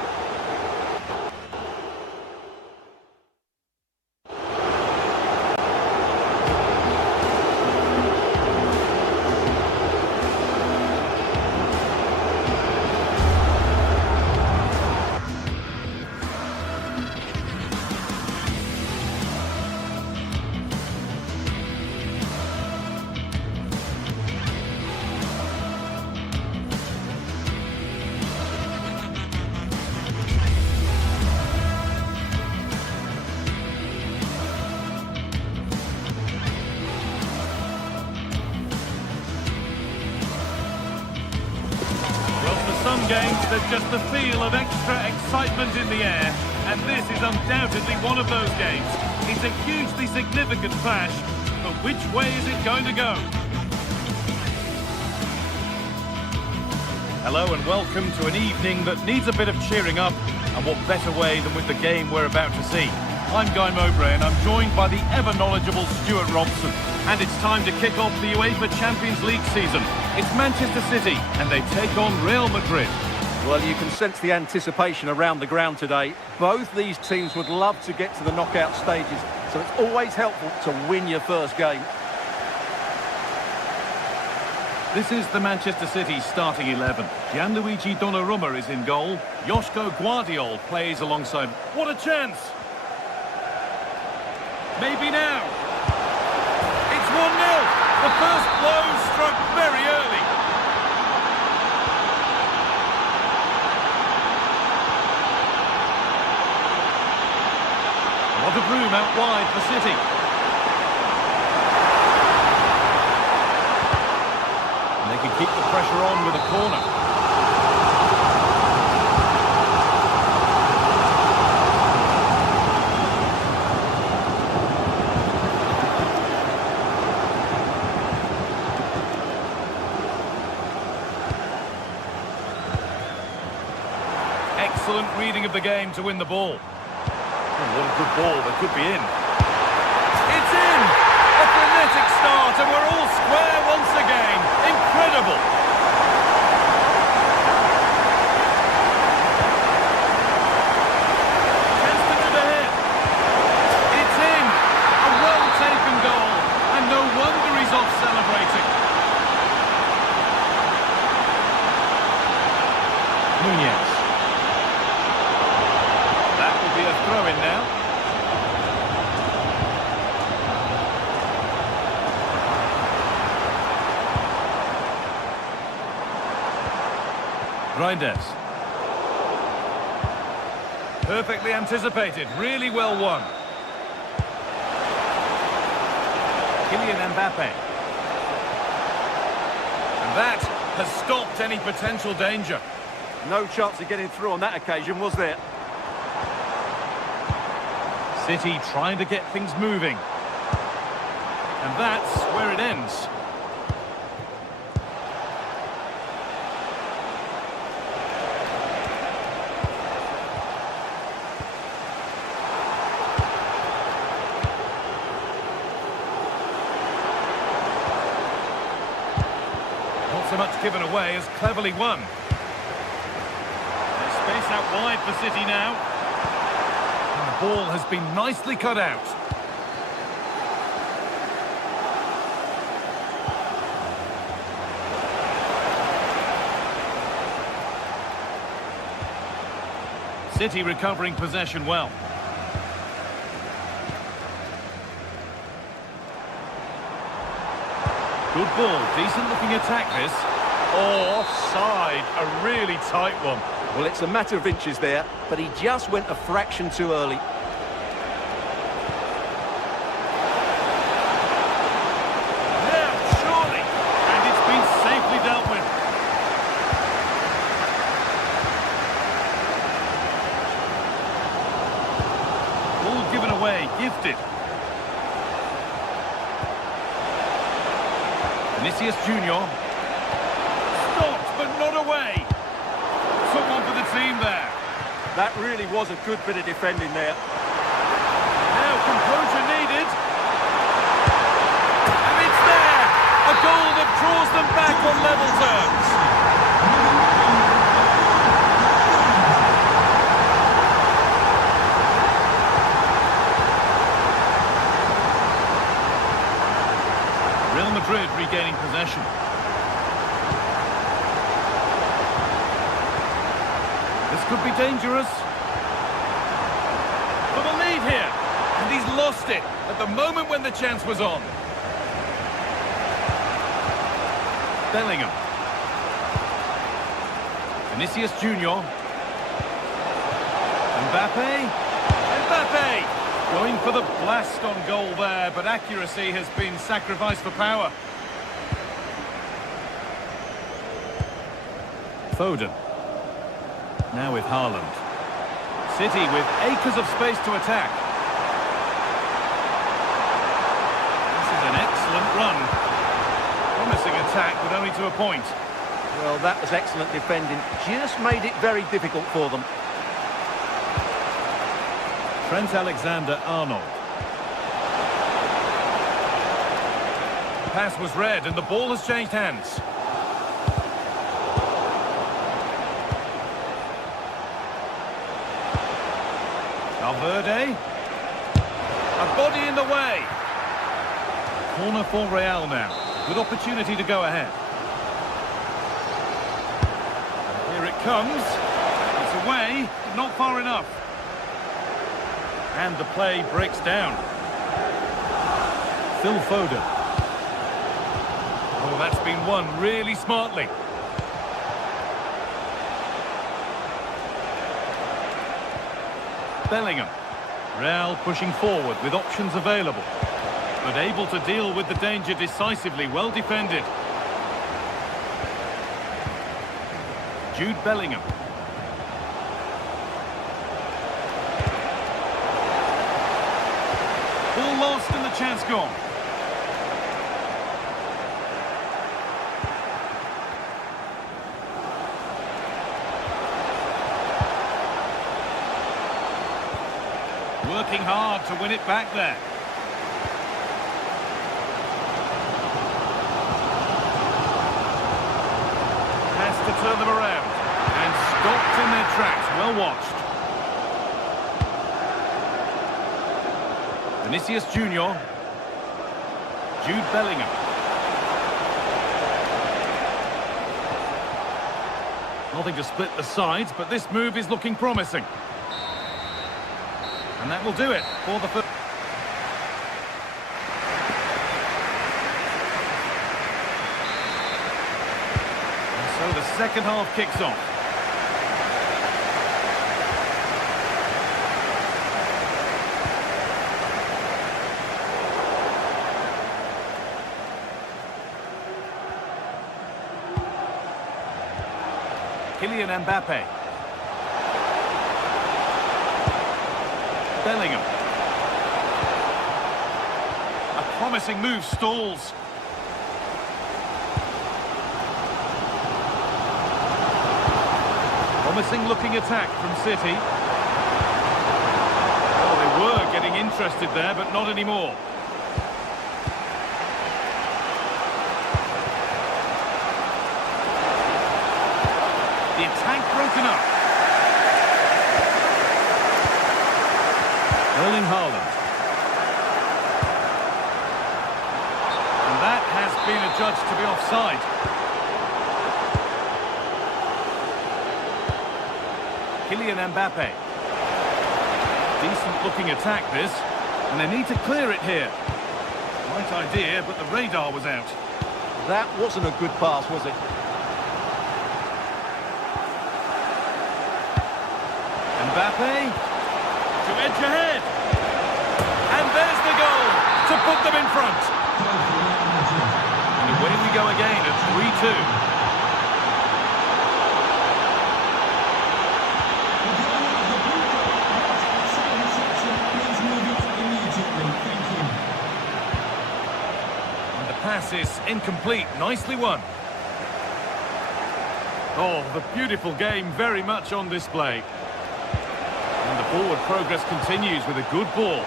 Some games, there's just the feel of extra excitement in the air, and this is undoubtedly one of those games. It's a hugely significant clash, but which way is it going to go? Hello and welcome to an evening that needs a bit of cheering up, and what better way than with the game we're about to see. I'm Guy Mowbray and I'm joined by the ever-knowledgeable Stuart Robson. And it's time to kick off the UEFA Champions League season. It's Manchester City and they take on Real Madrid. Well, you can sense the anticipation around the ground today. Both these teams would love to get to the knockout stages, so it's always helpful to win your first game. This is the Manchester City starting 11. Gianluigi Donnarumma is in goal. Joško Guardiol plays alongside. What a chance! Maybe now. It's 1-0. The first blow struck very early. A lot of room out wide for City. And they can keep the pressure on with a corner. Excellent reading of the game to win the ball. Oh, what a good ball, that could be in. It's in! A frenetic start and we're all square once again. Incredible! Chance to move ahead. It's in! A well-taken goal. celebrating. Nunez. That will be a throw-in now. Reinders. Perfectly anticipated, really well won. Kylian Mbappe. And that has stopped any potential danger. No chance of getting through on that occasion, was there? City trying to get things moving. And that's where it ends. Not so much given away as cleverly won. There's space out wide for City now. And the ball has been nicely cut out. City recovering possession well. Good ball, decent looking attack this. Oh, offside, a really tight one. Well, it's a matter of inches there, but he just went a fraction too early. Now, surely, and it's been safely dealt with. Ball given away, gifted. Vinicius Junior. Stopped, but not away. Someone for the team there. That really was a good bit of defending there. Now composure needed. And it's there. A goal that draws them back on level terms. Real Madrid regaining possession. This could be dangerous. For the lead here. And he's lost it at the moment when the chance was on. Bellingham. Vinicius Junior. Mbappe. Mbappe! Going for the blast on goal there, but accuracy has been sacrificed for power. Foden. Now with Haaland. City with acres of space to attack. This is an excellent run. Promising attack, but only to a point. Well, that was excellent defending. Just made it very difficult for them. Trent Alexander-Arnold. The pass was read and the ball has changed hands. Valverde. A body in the way. Corner for Real now. Good opportunity to go ahead. Here it comes. It's away, but not far enough. And the play breaks down. Phil Foden. Oh, that's been won really smartly. Bellingham. Real pushing forward with options available, but able to deal with the danger decisively. Well defended. Jude Bellingham. Ball lost and the chance gone. Working hard to win it back there. Has to turn them around. And stopped in their tracks. Well watched. Vinicius Junior. Jude Bellingham. Nothing to split the sides, but this move is looking promising. And that will do it for the first. And so the second half kicks off. Kylian Mbappe. Bellingham. A promising move stalls. Promising looking attack from City. Oh, they were getting interested there, but not anymore. The attack broken up. Erling Haaland. And that has been adjudged to be offside. Kylian Mbappe. Decent looking attack this, and they need to clear it here. Right idea, but the radar was out. That wasn't a good pass, was it? Mbappe to edge ahead. And there's the goal to put them in front. And away we go again at 3-2. And the pass is incomplete. Nicely won. Oh, the beautiful game very much on display. And the forward progress continues with a good ball.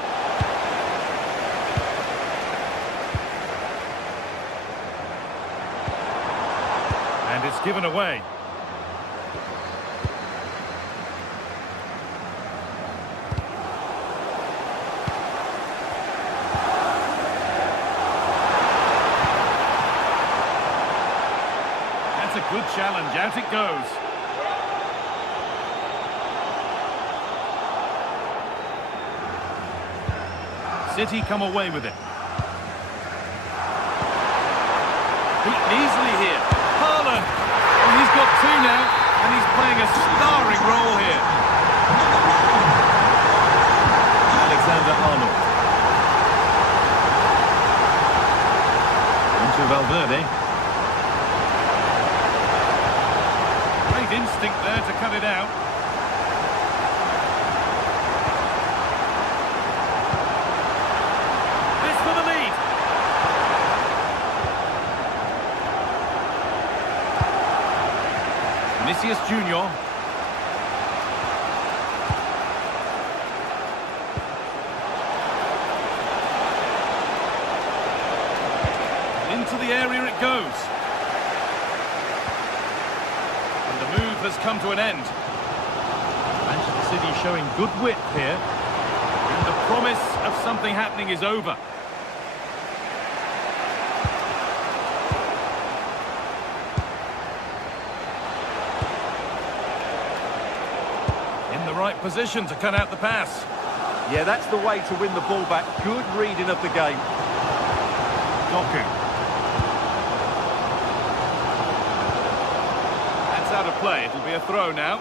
And it's given away. That's a good challenge. Out it goes. City come away with it. Beaten easily here. Haaland! And he's got two now, and he's playing a starring role here. Alexander-Arnold. Into Valverde. Great instinct there to cut it out. Vinicius Junior. Into the area it goes. And the move has come to an end. Manchester City showing good width here. And the promise of something happening is over. Right position to cut out the pass. Yeah, that's the way to win the ball back. Good reading of the game. Doku. That's out of play. It'll be a throw now.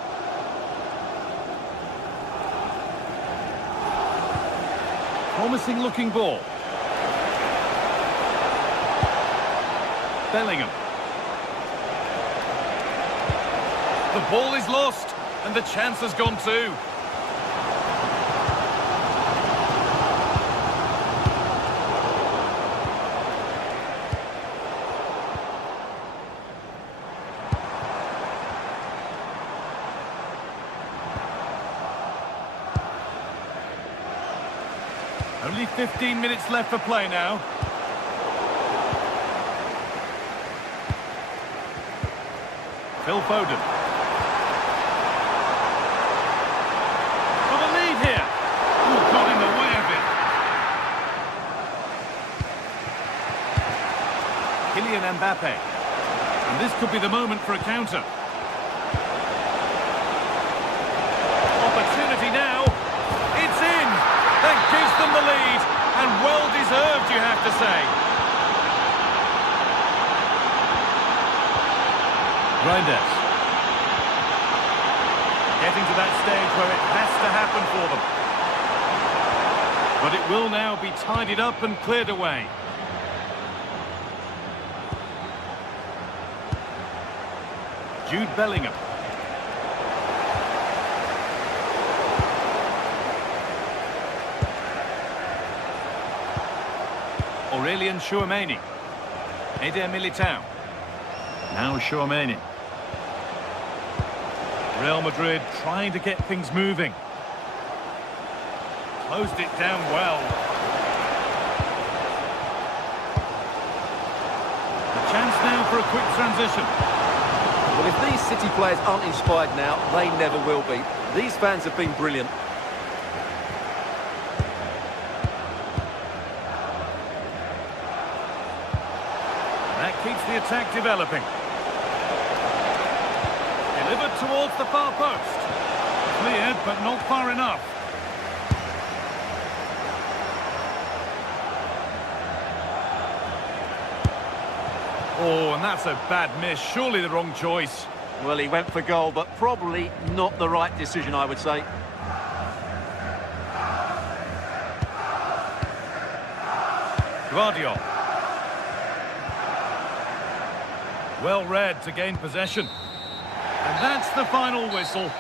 Promising looking ball. Bellingham. The ball is lost. And the chance has gone too. Only 15 minutes left for play now. Phil Foden. Kylian Mbappe. And this could be the moment for a counter. That gives them the lead, and well-deserved, you have to say. Reinders. Getting to that stage where it has to happen for them. But it will now be tidied up and cleared away. Jude Bellingham. Aurelien Tchouameni. Eder Militao. Now Tchouameni. Real Madrid trying to get things moving. Closed it down well. A chance now for a quick transition. Well, if these City players aren't inspired now, they never will be. These fans have been brilliant. That keeps the attack developing. Delivered towards the far post. Cleared, but not far enough. Oh, and that's a bad miss. Surely the wrong choice. Well, he went for goal, but probably not the right decision, I would say. Guardiola. Well read to gain possession. And that's the final whistle.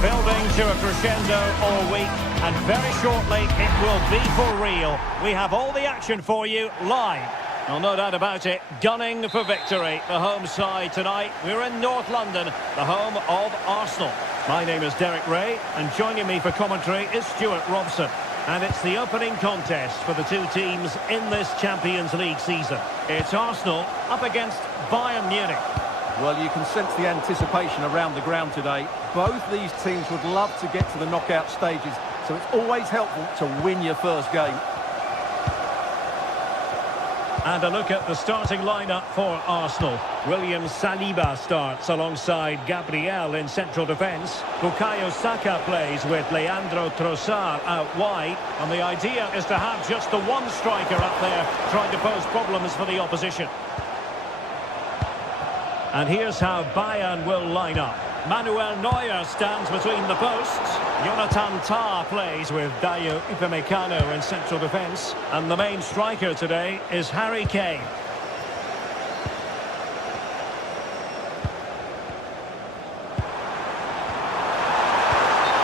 Building to a crescendo all week, and very shortly it will be for real. We have all the action for you live. Well, no doubt about it, gunning for victory. The home side tonight, we're in North London, the home of Arsenal. My name is Derek Ray, and joining me for commentary is Stuart Robson. And it's the opening contest for the two teams in this Champions League season. It's Arsenal up against Bayern Munich. Well, you can sense the anticipation around the ground today. Both these teams would love to get to the knockout stages, so it's always helpful to win your first game. And a look at the starting lineup for Arsenal. William Saliba starts alongside Gabriel in central defence. Bukayo Saka plays with Leandro Trossard out wide. And the idea is to have just the one striker up there trying to pose problems for the opposition. And here's how Bayern will line up. Manuel Neuer stands between the posts. Jonathan Tah plays with Dayo Upamecano in central defence. And the main striker today is Harry Kane.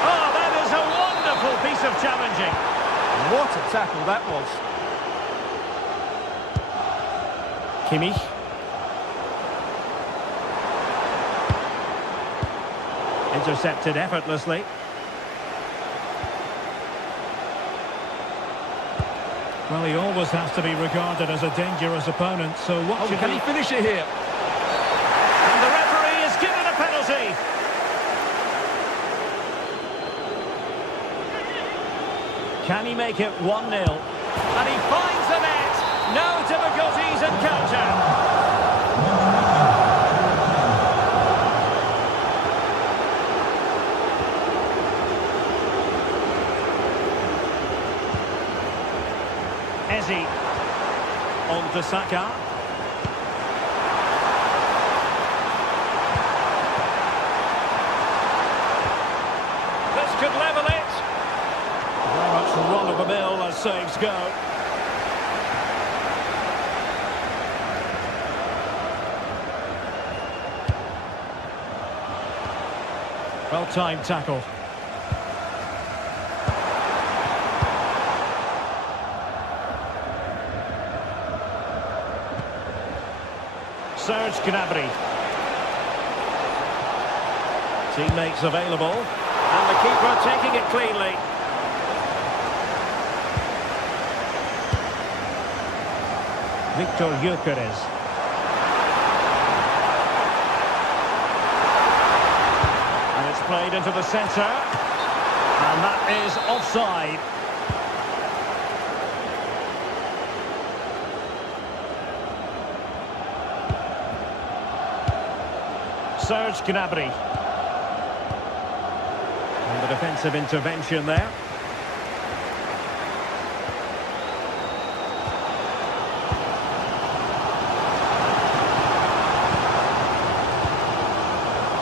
Oh, that is a wonderful piece of challenging. What a tackle that was. Kimmich. Intercepted effortlessly. Well, he always has to be regarded as a dangerous opponent, so what should Can he finish it here? And the referee has given a penalty. Can he make it 1-0? And he finds the net. No difficulties in counter. Eze. On to Saka. This could level it. Very much run-of-the-mill as saves go. Well-timed tackle. Serge Gnabry. Teammates available. And the keeper taking it cleanly. Victor Gyökeres. And it's played into the centre. And that is offside. Serge Gnabry. And the defensive intervention there.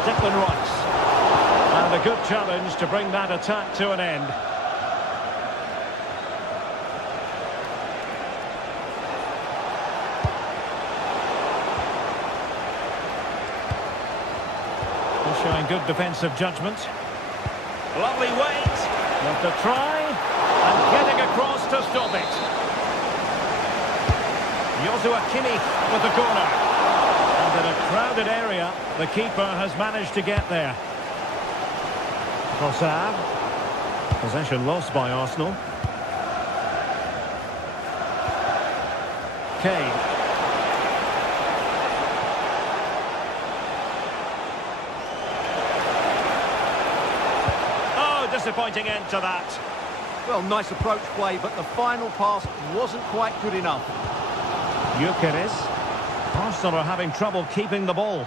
Declan Rice. And a good challenge to bring that attack to an end. Showing good defensive judgment. Lovely weight. With the try. And getting across to stop it. Joshua Kimmich with the corner. And in a crowded area, the keeper has managed to get there. Trossard. Possession lost by Arsenal. Kane. Disappointing end to that. Well, nice approach play, but the final pass wasn't quite good enough. Gyökeres. Arsenal are having trouble keeping the ball.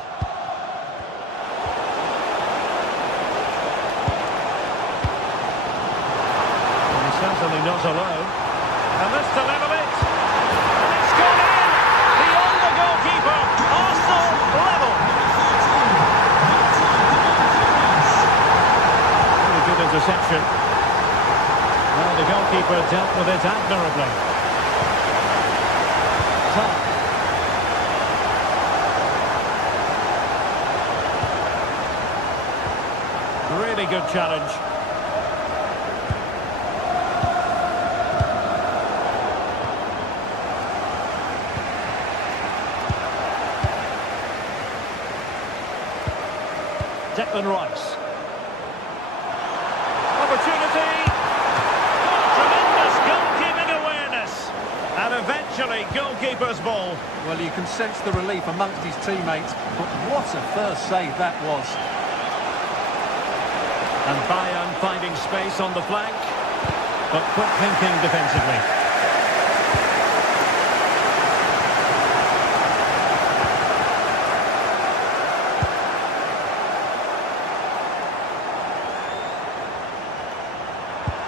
And he's certainly not alone. And this to level it. And it's gone in! Beyond the goalkeeper. Arsenal level. Good interception. Well, the goalkeeper dealt with it admirably. Tough. Really good challenge. Declan Rice. Opportunity. Tremendous goalkeeping awareness. And eventually, goalkeeper's ball. Well, you can sense the relief amongst his teammates, but what a first save that was. And Bayern finding space on the flank, but quick thinking defensively.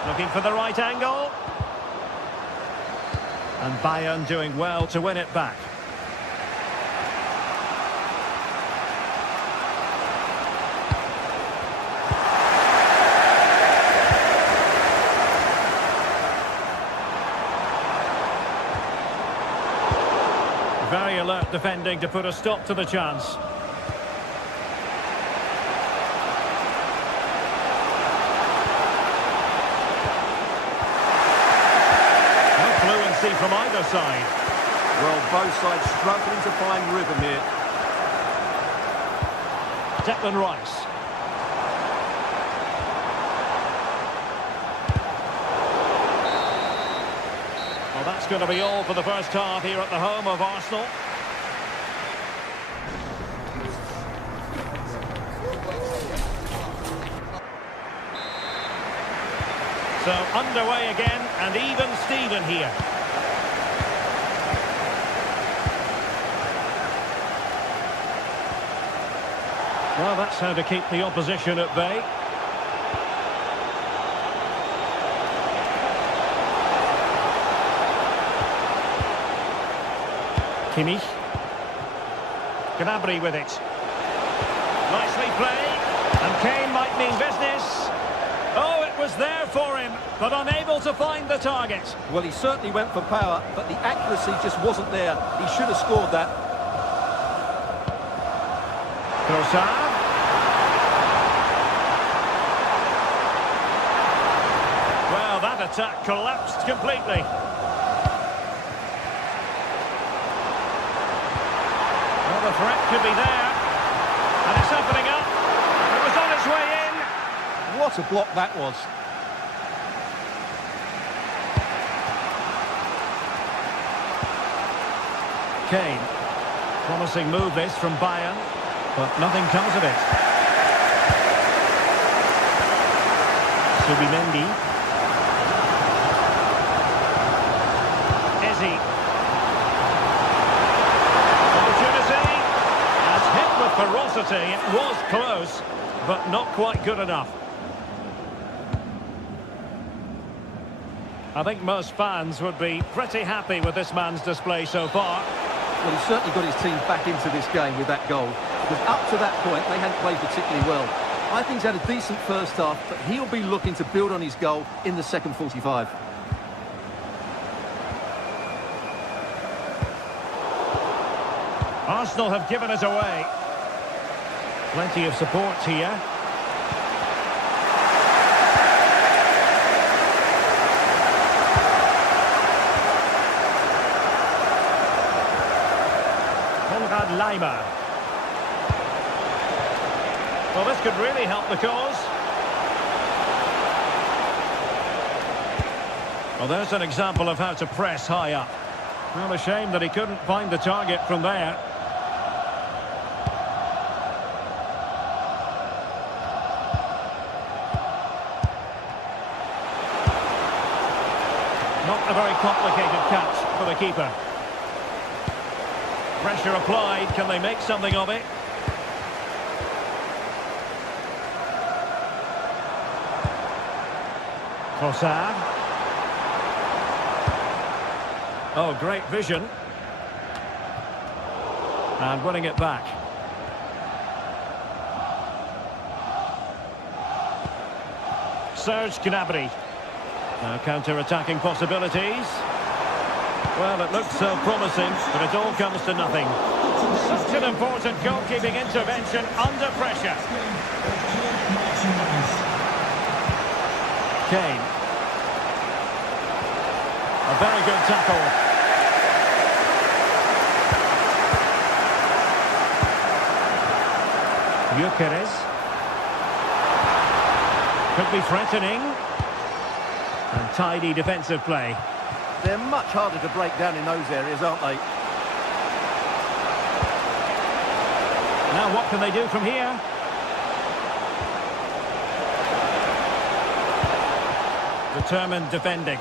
Looking for the right angle. And Bayern doing well to win it back. Very alert defending to put a stop to the chance. From either side. Well, both sides struggling to find rhythm here. Declan Rice. Well, that's going to be all for the first half here at the home of Arsenal. So underway again, and even Steven here. Well, that's how to keep the opposition at bay. Kimmich. Gnabry with it. Nicely played. And Kane might mean business. Oh, it was there for him, but unable to find the target. Well, he certainly went for power, but the accuracy just wasn't there. He should have scored that. Trossard. Well, that attack collapsed completely. Well, the threat could be there. And it's opening up. It was on its way in. What a block that was. Kane. Promising move this from Bayern, but nothing comes of it. Subimendi. Eze. Opportunity. As hit with ferocity, it was close, but not quite good enough. I think most fans would be pretty happy with this man's display so far. Well, he's certainly got his team back into this game with that goal. Because up to that point, they hadn't played particularly well. I think he's had a decent first half, but he'll be looking to build on his goal in the second 45. Arsenal have given it away. Plenty of support here. Lima. Well, this could really help the cause. Well, there's an example of how to press high up. Well, a shame that he couldn't find the target from there. Not a very complicated catch for the keeper. Pressure applied, can they make something of it? Trossard. Oh, great vision. And winning it back. Serge Gnabry. Now counter-attacking possibilities. Well, it looks so promising, but it all comes to nothing. Such an important goalkeeping intervention under pressure. Kane. A very good tackle. Gyökeres. Could be threatening. And tidy defensive play. They're much harder to break down in those areas, aren't they? Now what can they do from here? Determined defending.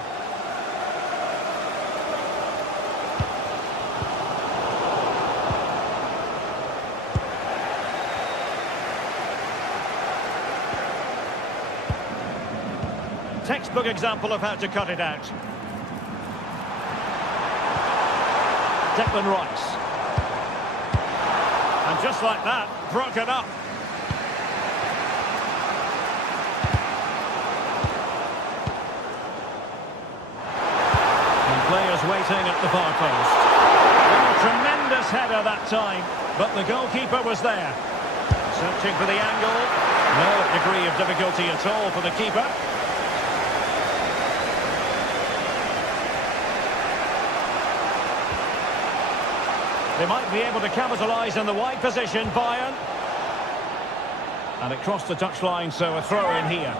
Textbook example of how to cut it out. Declan Rice. And just like that, broken up. And players waiting at the far post. Oh, tremendous header that time, but the goalkeeper was there. Searching for the angle. No degree of difficulty at all for the keeper. They might be able to capitalise in the wide position, Bayern. And it crossed the touchline, so a throw in here.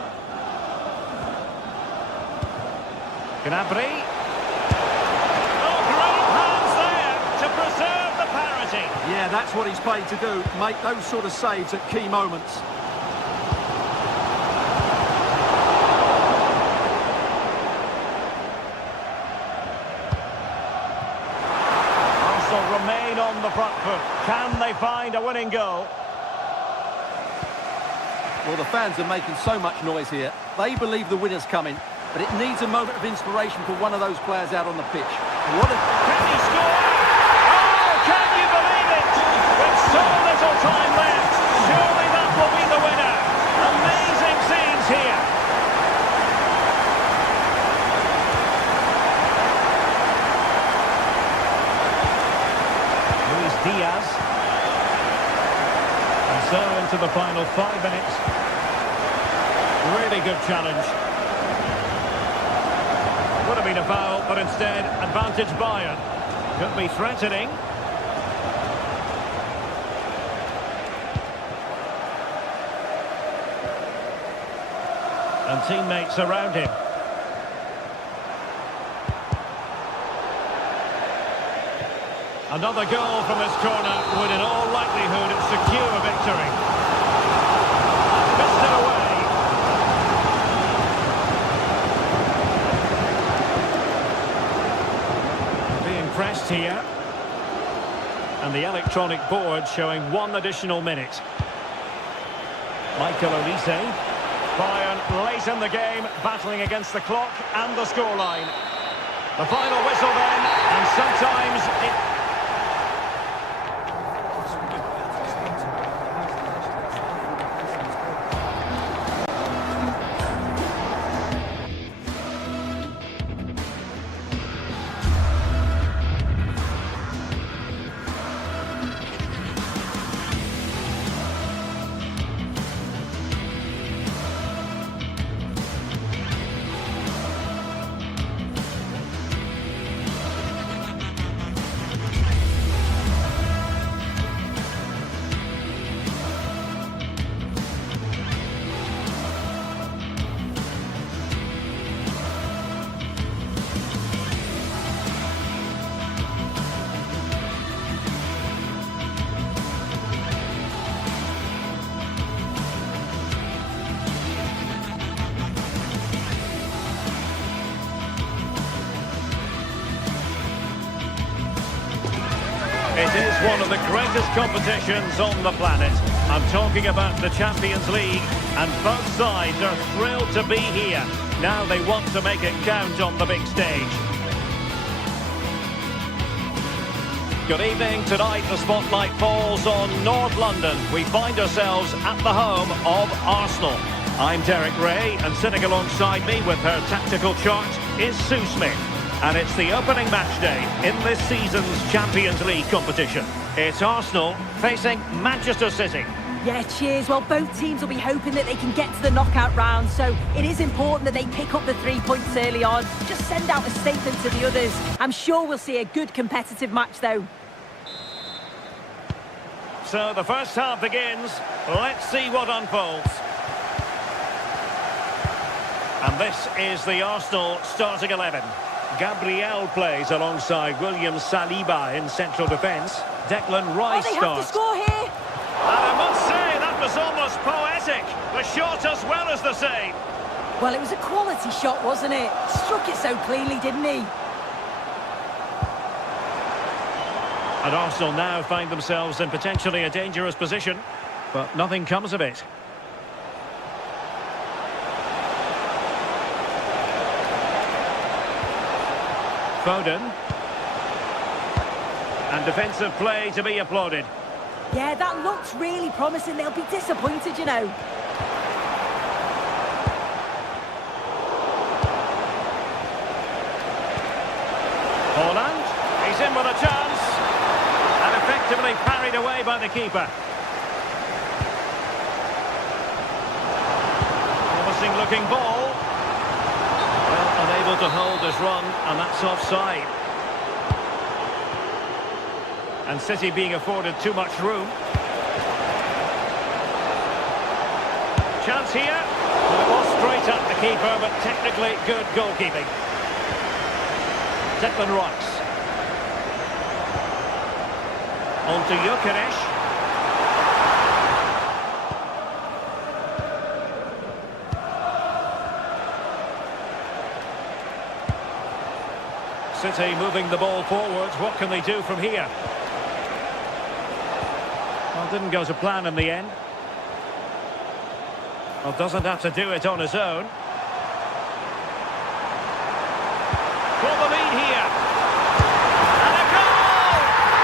Gnabry. Yeah, that's what he's paid to do, make those sort of saves at key moments. Arsenal remain on the front foot. Can they find a winning goal? Well, the fans are making so much noise here. They believe the winner's coming, but it needs a moment of inspiration for one of those players out on the pitch. What a... Can he score? Oh, can you believe it? With so little time left, surely that will be the winner. Amazing scenes here. Luis Diaz. And so into the final 5 minutes. Really good challenge. Would have been a foul, but instead, advantage Bayern. Could be threatening. And teammates around him. Another goal from this corner would in all likelihood secure a victory. Missed it away. Pressed here, and the electronic board showing 1 additional minute. Michael Olise. Bayern late in the game, battling against the clock and the scoreline. The final whistle then, and sometimes it... It is one of the greatest competitions on the planet. I'm talking about the Champions League, and both sides are thrilled to be here. Now they want to make it count on the big stage. Good evening. Tonight the spotlight falls on North London. We find ourselves at the home of Arsenal. I'm Derek Ray, and sitting alongside me with her tactical chart is Sue Smith. And it's the opening match day in this season's Champions League competition. It's Arsenal facing Manchester City. Yeah, cheers. Well, both teams will be hoping that they can get to the knockout round, so it is important that they pick up the 3 points early on. Just send out a statement to the others. I'm sure we'll see a good competitive match, though. So the first half begins. Let's see what unfolds. And this is the Arsenal starting 11. Gabriel plays alongside William Saliba in central defence. Declan Rice they starts. have to score here. And I must say, that was almost poetic. The shot as well as the save. Well, it was a quality shot, wasn't it? Struck it so cleanly, didn't he? And Arsenal now find themselves in potentially a dangerous position, but nothing comes of it. Foden. And defensive play to be applauded. Yeah, that looks really promising. They'll be disappointed, you know. Haaland. He's in with a chance. And effectively parried away by the keeper. Promising looking ball. Well, unable to hold his run, and that's offside. And City being afforded too much room. Chance here. Well, it was straight at the keeper, but technically good goalkeeping. Declan Rice. On to Gyökeres. City moving the ball forwards. What can they do from here? Well, didn't go to plan in the end. Well, doesn't have to do it on his own. For the lead here. And a goal!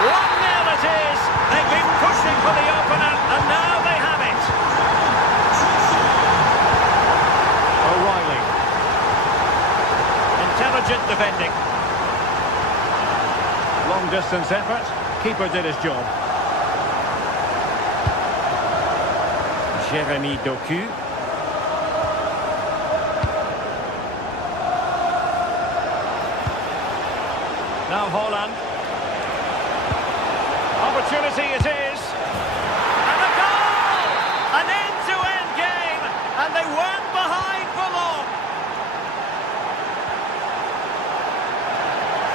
1-0 it is. They've been pushing for the opener, and now they have it. O'Reilly. Intelligent defending. Long distance effort. Keeper did his job. Jeremy Doku. Now Holland. Opportunity it is. And a goal! An end-to-end game. And they weren't behind for long.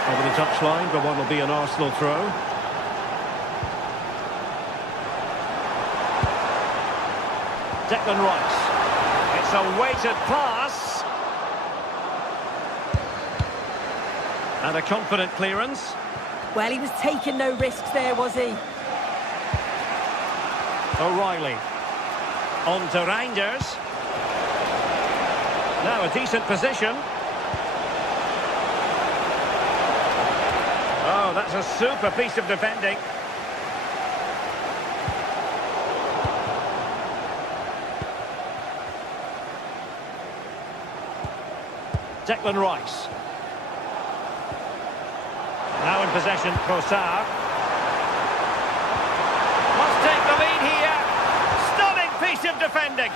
Over the touchline, but one will be an Arsenal throw. Declan Rice. It's a weighted pass. And a confident clearance. Well, he was taking no risks there, was he? O'Reilly. On to Reinders. Now a decent position. Oh, that's a super piece of defending. Declan Rice. Now in possession, Trossard. Must take the lead here. Stunning piece of defending.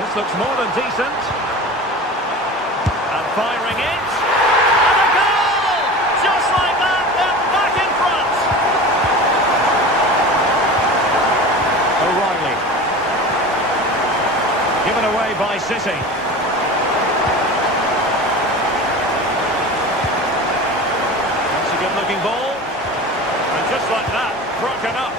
This looks more than decent. And firing it. And a goal! Just like that, they're back in front. O'Reilly. Given away by City. That's a good-looking ball. And just like that, broken up.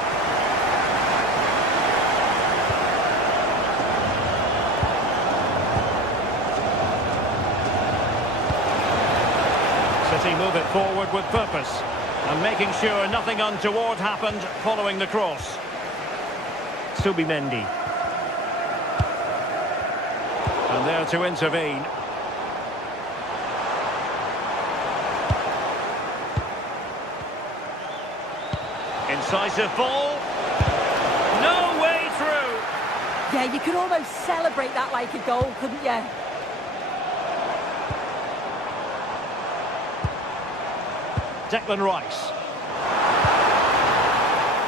City move it forward with purpose and making sure nothing untoward happened following the cross. Subimendi. And there to intervene. Incisive ball. No way through. Yeah, you could almost celebrate that like a goal, couldn't you? Declan Rice.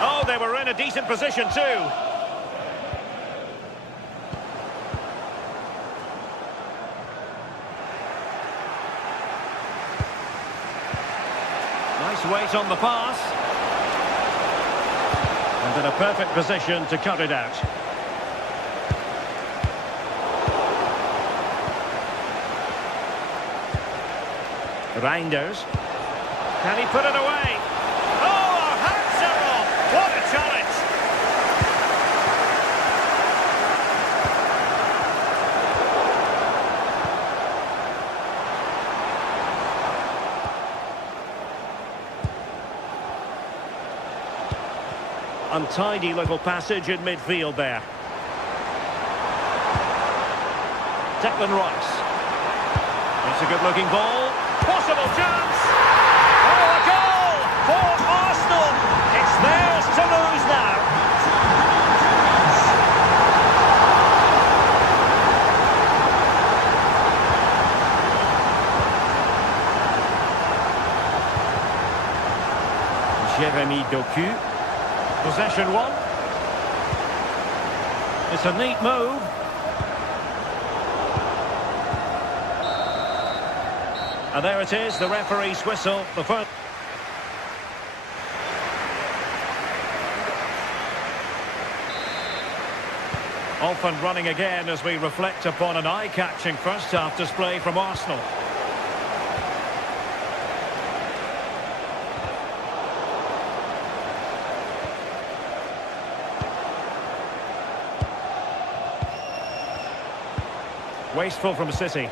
Oh, they were in a decent position too. Nice weight on the pass. And in a perfect position to cut it out. Reinders. Can he put it away? Oh, our hands are off! What a challenge! Untidy little passage in midfield there. Declan Rice. It's a good-looking ball. Possible chance! Oh, a goal for Arsenal! It's theirs to lose now. Jeremy Doku. Possession one. It's a neat move. And there it is, the referee's whistle. The first. Off and running again as we reflect upon an eye-catching first-half display from Arsenal. Wasteful from City.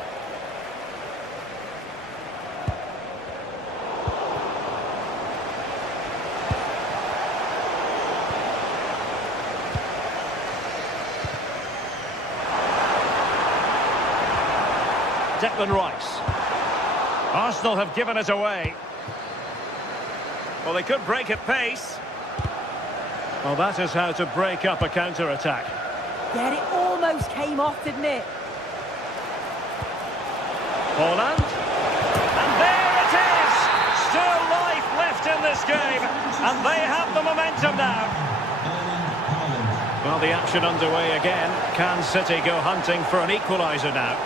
Declan Rice. Arsenal have given it away. Well, they could break at pace. Well, that is how to break up a counter-attack. Yeah, it almost came off, didn't it? Holland. And there it is! Still life left in this game. And they have the momentum now. Well, the action underway again. Can City go hunting for an equaliser now?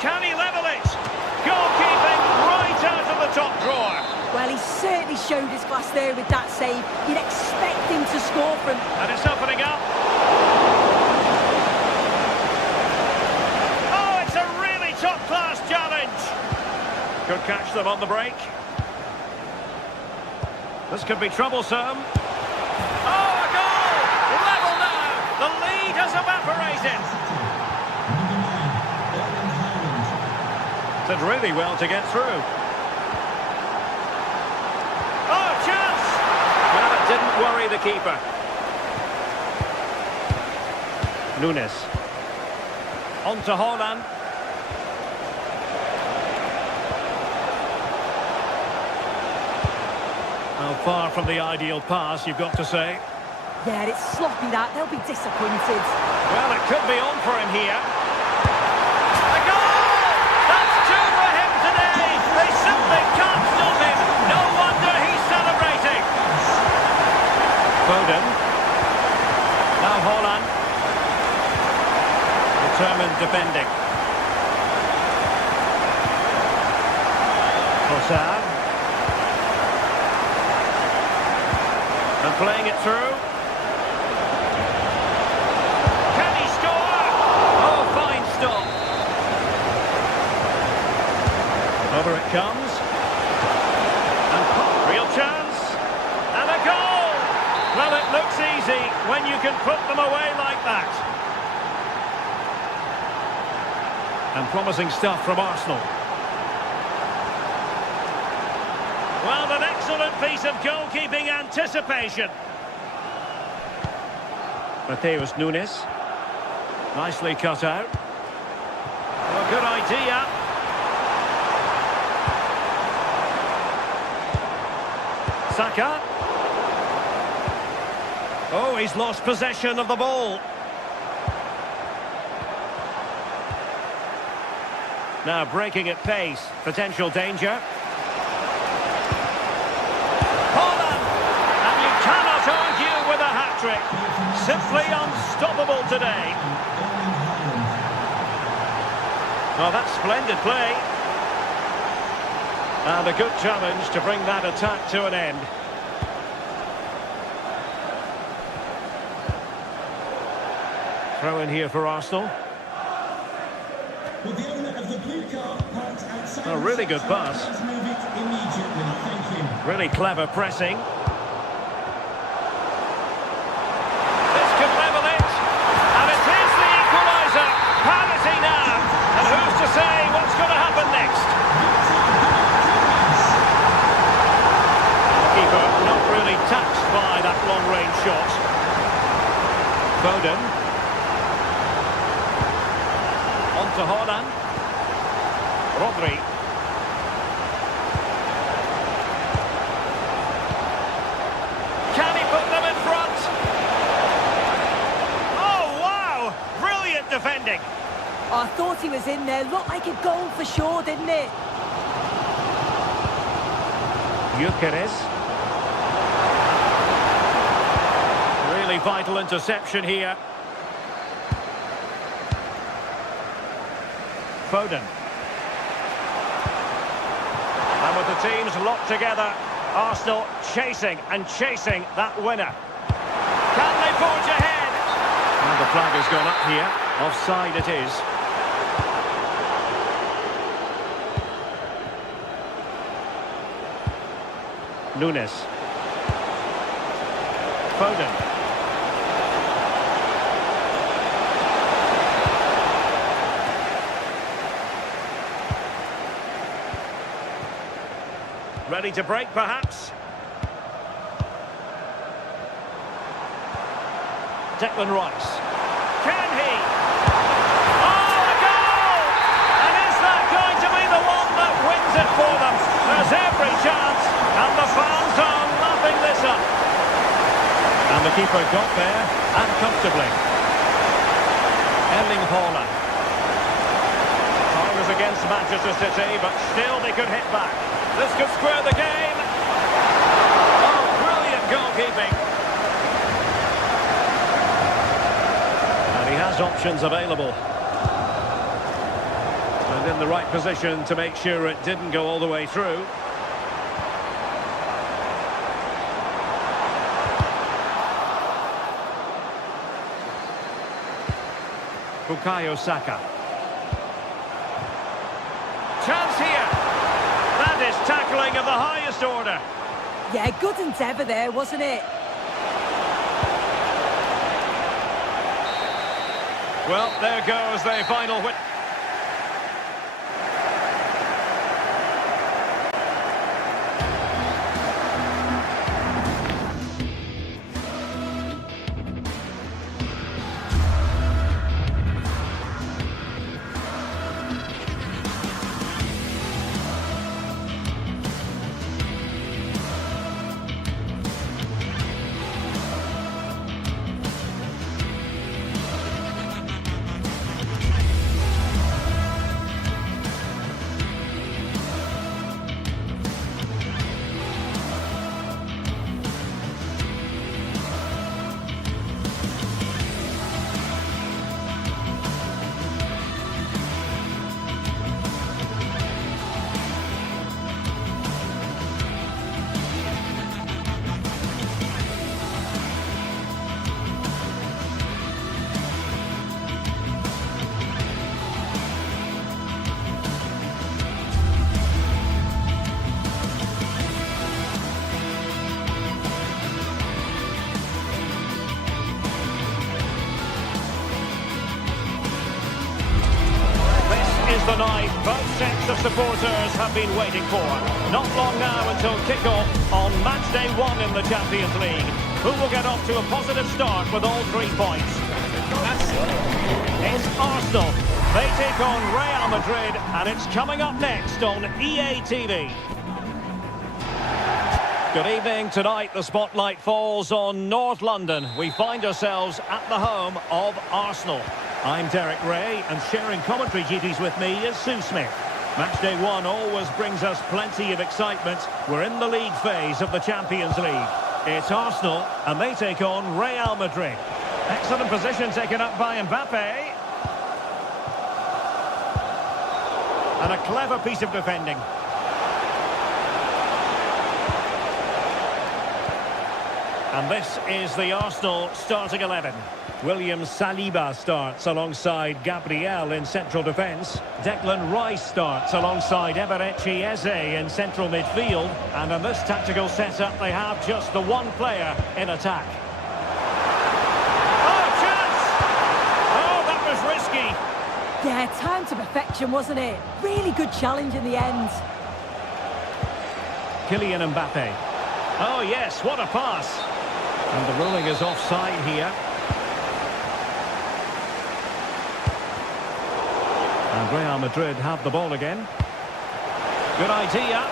Can he level it? Goalkeeping right out of the top drawer. Well, he certainly showed his class there with that save. You'd expect him to score from... And it's opening up. Oh, it's a really top-class challenge. Could catch them on the break. This could be troublesome. Oh, a goal! Level now. The lead has evaporated. Did really well to get through. Oh, chance! Well, it didn't worry the keeper. Nunes. On to Holland. Well, far from the ideal pass, you've got to say. Yeah, it's sloppy that. They'll be disappointed. Well, it could be on for him here. A goal! That's two for him today! They simply can't stop him! No wonder he's celebrating! Foden. Now Holland. Determined defending. Trossard. And playing it through. Can he score? Oh, fine stop. Over it comes. And real chance. And a goal! Well, it looks easy when you can put them away like that. And promising stuff from Arsenal. Well, an excellent piece of goalkeeping anticipation. Mateus Nunes. Nicely cut out. Well, good idea. Saka. Oh, he's lost possession of the ball. Now breaking at pace. Potential danger. Cannot argue with a hat-trick. Simply unstoppable today. Oh, that's splendid play. And a good challenge to bring that attack to an end. Throw in here for Arsenal. A really good pass. Really clever pressing. Taxed by that long-range shot. Foden. On to Holland. Rodri. Can he put them in front? Oh, wow! Brilliant defending. I thought he was in there. Looked like a goal for sure, didn't it? Gyökeres. Vital interception here. Foden. And with the teams locked together, Arsenal chasing and chasing that winner. Can they forge ahead? And the flag has gone up here. Offside it is. Nunes. Foden. Ready to break, perhaps. Declan Rice. Can he? Oh, a goal! And is that going to be the one that wins it for them? There's every chance, and the fans are lapping this up. And the keeper got there, and comfortably. Erling Haaland. Time was against Manchester City, but still they could hit back. This could square the game. Oh, brilliant goalkeeping. And he has options available. And in the right position to make sure it didn't go all the way through. Bukayo Saka. Chance here. That is tackling of the highest order. Yeah, good endeavour there, wasn't it? Well, there goes the final win. The night both sets of supporters have been waiting for. Not long now until kick-off on match day 1 in the Champions League. Who will get off to a positive start with all 3 points? It's Arsenal. They take on Real Madrid, and it's coming up next on EA TV. Good evening. Tonight the spotlight falls on North London. We find ourselves at the home of Arsenal. I'm Derek Ray, and sharing commentary duties with me is Sue Smith. Matchday 1 always brings us plenty of excitement. We're in the league phase of the Champions League. It's Arsenal, and they take on Real Madrid. Excellent position taken up by Mbappe. And a clever piece of defending. And this is the Arsenal starting 11. William Saliba starts alongside Gabriel in central defence. Declan Rice starts alongside Eberechi Eze in central midfield. And in this tactical setup, they have just the one player in attack. Oh, chance! Oh, that was risky. Yeah, time to perfection, wasn't it? Really good challenge in the end. Kylian Mbappe. Oh, yes, what a pass. And the ruling is offside here. And Real Madrid have the ball again. Good idea.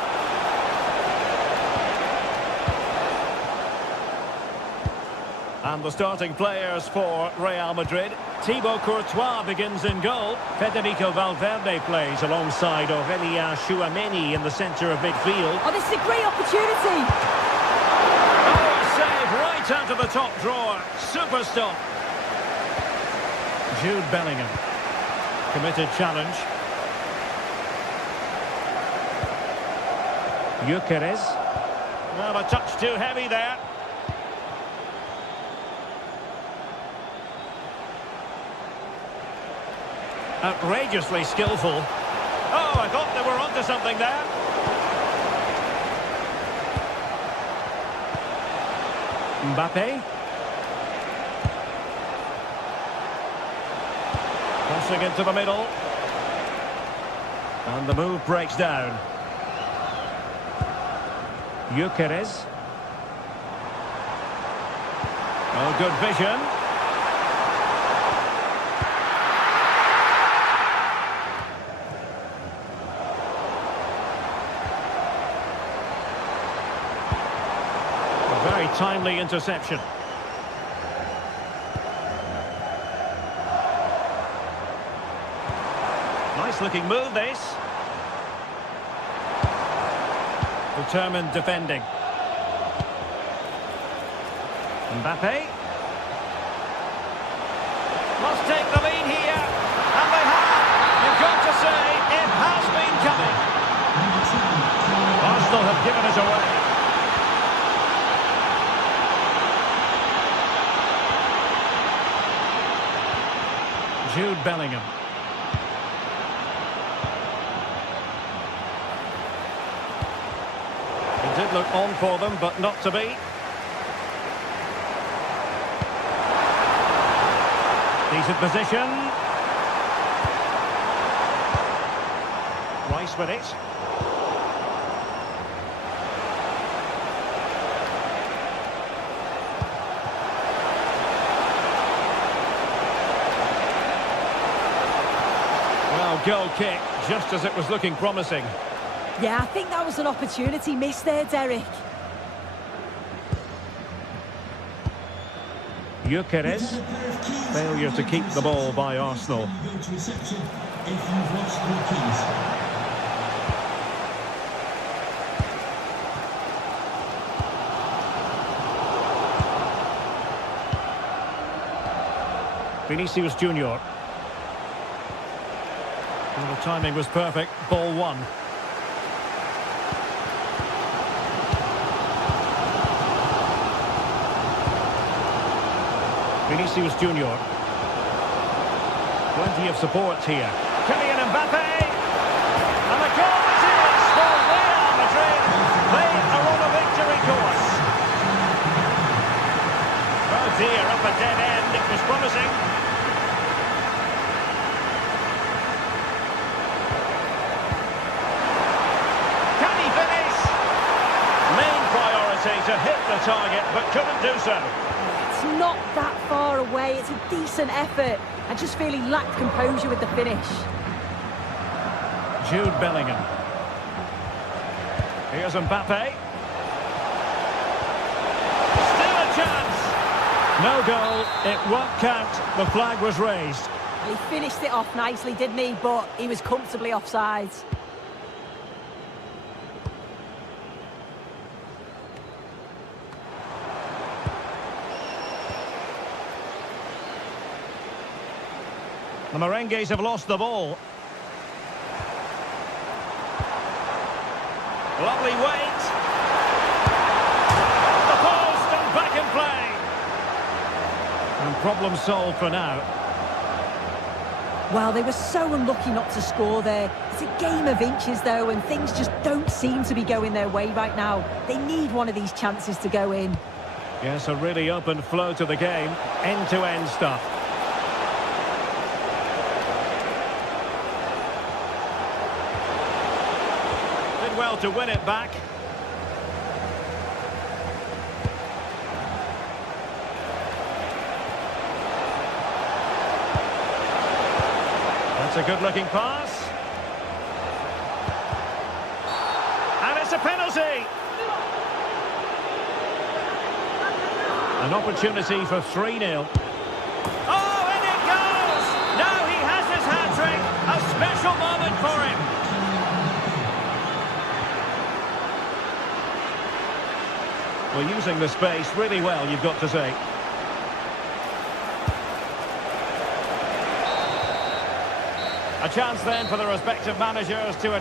And the starting players for Real Madrid. Thibaut Courtois begins in goal. Federico Valverde plays alongside Aurélien Tchouameni in the centre of midfield. Oh, this is a great opportunity. Oh, a save right out of the top drawer. Super stop. Jude Bellingham. Committed challenge. Gyökeres. Well, a touch too heavy there. Outrageously skillful. Oh, I thought they were onto something there. Mbappe. Crossing into the middle. And the move breaks down. Gyökeres. Oh, good vision. A very timely interception. Nice looking move, this. Determined defending. Mbappe. Must take the lead here. And they have. You've got to say, it has been coming. Arsenal have given it away. Jude Bellingham. It did look on for them, but not to be. Decent position. Rice with it. Well, goal kick, just as it was looking promising. Yeah, I think that was an opportunity missed there, Derek. Gyökeres. Failure to keep the ball by Arsenal. Vinicius Junior. Well, the timing was perfect. Ball one. Vinicius Junior. Plenty of support here. Kylian Mbappe. And the goal it is for Real Madrid. They are on a victory course. Oh dear, up a dead end. It was promising. Can he finish? Main priority to hit the target, but couldn't do so. It's not that far away. It's a decent effort. I just feel he lacked composure with the finish. Jude Bellingham. Here's Mbappe. Still a chance. No goal. It won't count. The flag was raised. He finished it off nicely, didn't he? But he was comfortably offside. The Merengues have lost the ball. Lovely weight. The post and back in play. And problem solved for now. Well, they were so unlucky not to score there. It's a game of inches, though, and things just don't seem to be going their way right now. They need one of these chances to go in. Yes, a really open flow to the game. End-to-end stuff. Did well to win it back. That's a good-looking pass. And it's a penalty. An opportunity for 3-0. Oh, in it goes! Now he has his hat-trick. A special moment for him. Well, using the space really well, you've got to say. A chance then for the respective managers to...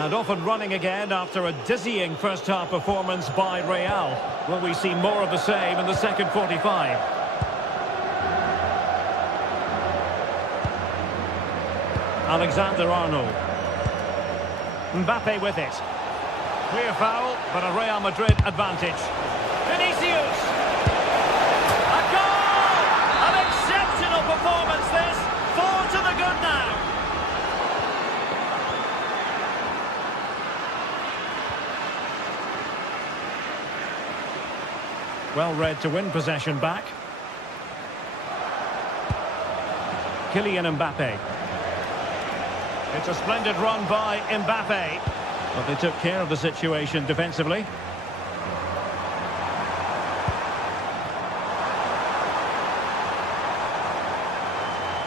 And off and running again after a dizzying first-half performance by Real. Will we see more of the same in the second 45? Alexander-Arnold. Mbappe with it. Clear foul, but a Real Madrid advantage. Vinicius! A goal! An exceptional performance this. 4 to the good now. Well read to win possession back. Kylian Mbappe. It's a splendid run by Mbappe. But they took care of the situation defensively.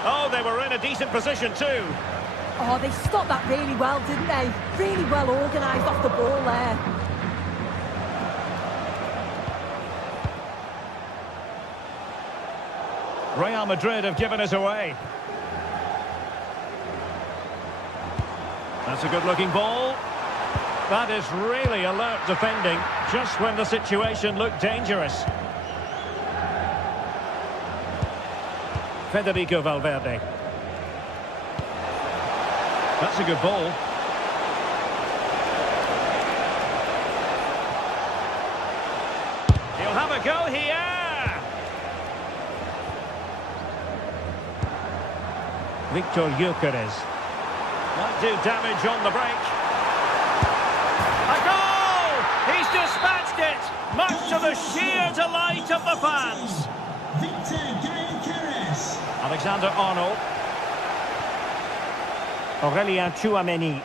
Oh, they were in a decent position too. Oh, they stopped that really well, didn't they? Really well organised off the ball there. Real Madrid have given us away. That's a good-looking ball. That is really alert defending, just when the situation looked dangerous. Federico Valverde. That's a good ball. He'll have a go here. Victor Gyökeres. Might do damage on the break. A goal! He's dispatched it, much to the sheer delight of the fans. Victor Gyökeres. Alexander-Arnold. Aurelien Tchouameni.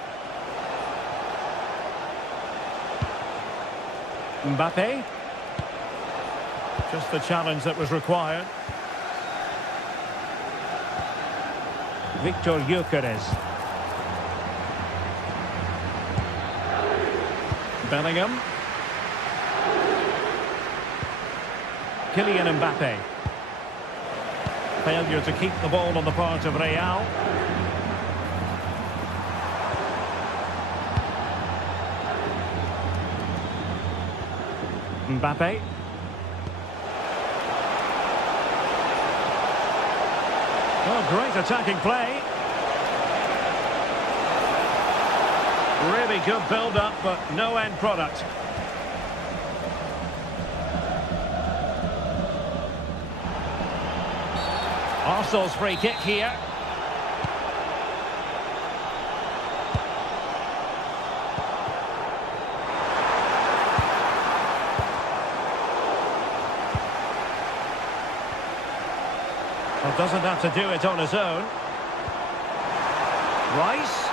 Mbappe. Just the challenge that was required. Victor Gyökeres. Bellingham. Kylian Mbappe. Failure to keep the ball on the part of Real. Mbappe. Oh, great attacking play. Really good build-up, but no end product. Arsenal's free kick here. Well, doesn't have to do it on his own. Rice.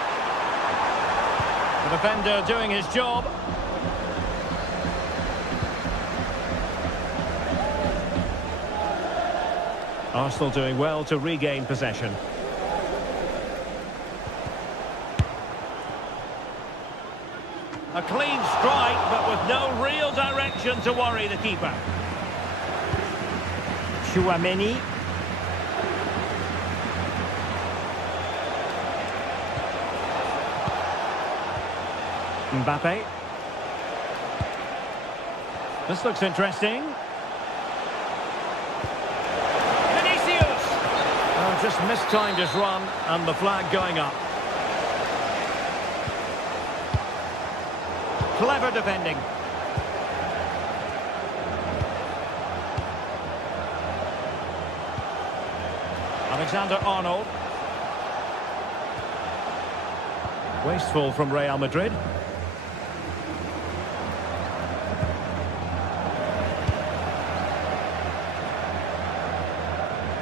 The defender doing his job. Arsenal doing well to regain possession. A clean strike, but with no real direction to worry the keeper. Tchouameni. Mbappe. This looks interesting. Vinicius! Oh, just mistimed his run, and the flag going up. Clever defending. Alexander-Arnold. Wasteful from Real Madrid.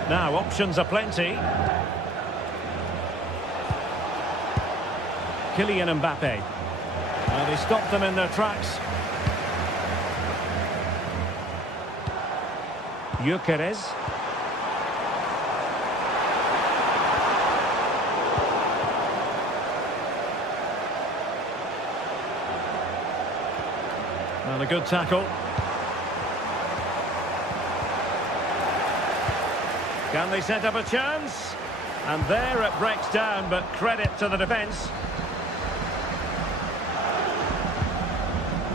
Now, options are plenty. Kylian Mbappe. Well, they stopped them in their tracks. Gyökeres. Well, a good tackle. Can they set up a chance? And there it breaks down, but credit to the defence.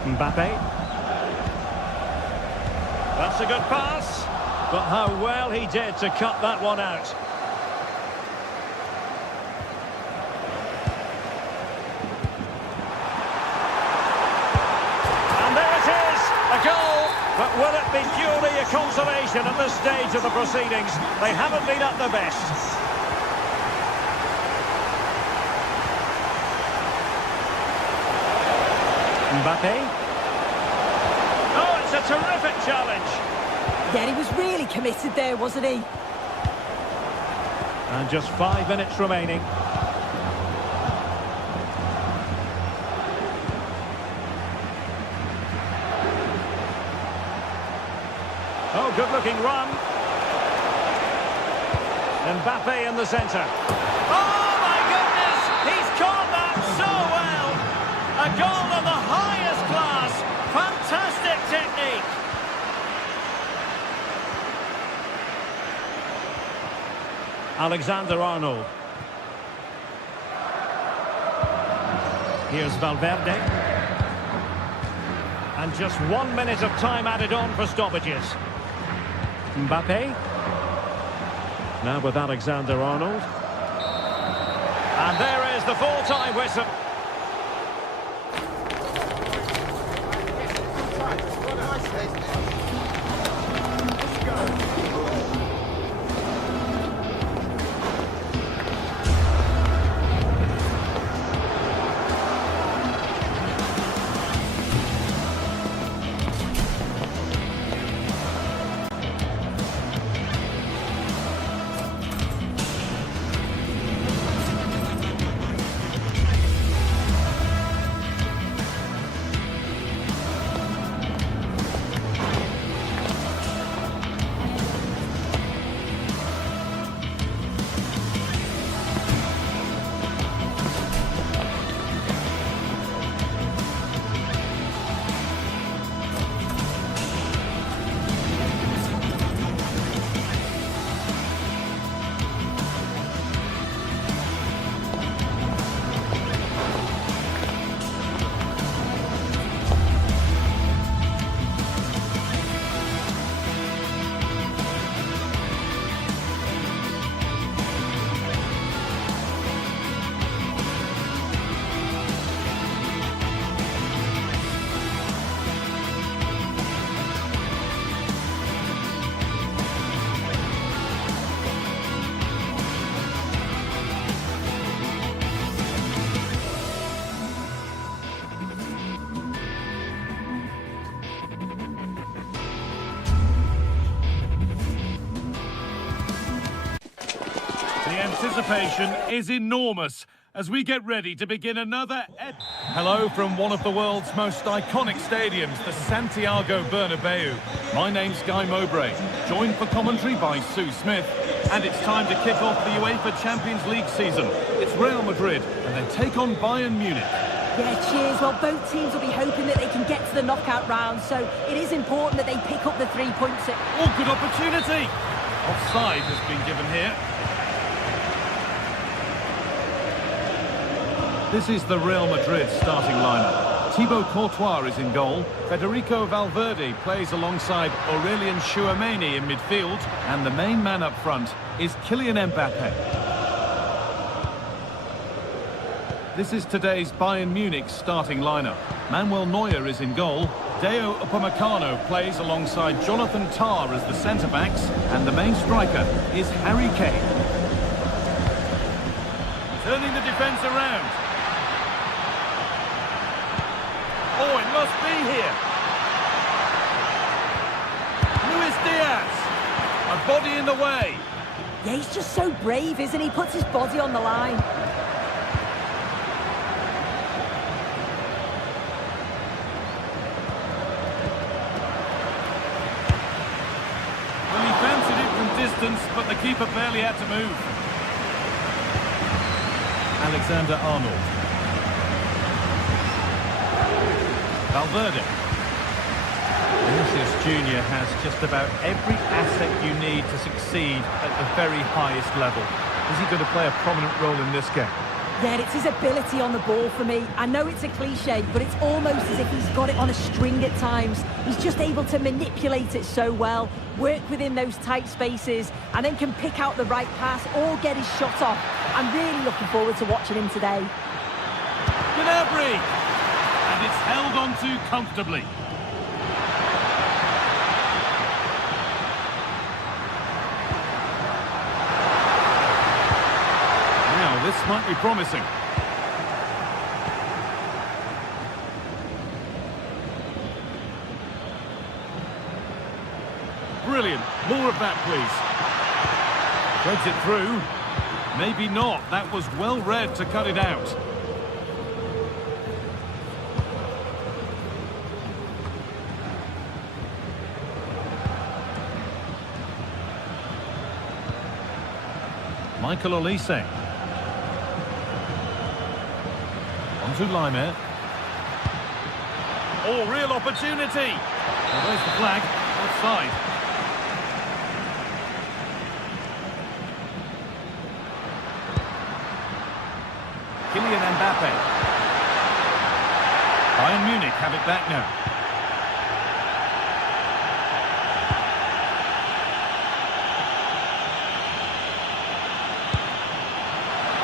Mbappe. That's a good pass. But how well he did to cut that one out. And there it is, a goal. But will it be purely a consolation at this stage of the proceedings? They haven't been at their best. Mbappe. Oh, it's a terrific challenge. Yeah, he was really committed there, wasn't he? And just 5 minutes remaining. Oh, good-looking run. Mbappe in the centre. Oh, my goodness! He's caught that so well! A goal of the highest class. Fantastic technique. Alexander-Arnold. Here's Valverde. And just 1 minute of time added on for stoppages. Mbappe. Now with Alexander-Arnold. And there is the full-time whistle. The anticipation is enormous as we get ready to begin another... Hello from one of the world's most iconic stadiums, the Santiago Bernabeu. My name's Guy Mowbray, joined for commentary by Sue Smith. And it's time to kick off the UEFA Champions League season. It's Real Madrid, and they take on Bayern Munich. Yeah, cheers. Well, both teams will be hoping that they can get to the knockout round, so it is important that they pick up the 3 points. Oh, good opportunity! Offside has been given here. This is the Real Madrid starting lineup. Thibaut Courtois is in goal. Federico Valverde plays alongside Aurelien Tchouameni in midfield. And the main man up front is Kylian Mbappe. This is today's Bayern Munich starting lineup. Manuel Neuer is in goal. Deo Upamecano plays alongside Jonathan Tah as the centre-backs. And the main striker is Harry Kane. Turning the defence around. Oh, it must be here. Luis Diaz. A body in the way. Yeah, he's just so brave, isn't he? Puts his body on the line. Well, he fancied it from distance, but the keeper barely had to move. Alexander-Arnold. Valverde. Vinicius Junior has just about every asset you need to succeed at the very highest level. Is he going to play a prominent role in this game? Yeah, it's his ability on the ball for me. I know it's a cliche, but it's almost as if he's got it on a string at times. He's just able to manipulate it so well, work within those tight spaces, and then can pick out the right pass or get his shot off. I'm really looking forward to watching him today. Gnabry! And it's held on to comfortably. Now, this might be promising. Brilliant. More of that, please. Threads it through. Maybe not. That was well read to cut it out. Michael Olise. On to Lyon. Oh, real opportunity. Well, there's the flag. Offside. Kylian Mbappe. Bayern Munich have it back now.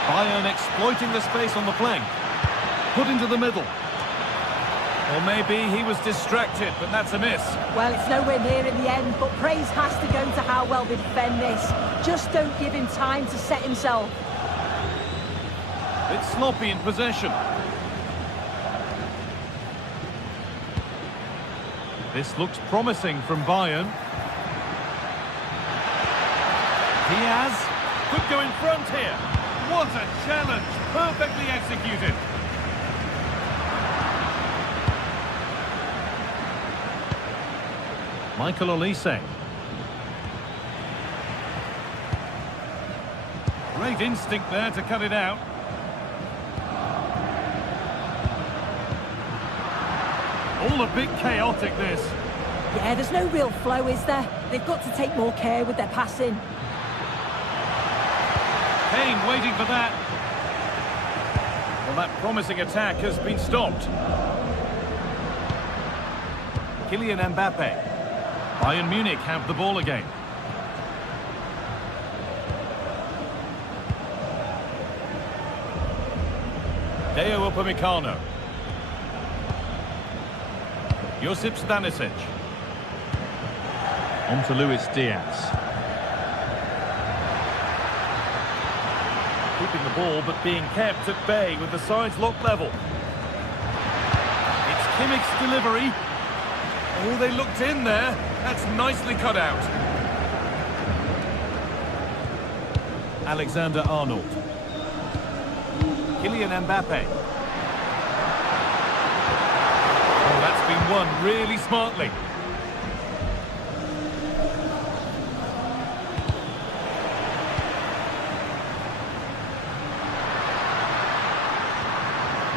Bayern exploiting the space on the flank. Put into the middle. Or maybe he was distracted, but that's a miss. Well, it's nowhere near in the end, but praise has to go to how well they defend this. Just don't give him time to set himself. It's sloppy in possession. This looks promising from Bayern. Diaz could go in front here. What a challenge! Perfectly executed. Michael Olise. Great instinct there to cut it out. All a bit chaotic, this. Yeah, there's no real flow, is there? They've got to take more care with their passing. Kane waiting for that. Well, that promising attack has been stopped. Kylian Mbappe. Bayern Munich have the ball again. Deo Upamecano. Josip Stanisic. On to Luis Diaz. Keeping the ball, but being kept at bay with the sides locked level. It's Kimmich's delivery. Oh, they looked in there. That's nicely cut out. Alexander-Arnold. Kylian Mbappe. Oh, that's been won really smartly.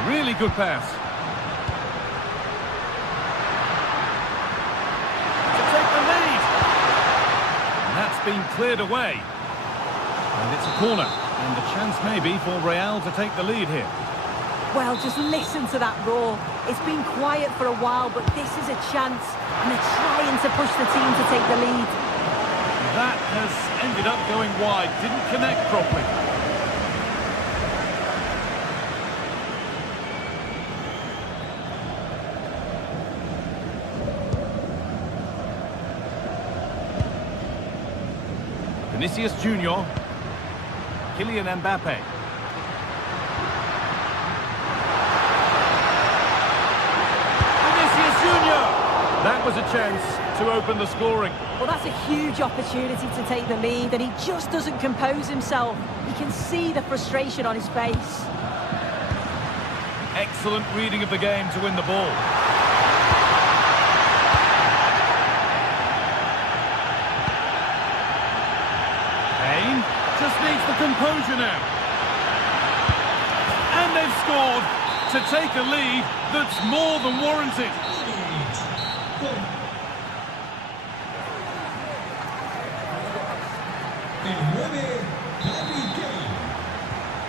Really good pass. To take the lead. And that's been cleared away. And it's a corner. And the chance maybe for Real to take the lead here. Well, just listen to that roar. It's been quiet for a while, but this is a chance. And they're trying to push the team to take the lead. That has ended up going wide. Didn't connect properly. Vinicius Junior. Kylian Mbappe. Vinicius Junior! That was a chance to open the scoring. Well, that's a huge opportunity to take the lead, and he just doesn't compose himself. You can see the frustration on his face. Excellent reading of the game to win the ball. Kane just needs the composure now. And they've scored to take a lead that's more than warranted.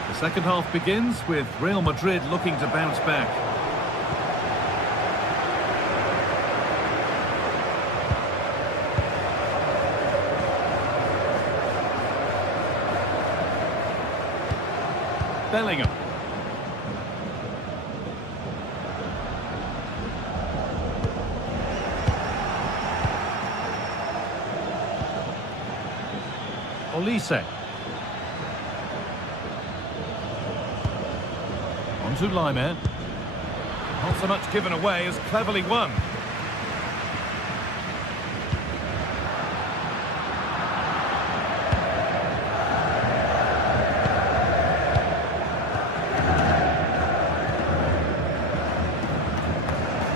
The Second half begins with Real Madrid looking to bounce back. Bellingham. Olise. On to Lyon. Not so much given away as cleverly won.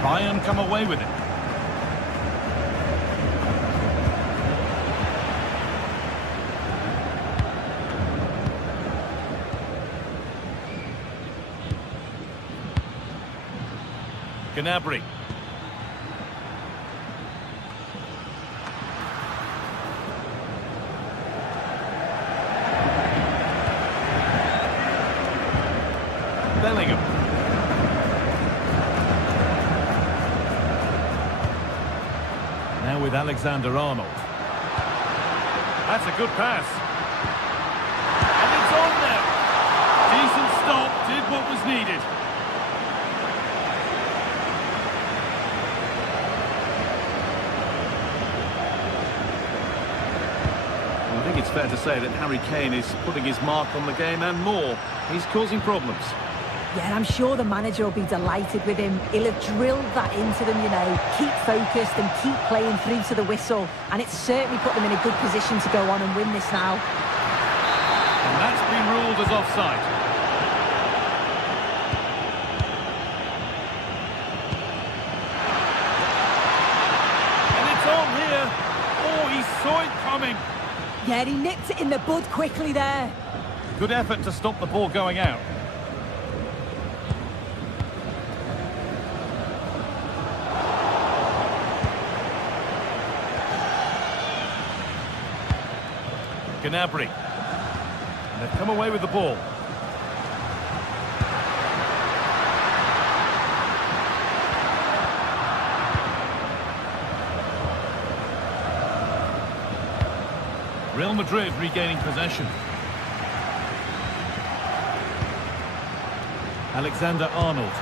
Lyon come away with it. Gnabry. Bellingham. Now with Alexander-Arnold. That's a good pass. And it's on now. Decent stop, did what was needed. I think it's fair to say that Harry Kane is putting his mark on the game and more. He's causing problems. Yeah, I'm sure the manager will be delighted with him. He'll have drilled that into them, you know. Keep focused and keep playing through to the whistle. And it's certainly put them in a good position to go on and win this now. And that's been ruled as offside. And it's on here. Oh, he saw it coming. Yeah, he nipped it in the bud quickly there. Good effort to stop the ball going out. Gnabry. And they've come away with the ball. Real Madrid regaining possession. Alexander-Arnold.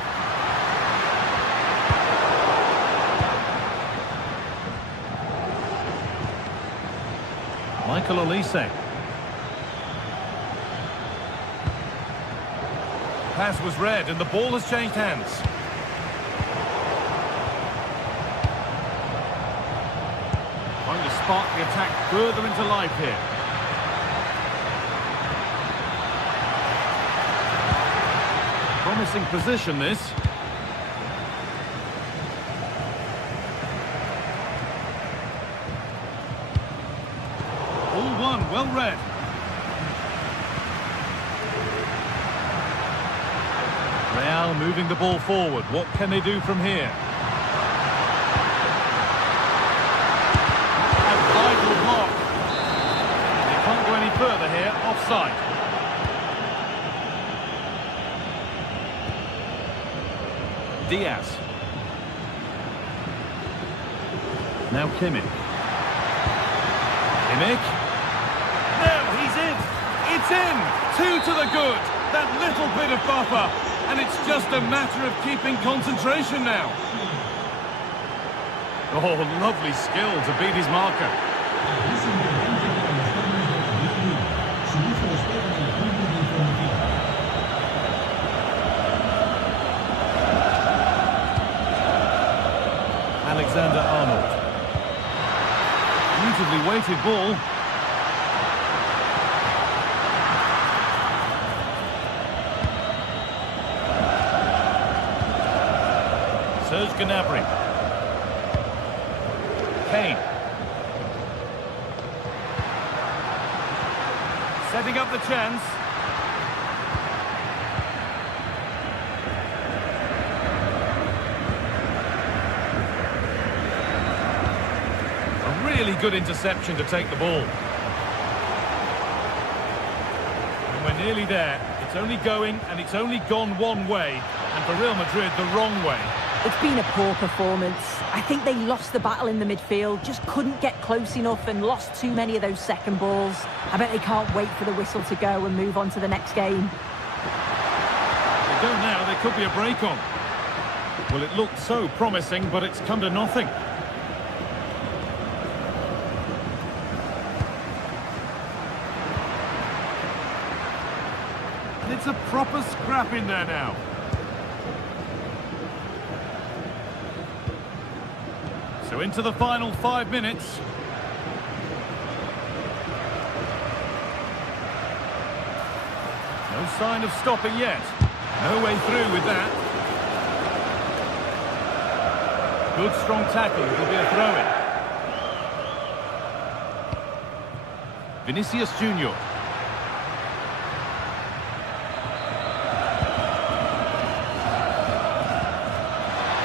Michael Olise. Pass was read and the ball has changed hands. Trying to spark the attack further into life here. Promising position this. All one, well read. Real moving the ball forward. What can they do from here? A vital block. They can't go any further here. Offside. Diaz. Now Kimmich. Kimmich. Now he's in. It's in. 2 to the good. That little bit of buffer. And it's just a matter of keeping concentration now. Oh, lovely skill to beat his marker. Alexander-Arnold. Beautifully weighted ball. Serge Gnabry. Kane. Setting up the chance. A really good interception to take the ball. And we're nearly there. It's only going and it's only gone one way, and for Real Madrid, the wrong way. It's been a poor performance. I think they lost the battle in the midfield, just couldn't get close enough and lost too many of those second balls. I bet they can't wait for the whistle to go and move on to the next game. They go now, there could be a break on. Well, it looked so promising, but it's come to nothing. It's a proper scrap in there now. So into the final 5 minutes. No sign of stopping yet. No way through with that. Good strong tackle, it'll be a throw-in. Vinicius Junior.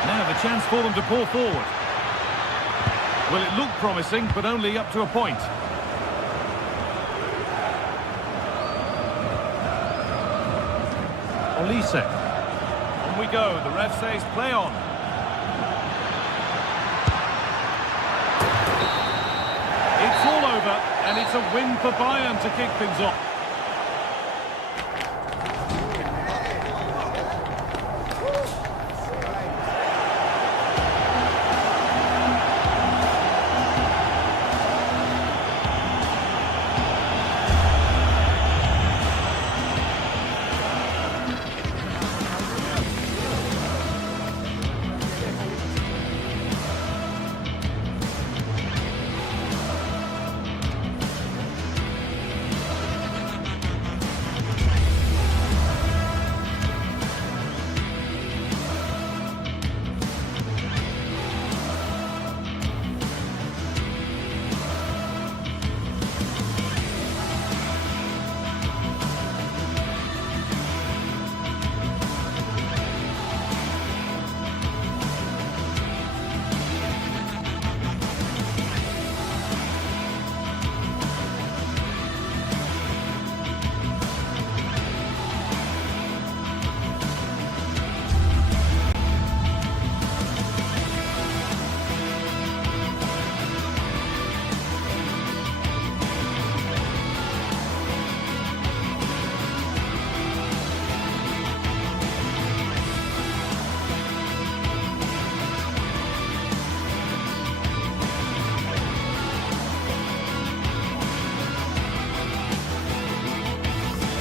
Now the chance for them to pull forward. Well, it looked promising, but only up to a point. Olise. On we go, the ref says play on. It's all over, and it's a win for Bayern to kick things off.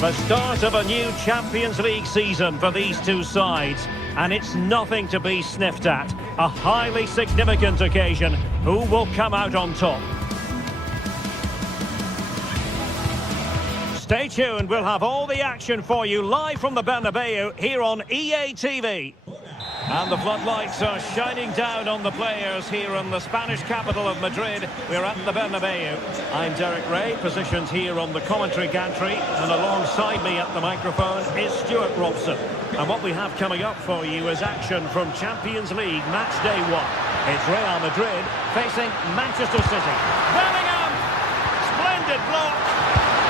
The start of a new Champions League season for these two sides, and it's nothing to be sniffed at. A highly significant occasion. Who will come out on top? Stay tuned, we'll have all the action for you live from the Bernabeu here on EA TV. And the floodlights are shining down on the players here in the Spanish capital of Madrid. We're at the Bernabeu. I'm Derek Ray, positioned here on the commentary gantry, and alongside me at the microphone is Stuart Robson. And what we have coming up for you is action from Champions League match day 1. It's Real Madrid facing Manchester City. Bellingham! Splendid block!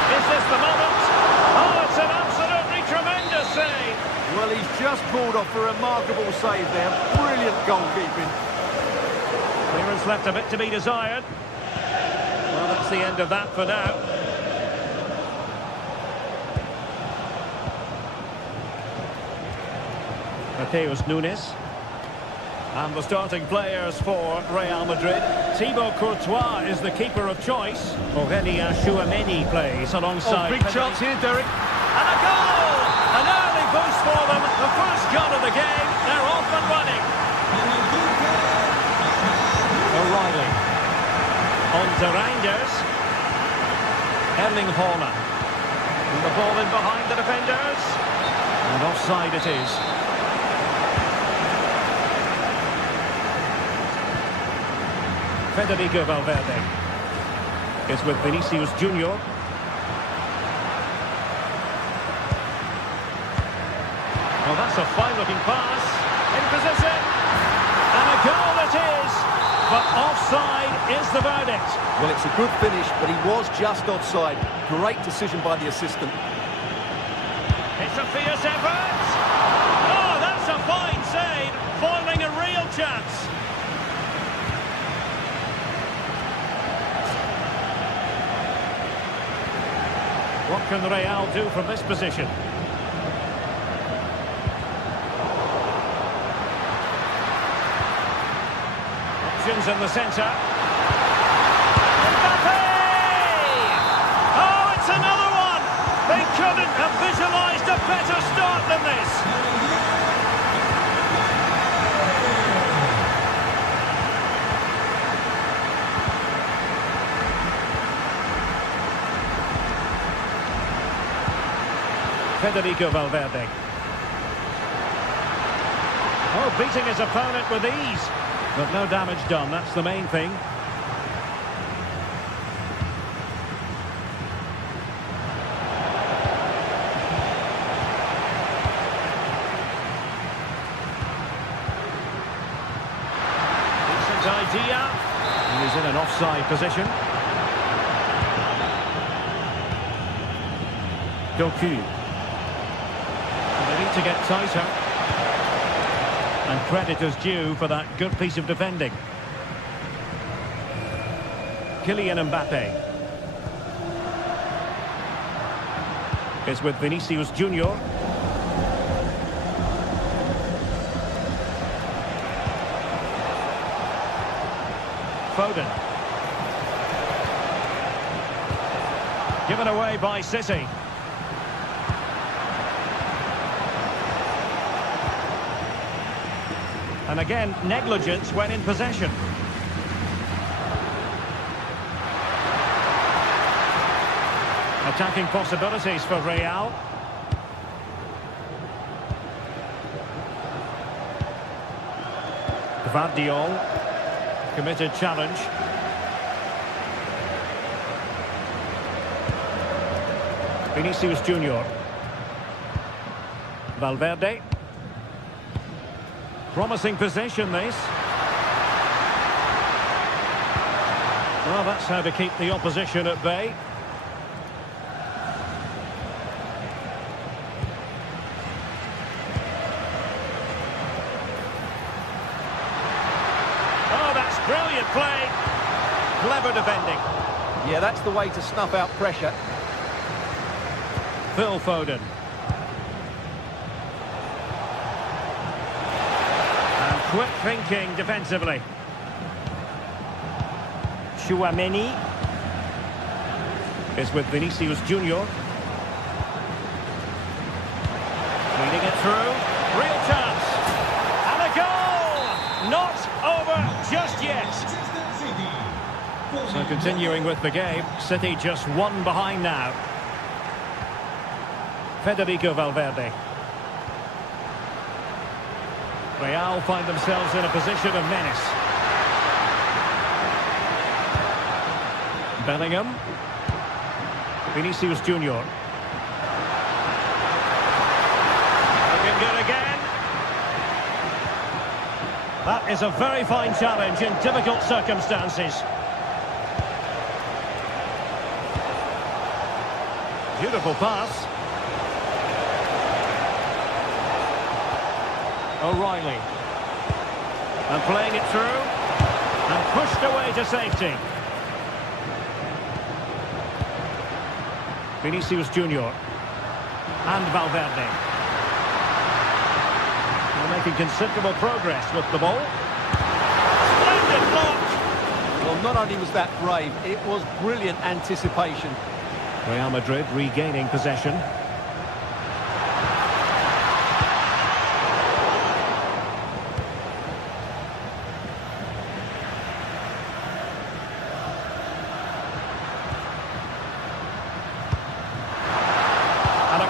Is this the moment? Oh, it's an absolutely tremendous save! Well, he's just pulled off a remarkable save there. Brilliant goalkeeping. Clearance left a bit to be desired. Well, that's the end of that for now. Mateus Nunes. And the starting players for Real Madrid. Thibaut Courtois is the keeper of choice. Aurélien Tchouameni plays alongside... Oh, big chance here, Derek. And a goal! An early boost for them. The first goal of the game. They're off and running. O'Reilly. On to Reinders. Erling Haaland. And the ball in behind the defenders. And offside it is. Federico Valverde is with Vinicius Junior. Well, that's a fine-looking pass. In position. And a goal it is. But offside is the verdict. Well, it's a good finish, but he was just offside. Great decision by the assistant. It's It's a fierce effort. Oh, that's a fine save, foiling a real chance. What can Real do from this position? Options in the centre. Mbappe! Oh, it's another one! They couldn't have visualised a better start than this. Federico Valverde. Oh, beating his opponent with ease. But no damage done, that's the main thing. Decent idea. He's in an offside position. Doku. They need to get tighter. And credit is due for that good piece of defending. Kylian Mbappe is with Vinicius Junior. Foden. Given away by City. And again, negligence when in possession. Attacking possibilities for Real. Gvardiol. Committed challenge. Vinicius Junior. Valverde. Promising possession, this. Well, that's how to keep the opposition at bay. Oh, that's brilliant play. Clever defending. Yeah, that's the way to snuff out pressure. Phil Foden. Quick thinking defensively. Chouameni is with Vinicius Junior. Leading it through. Real chance. And a goal! Not over just yet. So continuing with the game, City just one behind now. Federico Valverde. Real find themselves in a position of menace. Bellingham. Vinicius Junior. Looking good again. That is a very fine challenge in difficult circumstances. Beautiful pass. O'Reilly. And playing it through. And pushed away to safety. Vinicius Junior. And Valverde. They're making considerable progress with the ball. Splendid block. Well, not only was that brave, it was brilliant anticipation. Real Madrid regaining possession.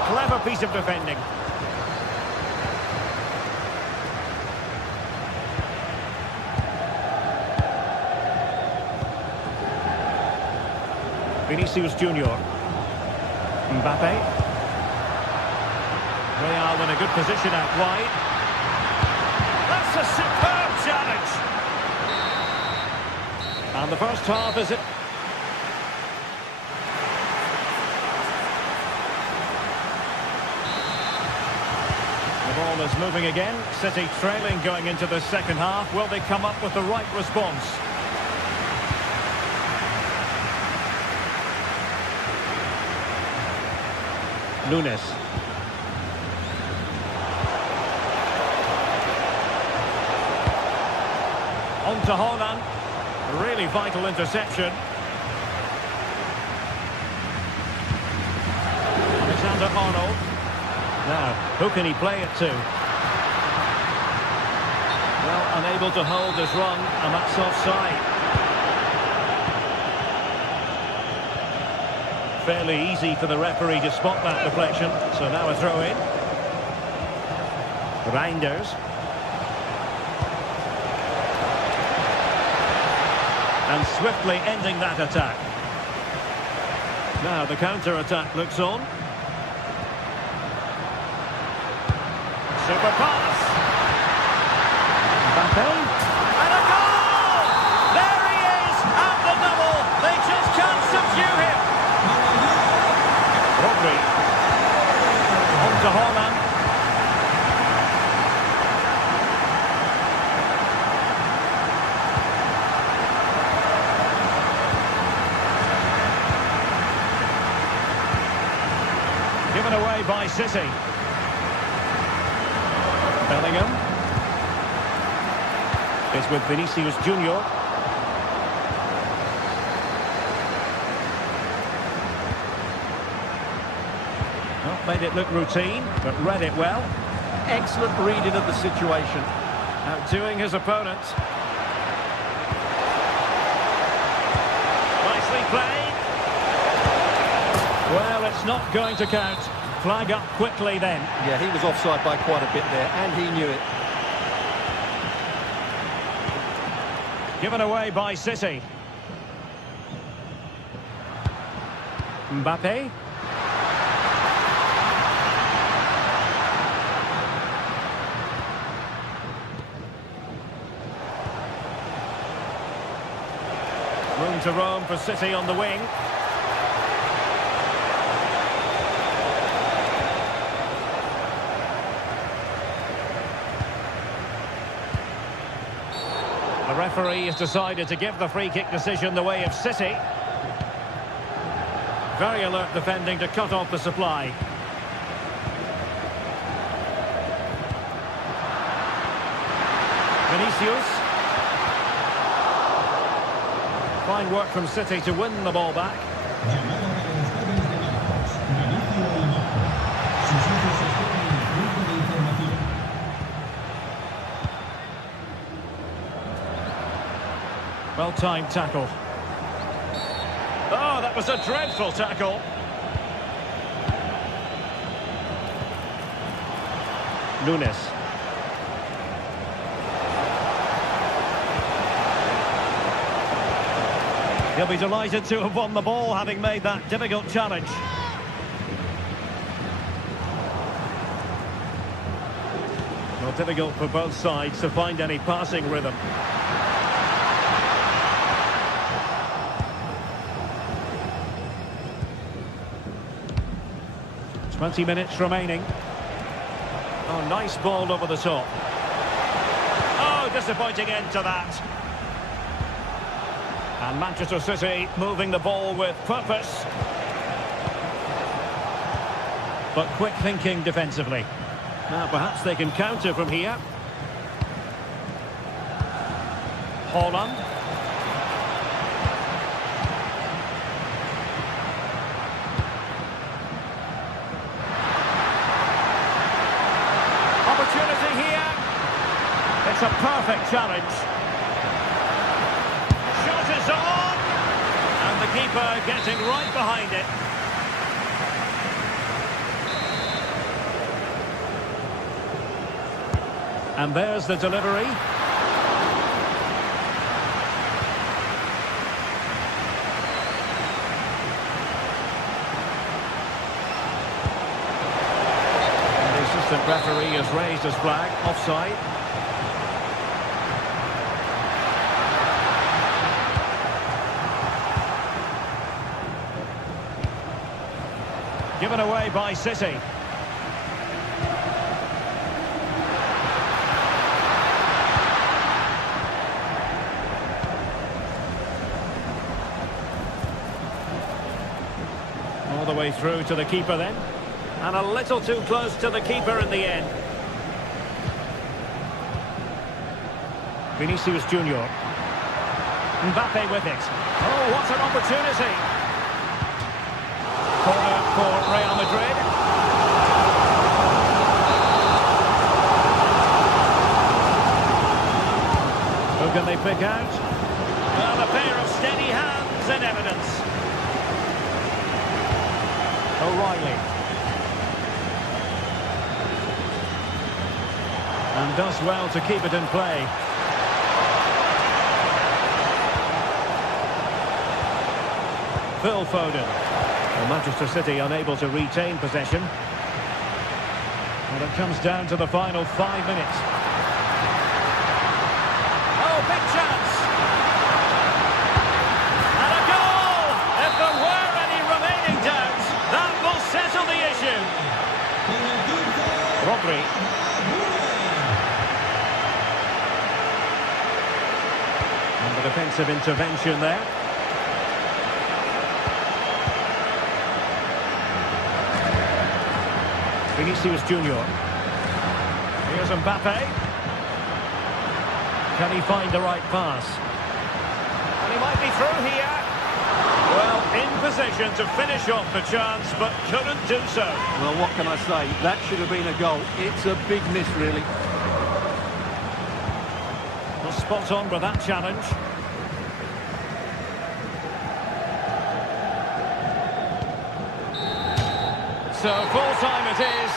Clever piece of defending. Vinicius Junior. Mbappe. Real in a good position out wide. That's a superb challenge. And the first half is it. ball is moving again. City trailing going into the second half. Will they come up with the right response? Nunes. On to Haaland. A really vital interception. Alexander-Arnold. Now, who can he play it to? Well, unable to hold his run, and that's offside. Fairly easy for the referee to spot that deflection. So now a throw in. Reinders. And swiftly ending that attack. Now the counter-attack looks on. Super pass. Mbappe. And a goal! There he is at the double. They just can't subdue him. Rodri. On to Haaland. Given away by City. Bellingham. It's with Vinicius Junior. Well, made it look routine, but read it well. Excellent reading of the situation. Outdoing his opponent. Nicely played. Well, it's not going to count. Flag up quickly then. Yeah, he was offside by quite a bit there, and he knew it. Given away by City. Mbappe. Room to roam for City on the wing. The referee has decided to give the free-kick decision the way of City. Very alert defending to cut off the supply. Vinicius. Fine work from City to win the ball back. Well-timed tackle. Oh, that was a dreadful tackle. Nunes. He'll be delighted to have won the ball, having made that difficult challenge. Well, difficult for both sides to find any passing rhythm. 20 minutes remaining. Oh, nice ball over the top. Oh, disappointing end to that. And Manchester City moving the ball with purpose. But quick thinking defensively. Now perhaps they can counter from here. Haaland. Opportunity here. It's a perfect challenge. Shot is on. And the keeper getting right behind it. And there's the delivery. The referee has raised his flag, offside. Given away by City. the way through to the keeper then. And a little too close to the keeper in the end. Vinicius Junior. Mbappe with it. Oh, what an opportunity. Corner for Real Madrid. Who can they pick out? Well, a pair of steady hands in evidence. O'Reilly. And does well to keep it in play. Phil Foden. Well, Manchester City unable to retain possession. And it comes down to the final 5 minutes. Oh, big chance! And a goal! If there were any remaining doubts, that will settle the issue. Rodri. And the defensive intervention there. Vinicius Junior. Here's Mbappe. Can he find the right pass? And he might be through here. Well, in position to finish off the chance, but couldn't do so. Well, what can I say? That should have been a goal. It's a big miss, really. Well, spot on with that challenge. So full time it is.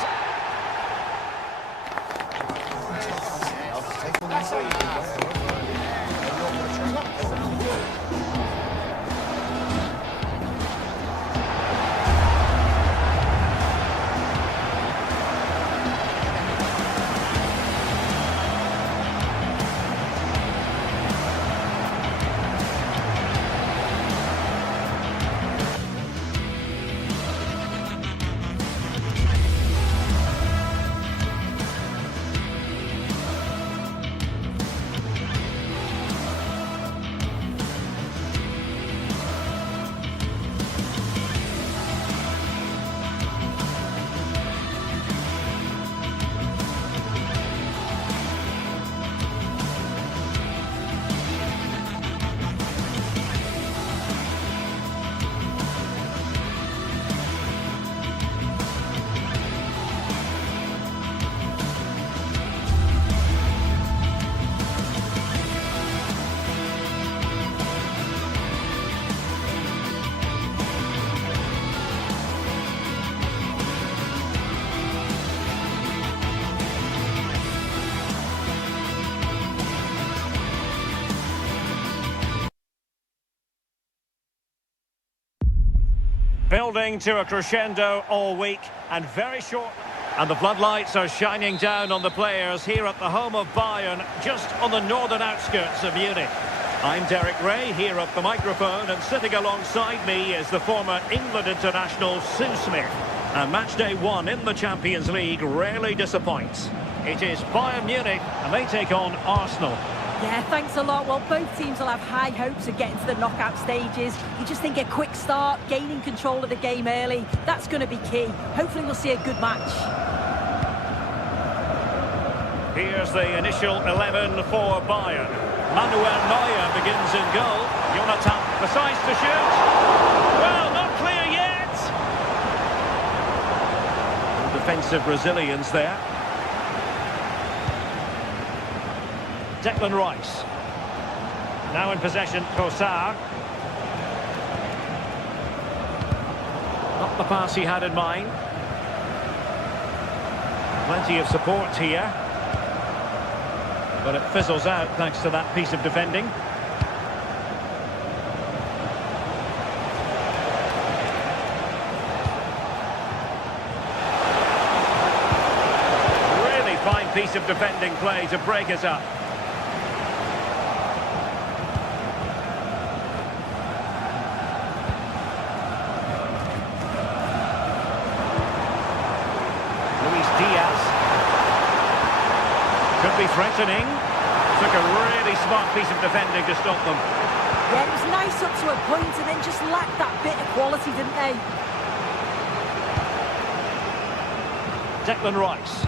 Building to a crescendo all week and very short. And the floodlights are shining down on the players here at the home of Bayern, just on the northern outskirts of Munich. I'm Derek Ray, here at the microphone, and sitting alongside me is the former England international Sue Smith. And match day 1 in the Champions League rarely disappoints. It is Bayern Munich, and they take on Arsenal. Yeah, thanks a lot. Well, both teams will have high hopes of getting to the knockout stages. You just think a quick start, gaining control of the game early, that's going to be key. Hopefully we'll see a good match. Here's the initial 11 for Bayern. Manuel Neuer begins in goal. Jonathan decides to shoot. Well, not clear yet. Defensive resilience there. Declan Rice. Now in possession, Trossard. Not the pass he had in mind. Plenty of support here. But it fizzles out thanks to that piece of defending. Really fine piece of defending play to break us up. Could be threatening. Took a really smart piece of defending to stop them. Yeah, it was nice up to a point and then just lacked that bit of quality, didn't they? Declan Rice.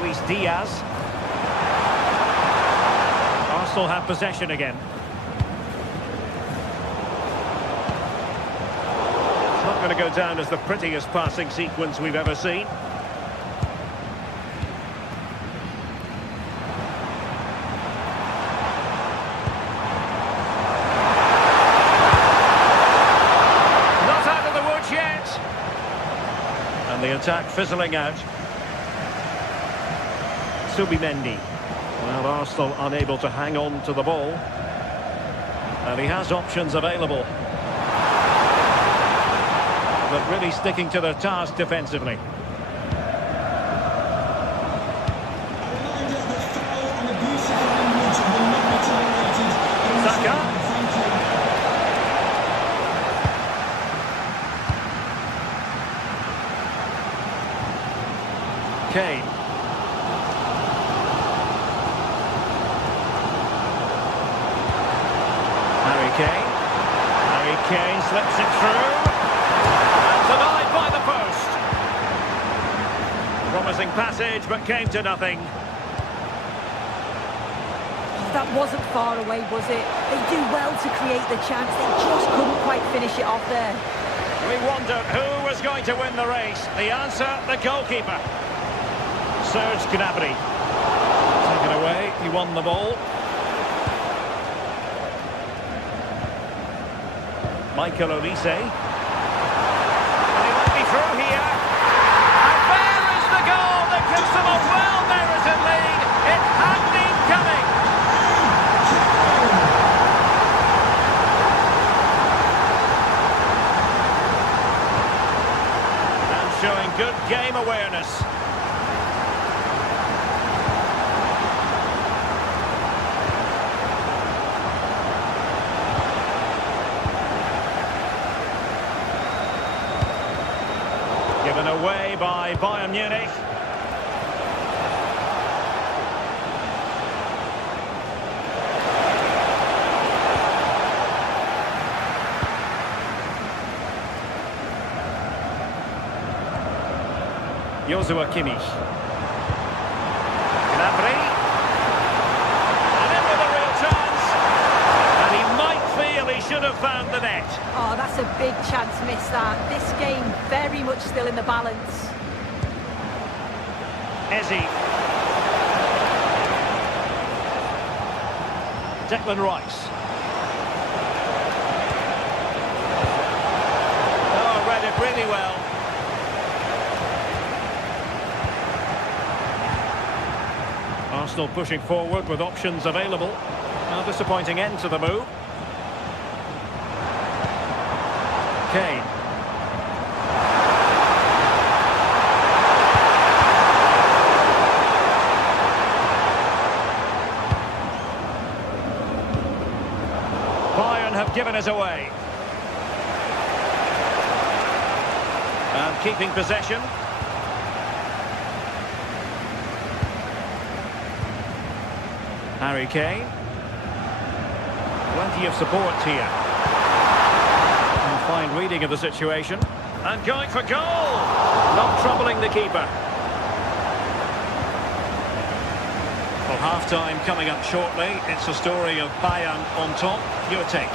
Luis Diaz. Arsenal have possession again. It's not going to go down as the prettiest passing sequence we've ever seen. Not out of the woods yet. And the attack fizzling out. Subimendi. Well, Arsenal unable to hang on to the ball. And he has options available. But really sticking to their task defensively. Saka. Kane. Harry Kane slips it through. And denied by the post. Promising passage, but came to nothing. That wasn't far away, was it? They do well to create the chance. They just couldn't quite finish it off there. We wondered who was going to win the race. The answer, the goalkeeper. Serge Gnabry. Taken away, he won the ball. Michael Olise. And he might be through here. And there is the goal that gives them a well-merited lead. It had been coming. And showing good game awareness. Given away by Bayern Munich. Joshua Kimmich. Gnabry. And in with a real chance. And he might feel he should have found the net. Oh, that's a big chance missed that. This game very much still in the balance. Eze. Declan Rice. Oh, read it really well. Arsenal pushing forward with options available. A disappointing end to the move. Kane. Bayern have given us away. And keeping possession. Harry Kane. Plenty of support here. And fine reading of the situation. And going for goal! Not troubling the keeper. Well, half-time coming up shortly. It's a story of Bayern on top. Your take?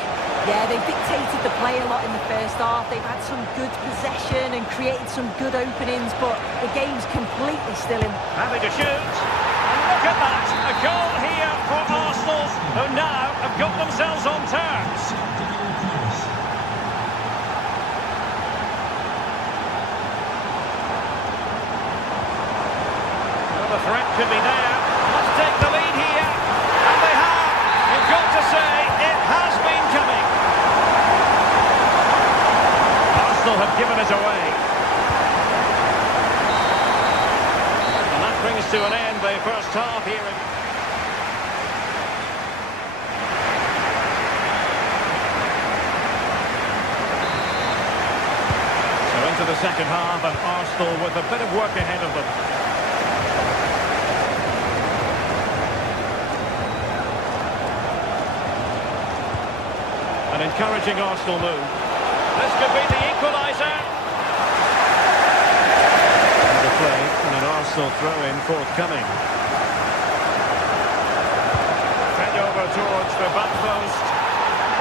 Yeah, they dictated the play a lot in the first half. They've had some good possession and created some good openings, but the game's completely still in. Happy to shoot. And look at that. A goal here for Arsenal, who now have got themselves on terms. Well, the threat could be there. Let's take the lead here. And they have. You've got to say, it has been coming. Arsenal have given it away. And that brings to an end the first half here. So into the second half, and Arsenal with a bit of work ahead of them. An encouraging Arsenal move. This could be the equaliser. And the play and an Arsenal throw-in forthcoming. Fed over towards the back post.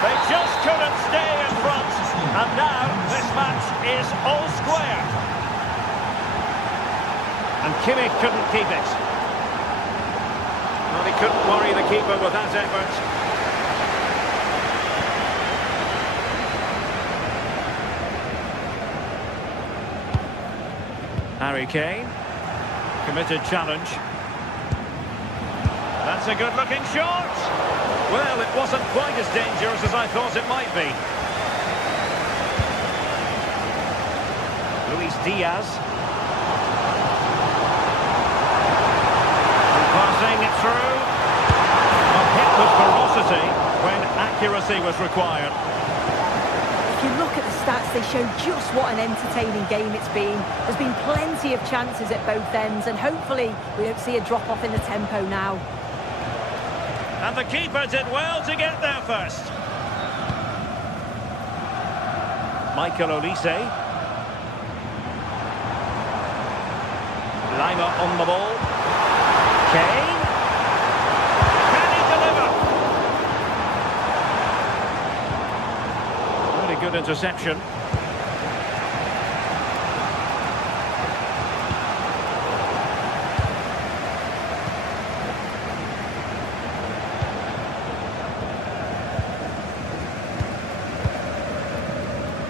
They just couldn't stay in front. And now this match is all square. And Kimmich couldn't keep it. Well, he couldn't worry the keeper with that effort. Harry Kane. Committed challenge. That's a good-looking shot. Well, it wasn't quite as dangerous as I thought it might be. Luis Diaz. And passing it through. A hit with ferocity when accuracy was required. If you look at the stats, they show just what an entertaining game it's been. There's been plenty of chances at both ends, and hopefully we don't see a drop-off in the tempo now. And the keeper did well to get there first. Michael Olise. Lima on the ball. Kane. Can he deliver? Really good interception.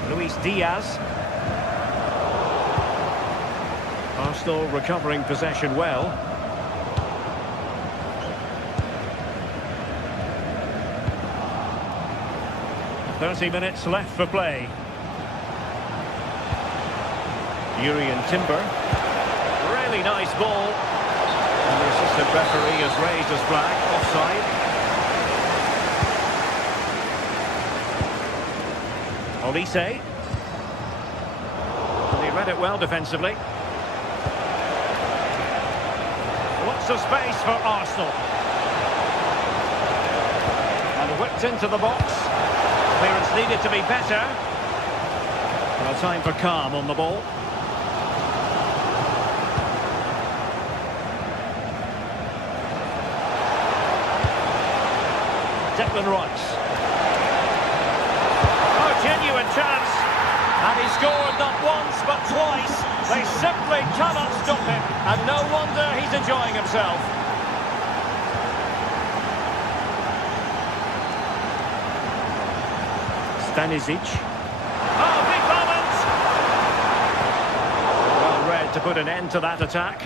Luis Diaz. Arsenal recovering possession well. "30 minutes left for play." Urian Timber. Really nice ball. And the assistant referee has raised his flag. Offside. Olise. And he read it well defensively. Lots of space for Arsenal. And whipped into the box. Clearance needed to be better. Well, time for calm on the ball. Declan Rice. Oh, genuine chance. And he scored not once but twice. They simply cannot stop him. And no wonder he's enjoying himself. Stanisic. Oh, big moment! Well read to put an end to that attack.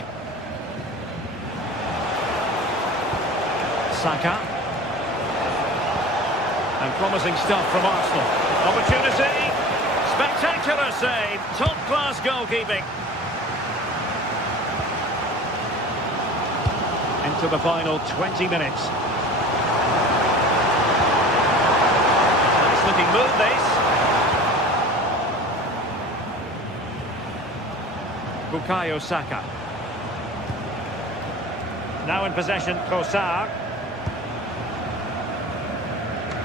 Saka. And promising stuff from Arsenal. Opportunity. Spectacular save. Top-class goalkeeping. Into the final 20 minutes. Nice looking move, this. Bukayo Saka. Now in possession, Kossar.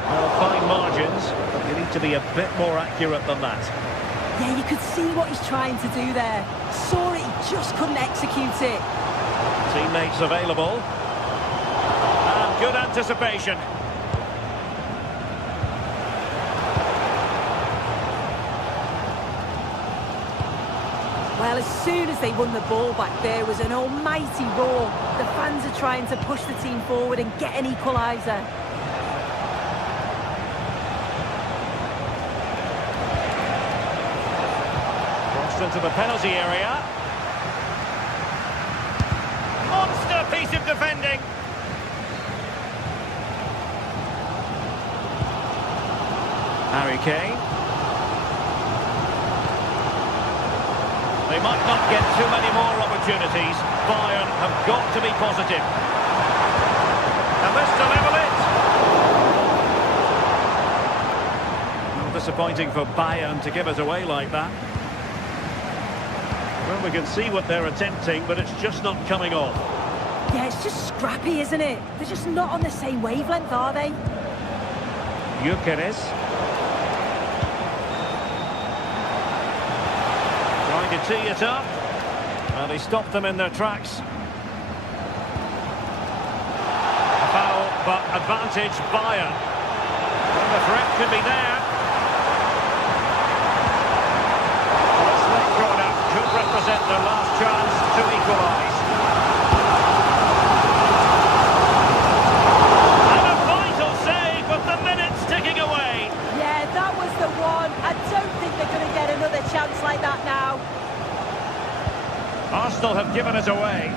Well, fine margins, but you need to be a bit more accurate than that. Yeah, you could see what he's trying to do there. Saw it, he just couldn't execute it. Teammates available. And good anticipation. Well, as soon as they won the ball back, there was an almighty roar. The fans are trying to push the team forward and get an equaliser. Into the penalty area. Monster piece of defending. Harry Kane. They might not get too many more opportunities. Bayern have got to be positive. And this to level it. Well, disappointing for Bayern to give it away like that. Well, we can see what they're attempting, but it's just not coming off. Yeah, it's just scrappy, isn't it? They're just not on the same wavelength, are they? Gyökeres. tee it up. And he stopped them in their tracks. A foul, but advantage Bayern. And the threat could be there. This late corner could represent their last chance to equalise. And a vital save, but the minute's ticking away. Yeah, that was the one. I don't think they're going to get another chance like that now. Arsenal have given it away.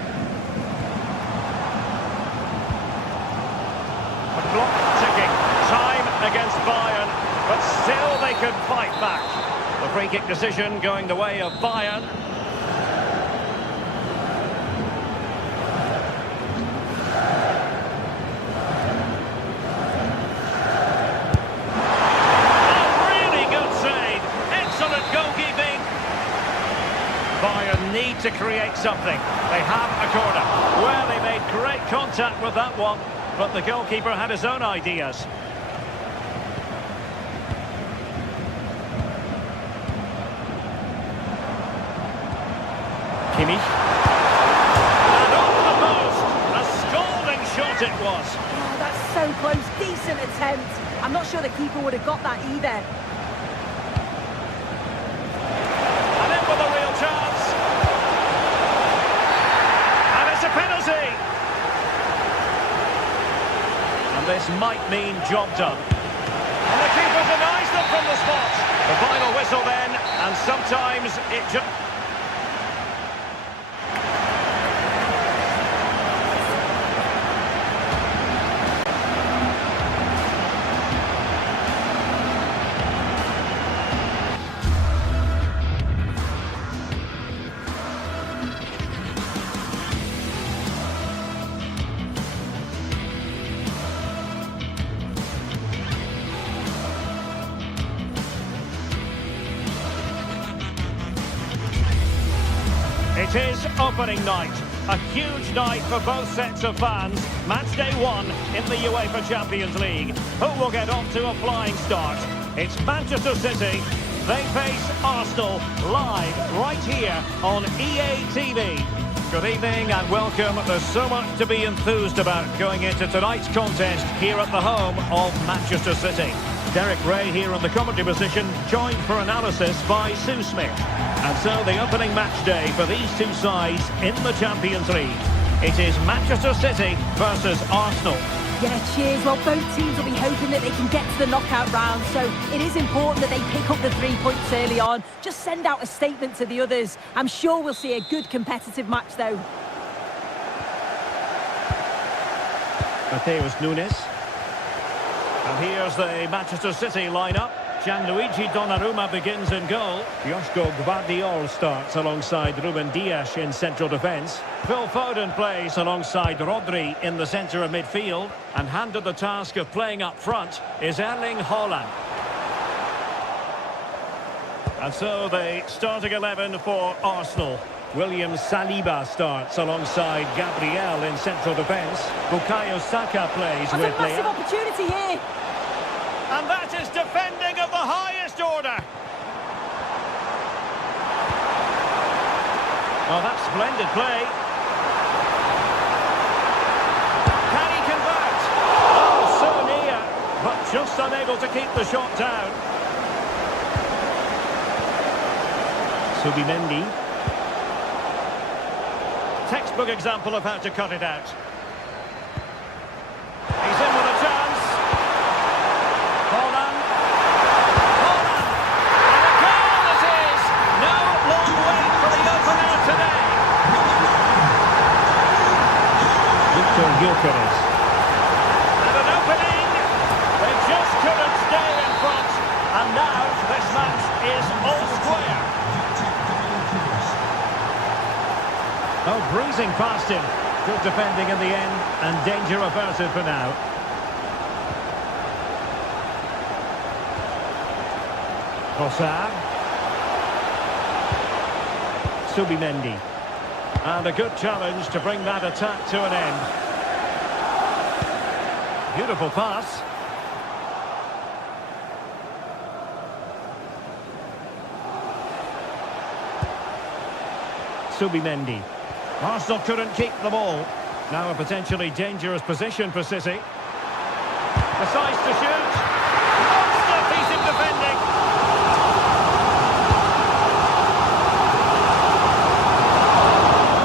A clock ticking. Time against Bayern, but still they could fight back. The free kick decision going the way of Bayern. A really good save. Excellent goalkeeping. Bayern need to create something. They have a corner. Well, they made great contact with that one, but the goalkeeper had his own ideas. Kimmich. And off the post. A scalding shot it was. Oh, that's so close. Decent attempt. I'm not sure the keeper would have got that either. And in with a real chance. And it's a penalty. And this might mean job done. And the keeper denies them from the spot. The final whistle then, and sometimes it just... It is opening night, a huge night for both sets of fans. Match day 1 in the UEFA Champions League. Who will get off to a flying start? It's Manchester City. They face Arsenal live right here on EA TV. Good evening and welcome. There's so much to be enthused about going into tonight's contest here at the home of Manchester City. Derek Ray here in the commentary position, joined for analysis by Sue Smith. And so the opening match day for these two sides in the Champions League. It is Manchester City versus Arsenal. Yeah, cheers. Well, both teams will be hoping that they can get to the knockout round, so it is important that they pick up the 3 points early on. Just send out a statement to the others. I'm sure we'll see a good competitive match, though. Mateus Nunes. And here's the Manchester City lineup. Gianluigi Donnarumma begins in goal. Joško Gvardiol starts alongside Ruben Dias in central defence. Phil Foden plays alongside Rodri in the centre of midfield. And handed the task of playing up front is Erling Haaland. And so the starting 11 for Arsenal. William Saliba starts alongside Gabriel in central defence. Bukayo Saka plays That's with a massive Leao. opportunity here. And that is defending of the highest order. Oh, that's splendid play. Can he convert? Oh, so near, but just unable to keep the shot down. Subimendi. Textbook example of how to cut it out. He's in with a chance. Haaland. Haaland. And a goal it is. No long wait for the opener today. Victor Gyökeres. And an opening. They just couldn't stay in front. And now this match is all square. Oh, breezing past him. Good defending in the end, and danger averted for now. Trossard. Subimendi. And a good challenge to bring that attack to an end. Beautiful pass. Subimendi. Arsenal couldn't keep the ball. Now a potentially dangerous position for City. Decides to shoot. Monster piece of defending.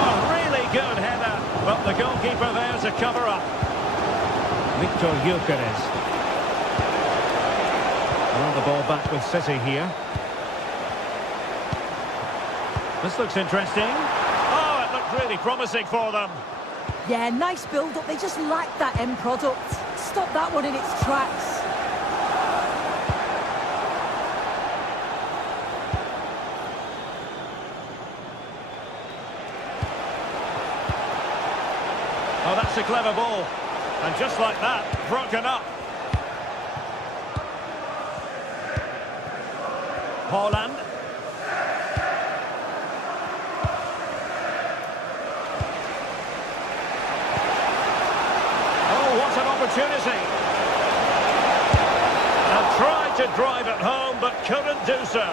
Oh, really good header. But the goalkeeper there to cover up. Victor Gyökeres. Well, the ball back with City here. This looks interesting. Oh, it looked really promising for them. Yeah, nice build-up. They just lack that end product. Stop that one in its tracks. Oh, that's a clever ball. And just like that, broken up. Haaland. Oh, what an opportunity. And tried to drive it home, but couldn't do so.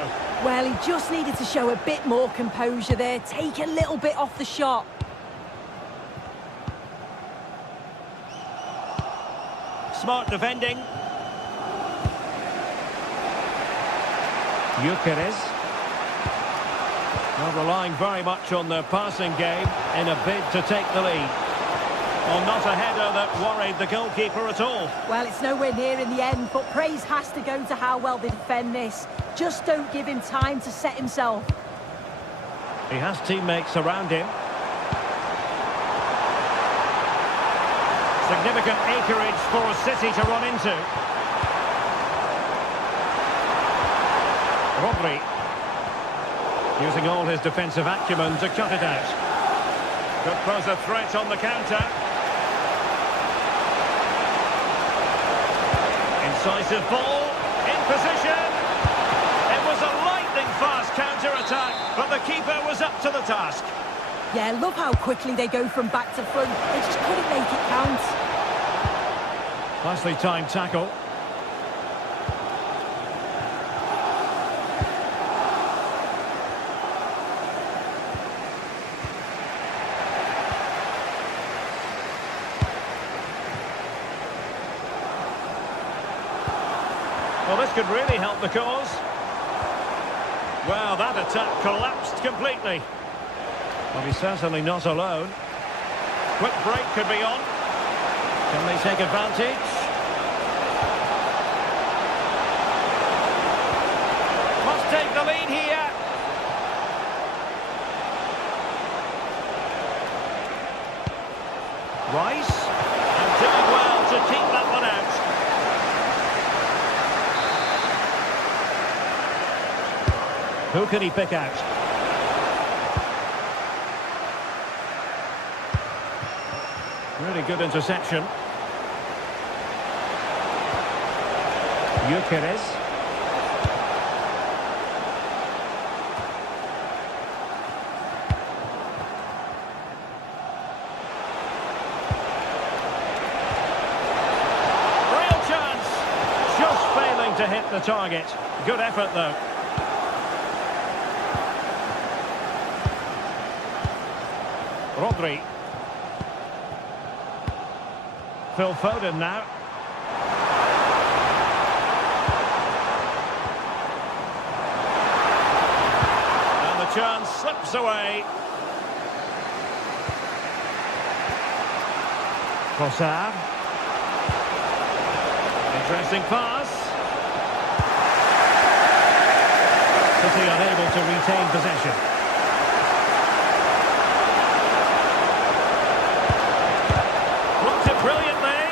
Well, he just needed to show a bit more composure there. Take a little bit off the shot. Smart defending. Gyökeres. Well, relying very much on their passing game in a bid to take the lead. Well, not a header that worried the goalkeeper at all. Well, it's nowhere near in the end, but praise has to go to how well they defend this. Just don't give him time to set himself. He has teammates around him. Significant acreage for City to run into. Rodri. Using all his defensive acumen to cut it out. Could pose a threat on the counter. Incisive ball. In position. It was a lightning-fast counter-attack, but the keeper was up to the task. Yeah, love how quickly they go from back to front. They just couldn't make it count. Nicely timed tackle. Well, this could really help the cause. Well, that attack collapsed completely. Well, he's certainly not alone. Quick break could be on. Can they take advantage? Must take the lead here. Rice. And doing well to keep that one out. Who can he pick out? Really good interception. Gyökeres. Real chance. Just failing to hit the target. Good effort though. Rodri. Phil Foden now. And the chance slips away. Trossard. Interesting pass. City unable to retain possession. Brilliantly,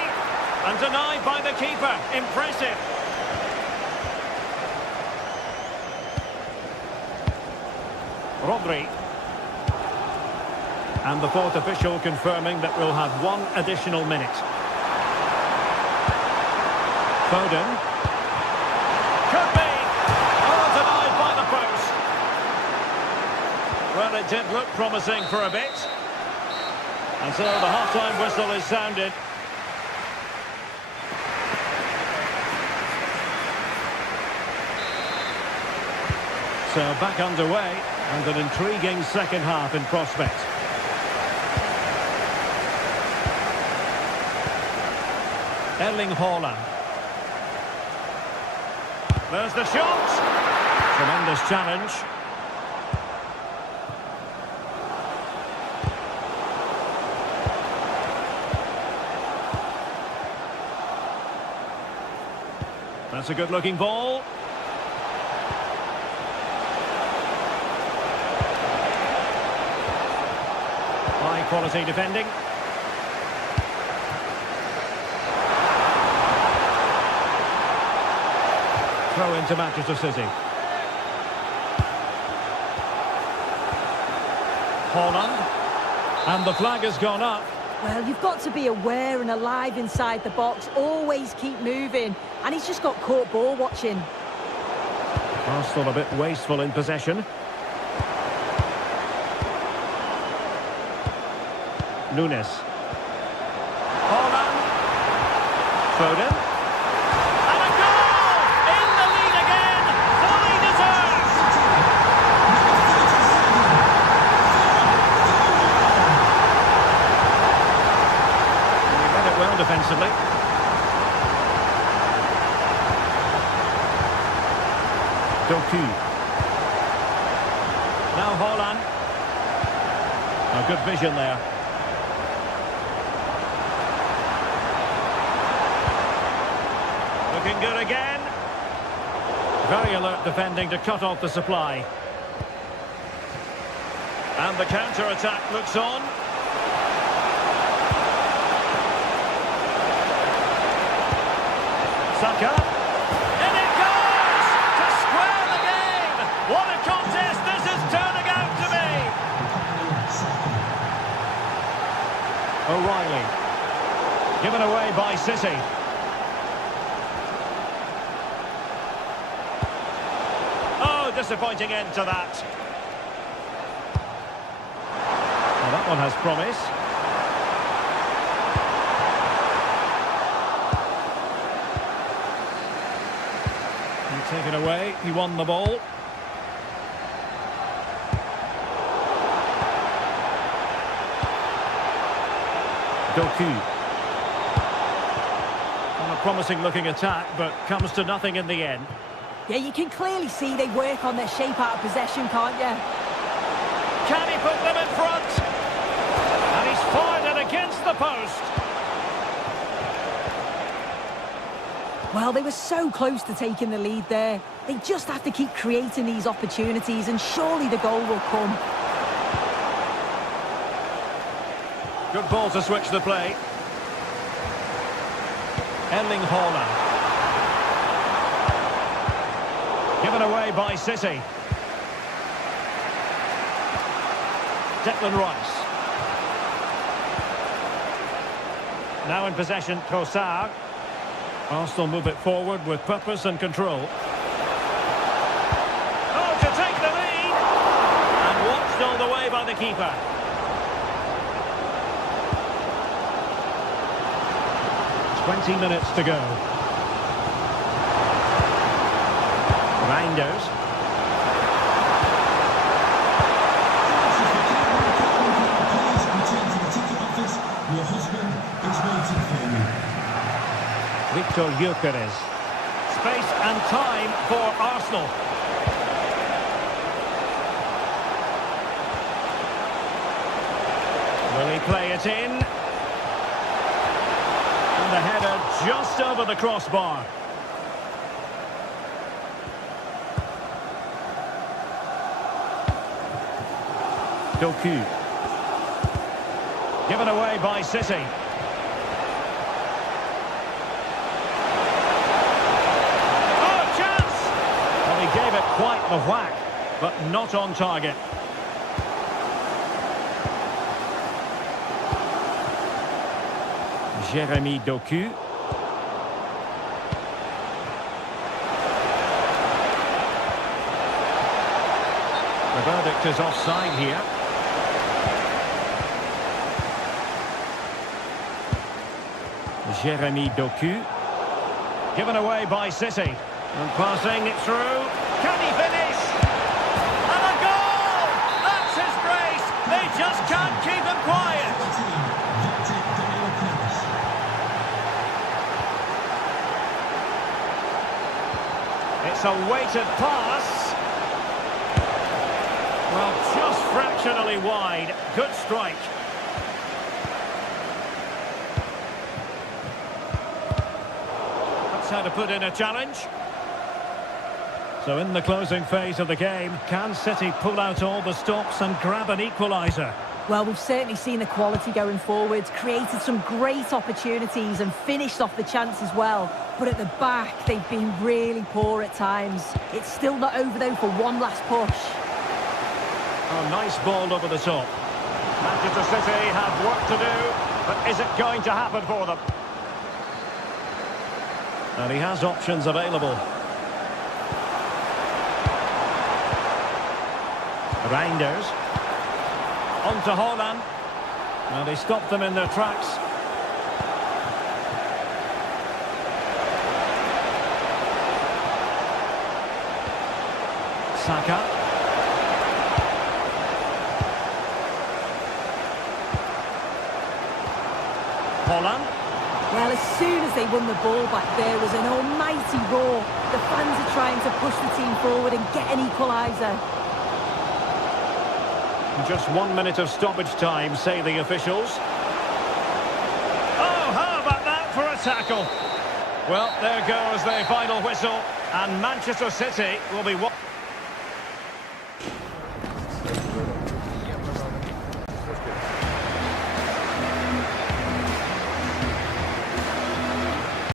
and denied by the keeper. Impressive. Rodri. And the fourth official confirming that we'll have one additional minute. Foden. Could be. Oh, denied by the post. Well, it did look promising for a bit. And so the half-time whistle is sounded. So back underway. And an intriguing second half in prospect. Erling Haaland. There's the shot. Tremendous challenge. That's a good-looking ball. High-quality defending. Throw into Manchester City. Haaland. And the flag has gone up. Well, you've got to be aware and alive inside the box. Always keep moving. And he's just got caught ball watching. Arsenal a bit wasteful in possession. Nunes. Haaland. Foden. And a goal! In the lead again! Fully deserved! He read it well defensively. Doku. Now Haaland. A good vision there. Looking good again. Very alert defending to cut off the supply. And the counter-attack looks on. Saka. In it goes! To square the game! What a contest this is turning out to be! O'Reilly. Given away by City. Disappointing end to that. Well, that one has promise. He took it away. He won the ball. Doku. On a promising looking attack, but comes to nothing in the end. Yeah, you can clearly see they work on their shape out of possession, can't you? Can he put them in front? And he's fired it against the post. Well, they were so close to taking the lead there. They just have to keep creating these opportunities and surely the goal will come. Good ball to switch the play. Erling Haaland. Given away by City. Declan Rice. Now in possession, Trossard. Arsenal move it forward with purpose and control. Oh, to take the lead! And watched all the way by the keeper. "20 minutes to go. Reinders. Your husband is waiting for you. Victor Gyökeres. Space and time for Arsenal. Will he play it in? And the header just over the crossbar. Doku. Given away by City. Oh, chance! Well, he gave it quite the whack, but not on target. Jeremy Doku. The verdict is offside here. Jeremy Doku. Given away by City. And passing it through. Can he finish? And a goal! just can't keep him quiet. It's a weighted pass. Well, just fractionally wide. Good strike. That's how to put in a challenge. So in the closing phase of the game, can City pull out all the stops and grab an equaliser? Well, we've certainly seen the quality going forwards, created some great opportunities and finished off the chance as well. But at the back, they've been really poor at times. It's still not over though for one last push. Oh, nice ball over the top. Manchester City have work to do, but is it going to happen for them? And he has options available. Reinders. On to Holland. And he stopped them in their tracks. Saka. Holland. Well, as soon as they won the ball back, there was an almighty roar. The fans are trying to push the team forward and get an equaliser. Just 1 minute of stoppage time, say the officials. Oh, how about that for a tackle? Well, there goes the final whistle, and Manchester City will be...